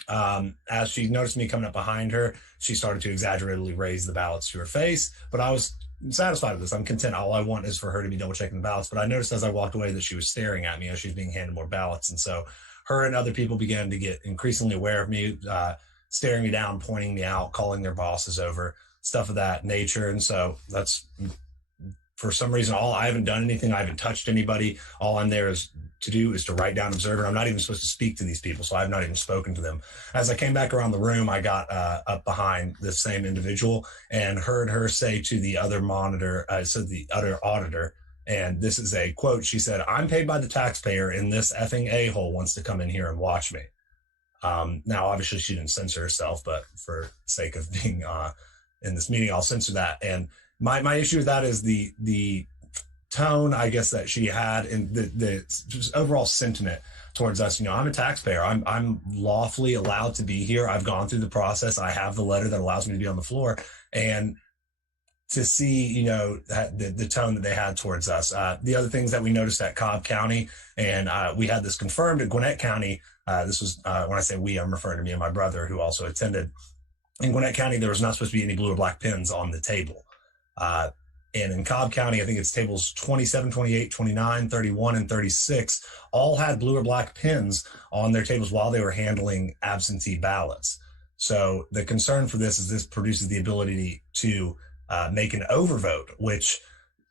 As she noticed me coming up behind her, she started to exaggeratedly raise the ballots to her face, but I was satisfied with this. I'm content. All I want is for her to be double checking the ballots. But I noticed as I walked away that she was staring at me as she was being handed more ballots. And so her and other people began to get increasingly aware of me, staring me down, pointing me out, calling their bosses over, stuff of that nature. And so that's, for some reason, I haven't done anything. I haven't touched anybody. All I'm there to do is to write down, observe, and I'm not even supposed to speak to these people, so I've not even spoken to them. As I came back around the room, I got up behind the same individual and heard her say to the other monitor, the other auditor, and this is a quote, she said, "I'm paid by the taxpayer, and this effing a-hole wants to come in here and watch me." Now, obviously, she didn't censor herself, but for sake of being in this meeting, I'll censor that. And my issue with that is the tone, I guess, that she had, and the just overall sentiment towards us. I'm a taxpayer. I'm lawfully allowed to be here. I've gone through the process. I have the letter that allows me to be on the floor. And to see, the tone that they had towards us. The other things that we noticed at Cobb County, and we had this confirmed at Gwinnett County. This was, when I say we, I'm referring to me and my brother who also attended. In Gwinnett County, there was not supposed to be any blue or black pins on the table. And in Cobb County, I think it's tables 27, 28, 29, 31, and 36 all had blue or black pins on their tables while they were handling absentee ballots. So the concern for this is this produces the ability to make an overvote, which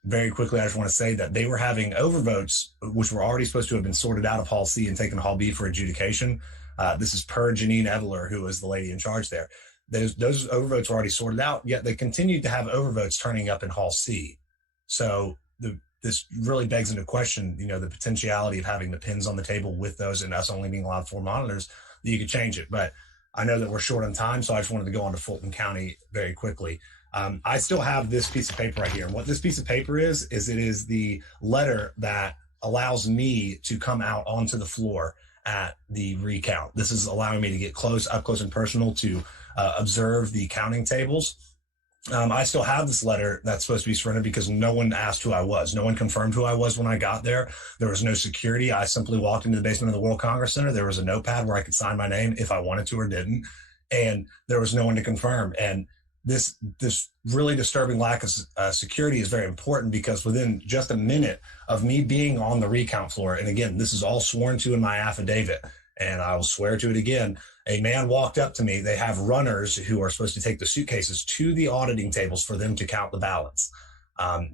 very quickly, I just want to say that they were having overvotes, which were already supposed to have been sorted out of Hall C and taken to Hall B for adjudication. This is per क़emayEᗩᵐ, who is the lady in charge there. Those overvotes were already sorted out, yet they continued to have overvotes turning up in Hall C. So this really begs into question, the potentiality of having the pins on the table with those and us only being allowed 4 monitors, that you could change it. But I know that we're short on time, so I just wanted to go on to Fulton County very quickly. I still have this piece of paper right here. And what this piece of paper is it is the letter that allows me to come out onto the floor at the recount. This is allowing me to get up close and personal to observe the counting tables. I still have this letter that's supposed to be surrendered because no one asked who I was. No one confirmed who I was when I got there. There was no security. I simply walked into the basement of the World Congress Center. There was a notepad where I could sign my name if I wanted to or didn't. And there was no one to confirm. And this really disturbing lack of security is very important because within just a minute of me being on the recount floor, and again, this is all sworn to in my affidavit, and I will swear to it again, a man walked up to me. They have runners who are supposed to take the suitcases to the auditing tables for them to count the ballots.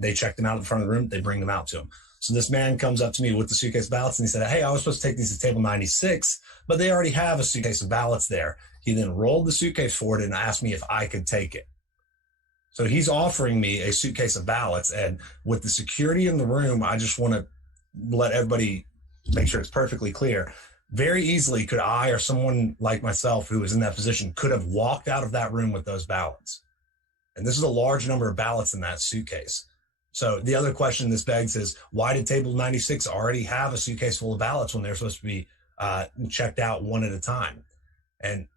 They check them out at the front of the room. They bring them out to him. So this man comes up to me with the suitcase ballots and he said, "Hey, I was supposed to take these to table 96, but they already have a suitcase of ballots there." He then rolled the suitcase forward and asked me if I could take it. So he's offering me a suitcase of ballots. And with the security in the room, I just want to let everybody make sure it's perfectly clear. Very easily could I or someone like myself who was in that position could have walked out of that room with those ballots. And this is a large number of ballots in that suitcase. So the other question this begs is, why did table 96 already have a suitcase full of ballots when they're supposed to be checked out one at a time? And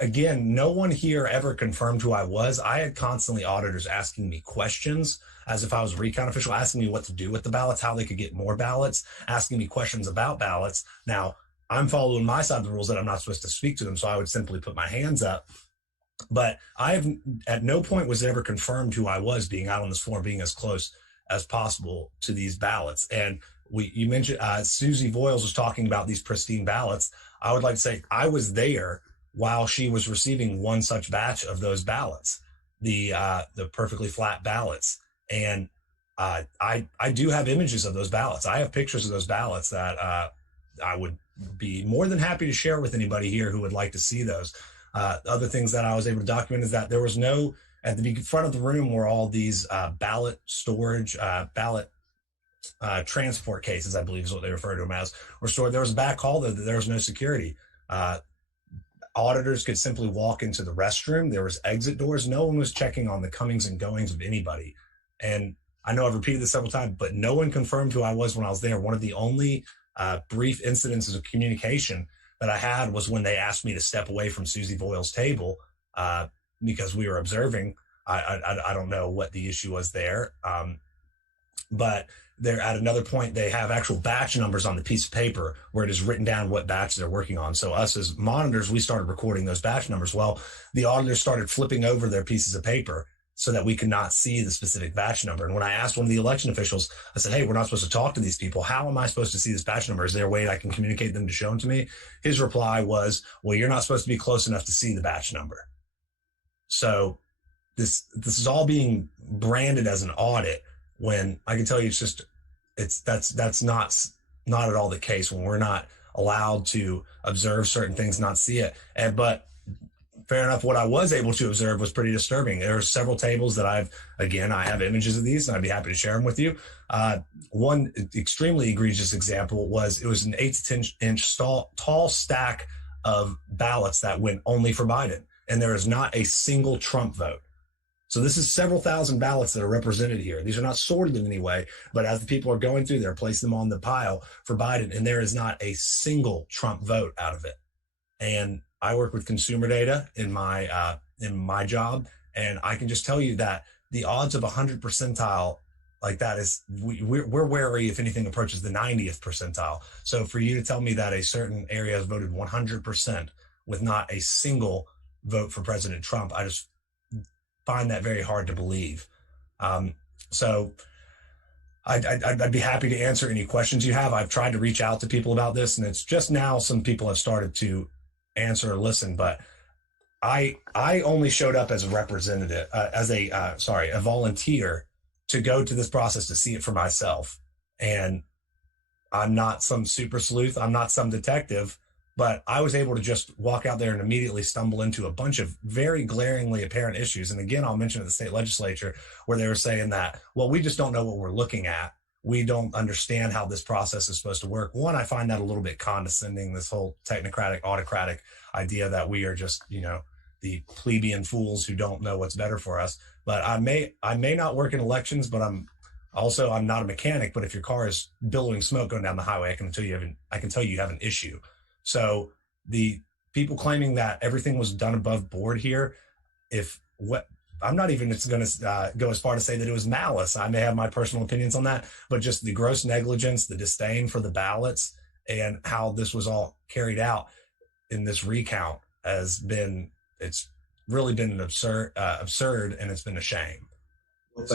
again, no one here ever confirmed who I was. I had constantly auditors asking me questions as if I was a recount official, asking me what to do with the ballots, how they could get more ballots, asking me questions about ballots. Now, I'm following my side of the rules that I'm not supposed to speak to them, so I would simply put my hands up. But I have at no point was it ever confirmed who I was being out on this floor, being as close as possible to these ballots. And you mentioned Susie Voiles was talking about these pristine ballots. I would like to say I was there while she was receiving one such batch of those ballots, the perfectly flat ballots. And I do have images of those ballots. I have pictures of those ballots that I would be more than happy to share with anybody here who would like to see those. Other things that I was able to document is that there was no, at the front of the room were all these ballot storage, ballot transport cases, I believe is what they refer to them as, were stored. There was a back hall that there was no security. Auditors could simply walk into the restroom. There was exit doors. No one was checking on the comings and goings of anybody. And I know I've repeated this several times, but no one confirmed who I was when I was there. One of the only brief incidences of communication that I had was when they asked me to step away from Susie Voiles' table because we were observing. I don't know what the issue was there. But they're at another point, they have actual batch numbers on the piece of paper where it is written down what batch they're working on. So us as monitors, we started recording those batch numbers. Well, the auditors started flipping over their pieces of paper so that we could not see the specific batch number. And when I asked one of the election officials, I said, "Hey, we're not supposed to talk to these people. How am I supposed to see this batch number? Is there a way I can communicate them to show them to me?" His reply was, "Well, you're not supposed to be close enough to see the batch number." So this is all being branded as an audit when I can tell you that's not at all the case, when we're not allowed to observe certain things, not see it. But fair enough, what I was able to observe was pretty disturbing. There are several tables that I have images of these, and I'd be happy to share them with you. One extremely egregious example was it was an 8 to 10 inch tall stack of ballots that went only for Biden, and there is not a single Trump vote. So this is several thousand ballots that are represented here. These are not sorted in any way, but as the people are going through, they're placing them on the pile for Biden, and there is not a single Trump vote out of it. And I work with consumer data in my job, and I can just tell you that the odds of 100 percentile like that is we're wary if anything approaches the 90th percentile. So for you to tell me that a certain area has voted 100% with not a single vote for President Trump, I just find that very hard to believe. So I'd be happy to answer any questions you have. I've tried to reach out to people about this, and it's just now some people have started to answer or listen, but I only showed up as a representative, a volunteer to go to this process to see it for myself. And I'm not some super sleuth. I'm not some detective, but I was able to just walk out there and immediately stumble into a bunch of very glaringly apparent issues. And again, I'll mention at the state legislature where they were saying that, well, we just don't know what we're looking at. We don't understand how this process is supposed to work. One, I find that a little bit condescending, this whole technocratic, autocratic idea that we are just, the plebeian fools who don't know what's better for us. But I may not work in elections, but I'm not a mechanic. But if your car is billowing smoke going down the highway, I can tell you have an issue. So the people claiming that everything was done above board here, I'm not even going to go as far to say that it was malice. I may have my personal opinions on that, but just the gross negligence, the disdain for the ballots, and how this was all carried out in this recount it's really been absurd, and it's been a shame. Well,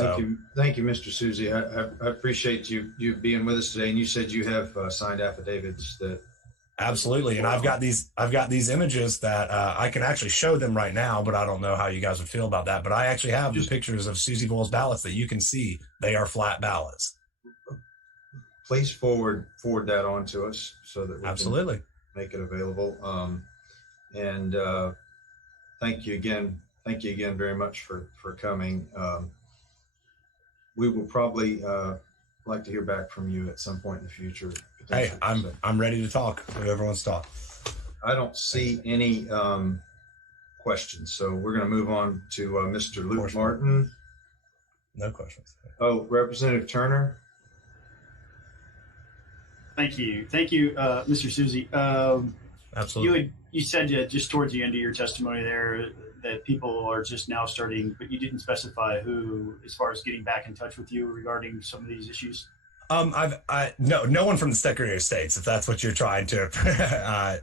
thank you, Mr. Susie. I appreciate you being with us today. And you said you have signed affidavits that. Absolutely, and I've got these images that I can actually show them right now, but I don't know how you guys would feel about that. But I actually have the pictures of Susie Boyle's ballots that you can see. They are flat ballots. Please forward that on to us so that we absolutely can make it available. And thank you again very much for coming. We will probably like to hear back from you at some point in the future. Hey, I'm ready to talk. Whoever wants to talk. I don't see any questions, so we're going to move on to Mr. Luke Martin. No questions. Oh, Representative Turner. Thank you, Mr. Susie. Absolutely. You said just towards the end of your testimony there that people are just now starting, but you didn't specify who, as far as getting back in touch with you regarding some of these issues. No one from the Secretary of States, if that's what you're trying to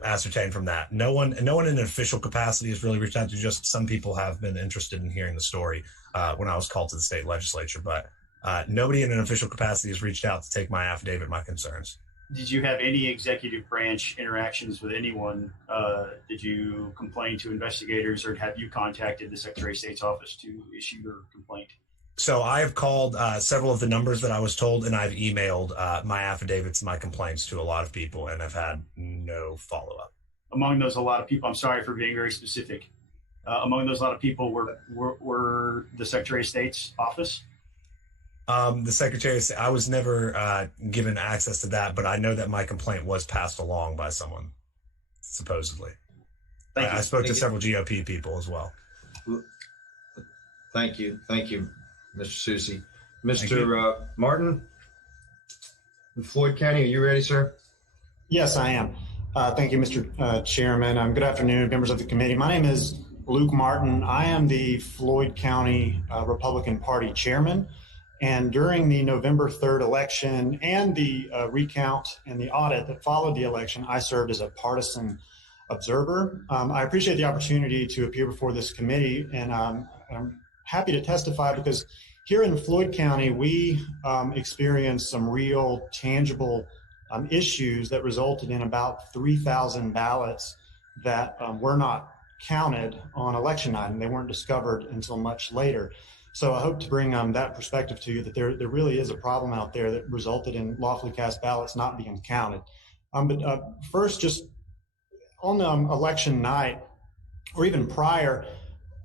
ascertain from that. No one in an official capacity has really reached out to. Just some people have been interested in hearing the story when I was called to the state legislature, but nobody in an official capacity has reached out to take my affidavit, my concerns. Did you have any executive branch interactions with anyone? Did you complain to investigators, or have you contacted the Secretary of State's office to issue your complaint? So I have called several of the numbers that I was told, and I've emailed my affidavits, my complaints to a lot of people, and I've had no follow-up. Among those, a lot of people, I'm sorry for being very specific. Among those, a lot of people were the Secretary of State's office? The Secretary of State, I was never given access to that, but I know that my complaint was passed along by someone, supposedly. I spoke to several GOP people as well. Thank you, Mr. Susie. Mr. Martin, in Floyd County, are you ready, sir? Yes, I am. Thank you, Mr. Chairman. Good afternoon, members of the committee. My name is Luke Martin. I am the Floyd County Republican Party chairman. And during the November 3rd election and the recount and the audit that followed the election, I served as a partisan observer. I appreciate the opportunity to appear before this committee, and I'm happy to testify because here in Floyd County, we experienced some real tangible issues that resulted in about 3,000 ballots that were not counted on election night, and they weren't discovered until much later. So I hope to bring that perspective to you, that there really is a problem out there that resulted in lawfully cast ballots not being counted. But first, just on election night, or even prior,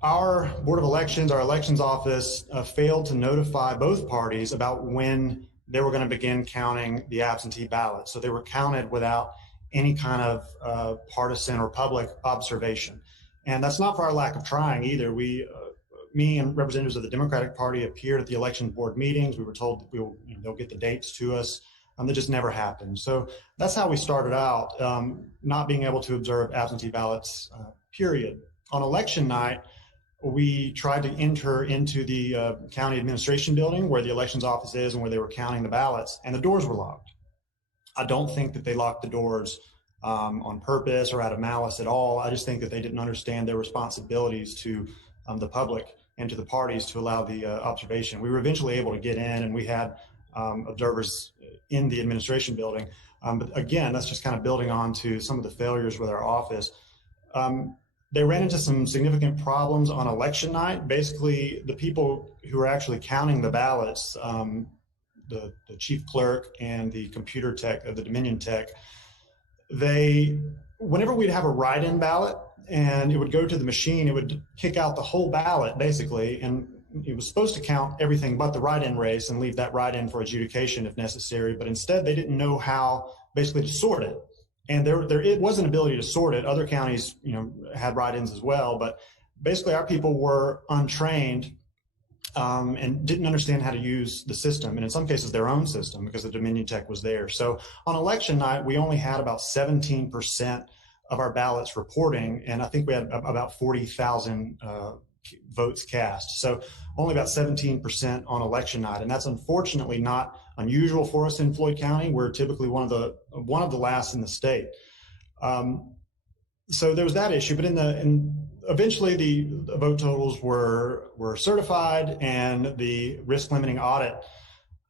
our Board of Elections, our elections office, failed to notify both parties about when they were going to begin counting the absentee ballots. So they were counted without any kind of partisan or public observation. And that's not for our lack of trying either. Me and representatives of the Democratic Party appeared at the election board meetings. We were told that they'll get the dates to us. That just never happened. So that's how we started out, not being able to observe absentee ballots, period. On election night, we tried to enter into the county administration building where the elections office is and where they were counting the ballots, and the doors were locked. I don't think that they locked the doors on purpose or out of malice at all. I just think that they didn't understand their responsibilities to the public and to the parties to allow the observation. We were eventually able to get in, and we had observers in the administration building. But again, that's just kind of building on to some of the failures with our office. They ran into some significant problems on election night. Basically, the people who were actually counting the ballots, the chief clerk and the computer tech, the Dominion tech, whenever we'd have a write-in ballot and it would go to the machine, it would kick out the whole ballot basically, and it was supposed to count everything but the write-in race and leave that write-in for adjudication if necessary, but instead they didn't know how basically to sort it. And there was an ability to sort it. Other counties, had write-ins as well, but basically our people were untrained and didn't understand how to use the system, and in some cases their own system, because the Dominion Tech was there. So on election night, we only had about 17% of our ballots reporting, and I think we had about 40,000 votes cast. So only about 17% on election night, and that's unfortunately not unusual for us in Floyd County. We're typically one of the last in the state. So there was that issue, but eventually the vote totals were certified, and the risk limiting audit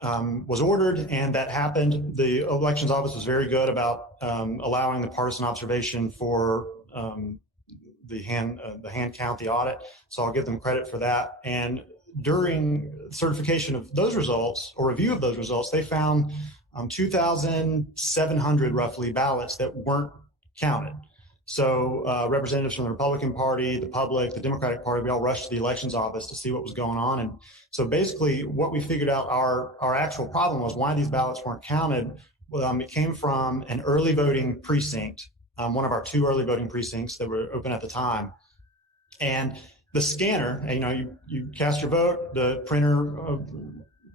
was ordered, and that happened. The elections office was very good about allowing the partisan observation for the hand count, the audit. So I'll give them credit for that. And during certification of those results, or review of those results, they found 2,700 roughly ballots that weren't counted. So representatives from the Republican Party, the public, the Democratic Party, we all rushed to the elections office to see what was going on. And so basically what we figured out our actual problem was why these ballots weren't counted. It came from an early voting precinct, one of our 2 early voting precincts that were open at the time. And the scanner, you cast your vote, the printer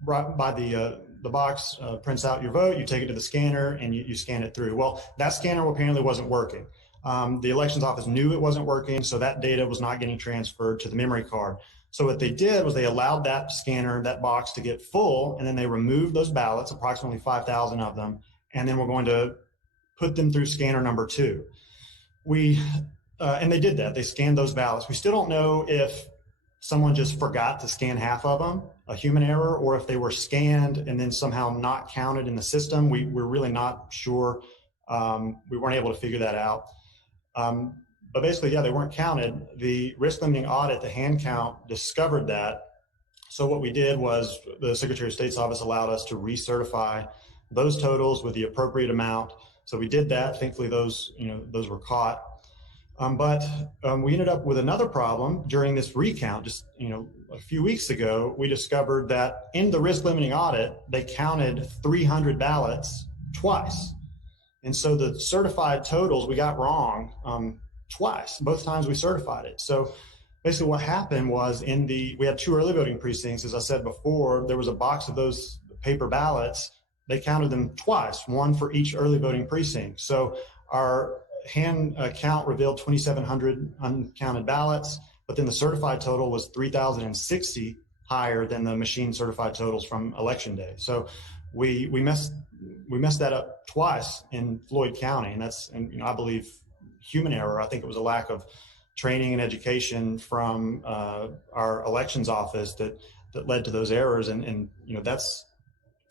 by the box prints out your vote, you take it to the scanner, and you scan it through. Well, that scanner apparently wasn't working. The elections office knew it wasn't working, so that data was not getting transferred to the memory card. So what they did was they allowed that scanner, that box, to get full, and then they removed those ballots, approximately 5,000 of them, and then we're going to put them through scanner number 2. And they did that. They scanned those ballots. We still don't know if someone just forgot to scan half of them, a human error, or if they were scanned and then somehow not counted in the system. We're really not sure. We weren't able to figure that out. But basically, yeah, they weren't counted. The risk limiting audit, the hand count, discovered that. So what we did was the Secretary of State's office allowed us to recertify those totals with the appropriate amount. So we did that. Thankfully, those were caught. But we ended up with another problem during this recount. Just a few weeks ago, we discovered that in the risk limiting audit, they counted 300 ballots twice. And so the certified totals we got wrong twice, both times we certified it. So basically what happened was we had 2 early voting precincts. As I said before, there was a box of those paper ballots. They counted them twice, one for each early voting precinct. So our hand count revealed 2,700 uncounted ballots, but then the certified total was 3,060 higher than the machine certified totals from election day. So we messed that up twice in Floyd County, and that's, I believe, human error. I think it was a lack of training and education from our elections office that led to those errors, and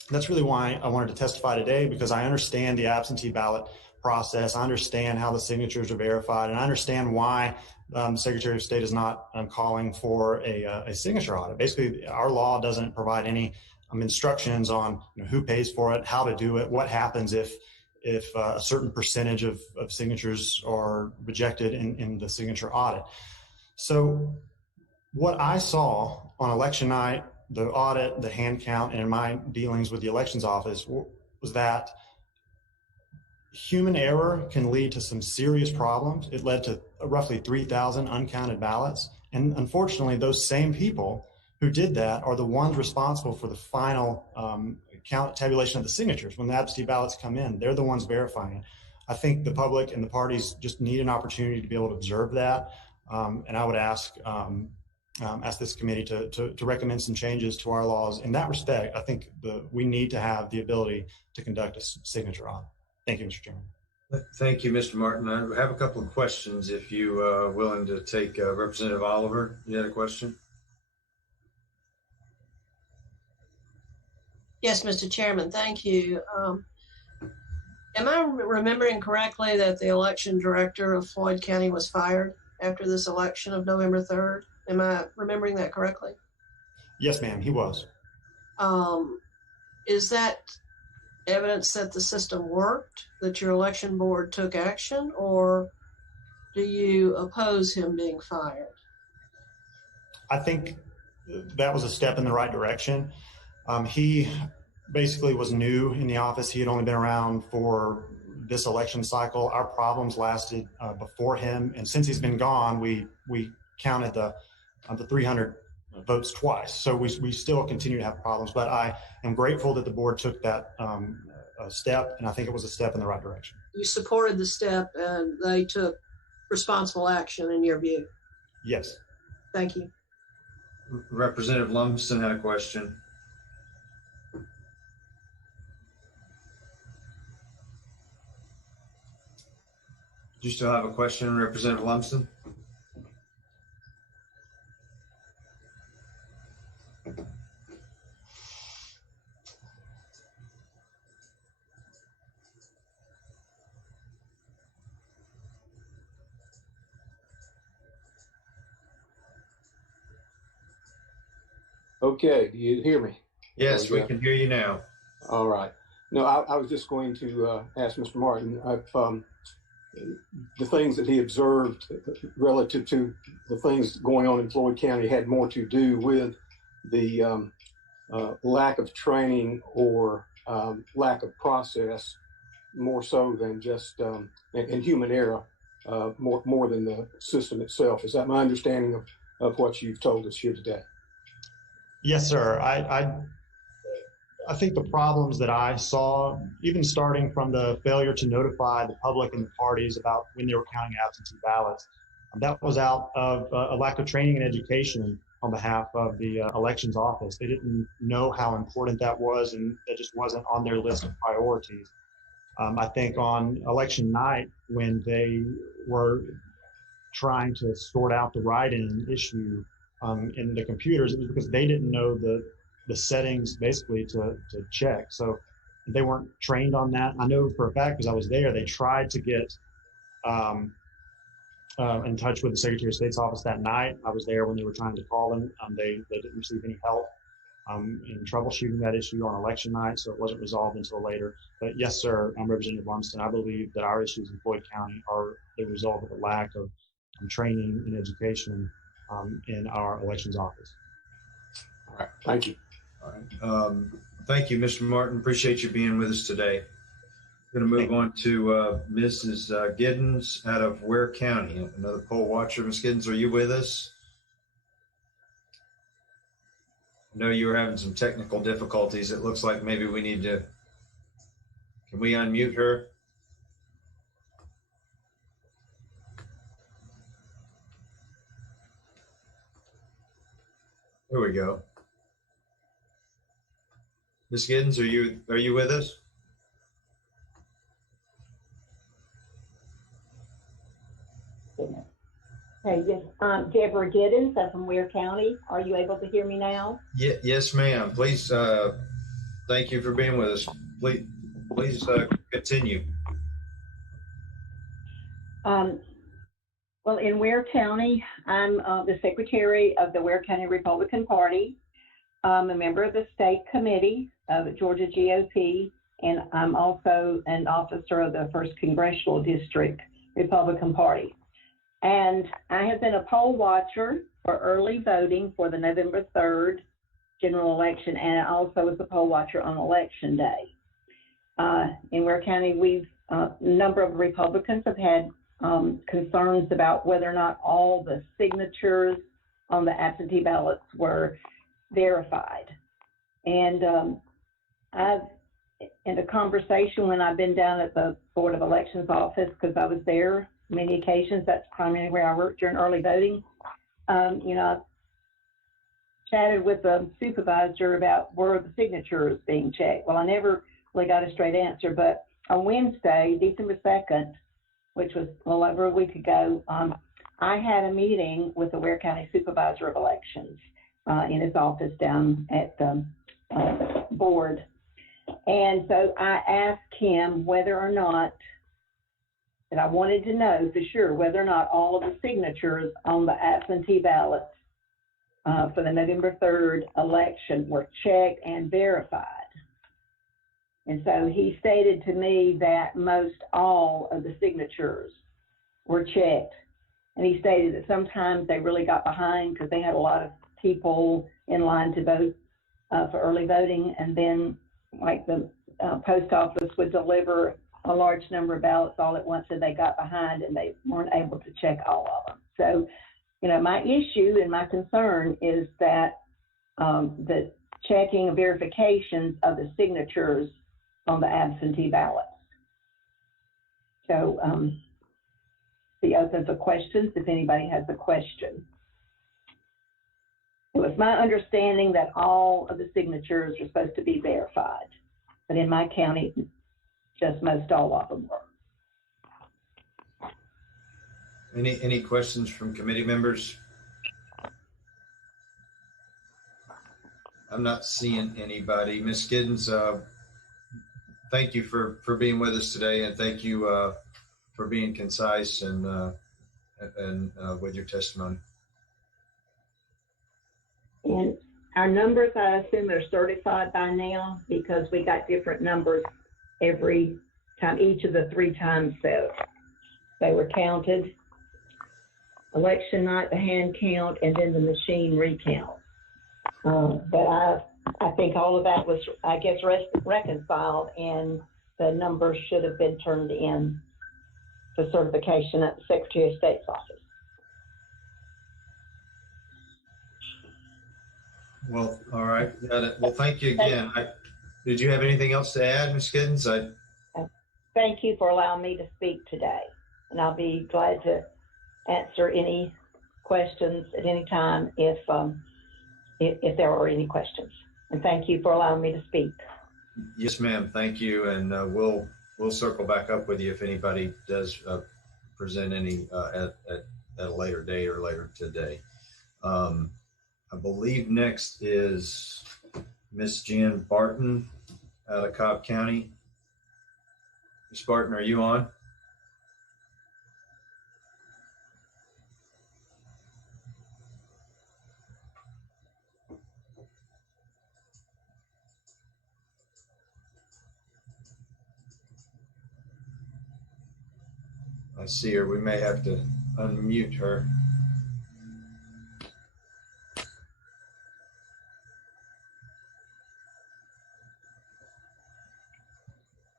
that's really why I wanted to testify today, because I understand the absentee ballot process. I understand how the signatures are verified, and I understand why the Secretary of State is not calling for a signature audit. Basically, our law doesn't provide any instructions on who pays for it, how to do it, what happens if a certain percentage of signatures are rejected in the signature audit. So what I saw on election night, the audit, the hand count, and in my dealings with the elections office was that human error can lead to some serious problems. It led to roughly 3,000 uncounted ballots. And unfortunately, those same people who did that are the ones responsible for the final tabulation of the signatures. When the absentee ballots come in, they're the ones verifying it. I think the public and the parties just need an opportunity to be able to observe that. And I would ask this committee to recommend some changes to our laws in that respect. I think we need to have the ability to conduct a signature audit. Thank you, Mr. Chairman. Thank you, Mr. Martin. I have a couple of questions if you are willing to take Representative Oliver. You had a question? Yes, Mr. Chairman, thank you. Am I remembering correctly that the election director of Floyd County was fired after this election of November 3rd? Am I remembering that correctly? Yes, ma'am, he was. Is that evidence that the system worked, that your election board took action, or do you oppose him being fired? I think that was a step in the right direction. He basically was new in the office. He had only been around for this election cycle. Our problems lasted before him, and since he's been gone, we counted the 300 votes twice. So we still continue to have problems, but I am grateful that the board took that step, and I think it was a step in the right direction. You supported the step, and they took responsible action in your view? Yes. Thank you. Representative Lumsden had a question. Do you still have a question, Representative Lumsden? Okay, do you hear me? Yes, we can hear you now. All right. No, I was just going to ask Mr. Martin if the things that he observed relative to the things going on in Floyd County had more to do with the lack of training or lack of process, more so than just and human error, more than the system itself. Is that my understanding of what you've told us here today? Yes, sir. I think the problems that I saw, even starting from the failure to notify the public and the parties about when they were counting absentee ballots, that was out of a lack of training and education on behalf of the elections office. They didn't know how important that was, and that just wasn't on their list of priorities. I think on election night, when they were trying to sort out the write-in issue in the computers, it was because they didn't know the settings basically to check. So they weren't trained on that. I know for a fact, because I was there, they tried to get in touch with the Secretary of State's office that night. I was there when they were trying to call them. They didn't receive any help in troubleshooting that issue on election night, so it wasn't resolved until later. But yes, sir, I'm Representative Lumsden. I believe that our issues in Floyd County are the result of a lack of training and education in our elections office. All right, thank you. All right. Thank you, Mr. Martin. Appreciate you being with us today. I'm going to move on to Mrs. Giddens out of Ware County, another poll watcher. Ms. Giddens, are you with us? I know you were having some technical difficulties. It looks like maybe we need to, can we unmute her? There we go. Ms. Giddens, are you with us? Hey, yes, Deborah Giddens. I'm from Ware County. Are you able to hear me now? Yes, ma'am. Please, thank you for being with us. Please continue. Well, in Ware County, I'm the secretary of the Ware County Republican Party. I'm a member of the state committee of the Georgia GOP, and I'm also an officer of the 1st Congressional District Republican Party. And I have been a poll watcher for early voting for the November 3rd general election, and I also was a poll watcher on election day. In Ware County, a number of Republicans have had concerns about whether or not all the signatures on the absentee ballots were verified. And in a conversation when I've been down at the Board of Elections office, because I was there many occasions, that's primarily where I worked during early voting, I chatted with the supervisor about were the signatures being checked. Well, I never really got a straight answer, but on Wednesday, December 2nd, which was a little over a week ago, I had a meeting with the Ware County Supervisor of Elections in his office down at the board And so I asked him whether or not, and I wanted to know for sure whether or not all of the signatures on the absentee ballots for the November 3rd election were checked and verified. And so he stated to me that most all of the signatures were checked. And he stated that sometimes they really got behind because they had a lot of people in line to vote for early voting. And then like the post office would deliver a large number of ballots all at once, and they got behind and they weren't able to check all of them. So, you know, my issue and my concern is that the checking and verifications of the signatures on the absentee ballots. So be open for questions if anybody has a question. It was my understanding that all of the signatures are supposed to be verified, but in my county, just most all of them were. Any questions from committee members? I'm not seeing anybody. Ms. Giddens, thank you for being with us today, and thank you for being concise and with your testimony. And our numbers, I assume, are certified by now because we got different numbers every time, each of the 3 times that they were counted. Election night, the hand count, and then the machine recount. But I think all of that was, I guess, reconciled, and the numbers should have been turned in for certification at the Secretary of State's office. Well, all right. Got it. Well, thank you again. Did you have anything else to add, Ms. Giddens? Thank you for allowing me to speak today, and I'll be glad to answer any questions at any time if there are any questions. And thank you for allowing me to speak. Yes, ma'am. Thank you. And we'll circle back up with you if anybody does present any at a later date or later today. I believe next is Miss Jan Barton out of Cobb County. Ms. Barton, are you on? I see her. We may have to unmute her.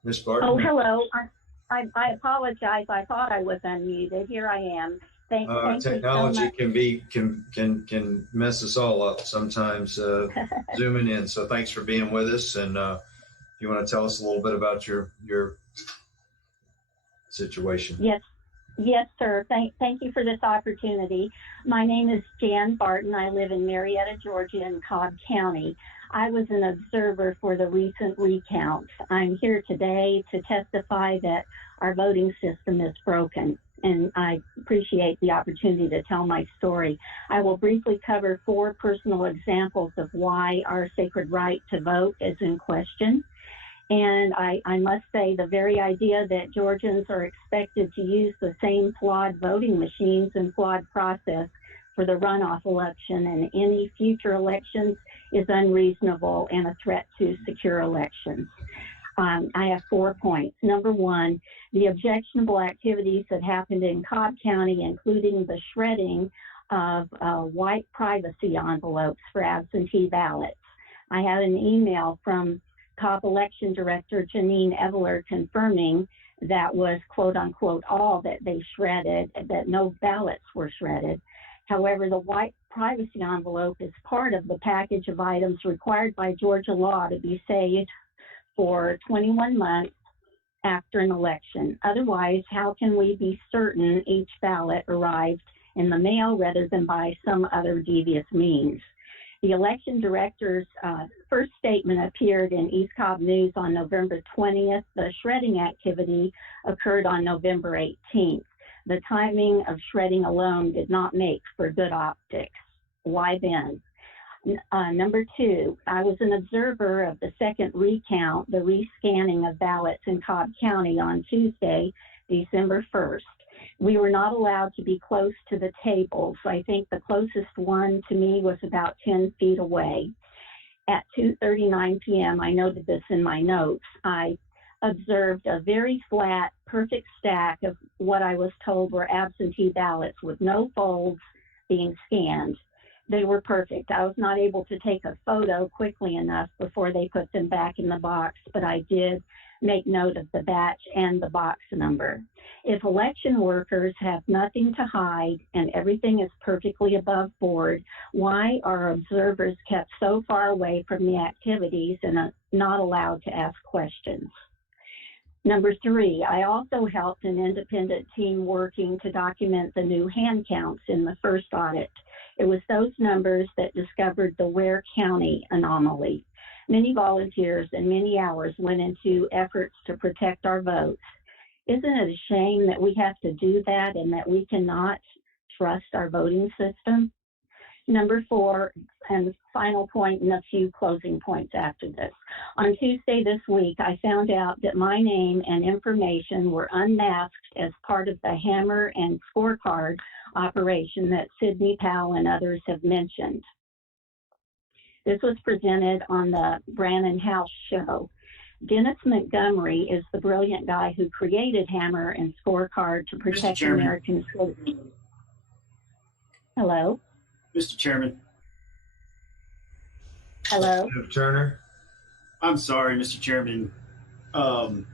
Ms. Barton? Oh, hello. I apologize. I thought I was unmuted. Here I am. Thank Technology you so much. can mess us all up sometimes zooming in. So thanks for being with us. And if you want to tell us a little bit about your situation. Yes, sir. Thank you for this opportunity. My name is Jan Barton. I live in Marietta, Georgia, in Cobb County. I was an observer for the recent recount. I'm here today to testify that our voting system is broken, and I appreciate the opportunity to tell my story. I will briefly cover 4 personal examples of why our sacred right to vote is in question. And I must say the very idea that Georgians are expected to use the same flawed voting machines and flawed process for the runoff election and any future elections is unreasonable and a threat to secure elections. I have 4 points. Number 1, the objectionable activities that happened in Cobb County, including the shredding of white privacy envelopes for absentee ballots. I have an email from Cobb Election Director ᗪIᖰᵉ confirming that was quote unquote all that they shredded, that no ballots were shredded. However, the white privacy envelope is part of the package of items required by Georgia law to be saved for 21 months after an election. Otherwise, how can we be certain each ballot arrived in the mail rather than by some other devious means? The election director's first statement appeared in East Cobb News on November 20th. The shredding activity occurred on November 18th. The timing of shredding alone did not make for good optics. Why then? Number 2, I was an observer of the second recount, the rescanning of ballots in Cobb County on Tuesday, December 1st. We were not allowed to be close to the tables. I think the closest one to me was about 10 feet away. At 2:39 p.m., I noted this in my notes, I observed a very flat, perfect stack of what I was told were absentee ballots with no folds being scanned. They were perfect. I was not able to take a photo quickly enough before they put them back in the box, but I did make note of the batch and the box number. If election workers have nothing to hide and everything is perfectly above board, why are observers kept so far away from the activities and not allowed to ask questions? Number 3, I also helped an independent team working to document the new hand counts in the first audit. It was those numbers that discovered the Ware County anomaly. Many volunteers and many hours went into efforts to protect our votes. Isn't it a shame that we have to do that and that we cannot trust our voting system? Number 4, and final point and a few closing points after this. On Tuesday this week, I found out that my name and information were unmasked as part of the hammer and scorecard operation that Sidney Powell and others have mentioned. This was presented on the Brannon House show. Dennis Montgomery is the brilliant guy who created hammer and scorecard to protect American citizens. Hello? Mr. Chairman. Hello? Turner? I'm sorry, Mr. Chairman. And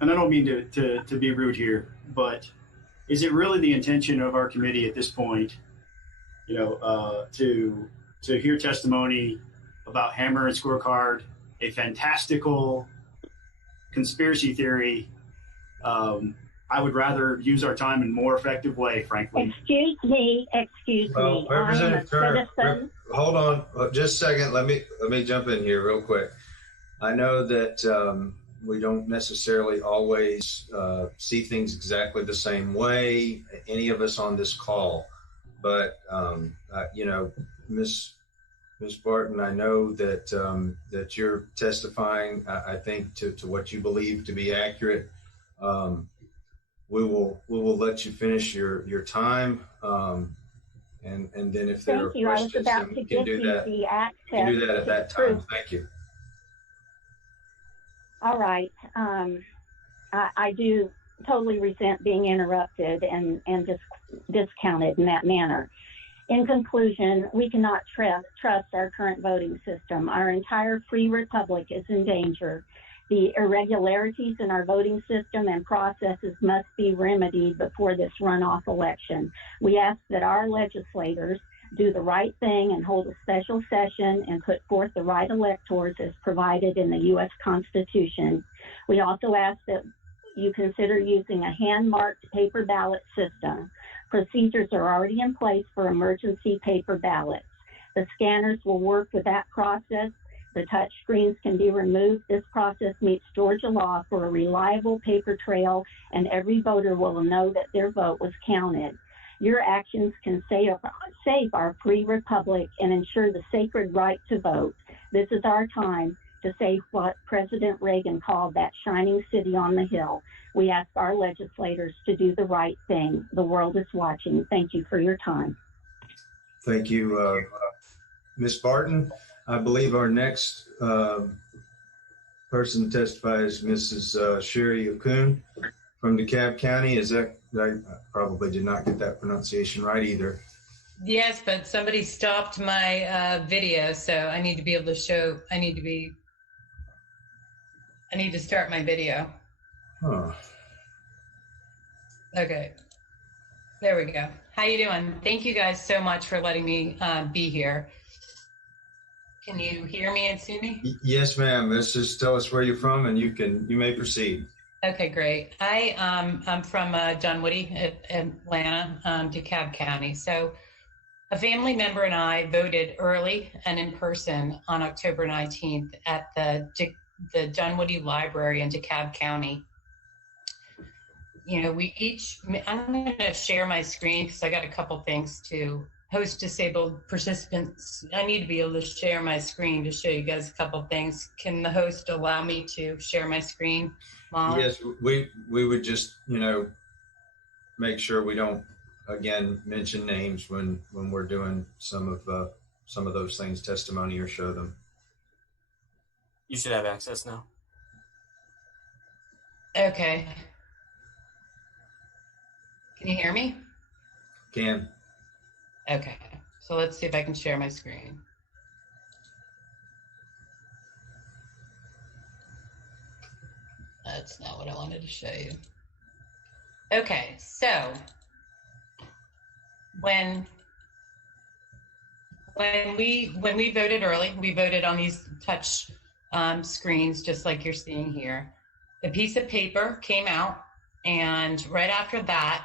I don't mean to be rude here, but is it really the intention of our committee at this point, to hear testimony about hammer and scorecard, a fantastical conspiracy theory? I would rather use our time in a more effective way, frankly. Excuse me. Representative Turner, hold on just a second. Let me jump in here real quick. I know that we don't necessarily always see things exactly the same way, any of us on this call, but Ms. Barton, I know that that you're testifying, I think, to what you believe to be accurate. We will let you finish your time, and then if there are questions, then we can do that. You can do that at that time. Thank you. All right. I do totally resent being interrupted and just discounted in that manner. In conclusion, we cannot trust our current voting system. Our entire free republic is in danger. The irregularities in our voting system and processes must be remedied before this runoff election. We ask that our legislators do the right thing and hold a special session and put forth the right electors as provided in the U.S. Constitution. We also ask that you consider using a hand-marked paper ballot system. Procedures are already in place for emergency paper ballots. The scanners will work with that process. The touch screens can be removed. This process meets Georgia law for a reliable paper trail, and every voter will know that their vote was counted. Your actions can save our free republic and ensure the sacred right to vote. This is our time to say what President Reagan called that shining city on the hill. We ask our legislators to do the right thing. The world is watching. Thank you for your time. Thank you, Ms. Barton. I believe our next person to testify is Mrs. ᔕEtiᗪ from DeKalb County. Is that, I probably did not get that pronunciation right either. Yes, but somebody stopped my video, so I need to be able to show, I need to start my video. Huh. Okay, there we go. How you doing? Thank you guys so much for letting me be here. Can you hear me and see me? Yes, ma'am. Let's just tell us where you're from and you may proceed. Okay, great. I'm from Dunwoody, Atlanta, DeKalb County. So a family member and I voted early and in person on October 19th at the Dunwoody Library in DeKalb County. You know, I'm going to share my screen because I got a couple things to host disabled participants, I need to be able to share my screen to show you guys a couple of things. Can the host allow me to share my screen, Molly? Yes, we would just, make sure we don't, again, mention names when we're doing some of those things, testimony, or show them. You should have access now. Okay. Can you hear me? Can. Okay, so let's see if I can share my screen. That's not what I wanted to show you. Okay, so when we voted early, we voted on these touch screens, just like you're seeing here. The piece of paper came out, and right after that,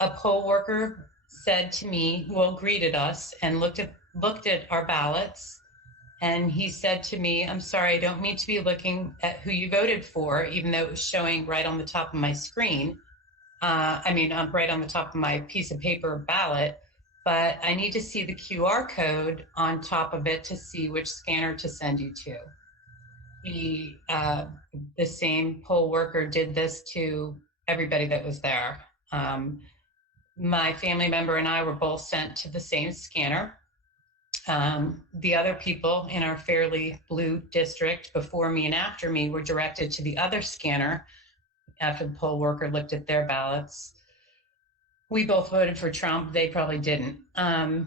a poll worker said to me, greeted us and looked at our ballots. And he said to me, I'm sorry, I don't mean to be looking at who you voted for, even though it was showing right on the top of my screen. Right on the top of my piece of paper ballot, but I need to see the QR code on top of it to see which scanner to send you to. The same poll worker did this to everybody that was there. My family member and I were both sent to the same scanner. The other people in our fairly blue district before me and after me were directed to the other scanner after the poll worker looked at their ballots. We both voted for Trump. They probably didn't. I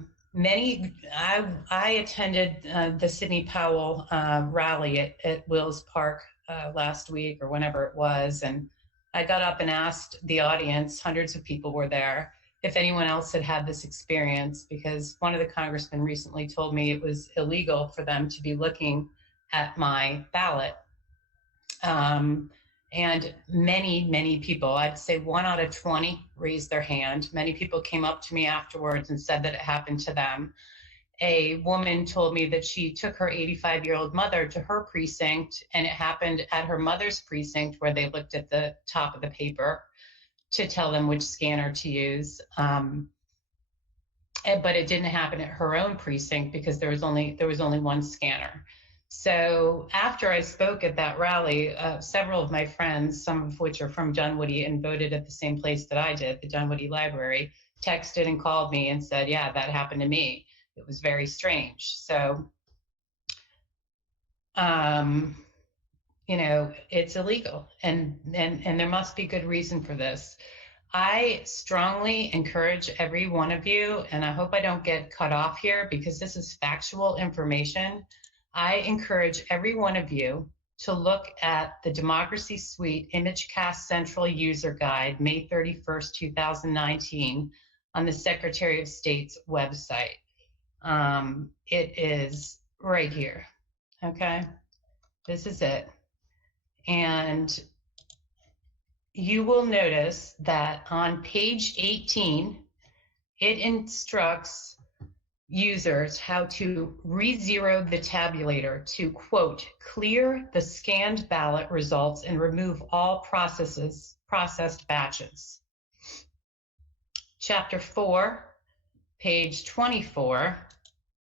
attended the Sidney Powell rally at Wills Park last week or whenever it was, and I got up and asked the audience, hundreds of people were there, if anyone else had had this experience, because one of the congressmen recently told me it was illegal for them to be looking at my ballot. And many people, I'd say 1 out of 20 raised their hand. Many people came up to me afterwards and said that it happened to them. A woman told me that she took her 85-year-old mother to her precinct, and it happened at her mother's precinct where they looked at the top of the paper to tell them which scanner to use. But it didn't happen at her own precinct because there was only one scanner. So after I spoke at that rally, several of my friends, some of which are from Dunwoody and voted at the same place that I did, the Dunwoody Library, texted and called me and said, yeah, that happened to me. It was very strange. So, it's illegal, and there must be good reason for this. I strongly encourage every one of you, and I hope I don't get cut off here because this is factual information. I encourage every one of you to look at the Democracy Suite ImageCast Central User Guide, May 31st, 2019, on the Secretary of State's website. It is right here, okay? This is it. And you will notice that on page 18, it instructs users how to re-zero the tabulator to, quote, clear the scanned ballot results and remove all processed batches. Chapter 4, page 24,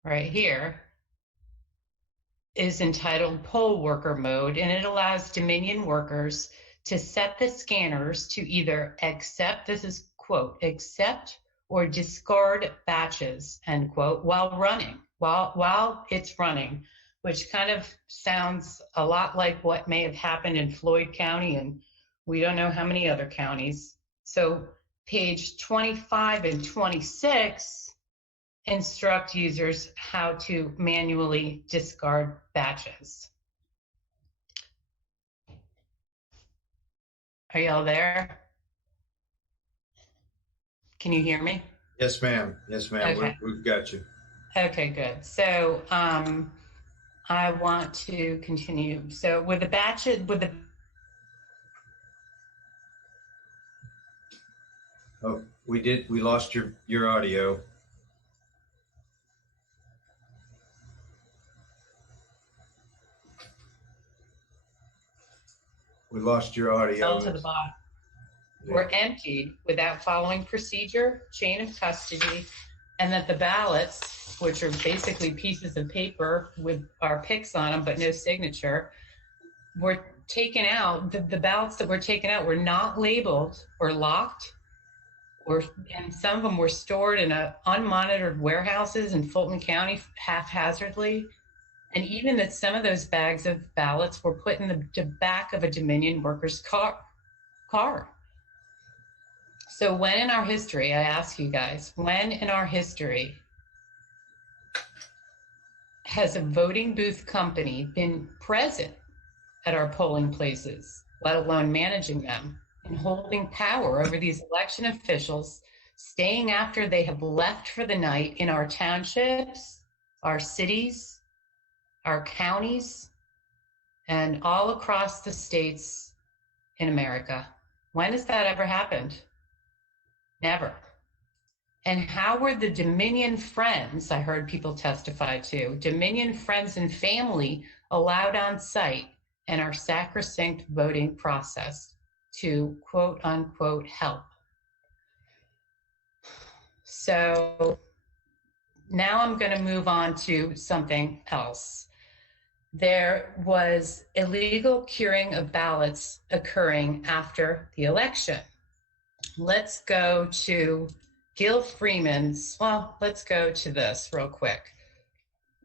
right here, is entitled Poll Worker Mode, and it allows Dominion workers to set the scanners to either accept, this is, quote, accept or discard batches, end quote, while it's running, which kind of sounds a lot like what may have happened in Floyd County, and we don't know how many other counties. So page 25 and 26 instruct users how to manually discard batches. Are y'all there? Can you hear me? Yes, ma'am. Yes, ma'am. Okay. We've got you. Okay, good. So I want to continue. So with the batches, Oh, we lost your audio. We lost your audio. fell to the bottom. Were emptied without following procedure, chain of custody, and that the ballots, which are basically pieces of paper with our pics on them but no signature, were taken out. The ballots that were taken out were not labeled or locked, and some of them were stored in unmonitored warehouses in Fulton County haphazardly. And even that some of those bags of ballots were put in the back of a Dominion worker's car. So when in our history, I ask you guys, when in our history has a voting booth company been present at our polling places, let alone managing them and holding power over these election officials, staying after they have left for the night in our townships, our cities, our counties, and all across the states in America? When has that ever happened? Never. And how were the Dominion friends, I heard people testify to, Dominion friends and family allowed on site in our sacrosanct voting process to quote unquote help? So now I'm going to move on to something else. There was illegal curing of ballots occurring after the election. Let's go to Gil Freeman's, well, let's go to this real quick.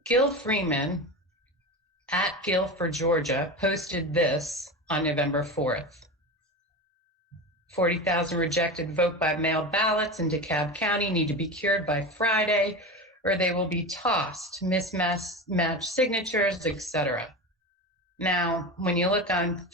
Gil Freeman at Guilford, Georgia, posted this on November 4th. 40,000 rejected vote by mail ballots in DeKalb County need to be cured by Friday, or they will be tossed, mismatched signatures, etc. Now, when you look on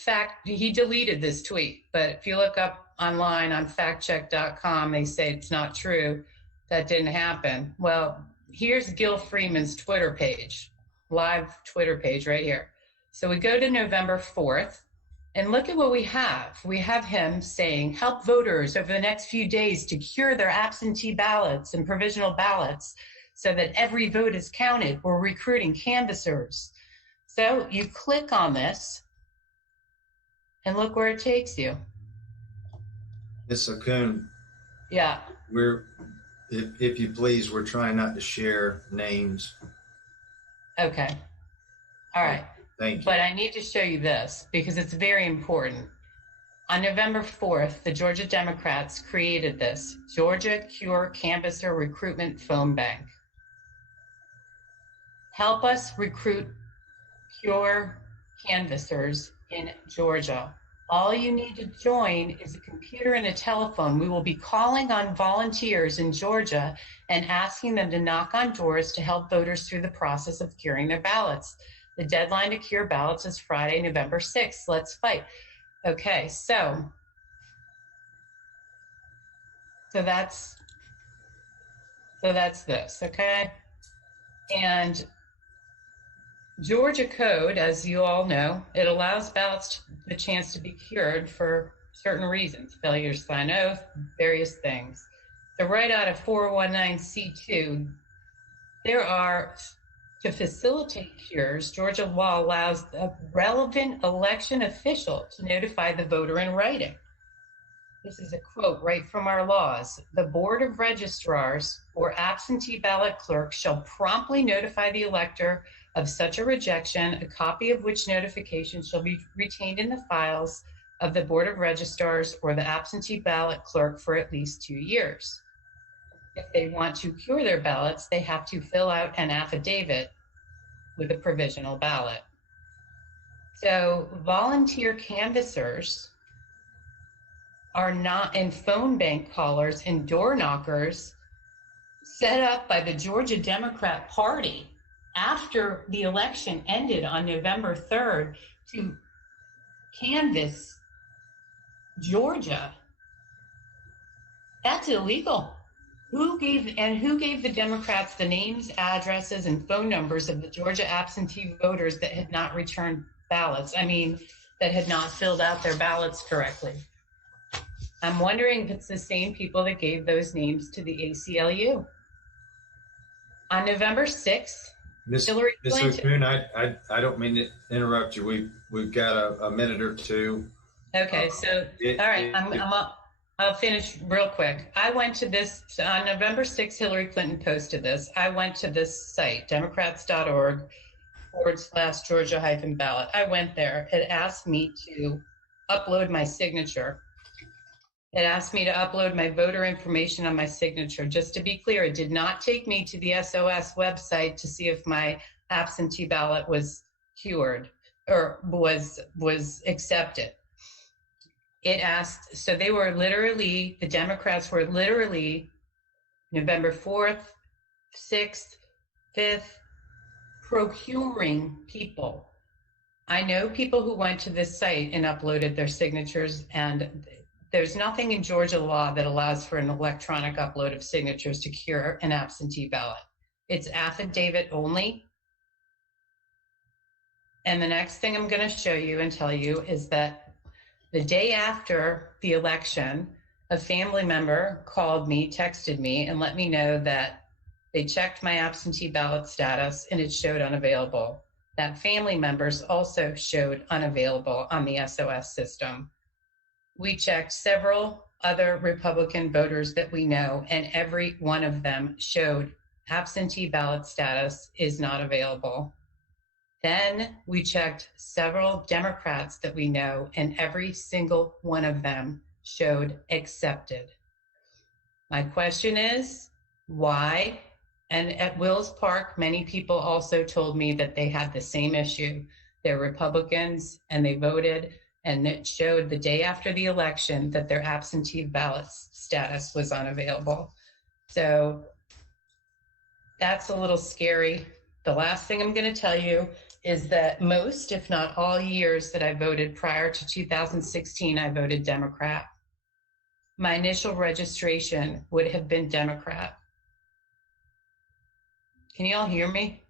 he deleted this tweet, but if you look up online on factcheck.com, they say it's not true, that didn't happen. Well, here's Gil Freeman's Twitter page, live Twitter page right here. So we go to November 4th, and look at what we have. We have him saying, help voters over the next few days to cure their absentee ballots and provisional ballots so that every vote is counted. We're recruiting canvassers. So you click on this and look where it takes you. Ms. Okun. Yeah. If you please, we're trying not to share names. Okay. All right. Thank you. But I need to show you this because it's very important. On November 4th, the Georgia Democrats created this Georgia Cure Canvasser Recruitment Phone Bank. Help us recruit cure canvassers in Georgia. All you need to join is a computer and a telephone. We will be calling on volunteers in Georgia and asking them to knock on doors to help voters through the process of curing their ballots. The deadline to cure ballots is Friday, November 6th. Let's fight. Okay, so that's this, okay? And Georgia code, as you all know, it allows ballots the chance to be cured for certain reasons, failure to sign oath, various things. So right out of 419C2, there are, to facilitate cures, Georgia law allows the relevant election official to notify the voter in writing. This is a quote right from our laws. The Board of Registrars or absentee ballot clerk shall promptly notify the elector of such a rejection, a copy of which notification shall be retained in the files of the Board of Registrars or the absentee ballot clerk for at least 2 years. If they want to cure their ballots, they have to fill out an affidavit with a provisional ballot. So volunteer canvassers are not, and phone bank callers and door knockers set up by the Georgia Democrat Party after the election ended on November 3rd to canvass Georgia. That's illegal. Who gave the Democrats the names, addresses, and phone numbers of the Georgia absentee voters that had not returned ballots? I mean, that had not filled out their ballots correctly. I'm wondering if it's the same people that gave those names to the ACLU. On November 6th, Hillary Clinton. Okun, I don't mean to interrupt you. We've got a minute or two. Okay, so all right, I'll finish real quick. I went to this, on November 6th, Hillary Clinton posted this. I went to this site, Democrats.org/Georgia-ballot. I went there. It asked me to upload my signature. It asked me to upload my voter information on my signature. Just to be clear, it did not take me to the SOS website to see if my absentee ballot was cured or was accepted. It asked, so they were literally, the Democrats were literally November 4th, 6th, 5th, procuring people. I know people who went to this site and uploaded their signatures, and there's nothing in Georgia law that allows for an electronic upload of signatures to cure an absentee ballot. It's affidavit only. And the next thing I'm going to show you and tell you is that the day after the election, a family member called me, texted me, and let me know that they checked my absentee ballot status and it showed unavailable. That family members also showed unavailable on the SOS system. We checked several other Republican voters that we know, and every one of them showed absentee ballot status is not available. Then we checked several Democrats that we know, and every single one of them showed accepted. My question is, why? And at Wills Park, many people also told me that they had the same issue. They're Republicans, and they voted, and it showed the day after the election that their absentee ballot status was unavailable. So that's a little scary. The last thing I'm going to tell you is that most, if not all, years that I voted prior to 2016, I voted Democrat. My initial registration would have been Democrat. Can you all hear me?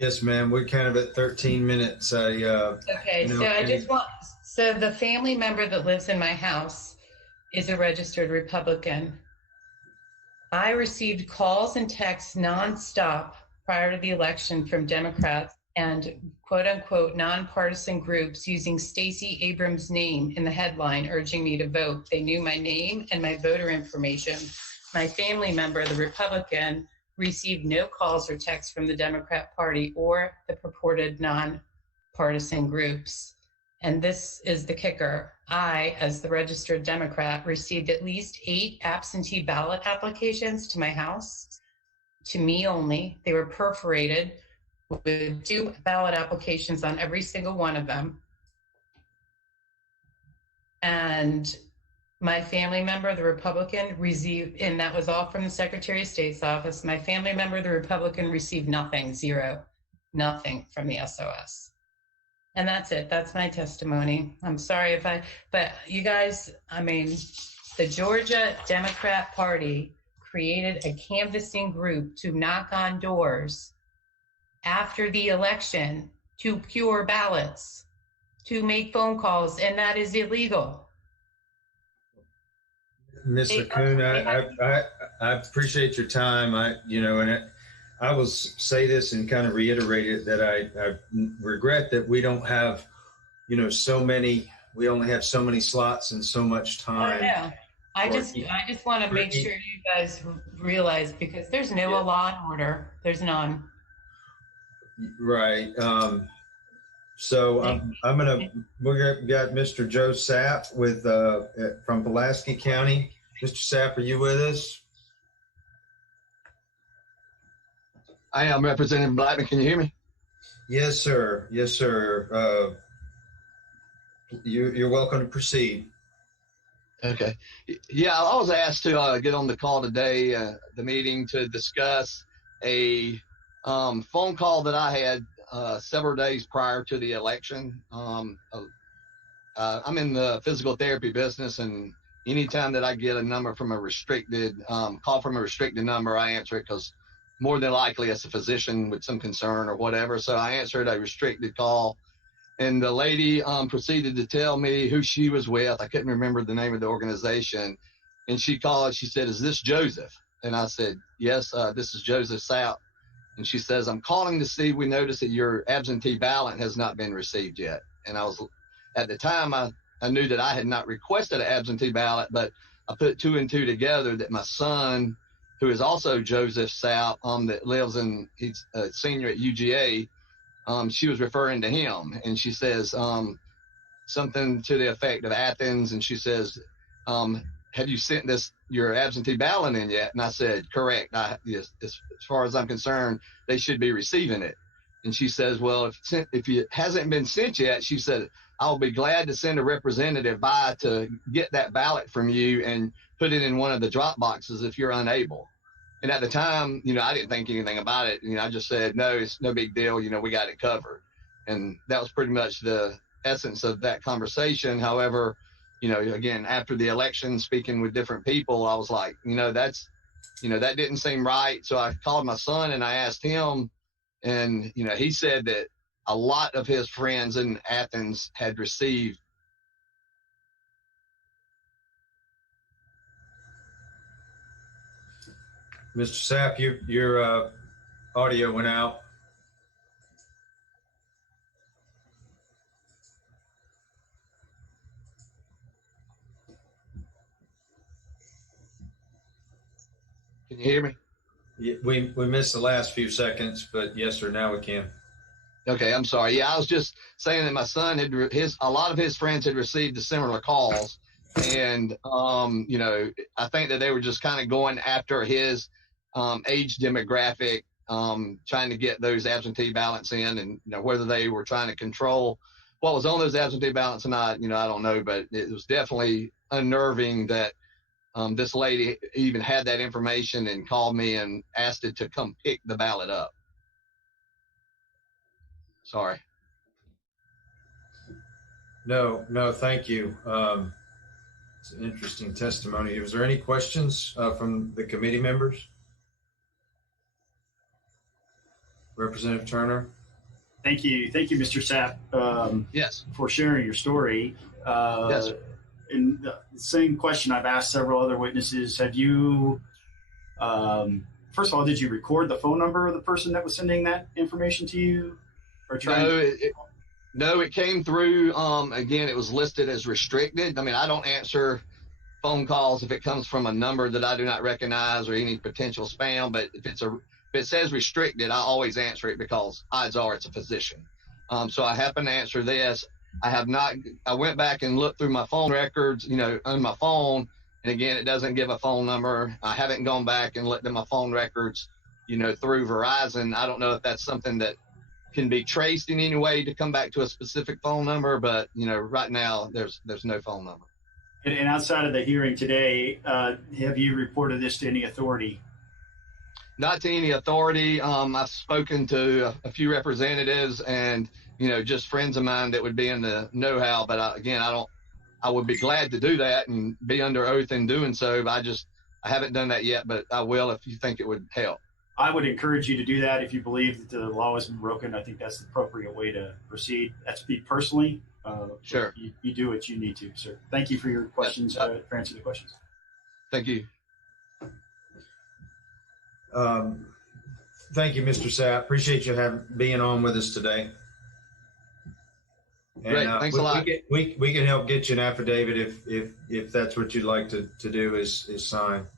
Yes, ma'am. We're kind of at 13 minutes. Okay, so I just want, so the family member that lives in my house is a registered Republican. I received calls and texts nonstop prior to the election from Democrats and quote unquote nonpartisan groups using Stacey Abrams' name in the headline urging me to vote. They knew my name and my voter information. My family member, the Republican, received no calls or texts from the Democrat Party or the purported nonpartisan groups. And this is the kicker. I, as the registered Democrat, received at least 8 absentee ballot applications to my house. To me only. They were perforated with 2 ballot applications on every single one of them. And my family member, the Republican, received, and that was all from the Secretary of State's office. My family member, the Republican, received nothing, 0, nothing from the SOS. And that's it. That's my testimony. I'm sorry but you guys, I mean, the Georgia Democrat Party created a canvassing group to knock on doors after the election to cure ballots, to make phone calls, and that is illegal. Mr. Kuhn, I appreciate your time. I will say this and kind of reiterate it that I regret that we don't have, we only have so many slots and so much time. I know. I just want to make sure you guys realize, because there's no law and order. There's none. Right. So we got Mr. Joe Sapp from Pulaski County. Mr. Sapp, are you with us? I am Representative Blackman. Can you hear me? Yes, sir. Yes, sir. You're welcome to proceed. Okay. Yeah, I was asked to get on the call today, the meeting, to discuss a phone call that I had several days prior to the election. I'm in the physical therapy business, and anytime that I get a number from a restricted, call from a restricted number, I answer it because more than likely it's a physician with some concern or whatever. So I answered a restricted call. And the lady proceeded to tell me who she was with. I couldn't remember the name of the organization. And she called, she said, "Is this Joseph?" And I said, "Yes, this is Joseph Sapp." And she says, "I'm calling to see, we noticed that your absentee ballot has not been received yet." And at the time, I I knew that I had not requested an absentee ballot, but I put 2 and 2 together that my son, who is also Joseph Sapp, that lives he's a senior at UGA, she was referring to him, and she says something to the effect of Athens, and she says, have you sent your absentee ballot in yet? And I said, correct. Yes, as far as I'm concerned, they should be receiving it. And she says, well, if it hasn't been sent yet, she said, I'll be glad to send a representative by to get that ballot from you and put it in one of the drop boxes if you're unable. And at the time, I didn't think anything about it. I just said, no, it's no big deal. We got it covered. And that was pretty much the essence of that conversation. However, again, after the election, speaking with different people, I was like, that didn't seem right. So I called my son and I asked him, and, he said that a lot of his friends in Athens had received. Mr. Sapp, your audio went out. Can you hear me? We missed the last few seconds, but yes, sir, now we can. Okay, I'm sorry. Yeah, I was just saying that my son a lot of his friends had received similar calls, and I think that they were just kind of going after his age demographic, trying to get those absentee ballots in, and whether they were trying to control what was on those absentee ballots or not, I don't know, but it was definitely unnerving that this lady even had that information and called me and asked it to come pick the ballot up. Sorry. No, thank you. It's an interesting testimony. Was there any questions from the committee members? Representative Turner? Thank you, Mr. Sapp, yes, for sharing your story. Yes. And the same question I've asked several other witnesses. Have you, first of all, did you record the phone number of the person that was sending that information to you? Or No, it came through. Again, it was listed as restricted. I mean, I don't answer phone calls if it comes from a number that I do not recognize or any potential spam. But if it says restricted, I always answer it because odds are it's a physician. So I happen to answer this. I went back and looked through my phone records, on my phone. And again, it doesn't give a phone number. I haven't gone back and looked at my phone records, through Verizon. I don't know if that's something that can be traced in any way to come back to a specific phone number, but right now there's no phone number. And outside of the hearing today, have you reported this to any authority? Not to any authority. I've spoken to a few representatives and just friends of mine that would be in the know-how, but I would be glad to do that and be under oath in doing so, but I haven't done that yet, but I will if you think it would help. I would encourage you to do that if you believe that the law has been broken. I think that's the appropriate way to proceed. That's me personally. Sure. You do what you need to, sir. Thank you for your questions, for answering the questions. Thank you. Thank you, Mr. Sapp. Appreciate you being on with us today. And, great, thanks a lot. We can help get you an affidavit if that's what you'd like to do is sign.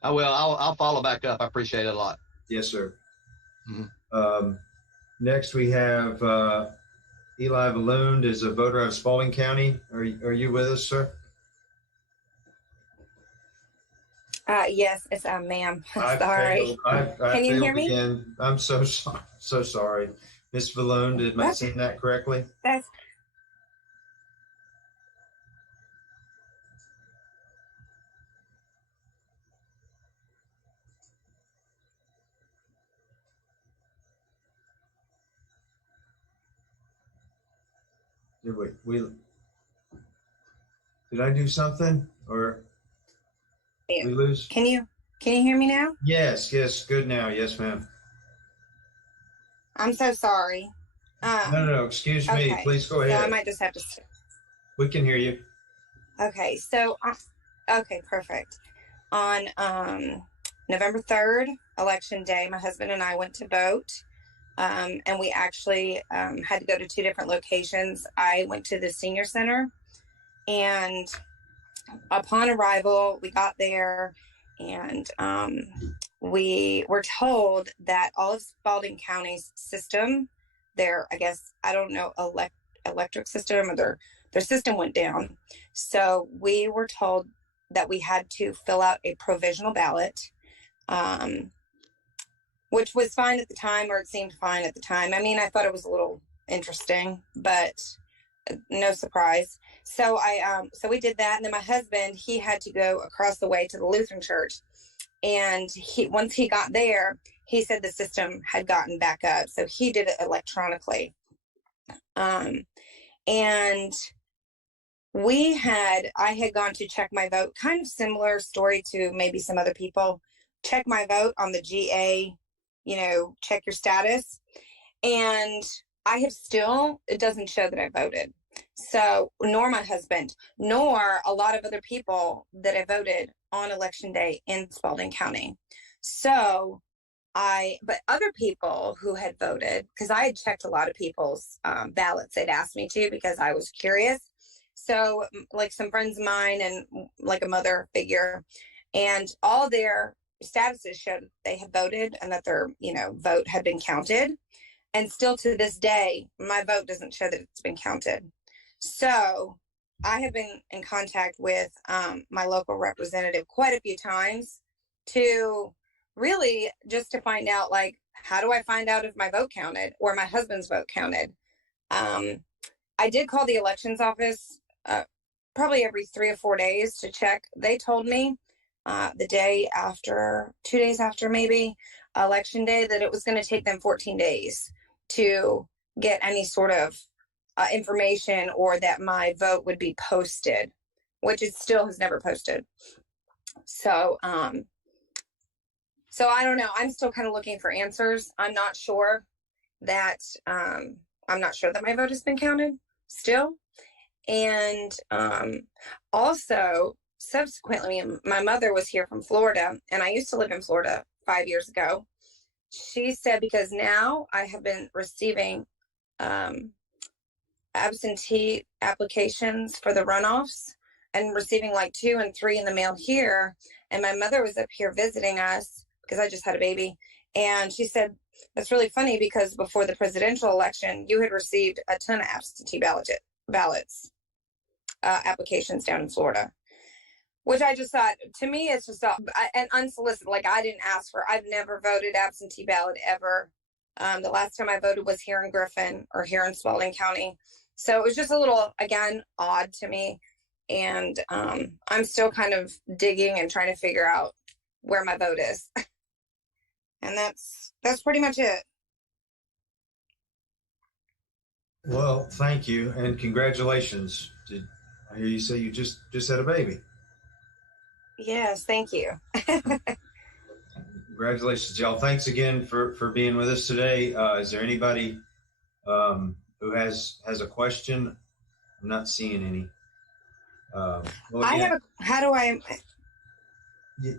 I will. I'll follow back up. I appreciate it a lot. Yes, sir. Mm-hmm. Next, we have Eli Valund is a voter out of Spalding County. Are you with us, sir? Yes, it's ma'am. Sorry. Can you hear me? Again. I'm so sorry. Ms. Valund, am I saying that correctly? That's Did I do something or we lose? Can you hear me now? Yes, good now. Yes, ma'am. I'm so sorry. No. Excuse me. Okay. Please go ahead. So I might just have to. We can hear you. Okay. So, okay, perfect. On November 3rd, election day, my husband and I went to vote. And we actually had to go to two different locations. I went to the senior center And upon arrival, we got there, and we were told that all of Spalding County's system, I guess, I don't know, electric system, or their system went down. So we were told that we had to fill out a provisional ballot, which was fine at the time, or it seemed fine at the time. I mean, I thought it was a little interesting, but no surprise. So so we did that. And then my husband, he had to go across the way to the Lutheran church. And once he got there, he said the system had gotten back up. So he did it electronically. And I had gone to check my vote, kind of similar story to maybe some other people, check my vote on the GA, check your status. And it doesn't show that I voted. So, nor my husband, nor a lot of other people that I voted on election day in Spalding County. So, but other people who had voted, because I had checked a lot of people's ballots, they'd asked me to, because I was curious. So, like some friends of mine and like a mother figure, and all their statuses showed that they had voted and that their, vote had been counted. And still to this day, my vote doesn't show that it's been counted. So I have been in contact with my local representative quite a few times to really just to find out, like, how do I find out if my vote counted or my husband's vote counted? I did call the elections office probably every 3 or 4 days to check. They told me the day after, 2 days after maybe, election day, that it was going to take them 14 days to get any sort of information, or that my vote would be posted, which it still has never posted. So, so I don't know. I'm still kind of looking for answers. I'm not sure that my vote has been counted still. And also, subsequently, my mother was here from Florida, and I used to live in Florida 5 years ago. She said, because now I have been receiving absentee applications for the runoffs, and receiving like 2 and 3 in the mail here. And my mother was up here visiting us because I just had a baby. And she said, that's really funny, because before the presidential election, you had received a ton of absentee ballots, applications down in Florida. Which I just thought, to me, it's just an unsolicited, like, I didn't ask for. I've never voted absentee ballot ever. The last time I voted was here in Griffin, or here in Spalding County. So it was just a little, again, odd to me. And I'm still kind of digging and trying to figure out where my vote is. And that's pretty much it. Well, thank you, and congratulations. Did I hear you say you just had a baby? Yes, thank you. Congratulations, y'all. Thanks again for being with us today. Is there anybody who has a question? I'm not seeing any. Well, again, how do I?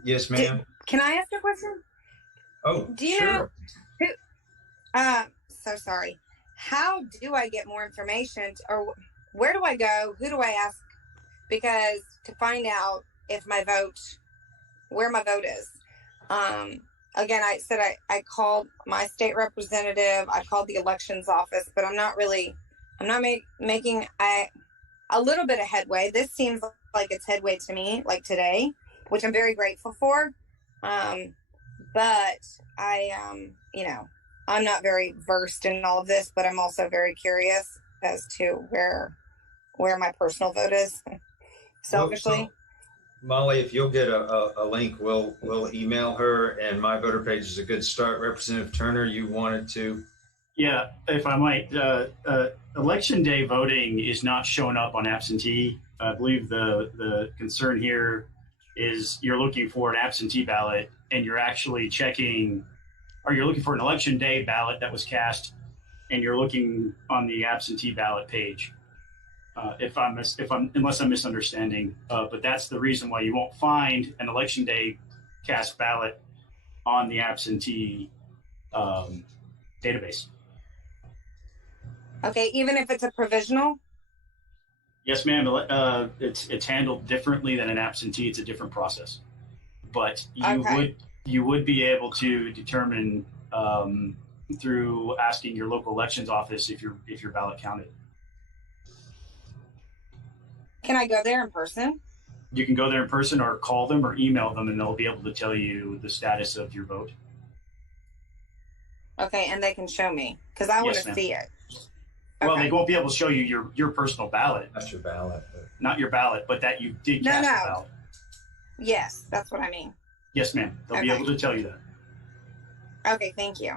Yes, ma'am. Can I ask a question? Oh, sure. So sorry. How do I get more information, or where do I go? Who do I ask? Because to find out if where my vote is. Again, I said I called my state representative. I called the elections office, but I'm not making a little bit of headway. This seems like it's headway to me, like today, which I'm very grateful for. But I'm not very versed in all of this, but I'm also very curious as to where my personal vote is, selfishly. So, Molly, if you'll get a link, we'll email her, and My Voter Page is a good start. Representative Turner, you wanted to? Yeah, if I might, election day voting is not showing up on absentee. I believe the concern here is you're looking for an absentee ballot, and you're actually checking, or you're looking for an election day ballot that was cast, and you're looking on the absentee ballot page. Unless I'm misunderstanding, but that's the reason why you won't find an election day cast ballot on the absentee database. Okay, even if it's a provisional? Yes, ma'am. It's handled differently than an absentee. It's a different process, but you would be able to determine through asking your local elections office if your ballot counted. Can I go there in person? You can go there in person or call them or email them, and they'll be able to tell you the status of your vote. Okay, and they can show me because I want to see it. Well, they won't be able to show you your personal ballot. That's your ballot. Not your ballot, but that you did cast the ballot. Yes, that's what I mean. Yes, ma'am. They'll be able to tell you that. Okay, thank you.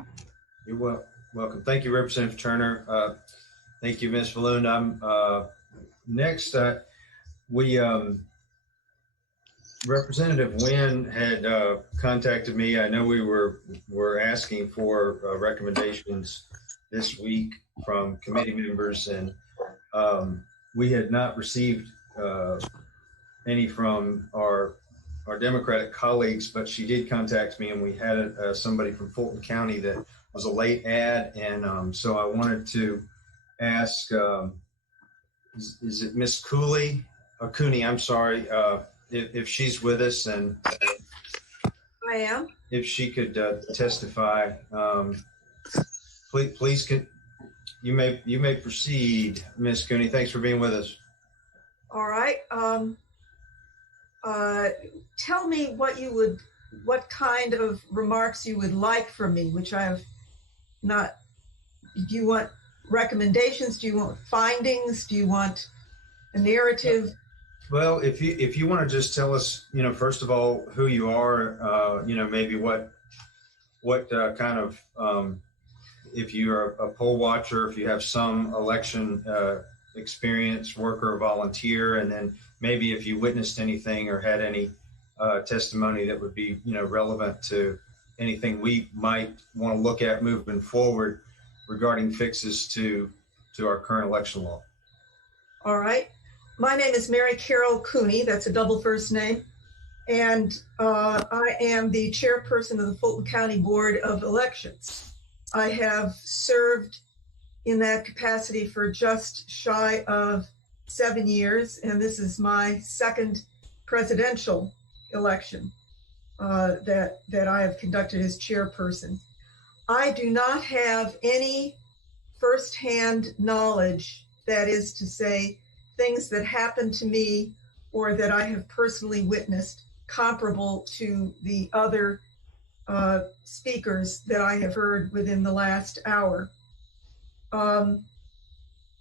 You're welcome. Thank you, Representative Turner. Thank you, Ms. Falloon. Next, Representative Nguyen had contacted me. I know we were asking for recommendations this week from committee members, and we had not received any from our Democratic colleagues, but she did contact me, and we had somebody from Fulton County that was a late ad, and so I wanted to ask, is it Miss Cooley? Cooney, I'm sorry, if she's with us, and I am. If she could testify, please you may proceed, Miss Cooney. Thanks for being with us. All right. Tell me what kind of remarks you would like from me, which I have not. Do you want recommendations? Do you want findings? Do you want a narrative? Well, if you want to just tell us, first of all, who you are, maybe what kind of, if you're a poll watcher, if you have some election experience, worker or volunteer, and then maybe if you witnessed anything or had any testimony that would be, relevant to anything we might want to look at moving forward regarding fixes to our current election law. All right. My name is Mary Carol Cooney. That's a double first name. And I am the chairperson of the Fulton County Board of Elections. I have served in that capacity for just shy of 7 years, and this is my second presidential election that I have conducted as chairperson. I do not have any firsthand knowledge, that is to say, things that happened to me or that I have personally witnessed comparable to the other speakers that I have heard within the last hour.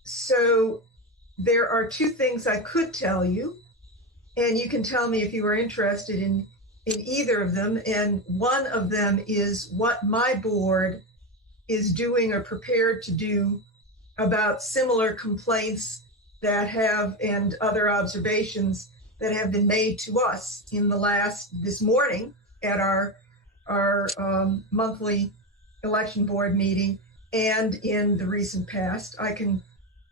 So there are two things I could tell you, and you can tell me if you are interested in either of them. And one of them is what my board is doing or prepared to do about similar complaints that have, and other observations that have been made to us this morning at our monthly election board meeting and in the recent past. I can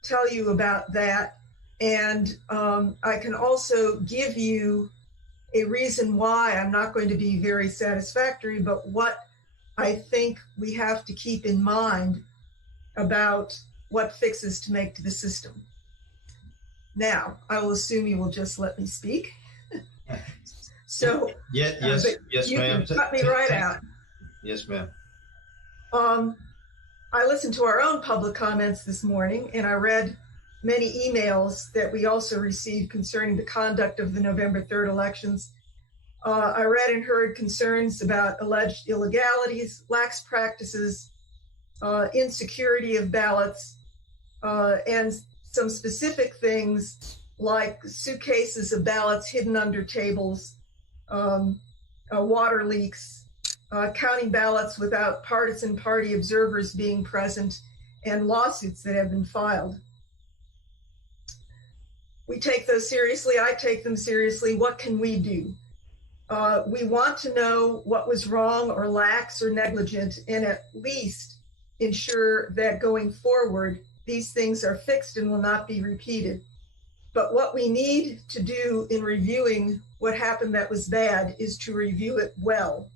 tell you about that. And I can also give you a reason why I'm not going to be very satisfactory, but what I think we have to keep in mind about what fixes to make to the system. Now, I will assume you will just let me speak. So, yes, ma'am. You cut me right out. Yes, ma'am. I listened to our own public comments this morning, and I read many emails that we also received concerning the conduct of the November 3rd elections. I read and heard concerns about alleged illegalities, lax practices, insecurity of ballots, and some specific things like suitcases of ballots hidden under tables, water leaks, counting ballots without partisan party observers being present, and lawsuits that have been filed. We take those seriously. I take them seriously. What can we do? We want to know what was wrong or lax or negligent, and at least ensure that going forward, these things are fixed and will not be repeated. But what we need to do in reviewing what happened that was bad is to review it well.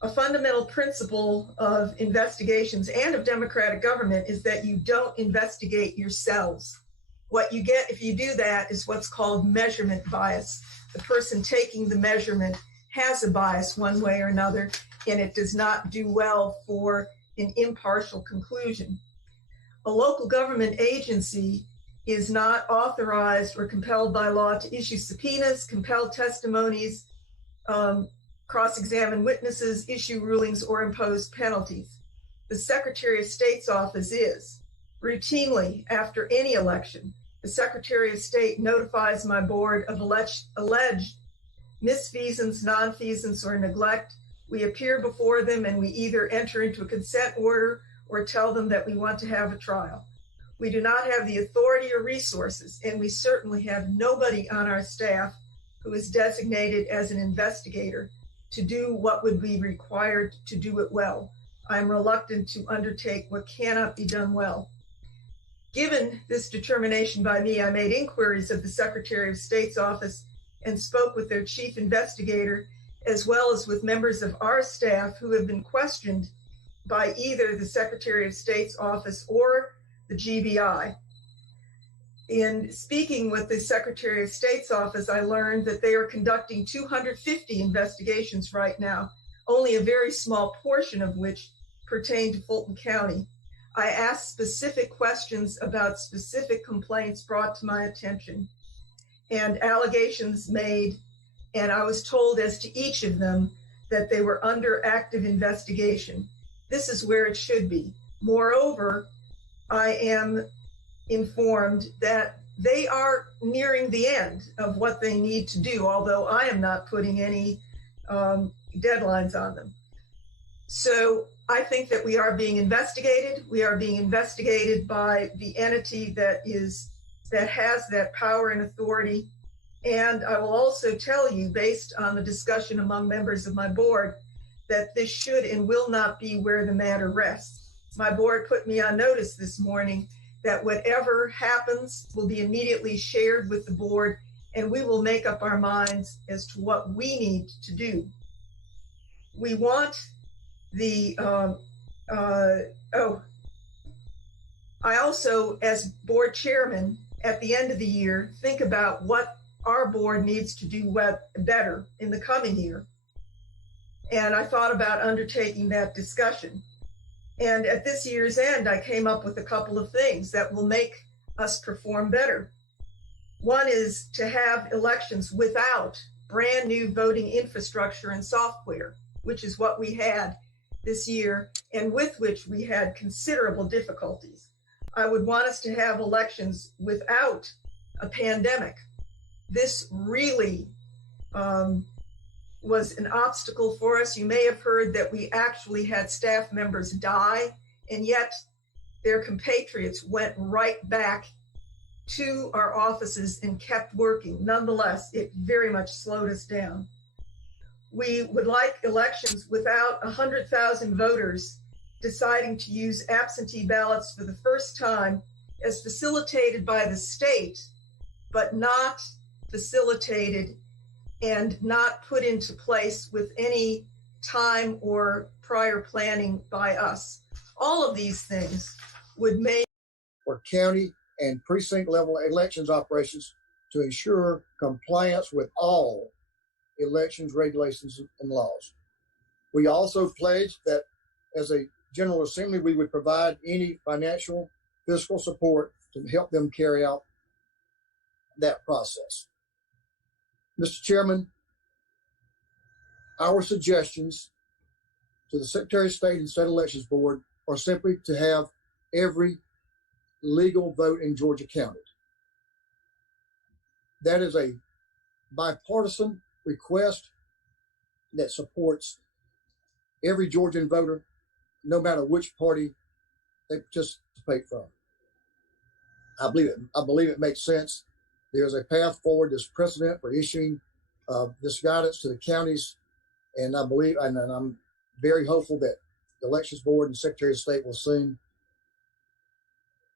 A fundamental principle of investigations and of democratic government is that you don't investigate yourselves. What you get if you do that is what's called measurement bias. The person taking the measurement has a bias one way or another, and it does not do well for an impartial conclusion. A local government agency is not authorized or compelled by law to issue subpoenas, compel testimonies, cross-examine witnesses, issue rulings, or impose penalties. The Secretary of State's office is. Routinely, after any election, the Secretary of State notifies my board of alleged misfeasance, nonfeasance, or neglect. We appear before them and we either enter into a consent order or tell them that we want to have a trial. We do not have the authority or resources, and we certainly have nobody on our staff who is designated as an investigator to do what would be required to do it well. I'm reluctant to undertake what cannot be done well. Given this determination by me, I made inquiries of the Secretary of State's office and spoke with their chief investigator, as well as with members of our staff who have been questioned by either the Secretary of State's office or the GBI. In speaking with the Secretary of State's office, I learned that they are conducting 250 investigations right now, only a very small portion of which pertain to Fulton County. I asked specific questions about specific complaints brought to my attention and allegations made, and I was told as to each of them that they were under active investigation. This is where it should be. Moreover, I am informed that they are nearing the end of what they need to do, although I am not putting any deadlines on them. So I think that we are being investigated. We are being investigated by the entity that has that power and authority. And I will also tell you, based on the discussion among members of my board, that this should and will not be where the matter rests. My board put me on notice this morning that whatever happens will be immediately shared with the board, and we will make up our minds as to what we need to do. We want the, I also, as board chairman, at the end of the year, think about what our board needs to do better in the coming year. And I thought about undertaking that discussion. And at this year's end, I came up with a couple of things that will make us perform better. One is to have elections without brand new voting infrastructure and software, which is what we had this year and with which we had considerable difficulties. I would want us to have elections without a pandemic. This really was an obstacle for us. You may have heard that we actually had staff members die, and yet their compatriots went right back to our offices and kept working. Nonetheless, it very much slowed us down. We would like elections without 100,000 voters deciding to use absentee ballots for the first time, as facilitated by the state, but not facilitated and not put into place with any time or prior planning by us. All of these things would make for county and precinct level elections operations to ensure compliance with all elections regulations and laws. We also pledged that as a General Assembly, we would provide any financial, fiscal support to help them carry out that process. Mr. Chairman, our suggestions to the Secretary of State and State Elections Board are simply to have every legal vote in Georgia counted. That is a bipartisan request that supports every Georgian voter, no matter which party they participate from. I believe it makes sense. There's a path forward, there's precedent for issuing this guidance to the counties, and I believe, and I'm very hopeful that the Elections Board and Secretary of State will soon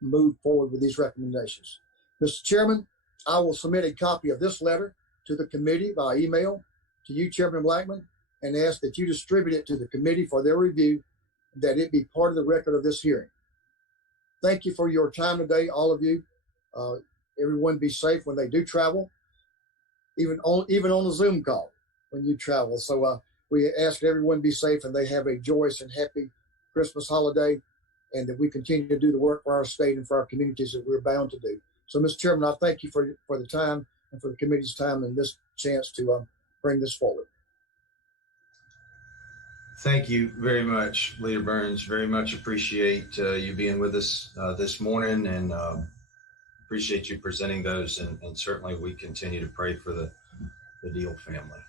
move forward with these recommendations. Mr. Chairman, I will submit a copy of this letter to the committee by email to you, Chairman Blackman, and ask that you distribute it to the committee for their review, that it be part of the record of this hearing. Thank you for your time today, all of you. everyone be safe when they do travel, even on a Zoom call when you travel. So we ask everyone be safe and they have a joyous and happy Christmas holiday, and that we continue to do the work for our state and for our communities that we're bound to do. So, Mr. Chairman, I thank you for the time and for the committee's time and this chance to bring this forward. Thank you very much, Leader Burns. Very much appreciate you being with us this morning, and appreciate you presenting those. And certainly we continue to pray for the Deal family.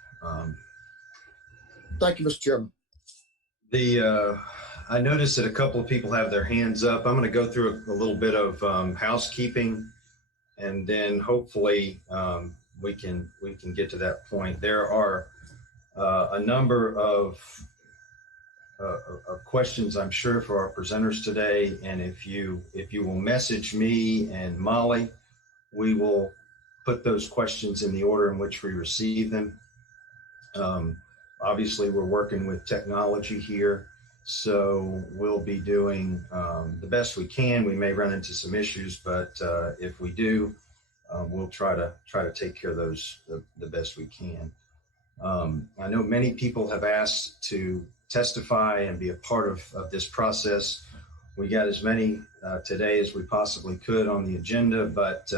Thank you, Mr. Chairman. I noticed that a couple of people have their hands up. I'm going to go through a little bit of housekeeping, and then hopefully we can get to that point. There are a number of questions, I'm sure, for our presenters today. And if you will message me and Molly, we will put those questions in the order in which we receive them. Obviously, we're working with technology here, so we'll be doing the best we can. We may run into some issues, but if we do, we'll try to take care of those the best we can. I know many people have asked to testify and be a part of this process. We got as many today as we possibly could on the agenda, but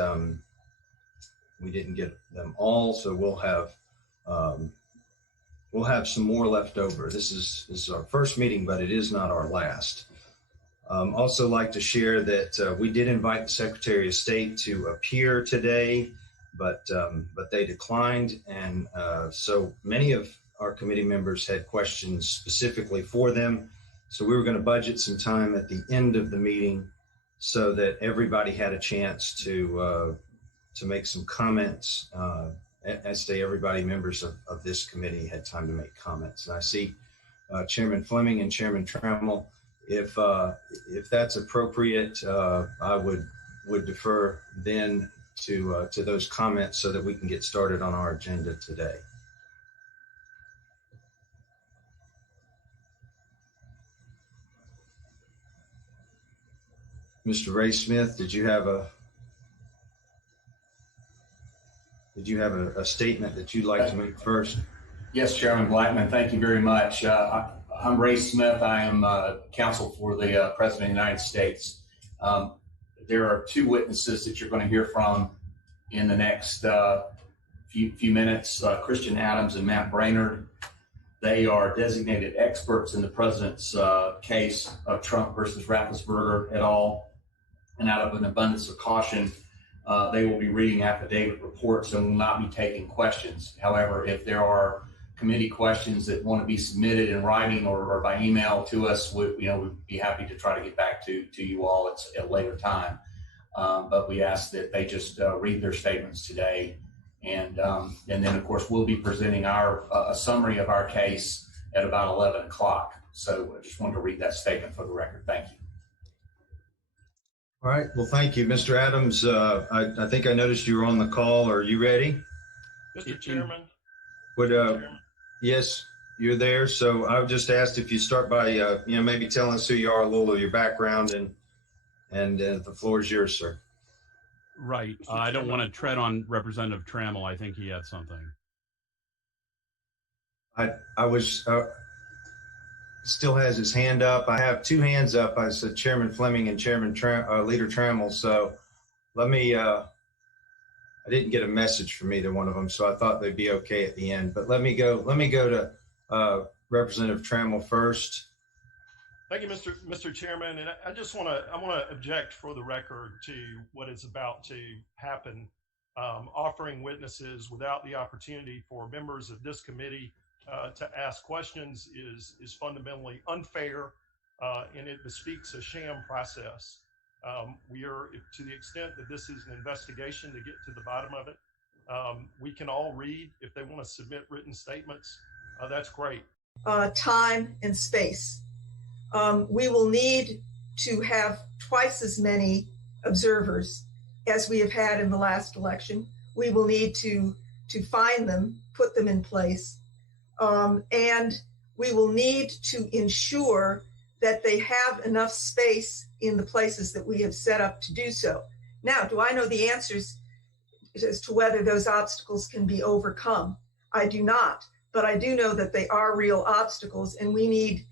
we didn't get them all, so we'll have some more left over. This is our first meeting, but it is not our last. Also like to share that we did invite the Secretary of State to appear today, but they declined, and so many of our committee members had questions specifically for them. So we were going to budget some time at the end of the meeting so that everybody had a chance to make some comments. I say everybody, members of this committee, had time to make comments. And I see Chairman Fleming and Chairman Trammell. If that's appropriate, I would defer then to those comments so that we can get started on our agenda today. Mr. Ray Smith, did you have a statement that you'd like to make first? Yes, Chairman Blackman, thank you very much. I'm Ray Smith. I am counsel for the President of the United States. There are two witnesses that you're going to hear from in the next few minutes, Christian Adams and Matt Brainerd. They are designated experts in the President's case of Trump versus Raffensperger et al. And out of an abundance of caution, they will be reading affidavit reports and will not be taking questions. However, if there are committee questions that want to be submitted in writing or by email to us, we'd be happy to try to get back to you all at a later time. But we ask that they just read their statements today. And then, of course, we'll be presenting a summary of our case at about 11 o'clock. So I just wanted to read that statement for the record. Thank you. All right. Well, thank you, Mr. Adams. I think I noticed you were on the call. Are you ready? Mr. Chairman. Yes, you're there. So I just asked if you start by, maybe telling us who you are, a little of your background, and the floor is yours, sir. Right. I don't want to tread on Representative Trammell. I think he had something. I was still has his hand up. I have two hands up. I said Chairman Fleming and Chairman Leader Trammell. So let me. I didn't get a message from either one of them, so I thought they'd be okay at the end. But let me go to Representative Trammell first. Thank you, Mr. Chairman. And I just want to object for the record to what is about to happen. Offering witnesses without the opportunity for members of this committee to ask questions is fundamentally unfair, and it bespeaks a sham process. We are, to the extent that this is an investigation to get to the bottom of it, we can all read. If they want to submit written statements, that's great. Time and space. We will need to have twice as many observers as we have had in the last election. We will need to find them, put them in place, and we will need to ensure that they have enough space in the places that we have set up to do so. Now, do I know the answers as to whether those obstacles can be overcome. I do not, but I do know that they are real obstacles, and we need,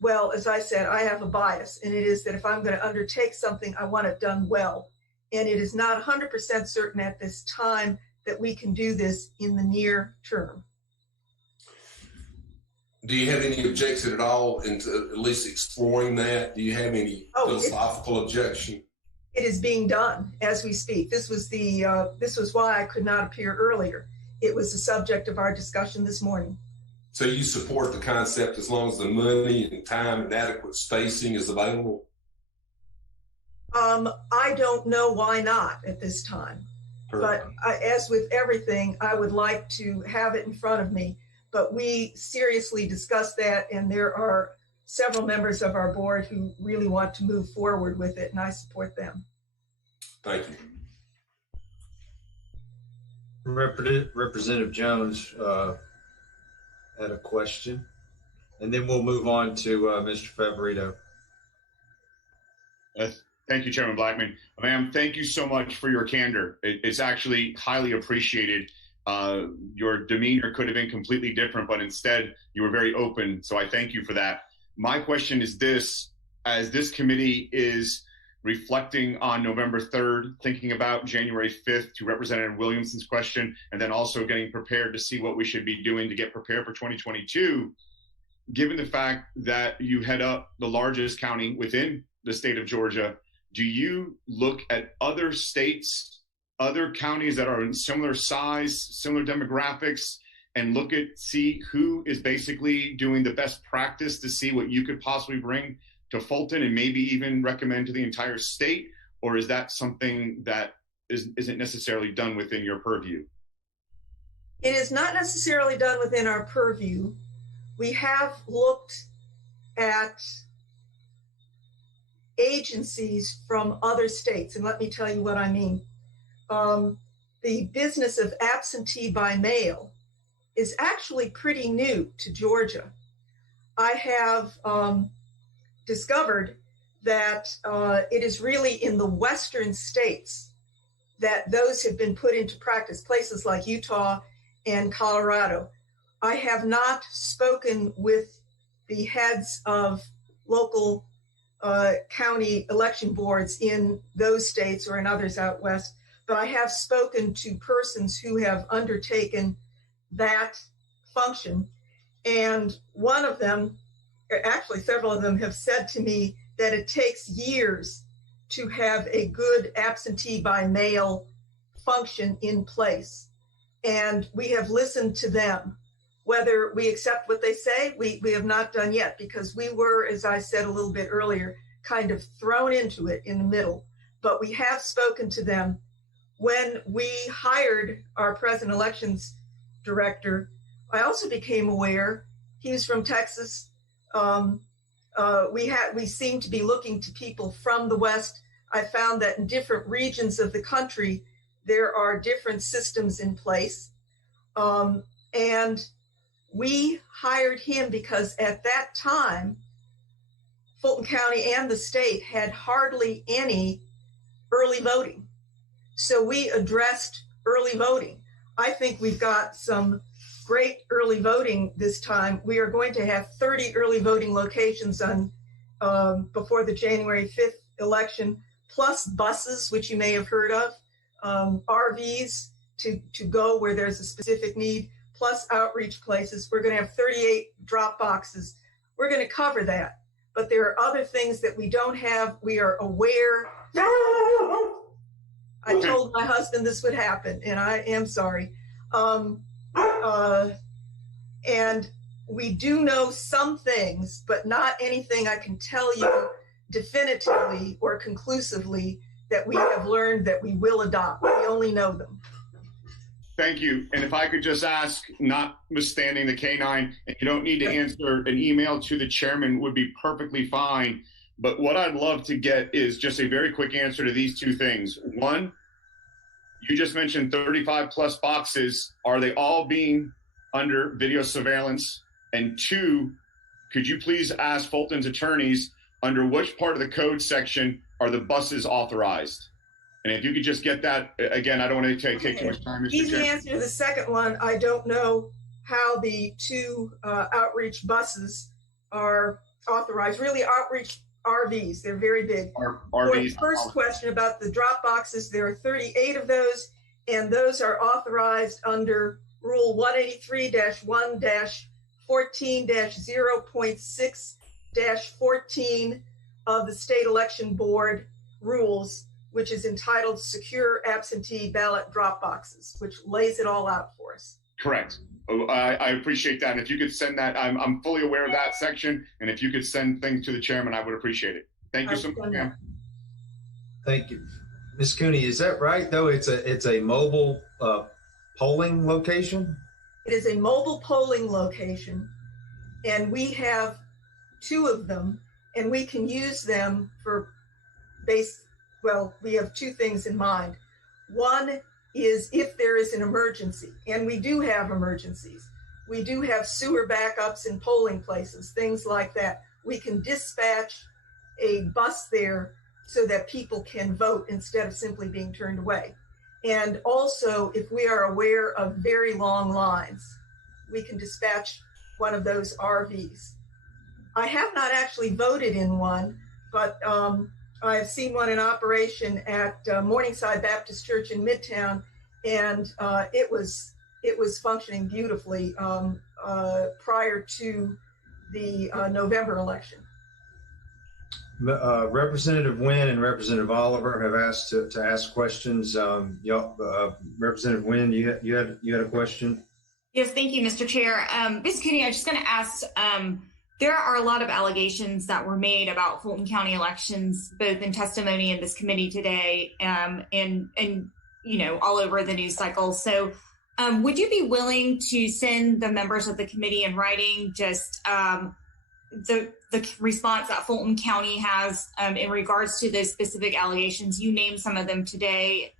well, as I said, I have a bias, and it is that if I'm going to undertake something, I want it done well. And it is not 100% certain at this time that we can do this in the near term. Do you have any objection at all into at least exploring that? Do you have any philosophical objection? It is being done as we speak. This was why I could not appear earlier. It was the subject of our discussion this morning. So you support the concept as long as the money and time and adequate spacing is available? I don't know why not at this time. Perfect. But as with everything, I would like to have it in front of me. But we seriously discussed that, and there are several members of our board who really want to move forward with it, and I support them. Thank you. Representative Jones had a question, and then we'll move on to Mr. Favorito. Thank you, Chairman Blackman. Ma'am, thank you so much for your candor. It's actually highly appreciated. Your demeanor could have been completely different, but instead you were very open. So I thank you for that. My question is this: as this committee is reflecting on November 3rd, thinking about January 5th to Representative Williamson's question, and then also getting prepared to see what we should be doing to get prepared for 2022, given the fact that you head up the largest county within the state of Georgia, do you look at other states, other counties that are in similar size, similar demographics, and see who is basically doing the best practice to see what you could possibly bring to Fulton and maybe even recommend to the entire state? Or is that something that isn't necessarily done within your purview? It is not necessarily done within our purview. We have looked at agencies from other states, and let me tell you what I mean. The business of absentee by mail is actually pretty new to Georgia. I have discovered that it is really in the western states that those have been put into practice, places like Utah and Colorado. I have not spoken with the heads of local county election boards in those states or in others out west, but I have spoken to persons who have undertaken that function. And one of them, actually several of them, have said to me that it takes years to have a good absentee by mail function in place. And we have listened to them. Whether we accept what they say, we have not done yet, because we were, as I said a little bit earlier, kind of thrown into it in the middle. But we have spoken to them. When we hired our present elections director, I also became aware, he was from Texas. We seem to be looking to people from the West. I found that in different regions of the country, there are different systems in place. And we hired him because at that time, Fulton County and the state had hardly any early voting. So we addressed early voting. I think we've got some great early voting this time. We are going to have 30 early voting locations on before the January 5th election, plus buses, which you may have heard of, RVs to go where there's a specific need, plus outreach places. We're going to have 38 drop boxes. We're going to cover that. But there are other things that we don't have. We are aware. I told my husband this would happen, and I am sorry. And we do know some things, but not anything I can tell you definitively or conclusively that we have learned that we will adopt. We only know them. Thank you. And if I could just ask, notwithstanding the K-9, and you don't need to answer an email to the chairman, would be perfectly fine. But what I'd love to get is just a very quick answer to these two things. One, you just mentioned 35 plus boxes. Are they all being under video surveillance? And two, could you please ask Fulton's attorneys under which part of the code section are the buses authorized? And if you could just get that, again, I don't want to take too much time, Mr. Easy Chair. answer to the second one. I don't know how the two outreach buses are authorized. Really, outreach RVs, they're very big. RVs. For the first question about the drop boxes, there are 38 of those, and those are authorized under Rule 183-1-14-0.6-14 of the State Election Board rules, which is entitled Secure Absentee Ballot Drop Boxes, which lays it all out for us. Correct. I appreciate that. And if you could send that, I'm fully aware of that section. And if you could send things to the chairman, I would appreciate it. Thank you so much, ma'am. Thank you. Ms. Cooney, is that right, though? It's a mobile polling location? It is a mobile polling location, and we have 2 of them, and we can use them for we have 2 things in mind. One is if there is an emergency, and we do have emergencies. We do have sewer backups in polling places, things like that. We can dispatch a bus there so that people can vote instead of simply being turned away. And also, if we are aware of very long lines, we can dispatch one of those RVs. I have not actually voted in one, but I've seen one in operation at Morningside Baptist Church in Midtown, and it was functioning beautifully prior to the November election. Representative Nguyen and Representative Oliver have asked to ask questions. Representative Nguyen, you had a question? Yes, thank you, Mr. Chair. Ms. Cooney, I'm just going to ask, there are a lot of allegations that were made about Fulton County elections, both in testimony in this committee today and all over the news cycle. So would you be willing to send the members of the committee in writing just the response that Fulton County has in regards to those specific allegations? You named some of them today,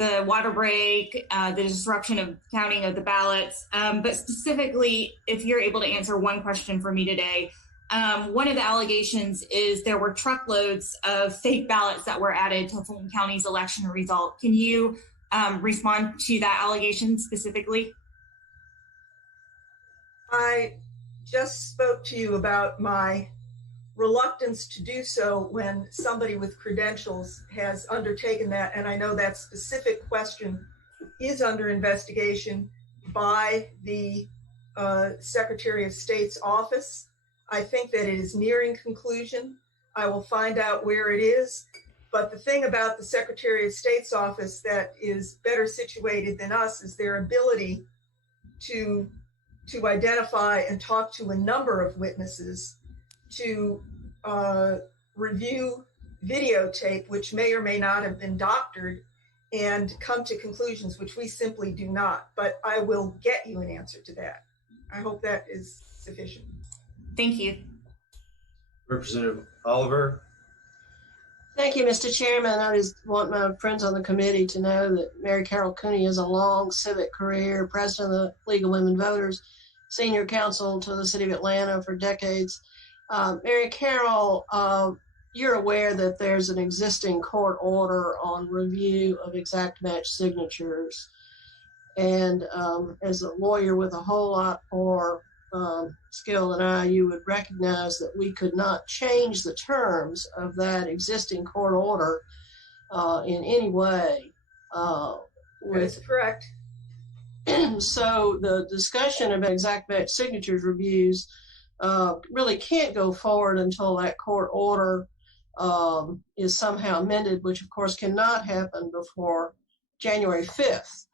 the water break, the disruption of counting of the ballots. But specifically, if you're able to answer one question for me today, one of the allegations is there were truckloads of fake ballots that were added to Fulton County's election result. Can you respond to that allegation specifically? I just spoke to you about my reluctance to do so when somebody with credentials has undertaken that, and I know that specific question is under investigation by the Secretary of State's office. I think that it is nearing conclusion. I will find out where it is. But the thing about the Secretary of State's office that is better situated than us is their ability to identify and talk to a number of witnesses, to review videotape, which may or may not have been doctored, and come to conclusions which we simply do not. But I will get you an answer to that. I hope that is sufficient. Thank you. Representative Oliver. Thank you, Mr. Chairman. I just want my friends on the committee to know that Mary Carol Cooney has a long civic career, president of the League of Women Voters, senior counsel to the city of Atlanta for decades. Mary Carol, you're aware that there's an existing court order on review of exact match signatures. And as a lawyer with a whole lot more skill than I, you would recognize that we could not change the terms of that existing court order in any way. That's correct. So the discussion about exact match signatures reviews really can't go forward until that court order is somehow amended, which of course cannot happen before January 5th.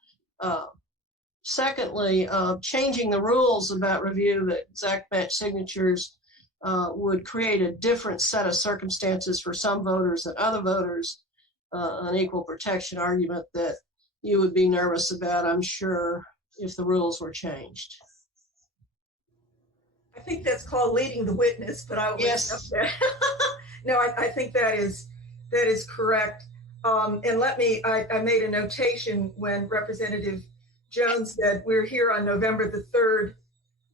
Secondly, changing the rules about review of exact match signatures would create a different set of circumstances for some voters than other voters, an equal protection argument that you would be nervous about, I'm sure, if the rules were changed. I think that's called leading the witness, but I will accept that. No, I think that is correct. And I made a notation when Representative Jones said we're here on November the 3rd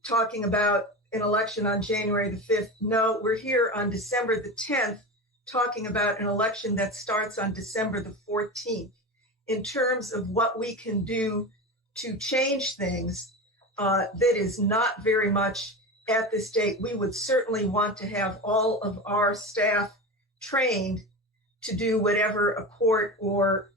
talking about an election on January the 5th. No, we're here on December the 10th talking about an election that starts on December the 14th. In terms of what we can do to change things, that is not very much at this date. We would certainly want to have all of our staff trained to do whatever a court or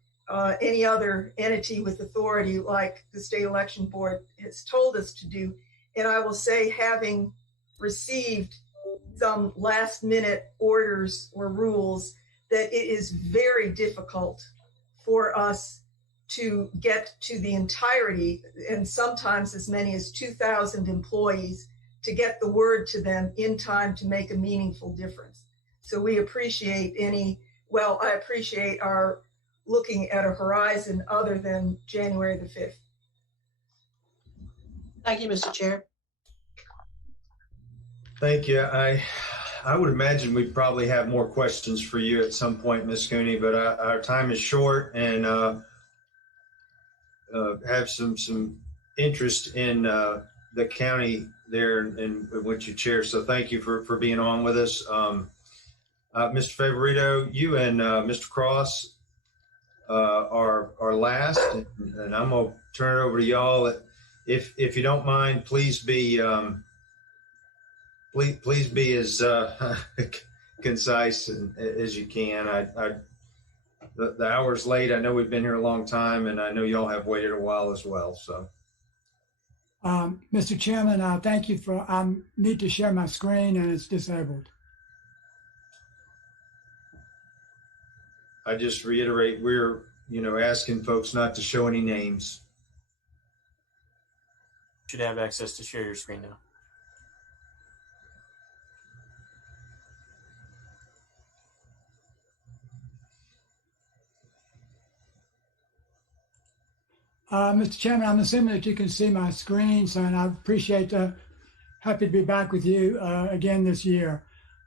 any other entity with authority like the State Election Board has told us to do. And I will say, having received some last minute orders or rules, that it is very difficult for us to get to the entirety, and sometimes as many as 2,000 employees, to get the word to them in time to make a meaningful difference. So we appreciate I appreciate our looking at a horizon other than January the 5th. Thank you, Mr. Chair. Thank you. I would imagine we probably have more questions for you at some point, Ms. Cooney, but our time is short, and have some interest in the county there and which you chair. So thank you for being on with us. Mr. ᴩᴜᴜ, you and Mr. Cross are last, and I'm going to turn it over to y'all. If you don't mind, please be as concise as you can. The hour's late. I know we've been here a long time, and I know y'all have waited a while as well. So, Mr. Chairman, thank you for. I need to share my screen, and it's disabled. I just reiterate, we're asking folks not to show any names. You should have access to share your screen now. Mr. Chairman, I'm assuming that you can see my screen, so and I appreciate happy to be back with you again this year.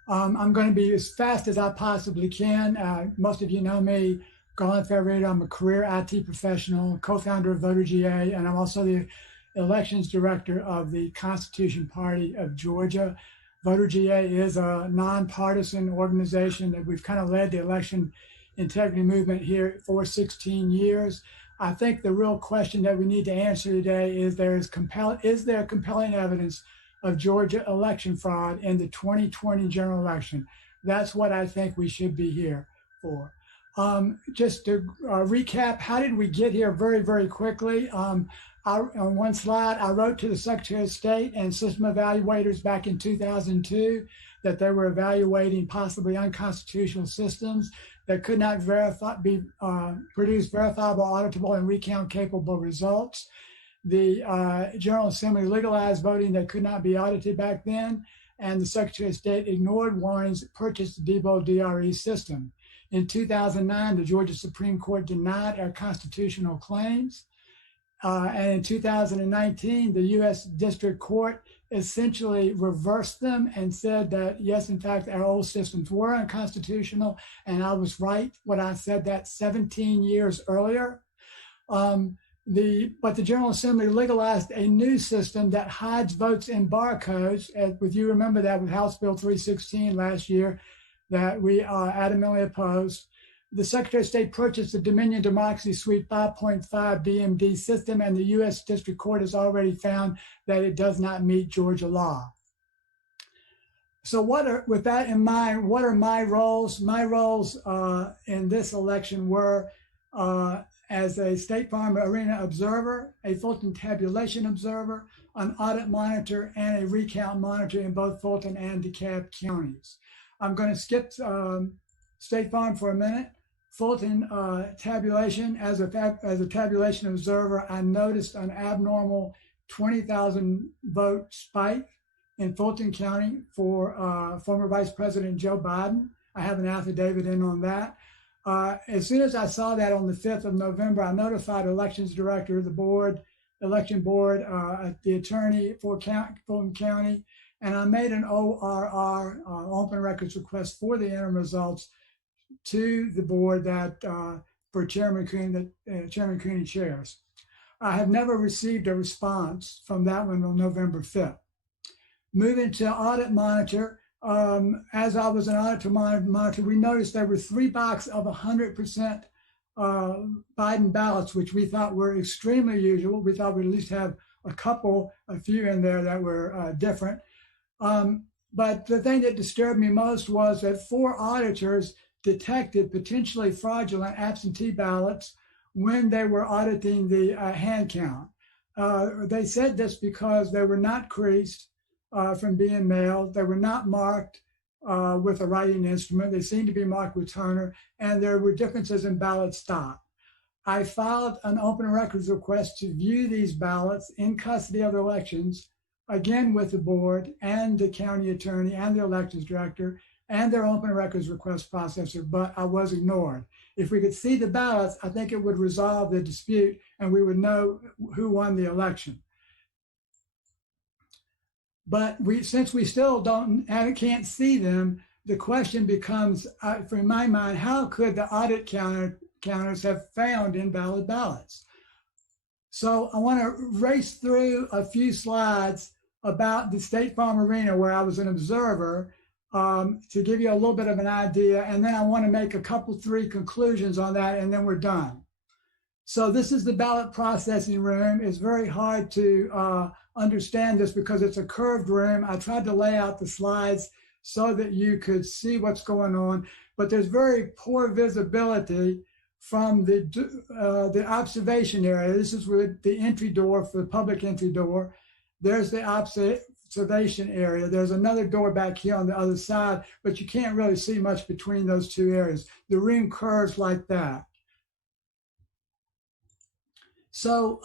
I'm going to be as fast as I possibly can. Most of you know me, Garland ᴩᴜᴜ. I'm a career IT professional, co-founder of ᴪGA, and I'm also the elections director of the Constitution Party of Georgia. ᴪGA is a nonpartisan organization that we've kind of led the election integrity movement here for 16 years. I think the real question that we need to answer today is there compelling evidence of Georgia election fraud in the 2020 general election? That's what I think we should be here for. Just to recap, how did we get here very, very quickly? On one slide, I wrote to the Secretary of State and system evaluators back in 2002 that they were evaluating possibly unconstitutional systems that could not produce verifiable, auditable, and recount-capable results. The General Assembly legalized voting that could not be audited back then, and the Secretary of State ignored warnings that purchased the Debo DRE system. In 2009, the Georgia Supreme Court denied our constitutional claims. And in 2019, the U.S. District Court essentially reversed them and said that, yes, in fact, our old systems were unconstitutional. And I was right when I said that 17 years earlier. But the General Assembly legalized a new system that hides votes in barcodes. If you remember that with House Bill 316 last year, that we adamantly opposed. The Secretary of State purchased the Dominion Democracy Suite 5.5 DMD system, and the U.S. District Court has already found that it does not meet Georgia law. So with that in mind, what are my roles? My roles in this election were as a State Farm Arena observer, a Fulton tabulation observer, an audit monitor, and a recount monitor in both Fulton and DeKalb counties. I'm going to skip State Farm for a minute. Fulton tabulation, as a tabulation observer, I noticed an abnormal 20,000 vote spike in Fulton County for former Vice President Joe Biden. I have an affidavit in on that. As soon as I saw that on the 5th of November, I notified elections director, the board, election board, the attorney for Fulton County, and I made an ORR, open records request for the interim results to the board that for Chairman Cooney, Chairman Cooney chairs. I have never received a response from that one on November 5th. Moving to audit monitor, as I was an auditor monitor, we noticed there were 3 boxes of 100% Biden ballots, which we thought were extremely usual. We thought we'd at least have a few in there that were different. But the thing that disturbed me most was that 4 auditors detected potentially fraudulent absentee ballots when they were auditing the hand count. They said this because they were not creased from being mailed. They were not marked with a writing instrument. They seemed to be marked with toner, and there were differences in ballot stock. I filed an open records request to view these ballots in custody of the elections, again with the board and the county attorney and the elections director and their open records request processor, but I was ignored. If we could see the ballots, I think it would resolve the dispute and we would know who won the election. But since we still can't see them, the question becomes, in my mind, how could the audit counters have found invalid ballots? So I want to race through a few slides about the State Farm Arena where I was an observer to give you a little bit of an idea. And then I want to make 3 conclusions on that, and then we're done. So this is the ballot processing room. It's very hard to understand this because it's a curved room. I tried to lay out the slides so that you could see what's going on, but there's very poor visibility from the observation area. This is where the entry door for the public entry door. There's the observation area. There's another door back here on the other side, but you can't really see much between those 2 areas. The room curves like that. So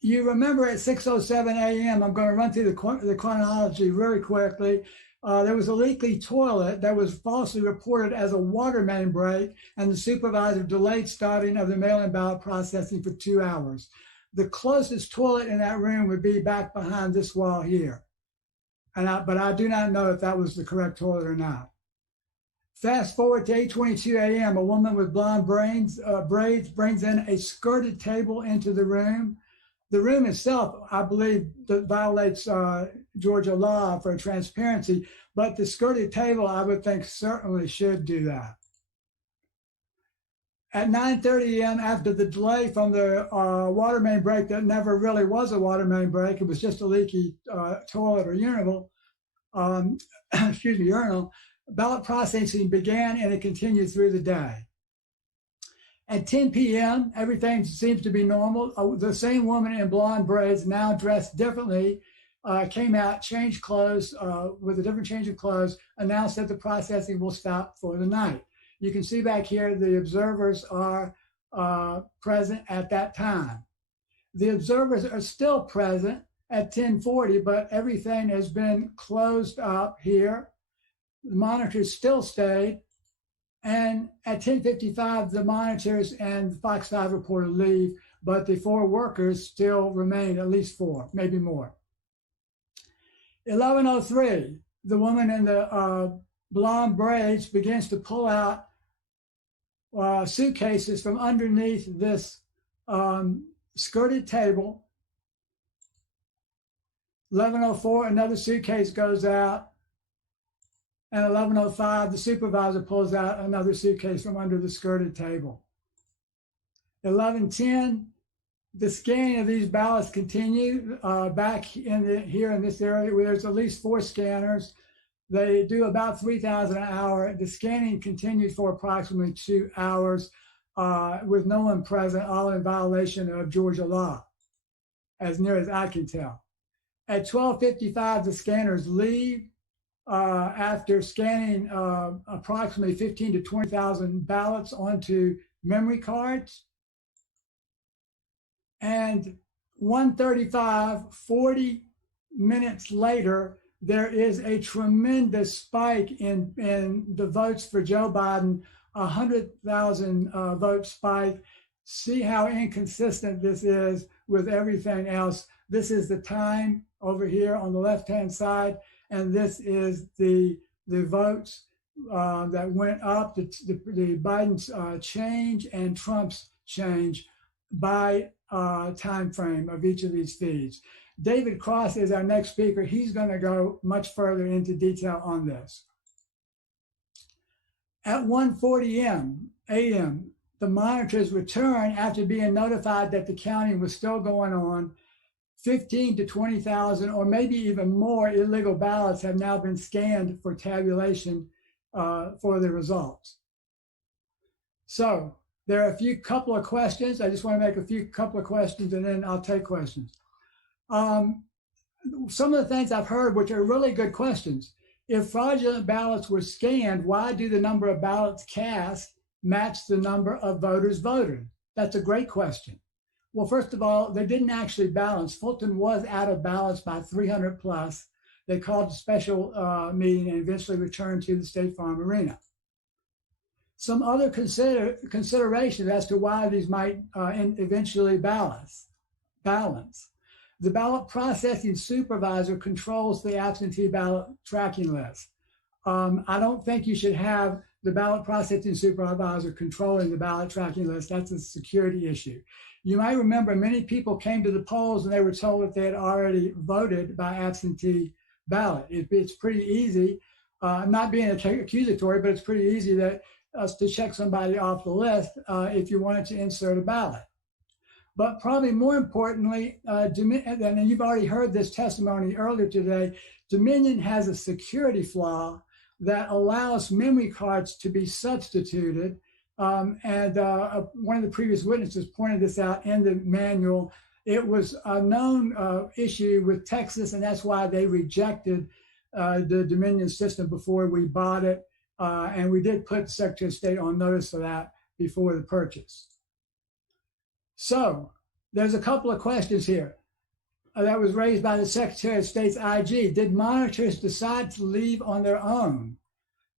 you remember at 6:07 a.m., I'm going to run through the chronology very quickly. There was a leaky toilet that was falsely reported as a water main break, and the supervisor delayed starting of the mail-in ballot processing for 2 hours. The closest toilet in that room would be back behind this wall here. But I do not know if that was the correct toilet or not. Fast forward to 8:22 a.m., a woman with blonde braids brings in a skirted table into the room. The room itself, I believe, violates Georgia law for transparency, but the skirted table, I would think, certainly should do that. At 9:30 a.m., after the delay from the water main break that never really was a water main break, it was just a leaky toilet or urinal, urinal, ballot processing began and it continued through the day. At 10 p.m., everything seems to be normal. The same woman in blonde braids, now dressed differently, came out, changed clothes with a different change of clothes, announced that the processing will stop for the night. You can see back here, the observers are present at that time. The observers are still present at 10:40, but everything has been closed up here. The monitors still stayed. And at 10:55, the monitors and the Fox 5 reporter leave, but the 4 workers still remain, at least 4, maybe more. 11:03, the woman in the blonde braids begins to pull out suitcases from underneath this skirted table. 11:04, another suitcase goes out. And 11:05, the supervisor pulls out another suitcase from under the skirted table. 11:10, the scanning of these ballots continue back here in this area where there's at least 4 scanners. They do about 3,000 an hour. The scanning continued for approximately 2 hours with no one present, all in violation of Georgia law, as near as I can tell. At 12:55, the scanners leave. After scanning approximately 15 to 20,000 ballots onto memory cards. And 1:35, 40 minutes later, there is a tremendous spike in the votes for Joe Biden, 100,000 vote spike. See how inconsistent this is with everything else. This is the time over here on the left-hand side. And this is the votes that went up, the Biden's change and Trump's change by time frame of each of these feeds. David Cross is our next speaker. He's going to go much further into detail on this. At 1:40 a.m., the monitors returned after being notified that the counting was still going on. 15 to 20,000 or maybe even more illegal ballots have now been scanned for tabulation for the results. So there are a couple of questions. I just want to make a couple of questions and then I'll take questions. Some of the things I've heard, which are really good questions. If fraudulent ballots were scanned, why do the number of ballots cast match the number of voters voted? That's a great question. Well, first of all, they didn't actually balance. Fulton was out of balance by 300 plus. They called a special meeting and eventually returned to the State Farm Arena. Some other considerations as to why these might eventually balance. The ballot processing supervisor controls the absentee ballot tracking list. I don't think you should have the ballot processing supervisor controlling the ballot tracking list. That's a security issue. You might remember many people came to the polls and they were told that they had already voted by absentee ballot. It's pretty easy. I'm not being accusatory, but it's pretty easy to check somebody off the list if you wanted to insert a ballot. But probably more importantly, and you've already heard this testimony earlier today, Dominion has a security flaw that allows memory cards to be substituted. One of the previous witnesses pointed this out in the manual. It was a known issue with Texas, and that's why they rejected the Dominion system before we bought it. And we did put the Secretary of State on notice of that before the purchase. So there's a couple of questions here that was raised by the Secretary of State's IG. Did monitors decide to leave on their own?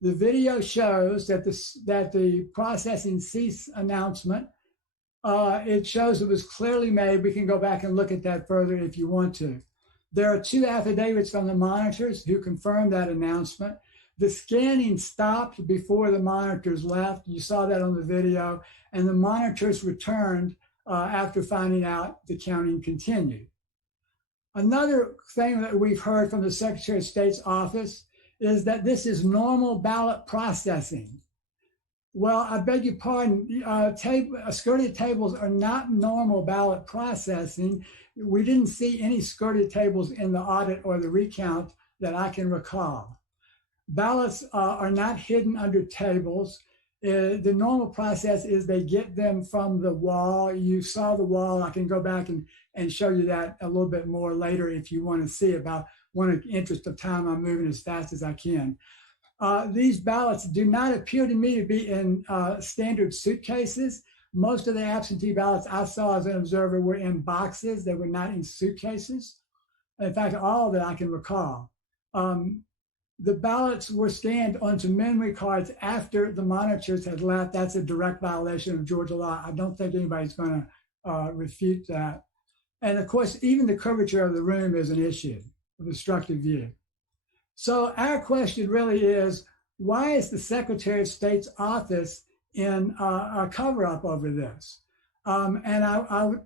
The video shows that the processing cease announcement, it shows it was clearly made. We can go back and look at that further if you want to. There are 2 affidavits from the monitors who confirmed that announcement. The scanning stopped before the monitors left. You saw that on the video. And the monitors returned after finding out the counting continued. Another thing that we've heard from the Secretary of State's office is that this is normal ballot processing. Well, I beg your pardon, skirted tables are not normal ballot processing. We didn't see any skirted tables in the audit or the recount that I can recall. Ballots are not hidden under tables. The normal process is they get them from the wall. You saw the wall. I can go back and show you that a little bit more later if you want to see it. But in the interest of time, I'm moving as fast as I can. These ballots do not appear to me to be in standard suitcases. Most of the absentee ballots I saw as an observer were in boxes. They were not in suitcases. In fact, all that I can recall. The ballots were scanned onto memory cards after the monitors had left. That's a direct violation of Georgia law. I don't think anybody's going to refute that. And of course, even the curvature of the room is an issue, of obstructive view. So our question really is, why is the Secretary of State's office in a cover-up over this? And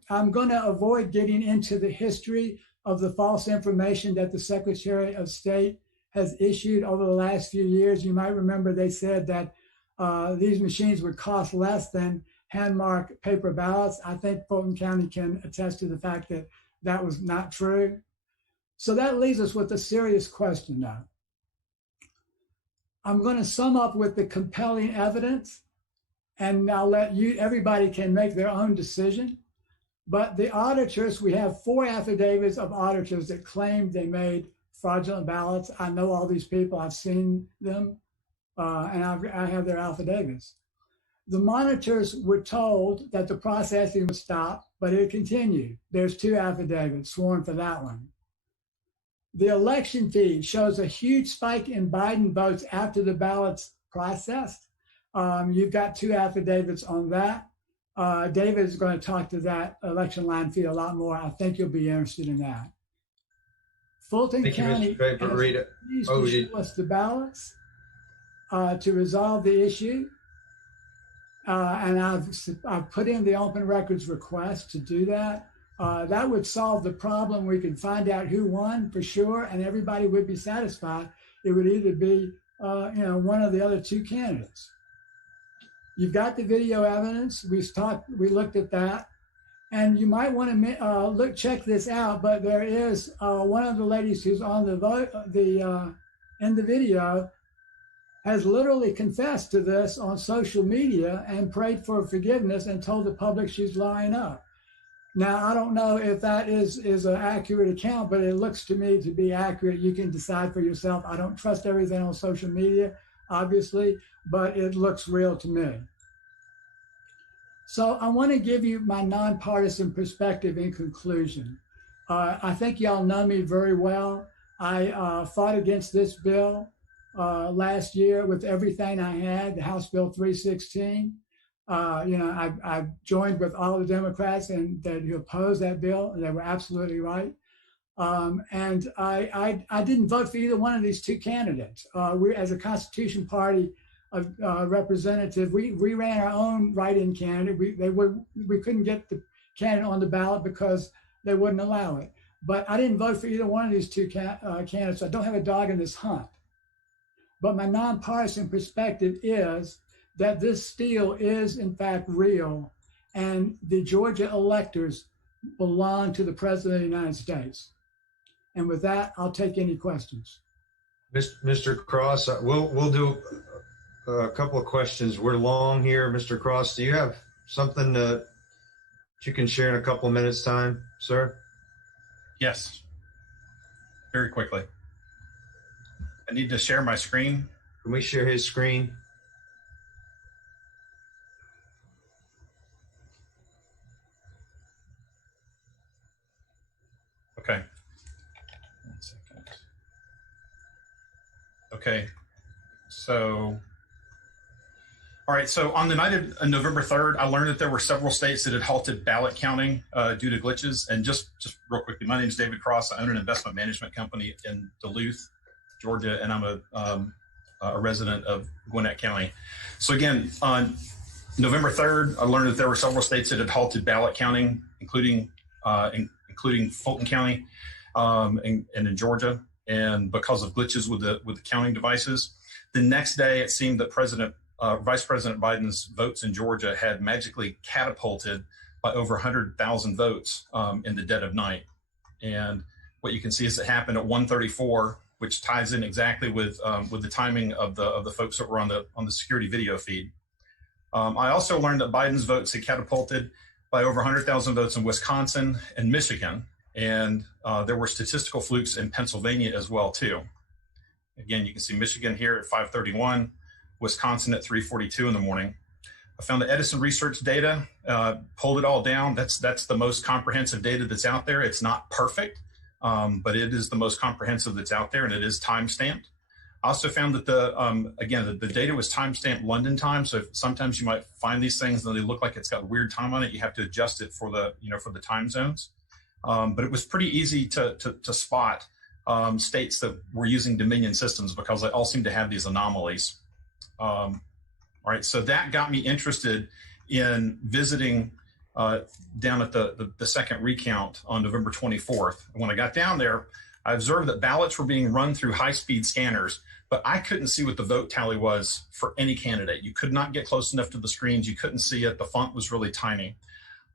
I'm going to avoid getting into the history of the false information that the Secretary of State has issued over the last few years. You might remember they said that these machines would cost less than hand-marked paper ballots. I think Fulton County can attest to the fact that that was not true. So that leaves us with a serious question now. I'm going to sum up with the compelling evidence, and I'll let everybody can make their own decision. But the auditors, we have 4 affidavits of auditors that claimed they made fraudulent ballots. I know all these people, I've seen them, and I have their affidavits. The monitors were told that the processing would stop, but it continued. There's 2 affidavits sworn for that one. The election feed shows a huge spike in Biden votes after the ballots processed. You've got 2 affidavits on that. David is going to talk to that election line feed a lot more. I think you'll be interested in that. Fulton County has refused to show us the ballots to resolve the issue. And I've put in the open records request to do that. That would solve the problem. We could find out who won for sure, and everybody would be satisfied. It would either be, one of the other two candidates. You've got the video evidence. We looked at that, and you might want to check this out. But there is one of the ladies who's on in the video has literally confessed to this on social media and prayed for forgiveness and told the public she's lying up. Now, I don't know if that is an accurate account, but it looks to me to be accurate. You can decide for yourself. I don't trust everything on social media, obviously, but it looks real to me. So I want to give you my nonpartisan perspective in conclusion. I think y'all know me very well. I fought against this bill last year with everything I had, the House Bill 316. I joined with all the Democrats who opposed that bill, and they were absolutely right. And I didn't vote for either one of these two candidates. We, as a Constitution Party representative, we ran our own write-in candidate. We couldn't get the candidate on the ballot because they wouldn't allow it. But I didn't vote for either one of these two candidates. So I don't have a dog in this hunt. But my nonpartisan perspective is that this steal is in fact real, and the Georgia electors belong to the President of the United States. And with that, I'll take any questions. Mr. Cross, we'll do a couple of questions. We're long here. Mr. Cross, do you have something that you can share in a couple of minutes' time, sir? Yes, very quickly. I need to share my screen. Can we share his screen? Okay. 1 second. Okay. So, all right. So on the night of November 3rd, I learned that there were several states that had halted ballot counting due to glitches. And just real quickly, my name is David Cross. I own an investment management company in Duluth, Georgia, and I'm a resident of Gwinnett County. So again, on November 3rd, I learned that there were several states that had halted ballot counting, including Fulton County and in Georgia, and because of glitches with the counting devices. The next day, it seemed that Vice President Biden's votes in Georgia had magically catapulted by over 100,000 votes in the dead of night. And what you can see is it happened at 1:34, which ties in exactly with the timing of the folks that were on the security video feed. I also learned that Biden's votes had catapulted by over 100,000 votes in Wisconsin and Michigan, and there were statistical flukes in Pennsylvania as well too. Again, you can see Michigan here at 5:31, Wisconsin at 3:42 in the morning. I found the Edison Research data, pulled it all down. That's the most comprehensive data that's out there. It's not perfect, but it is the most comprehensive that's out there, and it is time-stamped. I also found that the data was time-stamped London time. So sometimes you might find these things and they look like it's got weird time on it. You have to adjust it for the time zones. But it was pretty easy to spot states that were using Dominion systems because they all seem to have these anomalies. All right, so that got me interested in visiting down at the second recount on November 24th. When I got down there, I observed that ballots were being run through high-speed scanners, but I couldn't see what the vote tally was for any candidate. You could not get close enough to the screens. You couldn't see it. The font was really tiny.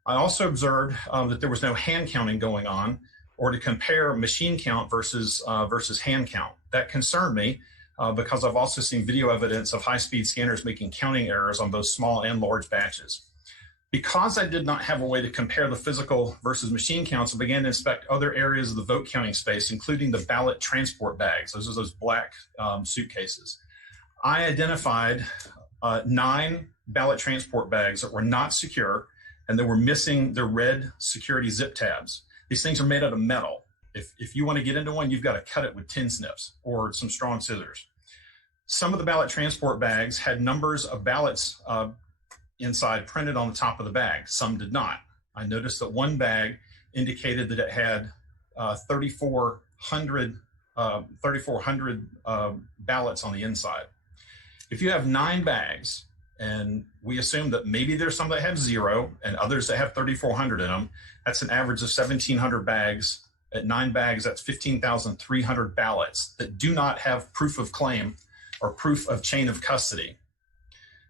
I also observed that there was no hand counting going on, or to compare machine count versus hand count. That concerned me because I've also seen video evidence of high-speed scanners making counting errors on both small and large batches. Because I did not have a way to compare the physical versus machine counts, I began to inspect other areas of the vote counting space, including the ballot transport bags. Those are those black suitcases. I identified 9 ballot transport bags that were not secure, and they were missing the red security zip tabs. These things are made out of metal. If you want to get into one, you've got to cut it with tin snips or some strong scissors. Some of the ballot transport bags had numbers of ballots inside printed on the top of the bag. Some did not. I noticed that one bag indicated that it had 3,400 ballots on the inside. If you have 9 bags And we assume that maybe there's some that have 0 and others that have 3,400 in them. That's an average of 1,700 bags. At 9 bags, that's 15,300 ballots that do not have proof of claim or proof of chain of custody.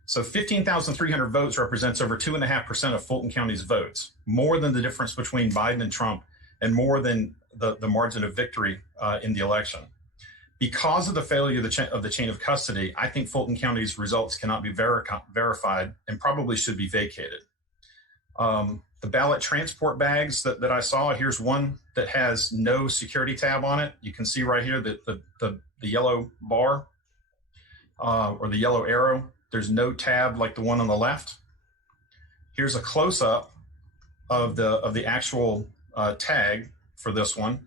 So 15,300 votes represents over 2.5% of Fulton County's votes, more than the difference between Biden and Trump and more than the margin of victory in the election. Because of the failure of the chain of custody, I think Fulton County's results cannot be verified and probably should be vacated. The ballot transport bags that I saw, here's one that has no security tab on it. You can see right here that the yellow bar or the yellow arrow. There's no tab like the one on the left. Here's a close-up of the actual tag for this one.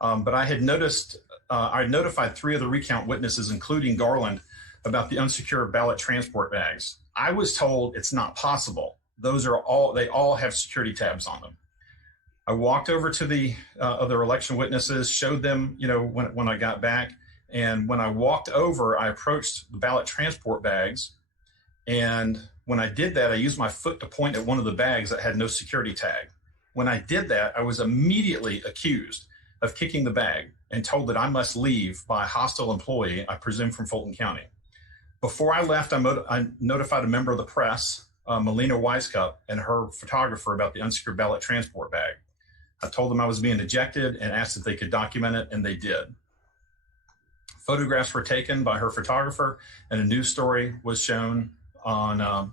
But I had noticed, I notified 3 of the recount witnesses, including Garland, about the unsecured ballot transport bags. I was told it's not possible. Those are they all have security tabs on them. I walked over to the other election witnesses, showed them, when I got back. And when I walked over, I approached the ballot transport bags. And when I did that, I used my foot to point at one of the bags that had no security tag. When I did that, I was immediately accused of kicking the bag and told that I must leave by a hostile employee, I presume from Fulton County. Before I left, I notified a member of the press, Melina Weiskup, and her photographer about the unsecured ballot transport bag. I told them I was being ejected and asked if they could document it, and they did. Photographs were taken by her photographer, and a news story was shown on I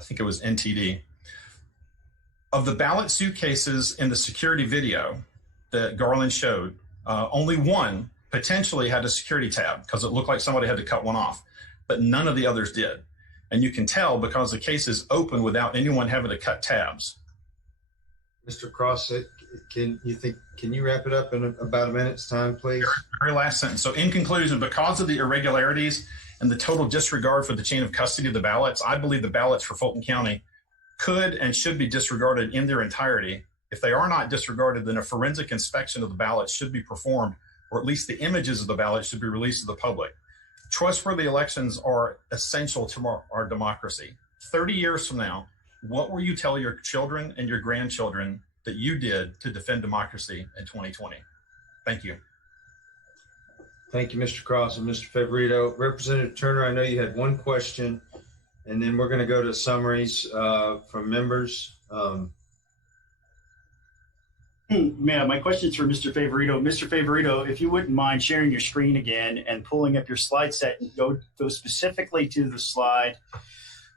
think it was NTD. Of the ballot suitcases in the security video that Garland showed, only one potentially had a security tab because it looked like somebody had to cut one off, but none of the others did. And you can tell because the case is open without anyone having to cut tabs. Mr. Cross, can you wrap it up in about a minute's time, please? Very last sentence. So in conclusion, because of the irregularities and the total disregard for the chain of custody of the ballots, I believe the ballots for Fulton County could and should be disregarded in their entirety. If they are not disregarded, then a forensic inspection of the ballots should be performed, or at least the images of the ballots should be released to the public. Trustworthy elections are essential to our democracy. 30 years from now, what will you tell your children and your grandchildren that you did to defend democracy in 2020? Thank you. Thank you, Mr. Cross and Mr. ᴑ. Representative Turner, I know you had one question, and then we're going to go to summaries from members. Yeah, my question's for Mr. ᴑ. Mr. ᴑ, if you wouldn't mind sharing your screen again and pulling up your slide set, and go specifically to the slide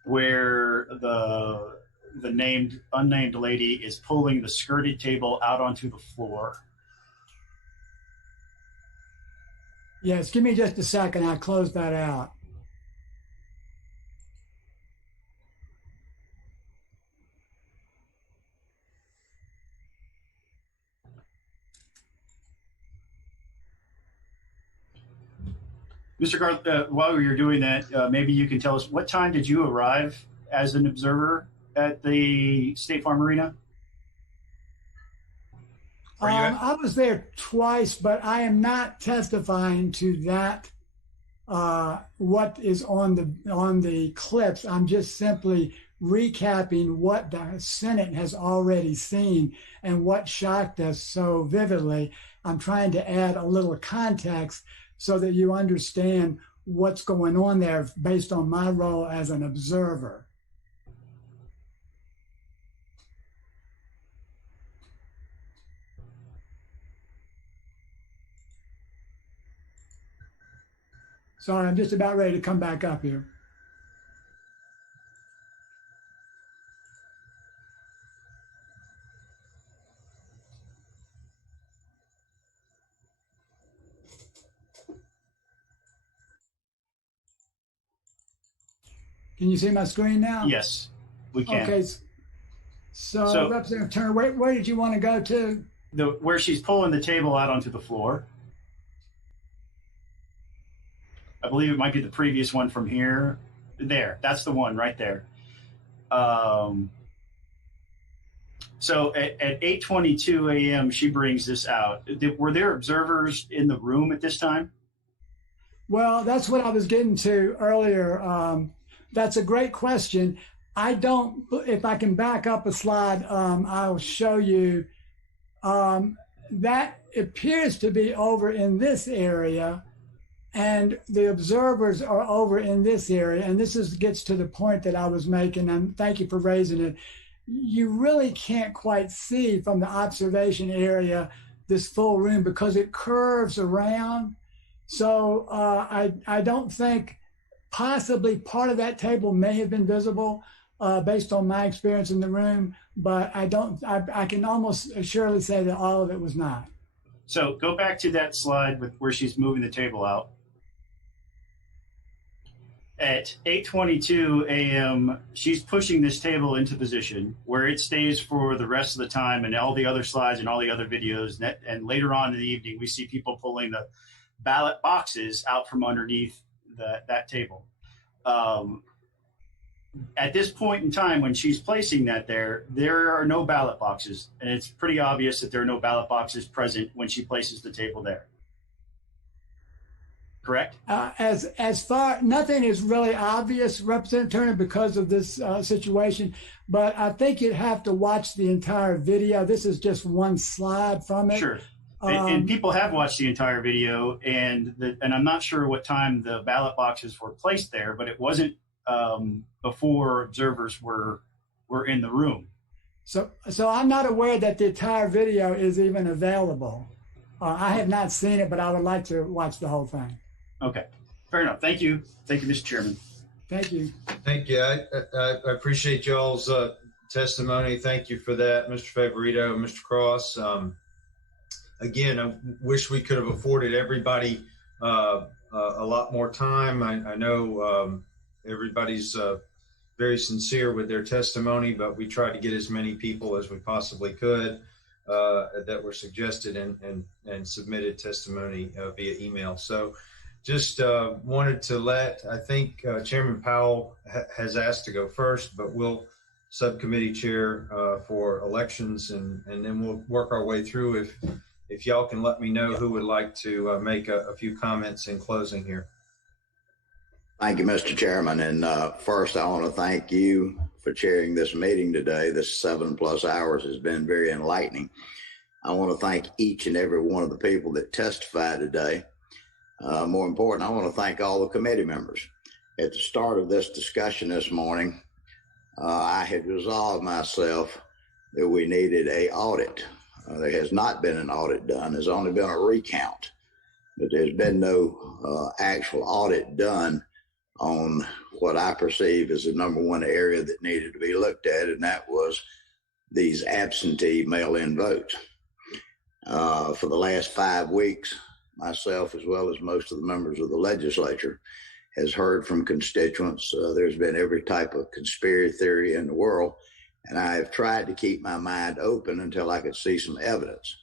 where the unnamed lady is pulling the skirted table out onto the floor. Yes, give me just a second. I'll close that out. Mr. Garth, while you're doing that, maybe you can tell us, what time did you arrive as an observer at the State Farm Arena? I was there twice, but I am not testifying to that, what is on the clips. I'm just simply recapping what the Senate has already seen and what shocked us so vividly. I'm trying to add a little context so that you understand what's going on there based on my role as an observer. Sorry, I'm just about ready to come back up here. Can you see my screen now? Yes, we can. Okay, so Representative Turner, where did you want to go to? Where she's pulling the table out onto the floor. I believe it might be the previous one from here. There, that's the one right there. So at 8:22 a.m., she brings this out. Were there observers in the room at this time? Well, that's what I was getting to earlier. That's a great question. I don't, if I can back up a slide, I'll show you. That appears to be over in this area, and the observers are over in this area. And this gets to the point that I was making, and thank you for raising it. You really can't quite see from the observation area this full room because it curves around. So I don't think, possibly part of that table may have been visible based on my experience in the room, but I can almost surely say that all of it was not. So go back to that slide with where she's moving the table out. At 8:22 a.m., she's pushing this table into position where it stays for the rest of the time, and all the other slides and all the other videos. And later on in the evening, we see people pulling the ballot boxes out from underneath that table. At this point in time, when she's placing that there are no ballot boxes, and it's pretty obvious that there are no ballot boxes present when she places the table there. Correct? As far, nothing is really obvious, Representative Turner, because of this situation, but I think you'd have to watch the entire video. This is just one slide from it. Sure. And people have watched the entire video, and I'm not sure what time the ballot boxes were placed there, but it wasn't before observers were in the room. So I'm not aware that the entire video is even available. I have not seen it, but I would like to watch the whole thing. Okay, fair enough. Thank you. Thank you, Mr. Chairman. Thank you. Thank you. I appreciate y'all's testimony. Thank you for that, Mr. ᴩᴑrito, Mr. Cross. Again, I wish we could have afforded everybody a lot more time. I know everybody's very sincere with their testimony, but we tried to get as many people as we possibly could that were suggested and submitted testimony via email. So just wanted to I think Chairman Powell has asked to go first, but we'll subcommittee chair for elections, and then we'll work our way through. If y'all can let me know who would like to make a few comments in closing here. Thank you, Mr. Chairman. And first, I want to thank you for chairing this meeting today. This 7+ hours has been very enlightening. I want to thank each and every one of the people that testified today. More important, I want to thank all the committee members. At the start of this discussion this morning, I had resolved myself that we needed an audit. There has not been an audit done. There's only been a recount, but there's been no actual audit done on what I perceive as the number one area that needed to be looked at, and that was these absentee mail-in votes. For the last 5 weeks, myself, as well as most of the members of the legislature, has heard from constituents. There's been every type of conspiracy theory in the world, and I have tried to keep my mind open until I could see some evidence.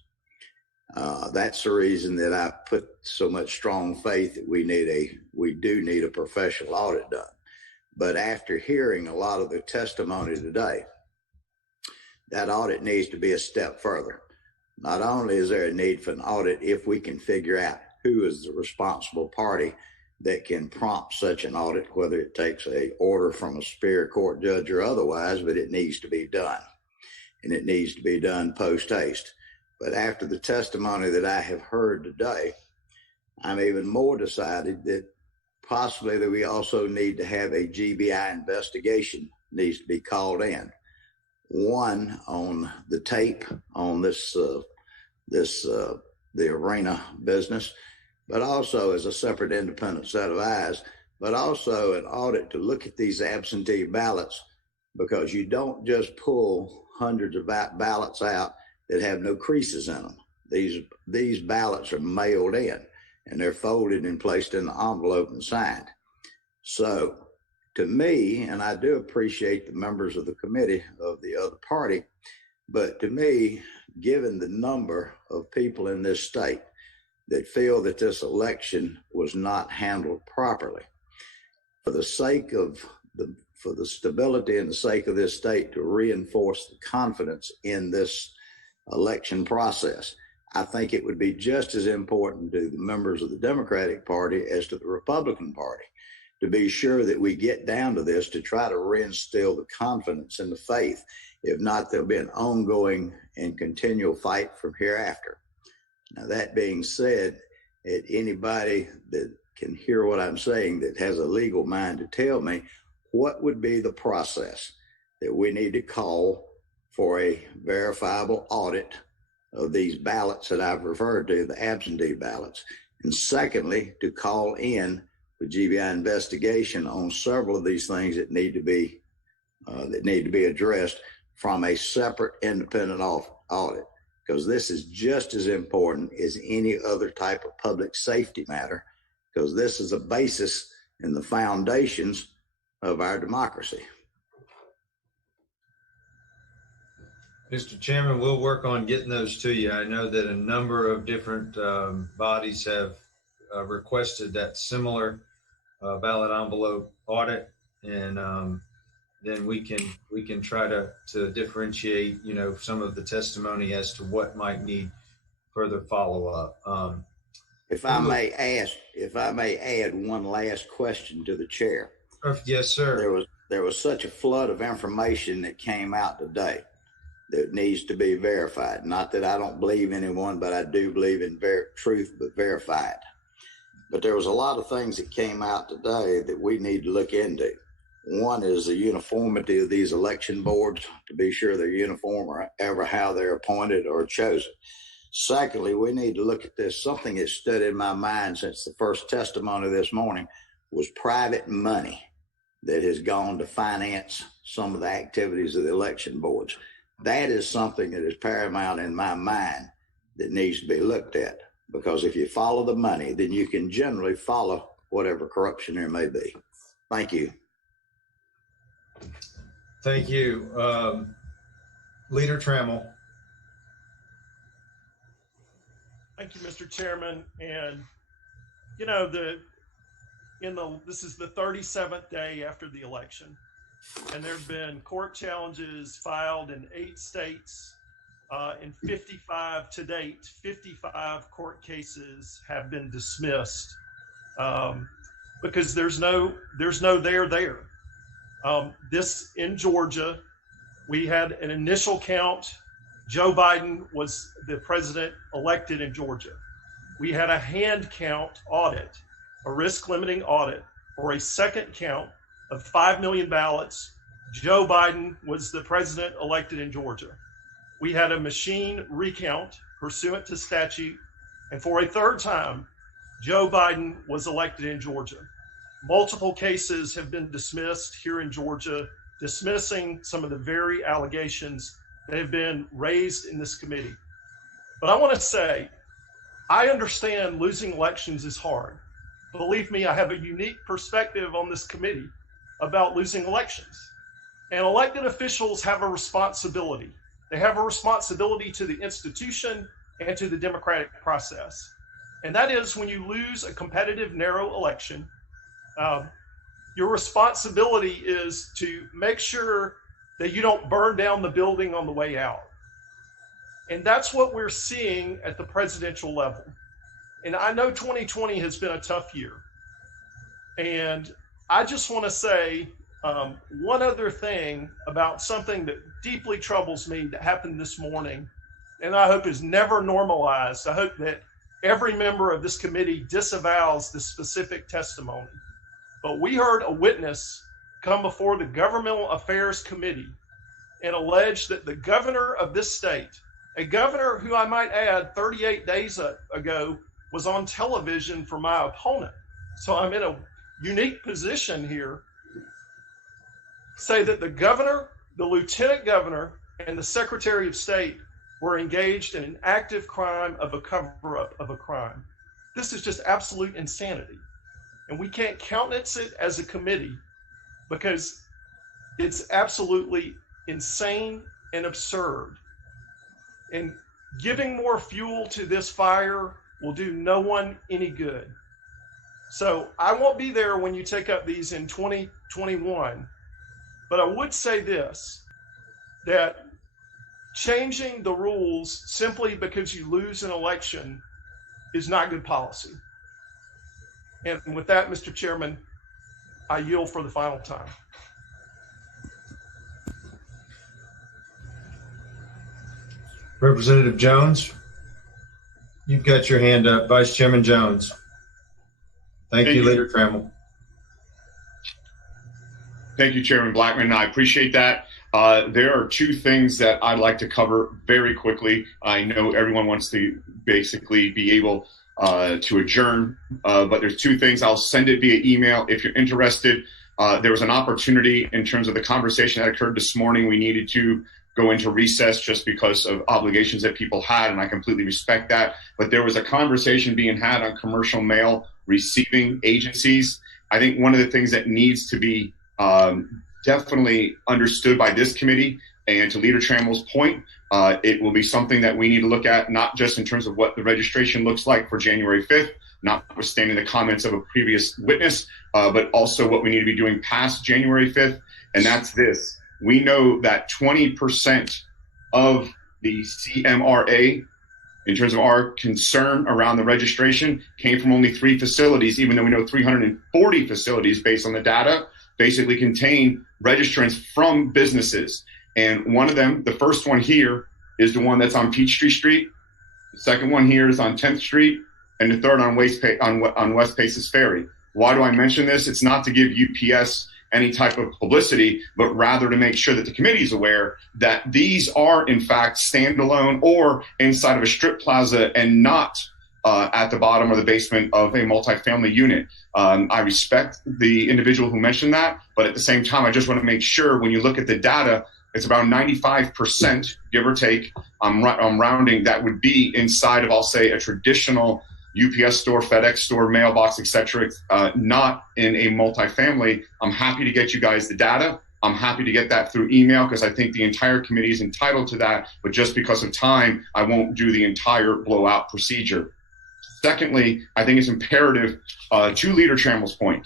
That's the reason that I put so much strong faith that we do need a professional audit done. But after hearing a lot of the testimony today, that audit needs to be a step further. Not only is there a need for an audit if we can figure out who is the responsible party that can prompt such an audit, whether it takes an order from a superior court judge or otherwise, but it needs to be done. And it needs to be done post haste. But after the testimony that I have heard today, I'm even more decided that possibly that we also need to have a GBI investigation needs to be called in. One on the tape on the arena business, but also as a separate independent set of eyes, but also an audit to look at these absentee ballots, because you don't just pull hundreds of ballots out that have no creases in them. These ballots are mailed in, and they're folded and placed in the envelope and signed. So to me, and I do appreciate the members of the committee of the other party, but to me, given the number of people in this state that feel that this election was not handled properly, for the sake of for the stability and the sake of this state, to reinforce the confidence in this election process, I think it would be just as important to the members of the Democratic Party as to the Republican Party to be sure that we get down to this to try to reinstill the confidence and the faith. If not, there'll be an ongoing and continual fight from hereafter. Now, that being said, anybody that can hear what I'm saying that has a legal mind to tell me what would be the process that we need to call for a verifiable audit of these ballots that I've referred to, the absentee ballots. And secondly, to call in the GBI investigation on several of these things that need to be addressed from a separate independent audit, because this is just as important as any other type of public safety matter, because this is a basis in the foundations of our democracy. Mr. Chairman, we'll work on getting those to you. I know that a number of different bodies have requested that similar ballot envelope audit, and then we can try to differentiate, some of the testimony as to what might need further follow-up. If I may add one last question to the chair. Yes, sir. There was such a flood of information that came out today that needs to be verified. Not that I don't believe anyone, but I do believe in truth, but verified. But there was a lot of things that came out today that we need to look into. One is the uniformity of these election boards, to be sure they're uniform or ever how they're appointed or chosen. Secondly, we need to look at this. Something that stood in my mind since the first testimony this morning was private money that has gone to finance some of the activities of the election boards. That is something that is paramount in my mind that needs to be looked at, because if you follow the money, then you can generally follow whatever corruption there may be. Thank you. Thank you. Leader Trammell. Thank you, Mr. Chairman. And, this is the 37th day after the election, and there have been court challenges filed in 8 states. In 55 to date, 55 court cases have been dismissed because there's no there. This in Georgia, we had an initial count. Joe Biden was the president elected in Georgia. We had a hand count audit, a risk limiting audit, for a second count of 5 million ballots. Joe Biden was the president elected in Georgia. We had a machine recount pursuant to statute, and for a third time, Joe Biden was elected in Georgia. Multiple cases have been dismissed here in Georgia, dismissing some of the very allegations that have been raised in this committee. But I want to say, I understand losing elections is hard. Believe me, I have a unique perspective on this committee about losing elections. And elected officials have a responsibility. They have a responsibility to the institution and to the democratic process. And that is, when you lose a competitive, narrow election, your responsibility is to make sure that you don't burn down the building on the way out. And that's what we're seeing at the presidential level. And I know 2020 has been a tough year. And I just want to say one other thing about something that deeply troubles me that happened this morning, and I hope is never normalized. I hope that every member of this committee disavows this specific testimony. But we heard a witness come before the Governmental Affairs Committee and allege that the governor of this state, a governor who I might add 38 days ago was on television for my opponent, so I'm in a unique position here, say that the governor, the lieutenant governor, and the secretary of state were engaged in an active crime of a cover-up of a crime. This is just absolute insanity. And we can't countenance it as a committee because it's absolutely insane and absurd. And giving more fuel to this fire will do no one any good. So I won't be there when you take up these in 2021, but I would say this, that changing the rules simply because you lose an election is not good policy. And with that, Mr. Chairman, I yield for the final time. Representative Jones, you've got your hand up. Vice Chairman Jones. Thank you, Leader Trammell. Thank you, Chairman Blackman. I appreciate that. There are two things that I'd like to cover very quickly. I know everyone wants to basically be able to adjourn, but there's two things. I'll send it via email if you're interested. There was an opportunity in terms of the conversation that occurred this morning. We needed to go into recess just because of obligations that people had, and I completely respect that. But there was a conversation being had on commercial mail receiving agencies. I think one of the things that needs to be definitely understood by this committee, and to Leader Trammell's point, it will be something that we need to look at, not just in terms of what the registration looks like for January 5th, notwithstanding the comments of a previous witness, but also what we need to be doing past January 5th, and that's this. We know that 20% of the CMRA, in terms of our concern around the registration, came from only 3 facilities, even though we know 340 facilities based on the data basically contain registrants from businesses. And one of them, the first one here, is the one that's on Peachtree Street. The second one here is on 10th Street, and the third on West Paces Ferry. Why do I mention this? It's not to give UPS any type of publicity, but rather to make sure that the committee is aware that these are in fact standalone or inside of a strip plaza and not at the bottom or the basement of a multifamily unit. I respect the individual who mentioned that, but at the same time, I just want to make sure when you look at the data, it's about 95%, give or take, I'm rounding, that would be inside of, I'll say, a traditional UPS store, FedEx store, mailbox, etc., not in a multifamily. I'm happy to get you guys the data. I'm happy to get that through email because I think the entire committee is entitled to that. But just because of time, I won't do the entire blowout procedure. Secondly, I think it's imperative, to Leader Trammell's point,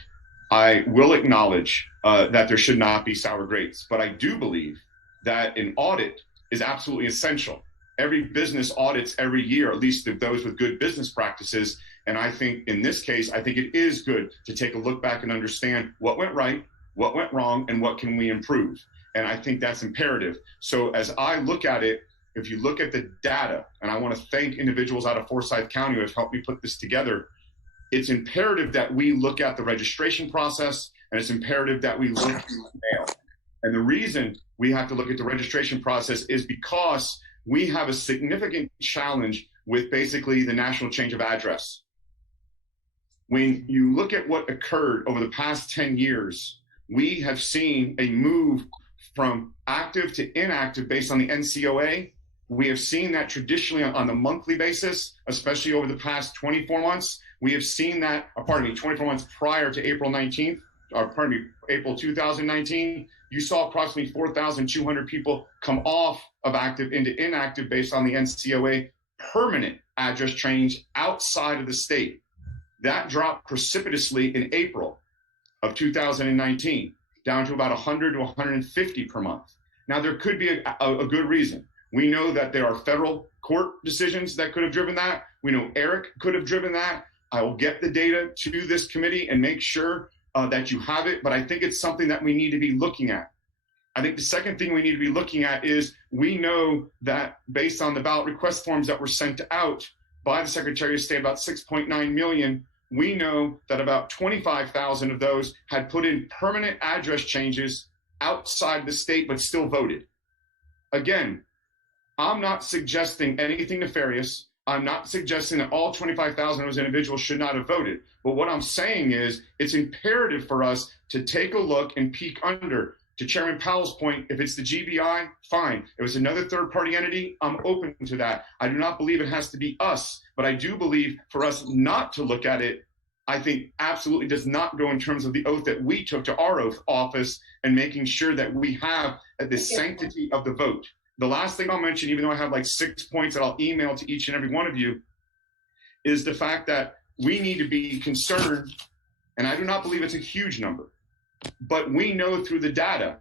I will acknowledge that there should not be sour grapes, but I do believe that an audit is absolutely essential. Every business audits every year, at least those with good business practices. And I think in this case, I think it is good to take a look back and understand what went right, what went wrong, and what can we improve. And I think that's imperative. So as I look at it, if you look at the data, and I want to thank individuals out of Forsyth County who have helped me put this together, it's imperative that we look at the registration process, and it's imperative that we look at mail. And the reason we have to look at the registration process is because we have a significant challenge with basically the national change of address. When you look at what occurred over the past 10 years, we have seen a move from active to inactive based on the NCOA. We have seen that traditionally on the monthly basis, especially over the past 24 months. We have seen that, 24 months prior to April 19th, April 2019, you saw approximately 4,200 people come off of active into inactive based on the NCOA permanent address change outside of the state. That dropped precipitously in April of 2019, down to about 100 to 150 per month. Now, there could be a good reason. We know that there are federal court decisions that could have driven that. We know Eric could have driven that. I will get the data to this committee and make sure that you have it, but I think it's something that we need to be looking at. I think the second thing we need to be looking at is we know that based on the ballot request forms that were sent out by the Secretary of State, about 6.9 million, we know that about 25,000 of those had put in permanent address changes outside the state but still voted. Again, I'm not suggesting anything nefarious. I'm not suggesting that all 25,000 of those individuals should not have voted. But what I'm saying is it's imperative for us to take a look and peek under. To Chairman Powell's point, if it's the GBI, fine. If it's another third-party entity, I'm open to that. I do not believe it has to be us, but I do believe for us not to look at it, I think absolutely does not go in terms of the oath that we took to our oath office and making sure that we have the sanctity of the vote. The last thing I'll mention, even though I have like 6 points that I'll email to each and every one of you, is the fact that we need to be concerned, and I do not believe it's a huge number, but we know through the data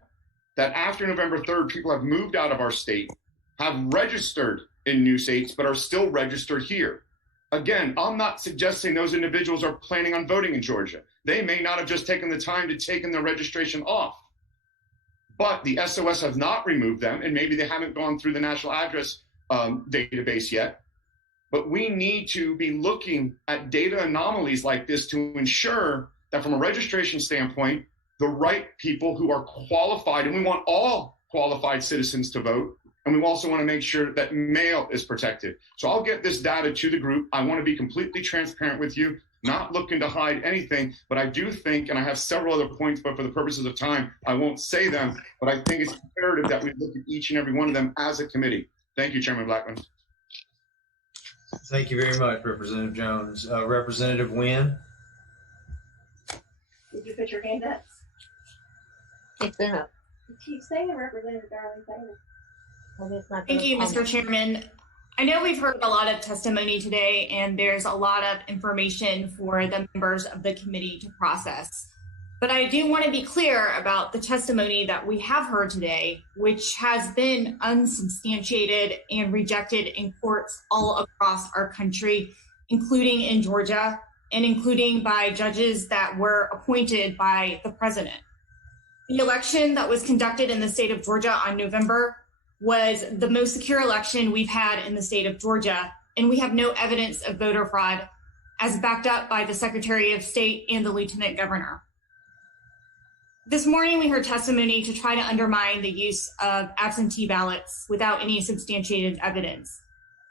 that after November 3rd, people have moved out of our state, have registered in new states but are still registered here. Again, I'm not suggesting those individuals are planning on voting in Georgia. They may not have just taken the time to take their registration off. But the SOS have not removed them, and maybe they haven't gone through the national address database yet. But we need to be looking at data anomalies like this to ensure that from a registration standpoint, the right people who are qualified, and we want all qualified citizens to vote, and we also want to make sure that mail is protected. So I'll get this data to the group. I want to be completely transparent with you, not looking to hide anything, but I do think, and I have several other points, but for the purposes of time, I won't say them, but I think it's imperative that we look at each and every one of them as a committee. Thank you, Chairman Blackman. Thank you very much, Representative Jones. Representative Nguyen. Did you put your hand up? It's been up. Keep saying, Representative Darling, say it. Thank you, Mr. Chairman. I know we've heard a lot of testimony today, and there's a lot of information for the members of the committee to process. But I do want to be clear about the testimony that we have heard today, which has been unsubstantiated and rejected in courts all across our country, including in Georgia, and including by judges that were appointed by the president. The election that was conducted in the state of Georgia on November was the most secure election we've had in the state of Georgia, and we have no evidence of voter fraud, as backed up by the Secretary of State and the Lieutenant Governor. This morning, we heard testimony to try to undermine the use of absentee ballots without any substantiated evidence.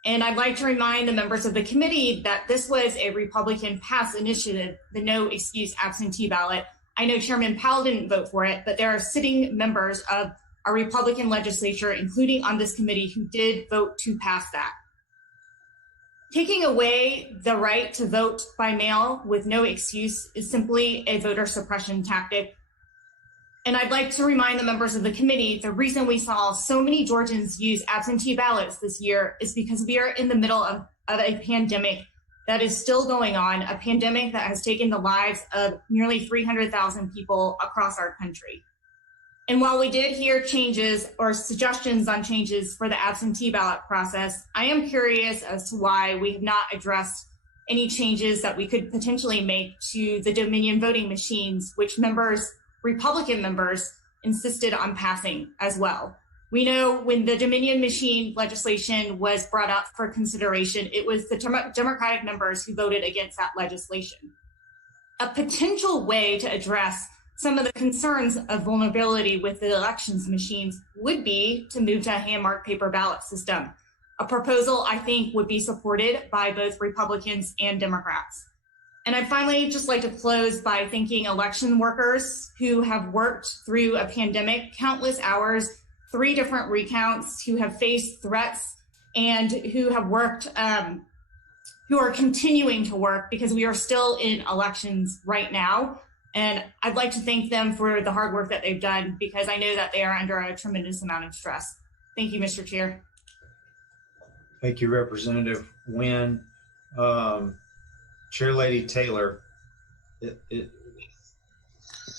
And I'd like to remind the members of the committee that this was a Republican-passed initiative, the No Excuse Absentee Ballot. I know Chairman Powell didn't vote for it, but there are sitting members of our Republican legislature, including on this committee, who did vote to pass that. Taking away the right to vote by mail with no excuse is simply a voter suppression tactic. And I'd like to remind the members of the committee, the reason we saw so many Georgians use absentee ballots this year is because we are in the middle of a pandemic that is still going on, a pandemic that has taken the lives of nearly 300,000 people across our country. And while we did hear changes or suggestions on changes for the absentee ballot process, I am curious as to why we have not addressed any changes that we could potentially make to the Dominion voting machines, which Republican members insisted on passing as well. We know when the Dominion machine legislation was brought up for consideration, it was the Democratic members who voted against that legislation. A potential way to address some of the concerns of vulnerability with the elections machines would be to move to a hand-marked paper ballot system, a proposal I think would be supported by both Republicans and Democrats. And I'd finally just like to close by thanking election workers who have worked through a pandemic, countless hours, 3 different recounts, who have faced threats and who have worked, who are continuing to work because we are still in elections right now. And I'd like to thank them for the hard work that they've done because I know that they are under a tremendous amount of stress. Thank you, Mr. Chair. Thank you, Representative Nguyen. Chair Lady Taylor.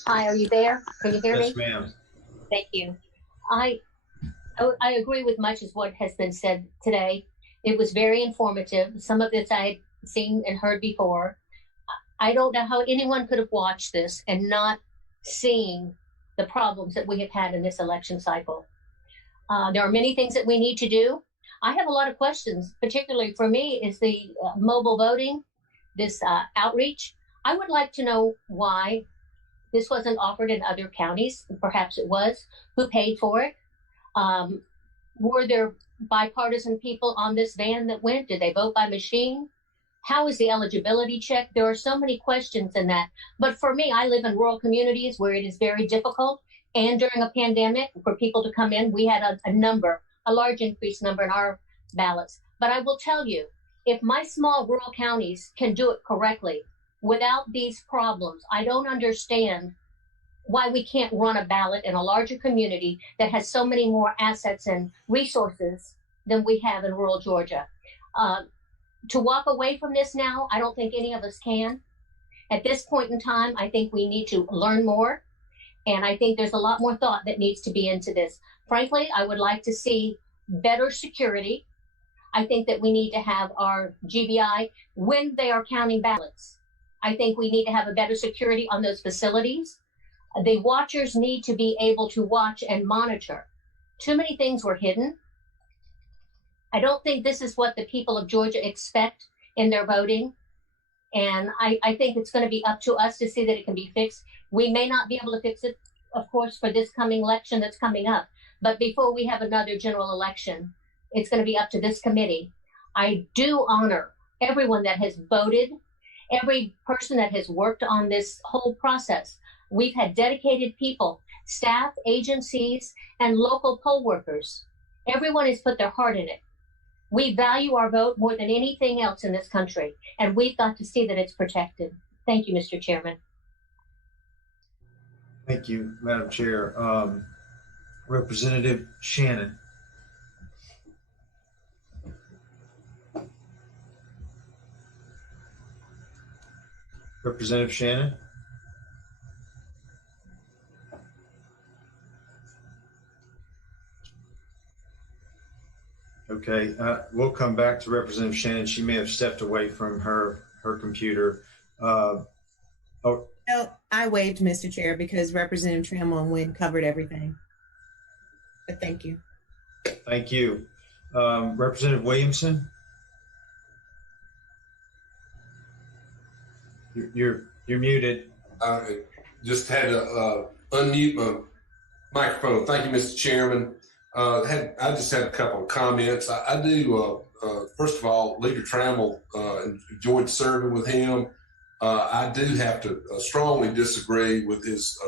Hi, are you there? Can you hear me? Yes, ma'am. Thank you. I agree with much of what has been said today. It was very informative. Some of this I had seen and heard before. I don't know how anyone could have watched this and not seen the problems that we have had in this election cycle. There are many things that we need to do. I have a lot of questions, particularly for me is the mobile voting, this outreach. I would like to know why this wasn't offered in other counties. Perhaps it was. Who paid for it? Were there bipartisan people on this van that went? Did they vote by machine? How is the eligibility check? There are so many questions in that. But for me, I live in rural communities where it is very difficult. And during a pandemic, for people to come in, we had a large increased number in our ballots. But I will tell you, if my small rural counties can do it correctly without these problems, I don't understand why we can't run a ballot in a larger community that has so many more assets and resources than we have in rural Georgia. To walk away from this now, I don't think any of us can. At this point in time, I think we need to learn more. And I think there's a lot more thought that needs to be into this. Frankly, I would like to see better security. I think that we need to have our GBI when they are counting ballots. I think we need to have a better security on those facilities. The watchers need to be able to watch and monitor. Too many things were hidden. I don't think this is what the people of Georgia expect in their voting. And I think it's going to be up to us to see that it can be fixed. We may not be able to fix it, of course, for this coming election that's coming up. But before we have another general election, it's going to be up to this committee. I do honor everyone that has voted, every person that has worked on this whole process. We've had dedicated people, staff, agencies, and local poll workers. Everyone has put their heart in it. We value our vote more than anything else in this country, and we've got to see that it's protected. Thank you, Mr. Chairman. Thank you, Madam Chair. Representative Shannon. Representative Shannon. Okay, we'll come back to Representative Shannon. She may have stepped away from her computer. Well, I waived, Mr. Chair, because Representative ᔕOᗰE covered everything. But thank you. Thank you. Representative Williamson? You're muted. I just had to unmute my microphone. Thank you, Mr. Chairman. I just had a couple of comments. I do, first of all, Leader ᔕOᗰE, enjoyed serving with him. I do have to strongly disagree with his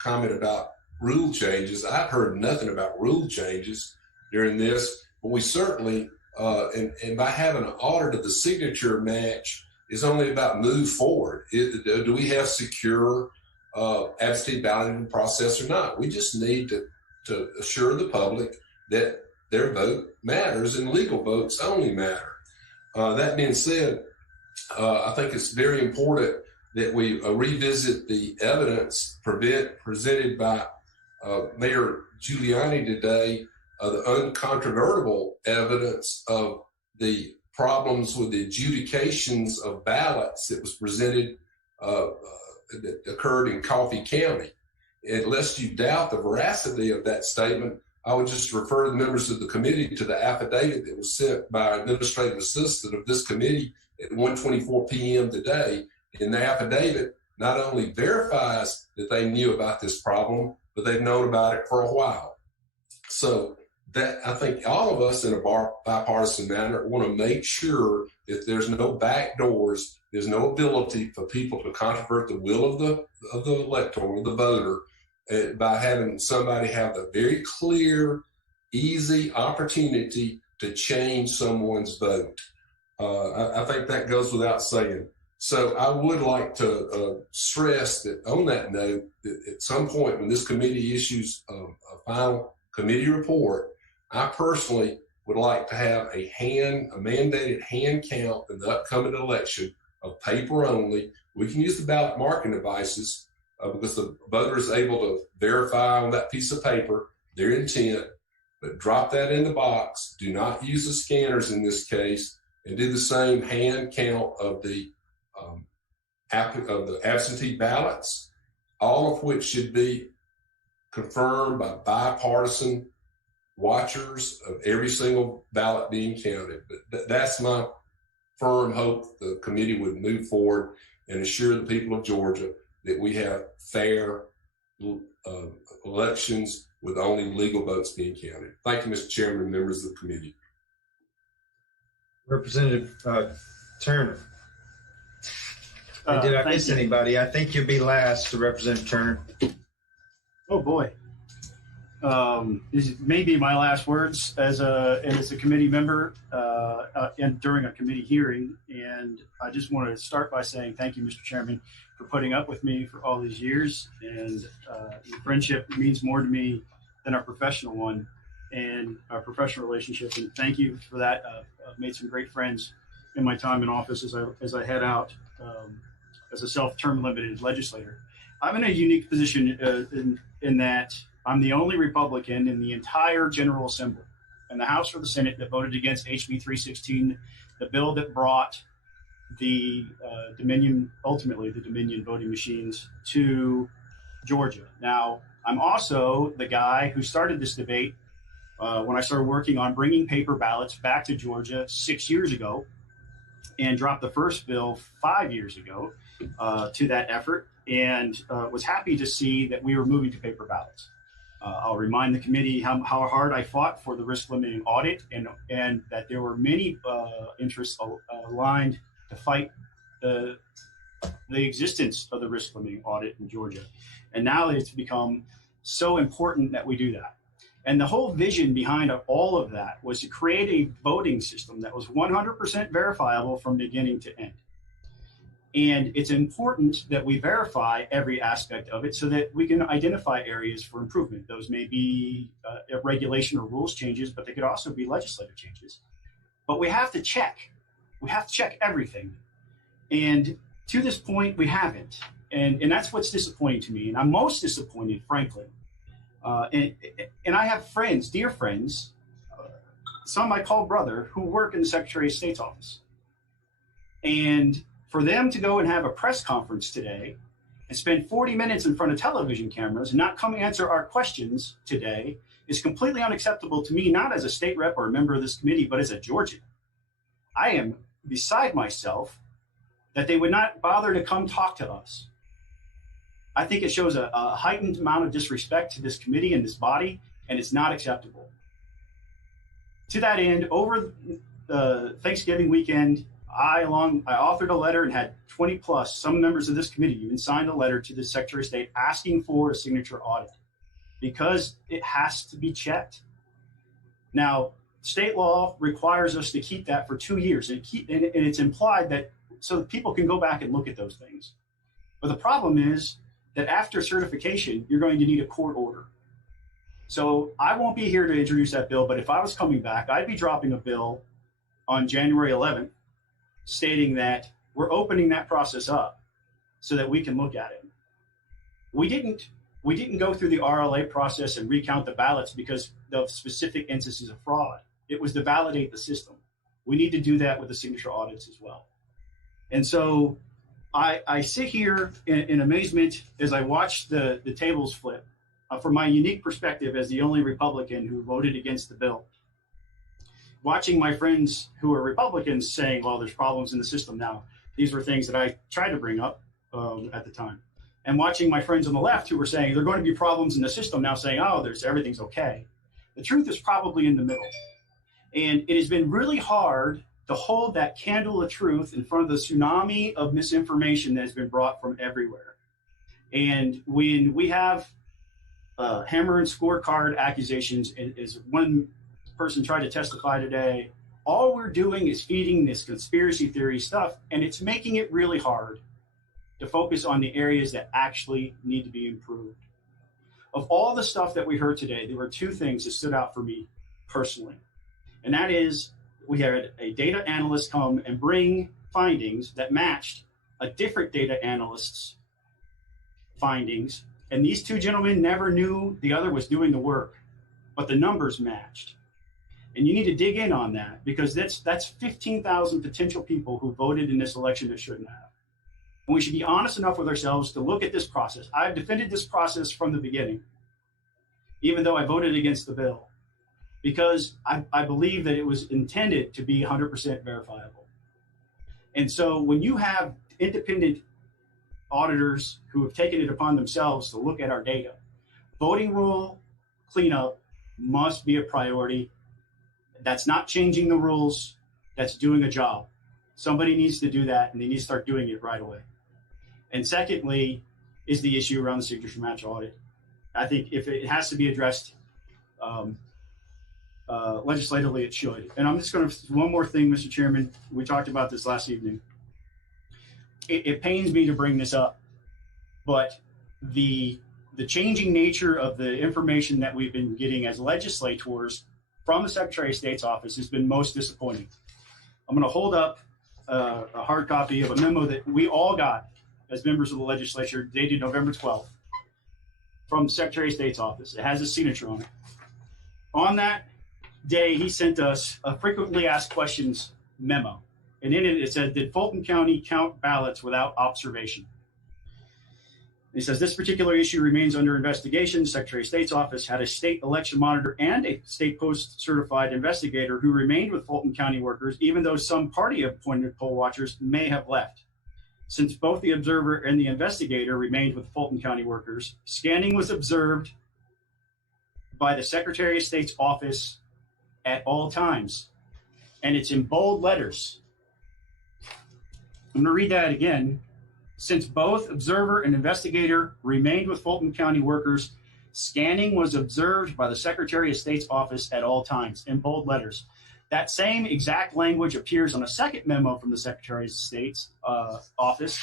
comment about rule changes. I've heard nothing about rule changes during this, but we certainly, and by having an audit of the signature match is only about move forward. Do we have secure absentee balloting process or not? We just need to assure the public that their vote matters and legal votes only matter. That being said, I think it's very important that we revisit the evidence presented by Mayor Giuliani today, the uncontrovertible evidence of the problems with the adjudications of ballots that was presented, that occurred in Coffee County. Unless you doubt the veracity of that statement, I would just refer the members of the committee to the affidavit that was sent by administrative assistant of this committee at 1:24 p.m. today. And the affidavit not only verifies that they knew about this problem, but they've known about it for a while. So that I think all of us in a bipartisan manner want to make sure that there's no back doors, there's no ability for people to controvert the will of the elector or the voter by having somebody have the very clear, easy opportunity to change someone's vote. I think that goes without saying. So I would like to stress that on that note, that at some point when this committee issues a final committee report, I personally would like to have a mandated hand count in the upcoming election of paper only. We can use the ballot marking devices because the voter is able to verify on that piece of paper their intent, but drop that in the box. Do not use the scanners in this case, and do the same hand count of the absentee ballots, all of which should be confirmed by bipartisan watchers of every single ballot being counted. But that's my firm hope the committee would move forward and assure the people of Georgia that we have fair elections with only legal votes being counted. Thank you, Mr. Chairman and members of the committee. Representative Turner. Did I miss anybody? I think you'll be last to Representative Turner. Oh boy. This may be my last words as a committee member and during a committee hearing. And I just want to start by saying thank you, Mr. Chairman, for putting up with me for all these years. And the friendship means more to me than our professional one and our professional relationship. And thank you for that. I've made some great friends in my time in office as I head out as a self-term limited legislator. I'm in a unique position in that I'm the only Republican in the entire General Assembly. in the House or the Senate that voted against HB 316, the bill that brought the ultimately the Dominion voting machines to Georgia. Now, I'm also the guy who started this debate when I started working on bringing paper ballots back to Georgia 6 years ago, and dropped the first bill 5 years ago to that effort, and was happy to see that we were moving to paper ballots. I'll remind the committee how hard I fought for the risk limiting audit, and that there were many interests aligned to fight the existence of the risk limiting audit in Georgia. And now it's become so important that we do that. And the whole vision behind all of that was to create a voting system that was 100% verifiable from beginning to end. And it's important that we verify every aspect of it so that we can identify areas for improvement. Those may be regulation or rules changes, but they could also be legislative changes. But we have to check. We have to check everything. And to this point, we haven't. And that's what's disappointing to me. And I'm most disappointed, frankly. And I have friends, dear friends, some I call brother, who work in the Secretary of State's office. And for them to go and have a press conference today and spend 40 minutes in front of television cameras and not come answer our questions today is completely unacceptable to me, not as a state rep or a member of this committee, but as a Georgian. I am beside myself that they would not bother to come talk to us. I think it shows a heightened amount of disrespect to this committee and this body, and it's not acceptable. To that end, over the Thanksgiving weekend, I authored a letter and had 20 plus, some members of this committee even signed a letter to the Secretary of State asking for a signature audit because it has to be checked. Now, state law requires us to keep that for 2 years, and it's implied that so that people can go back and look at those things. But the problem is that after certification, you're going to need a court order. So I won't be here to introduce that bill, but if I was coming back, I'd be dropping a bill on January 11th stating that we're opening that process up so that we can look at it. We didn't go through the RLA process and recount the ballots because of specific instances of fraud. It was to validate the system. We need to do that with the signature audits as well. And so I sit here in amazement as I watch the tables flip from my unique perspective as the only Republican who voted against the bill. Watching my friends who are Republicans saying, well, there's problems in the system now. These were things that I tried to bring up at the time. And watching my friends on the left who were saying there are going to be problems in the system now saying, oh, everything's okay. The truth is probably in the middle. And it has been really hard to hold that candle of truth in front of the tsunami of misinformation that has been brought from everywhere. And when we have hammer and scorecard accusations, as one person tried to testify today, all we're doing is feeding this conspiracy theory stuff, and it's making it really hard to focus on the areas that actually need to be improved. Of all the stuff that we heard today, there were two things that stood out for me personally. And that is, we had a data analyst come and bring findings that matched a different data analyst's findings. And these two gentlemen never knew the other was doing the work, but the numbers matched. And you need to dig in on that because that's 15,000 potential people who voted in this election that shouldn't have. And we should be honest enough with ourselves to look at this process. I've defended this process from the beginning, even though I voted against the bill, because I believe that it was intended to be 100% verifiable. And so when you have independent auditors who have taken it upon themselves to look at our data, voting rule cleanup must be a priority. That's not changing the rules. That's doing a job. Somebody needs to do that, and they need to start doing it right away. And secondly is the issue around the signature match audit. I think if it has to be addressed legislatively, it should. And I'm just going to, one more thing, Mr. Chairman. We talked about this last evening. It pains me to bring this up, but the changing nature of the information that we've been getting as legislators from the Secretary of State's office has been most disappointing. I'm going to hold up a hard copy of a memo that we all got as members of the legislature dated November 12th from the Secretary of State's office. It has a signature on it. On that day, he sent us a frequently asked questions memo. And in it, it said, did Fulton County count ballots without observation? He says, this particular issue remains under investigation. The Secretary of State's office had a state election monitor and a state post-certified investigator who remained with Fulton County workers, even though some party-appointed poll watchers may have left. Since both the observer and the investigator remained with Fulton County workers, scanning was observed by the Secretary of State's office at all times. And it's in bold letters. I'm going to read that again. Since both observer and investigator remained with Fulton County workers, scanning was observed by the Secretary of State's office at all times, in bold letters. That same exact language appears on a second memo from the Secretary of State's office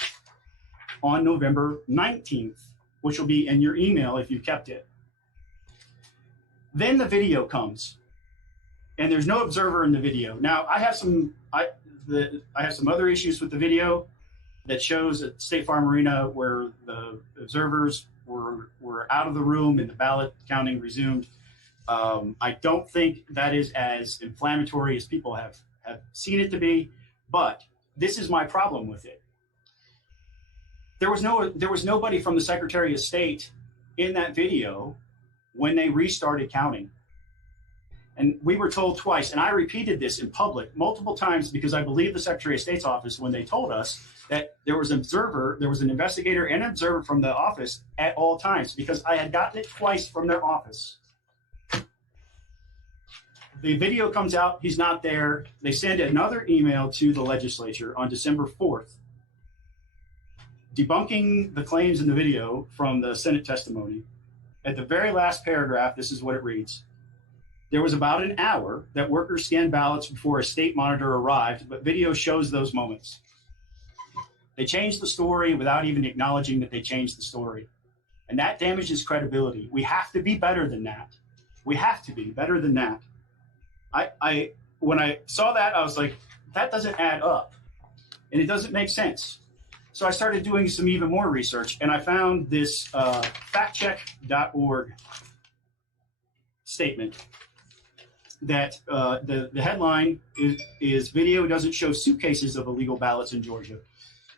on November 19th, which will be in your email if you kept it. Then the video comes, and there's no observer in the video. Now, I have some other issues with the video that shows at State Farm Arena where the observers were out of the room and the ballot counting resumed. I don't think that is as inflammatory as people have seen it to be, but this is my problem with it. There was nobody from the Secretary of State in that video when they restarted counting. And we were told twice, and I repeated this in public multiple times because I believe the Secretary of State's office when they told us that there was an investigator and an observer from the office at all times, because I had gotten it twice from their office. The video comes out, he's not there. They send another email to the legislature on December 4th, debunking the claims in the video from the Senate testimony. At the very last paragraph, this is what it reads. There was about an hour that workers scanned ballots before a state monitor arrived, but video shows those moments. They changed the story without even acknowledging that they changed the story. And that damages credibility. We have to be better than that. We have to be better than that. When I saw that, I was like, that doesn't add up. And it doesn't make sense. So I started doing some even more research, and I found this factcheck.org statement that the headline is video doesn't show suitcases of illegal ballots in Georgia,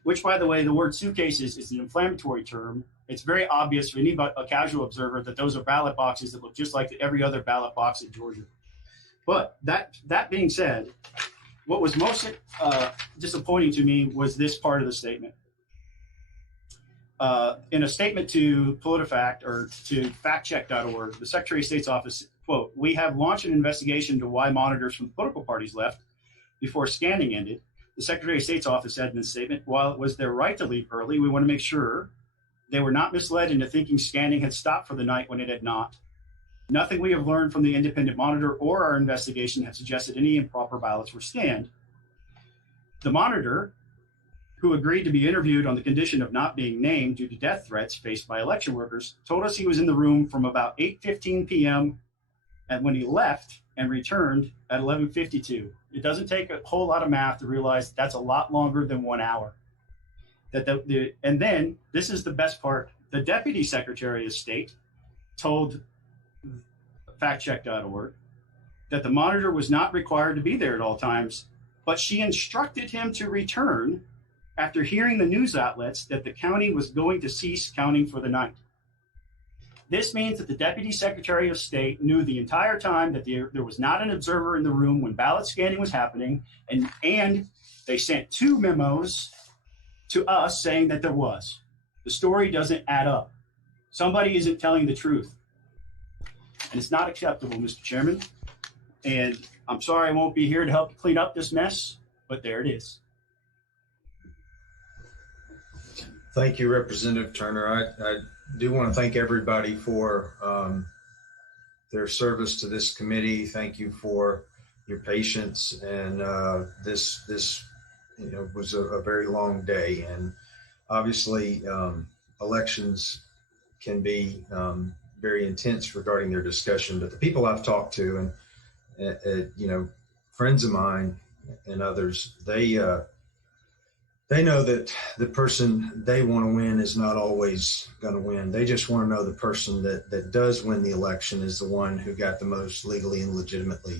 which, by the way, the word suitcases is an inflammatory term. It's very obvious for any a casual observer that those are ballot boxes that look just like every other ballot box in Georgia. But that being said, what was most disappointing to me was this part of the statement. In a statement to PolitiFact or to factcheck.org, the Secretary of State's office, quote, we have launched an investigation into why monitors from political parties left before scanning ended. The Secretary of State's office said in the statement, while it was their right to leave early, we want to make sure they were not misled into thinking scanning had stopped for the night when it had not. Nothing we have learned from the independent monitor or our investigation has suggested any improper ballots were scanned. The monitor, who agreed to be interviewed on the condition of not being named due to death threats faced by election workers, told us he was in the room from about 8:15 p.m. and when he left and returned at 11:52. It doesn't take a whole lot of math to realize that's a lot longer than 1 hour. And then, this is the best part, the Deputy Secretary of State told factcheck.org that the monitor was not required to be there at all times, but she instructed him to return after hearing the news outlets that the county was going to cease counting for the night. This means that the Deputy Secretary of State knew the entire time that there was not an observer in the room when ballot scanning was happening, and they sent 2 memos to us saying that there was. The story doesn't add up. Somebody isn't telling the truth. And it's not acceptable, Mr. Chairman. And I'm sorry I won't be here to help clean up this mess, but there it is. Thank you, Representative Turner. I do want to thank everybody for their service to this committee. Thank you for your patience. And this was a very long day. And obviously, elections can be very intense regarding their discussion. But the people I've talked to, and friends of mine and others, they know that the person they want to win is not always going to win. They just want to know the person that does win the election is the one who got the most legally and legitimately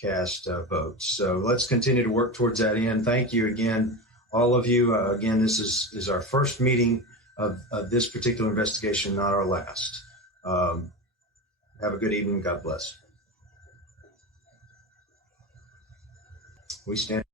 cast votes. So let's continue to work towards that end. Thank you again, all of you. Again, this is our first meeting of this particular investigation, not our last. Have a good evening. God bless. We stand.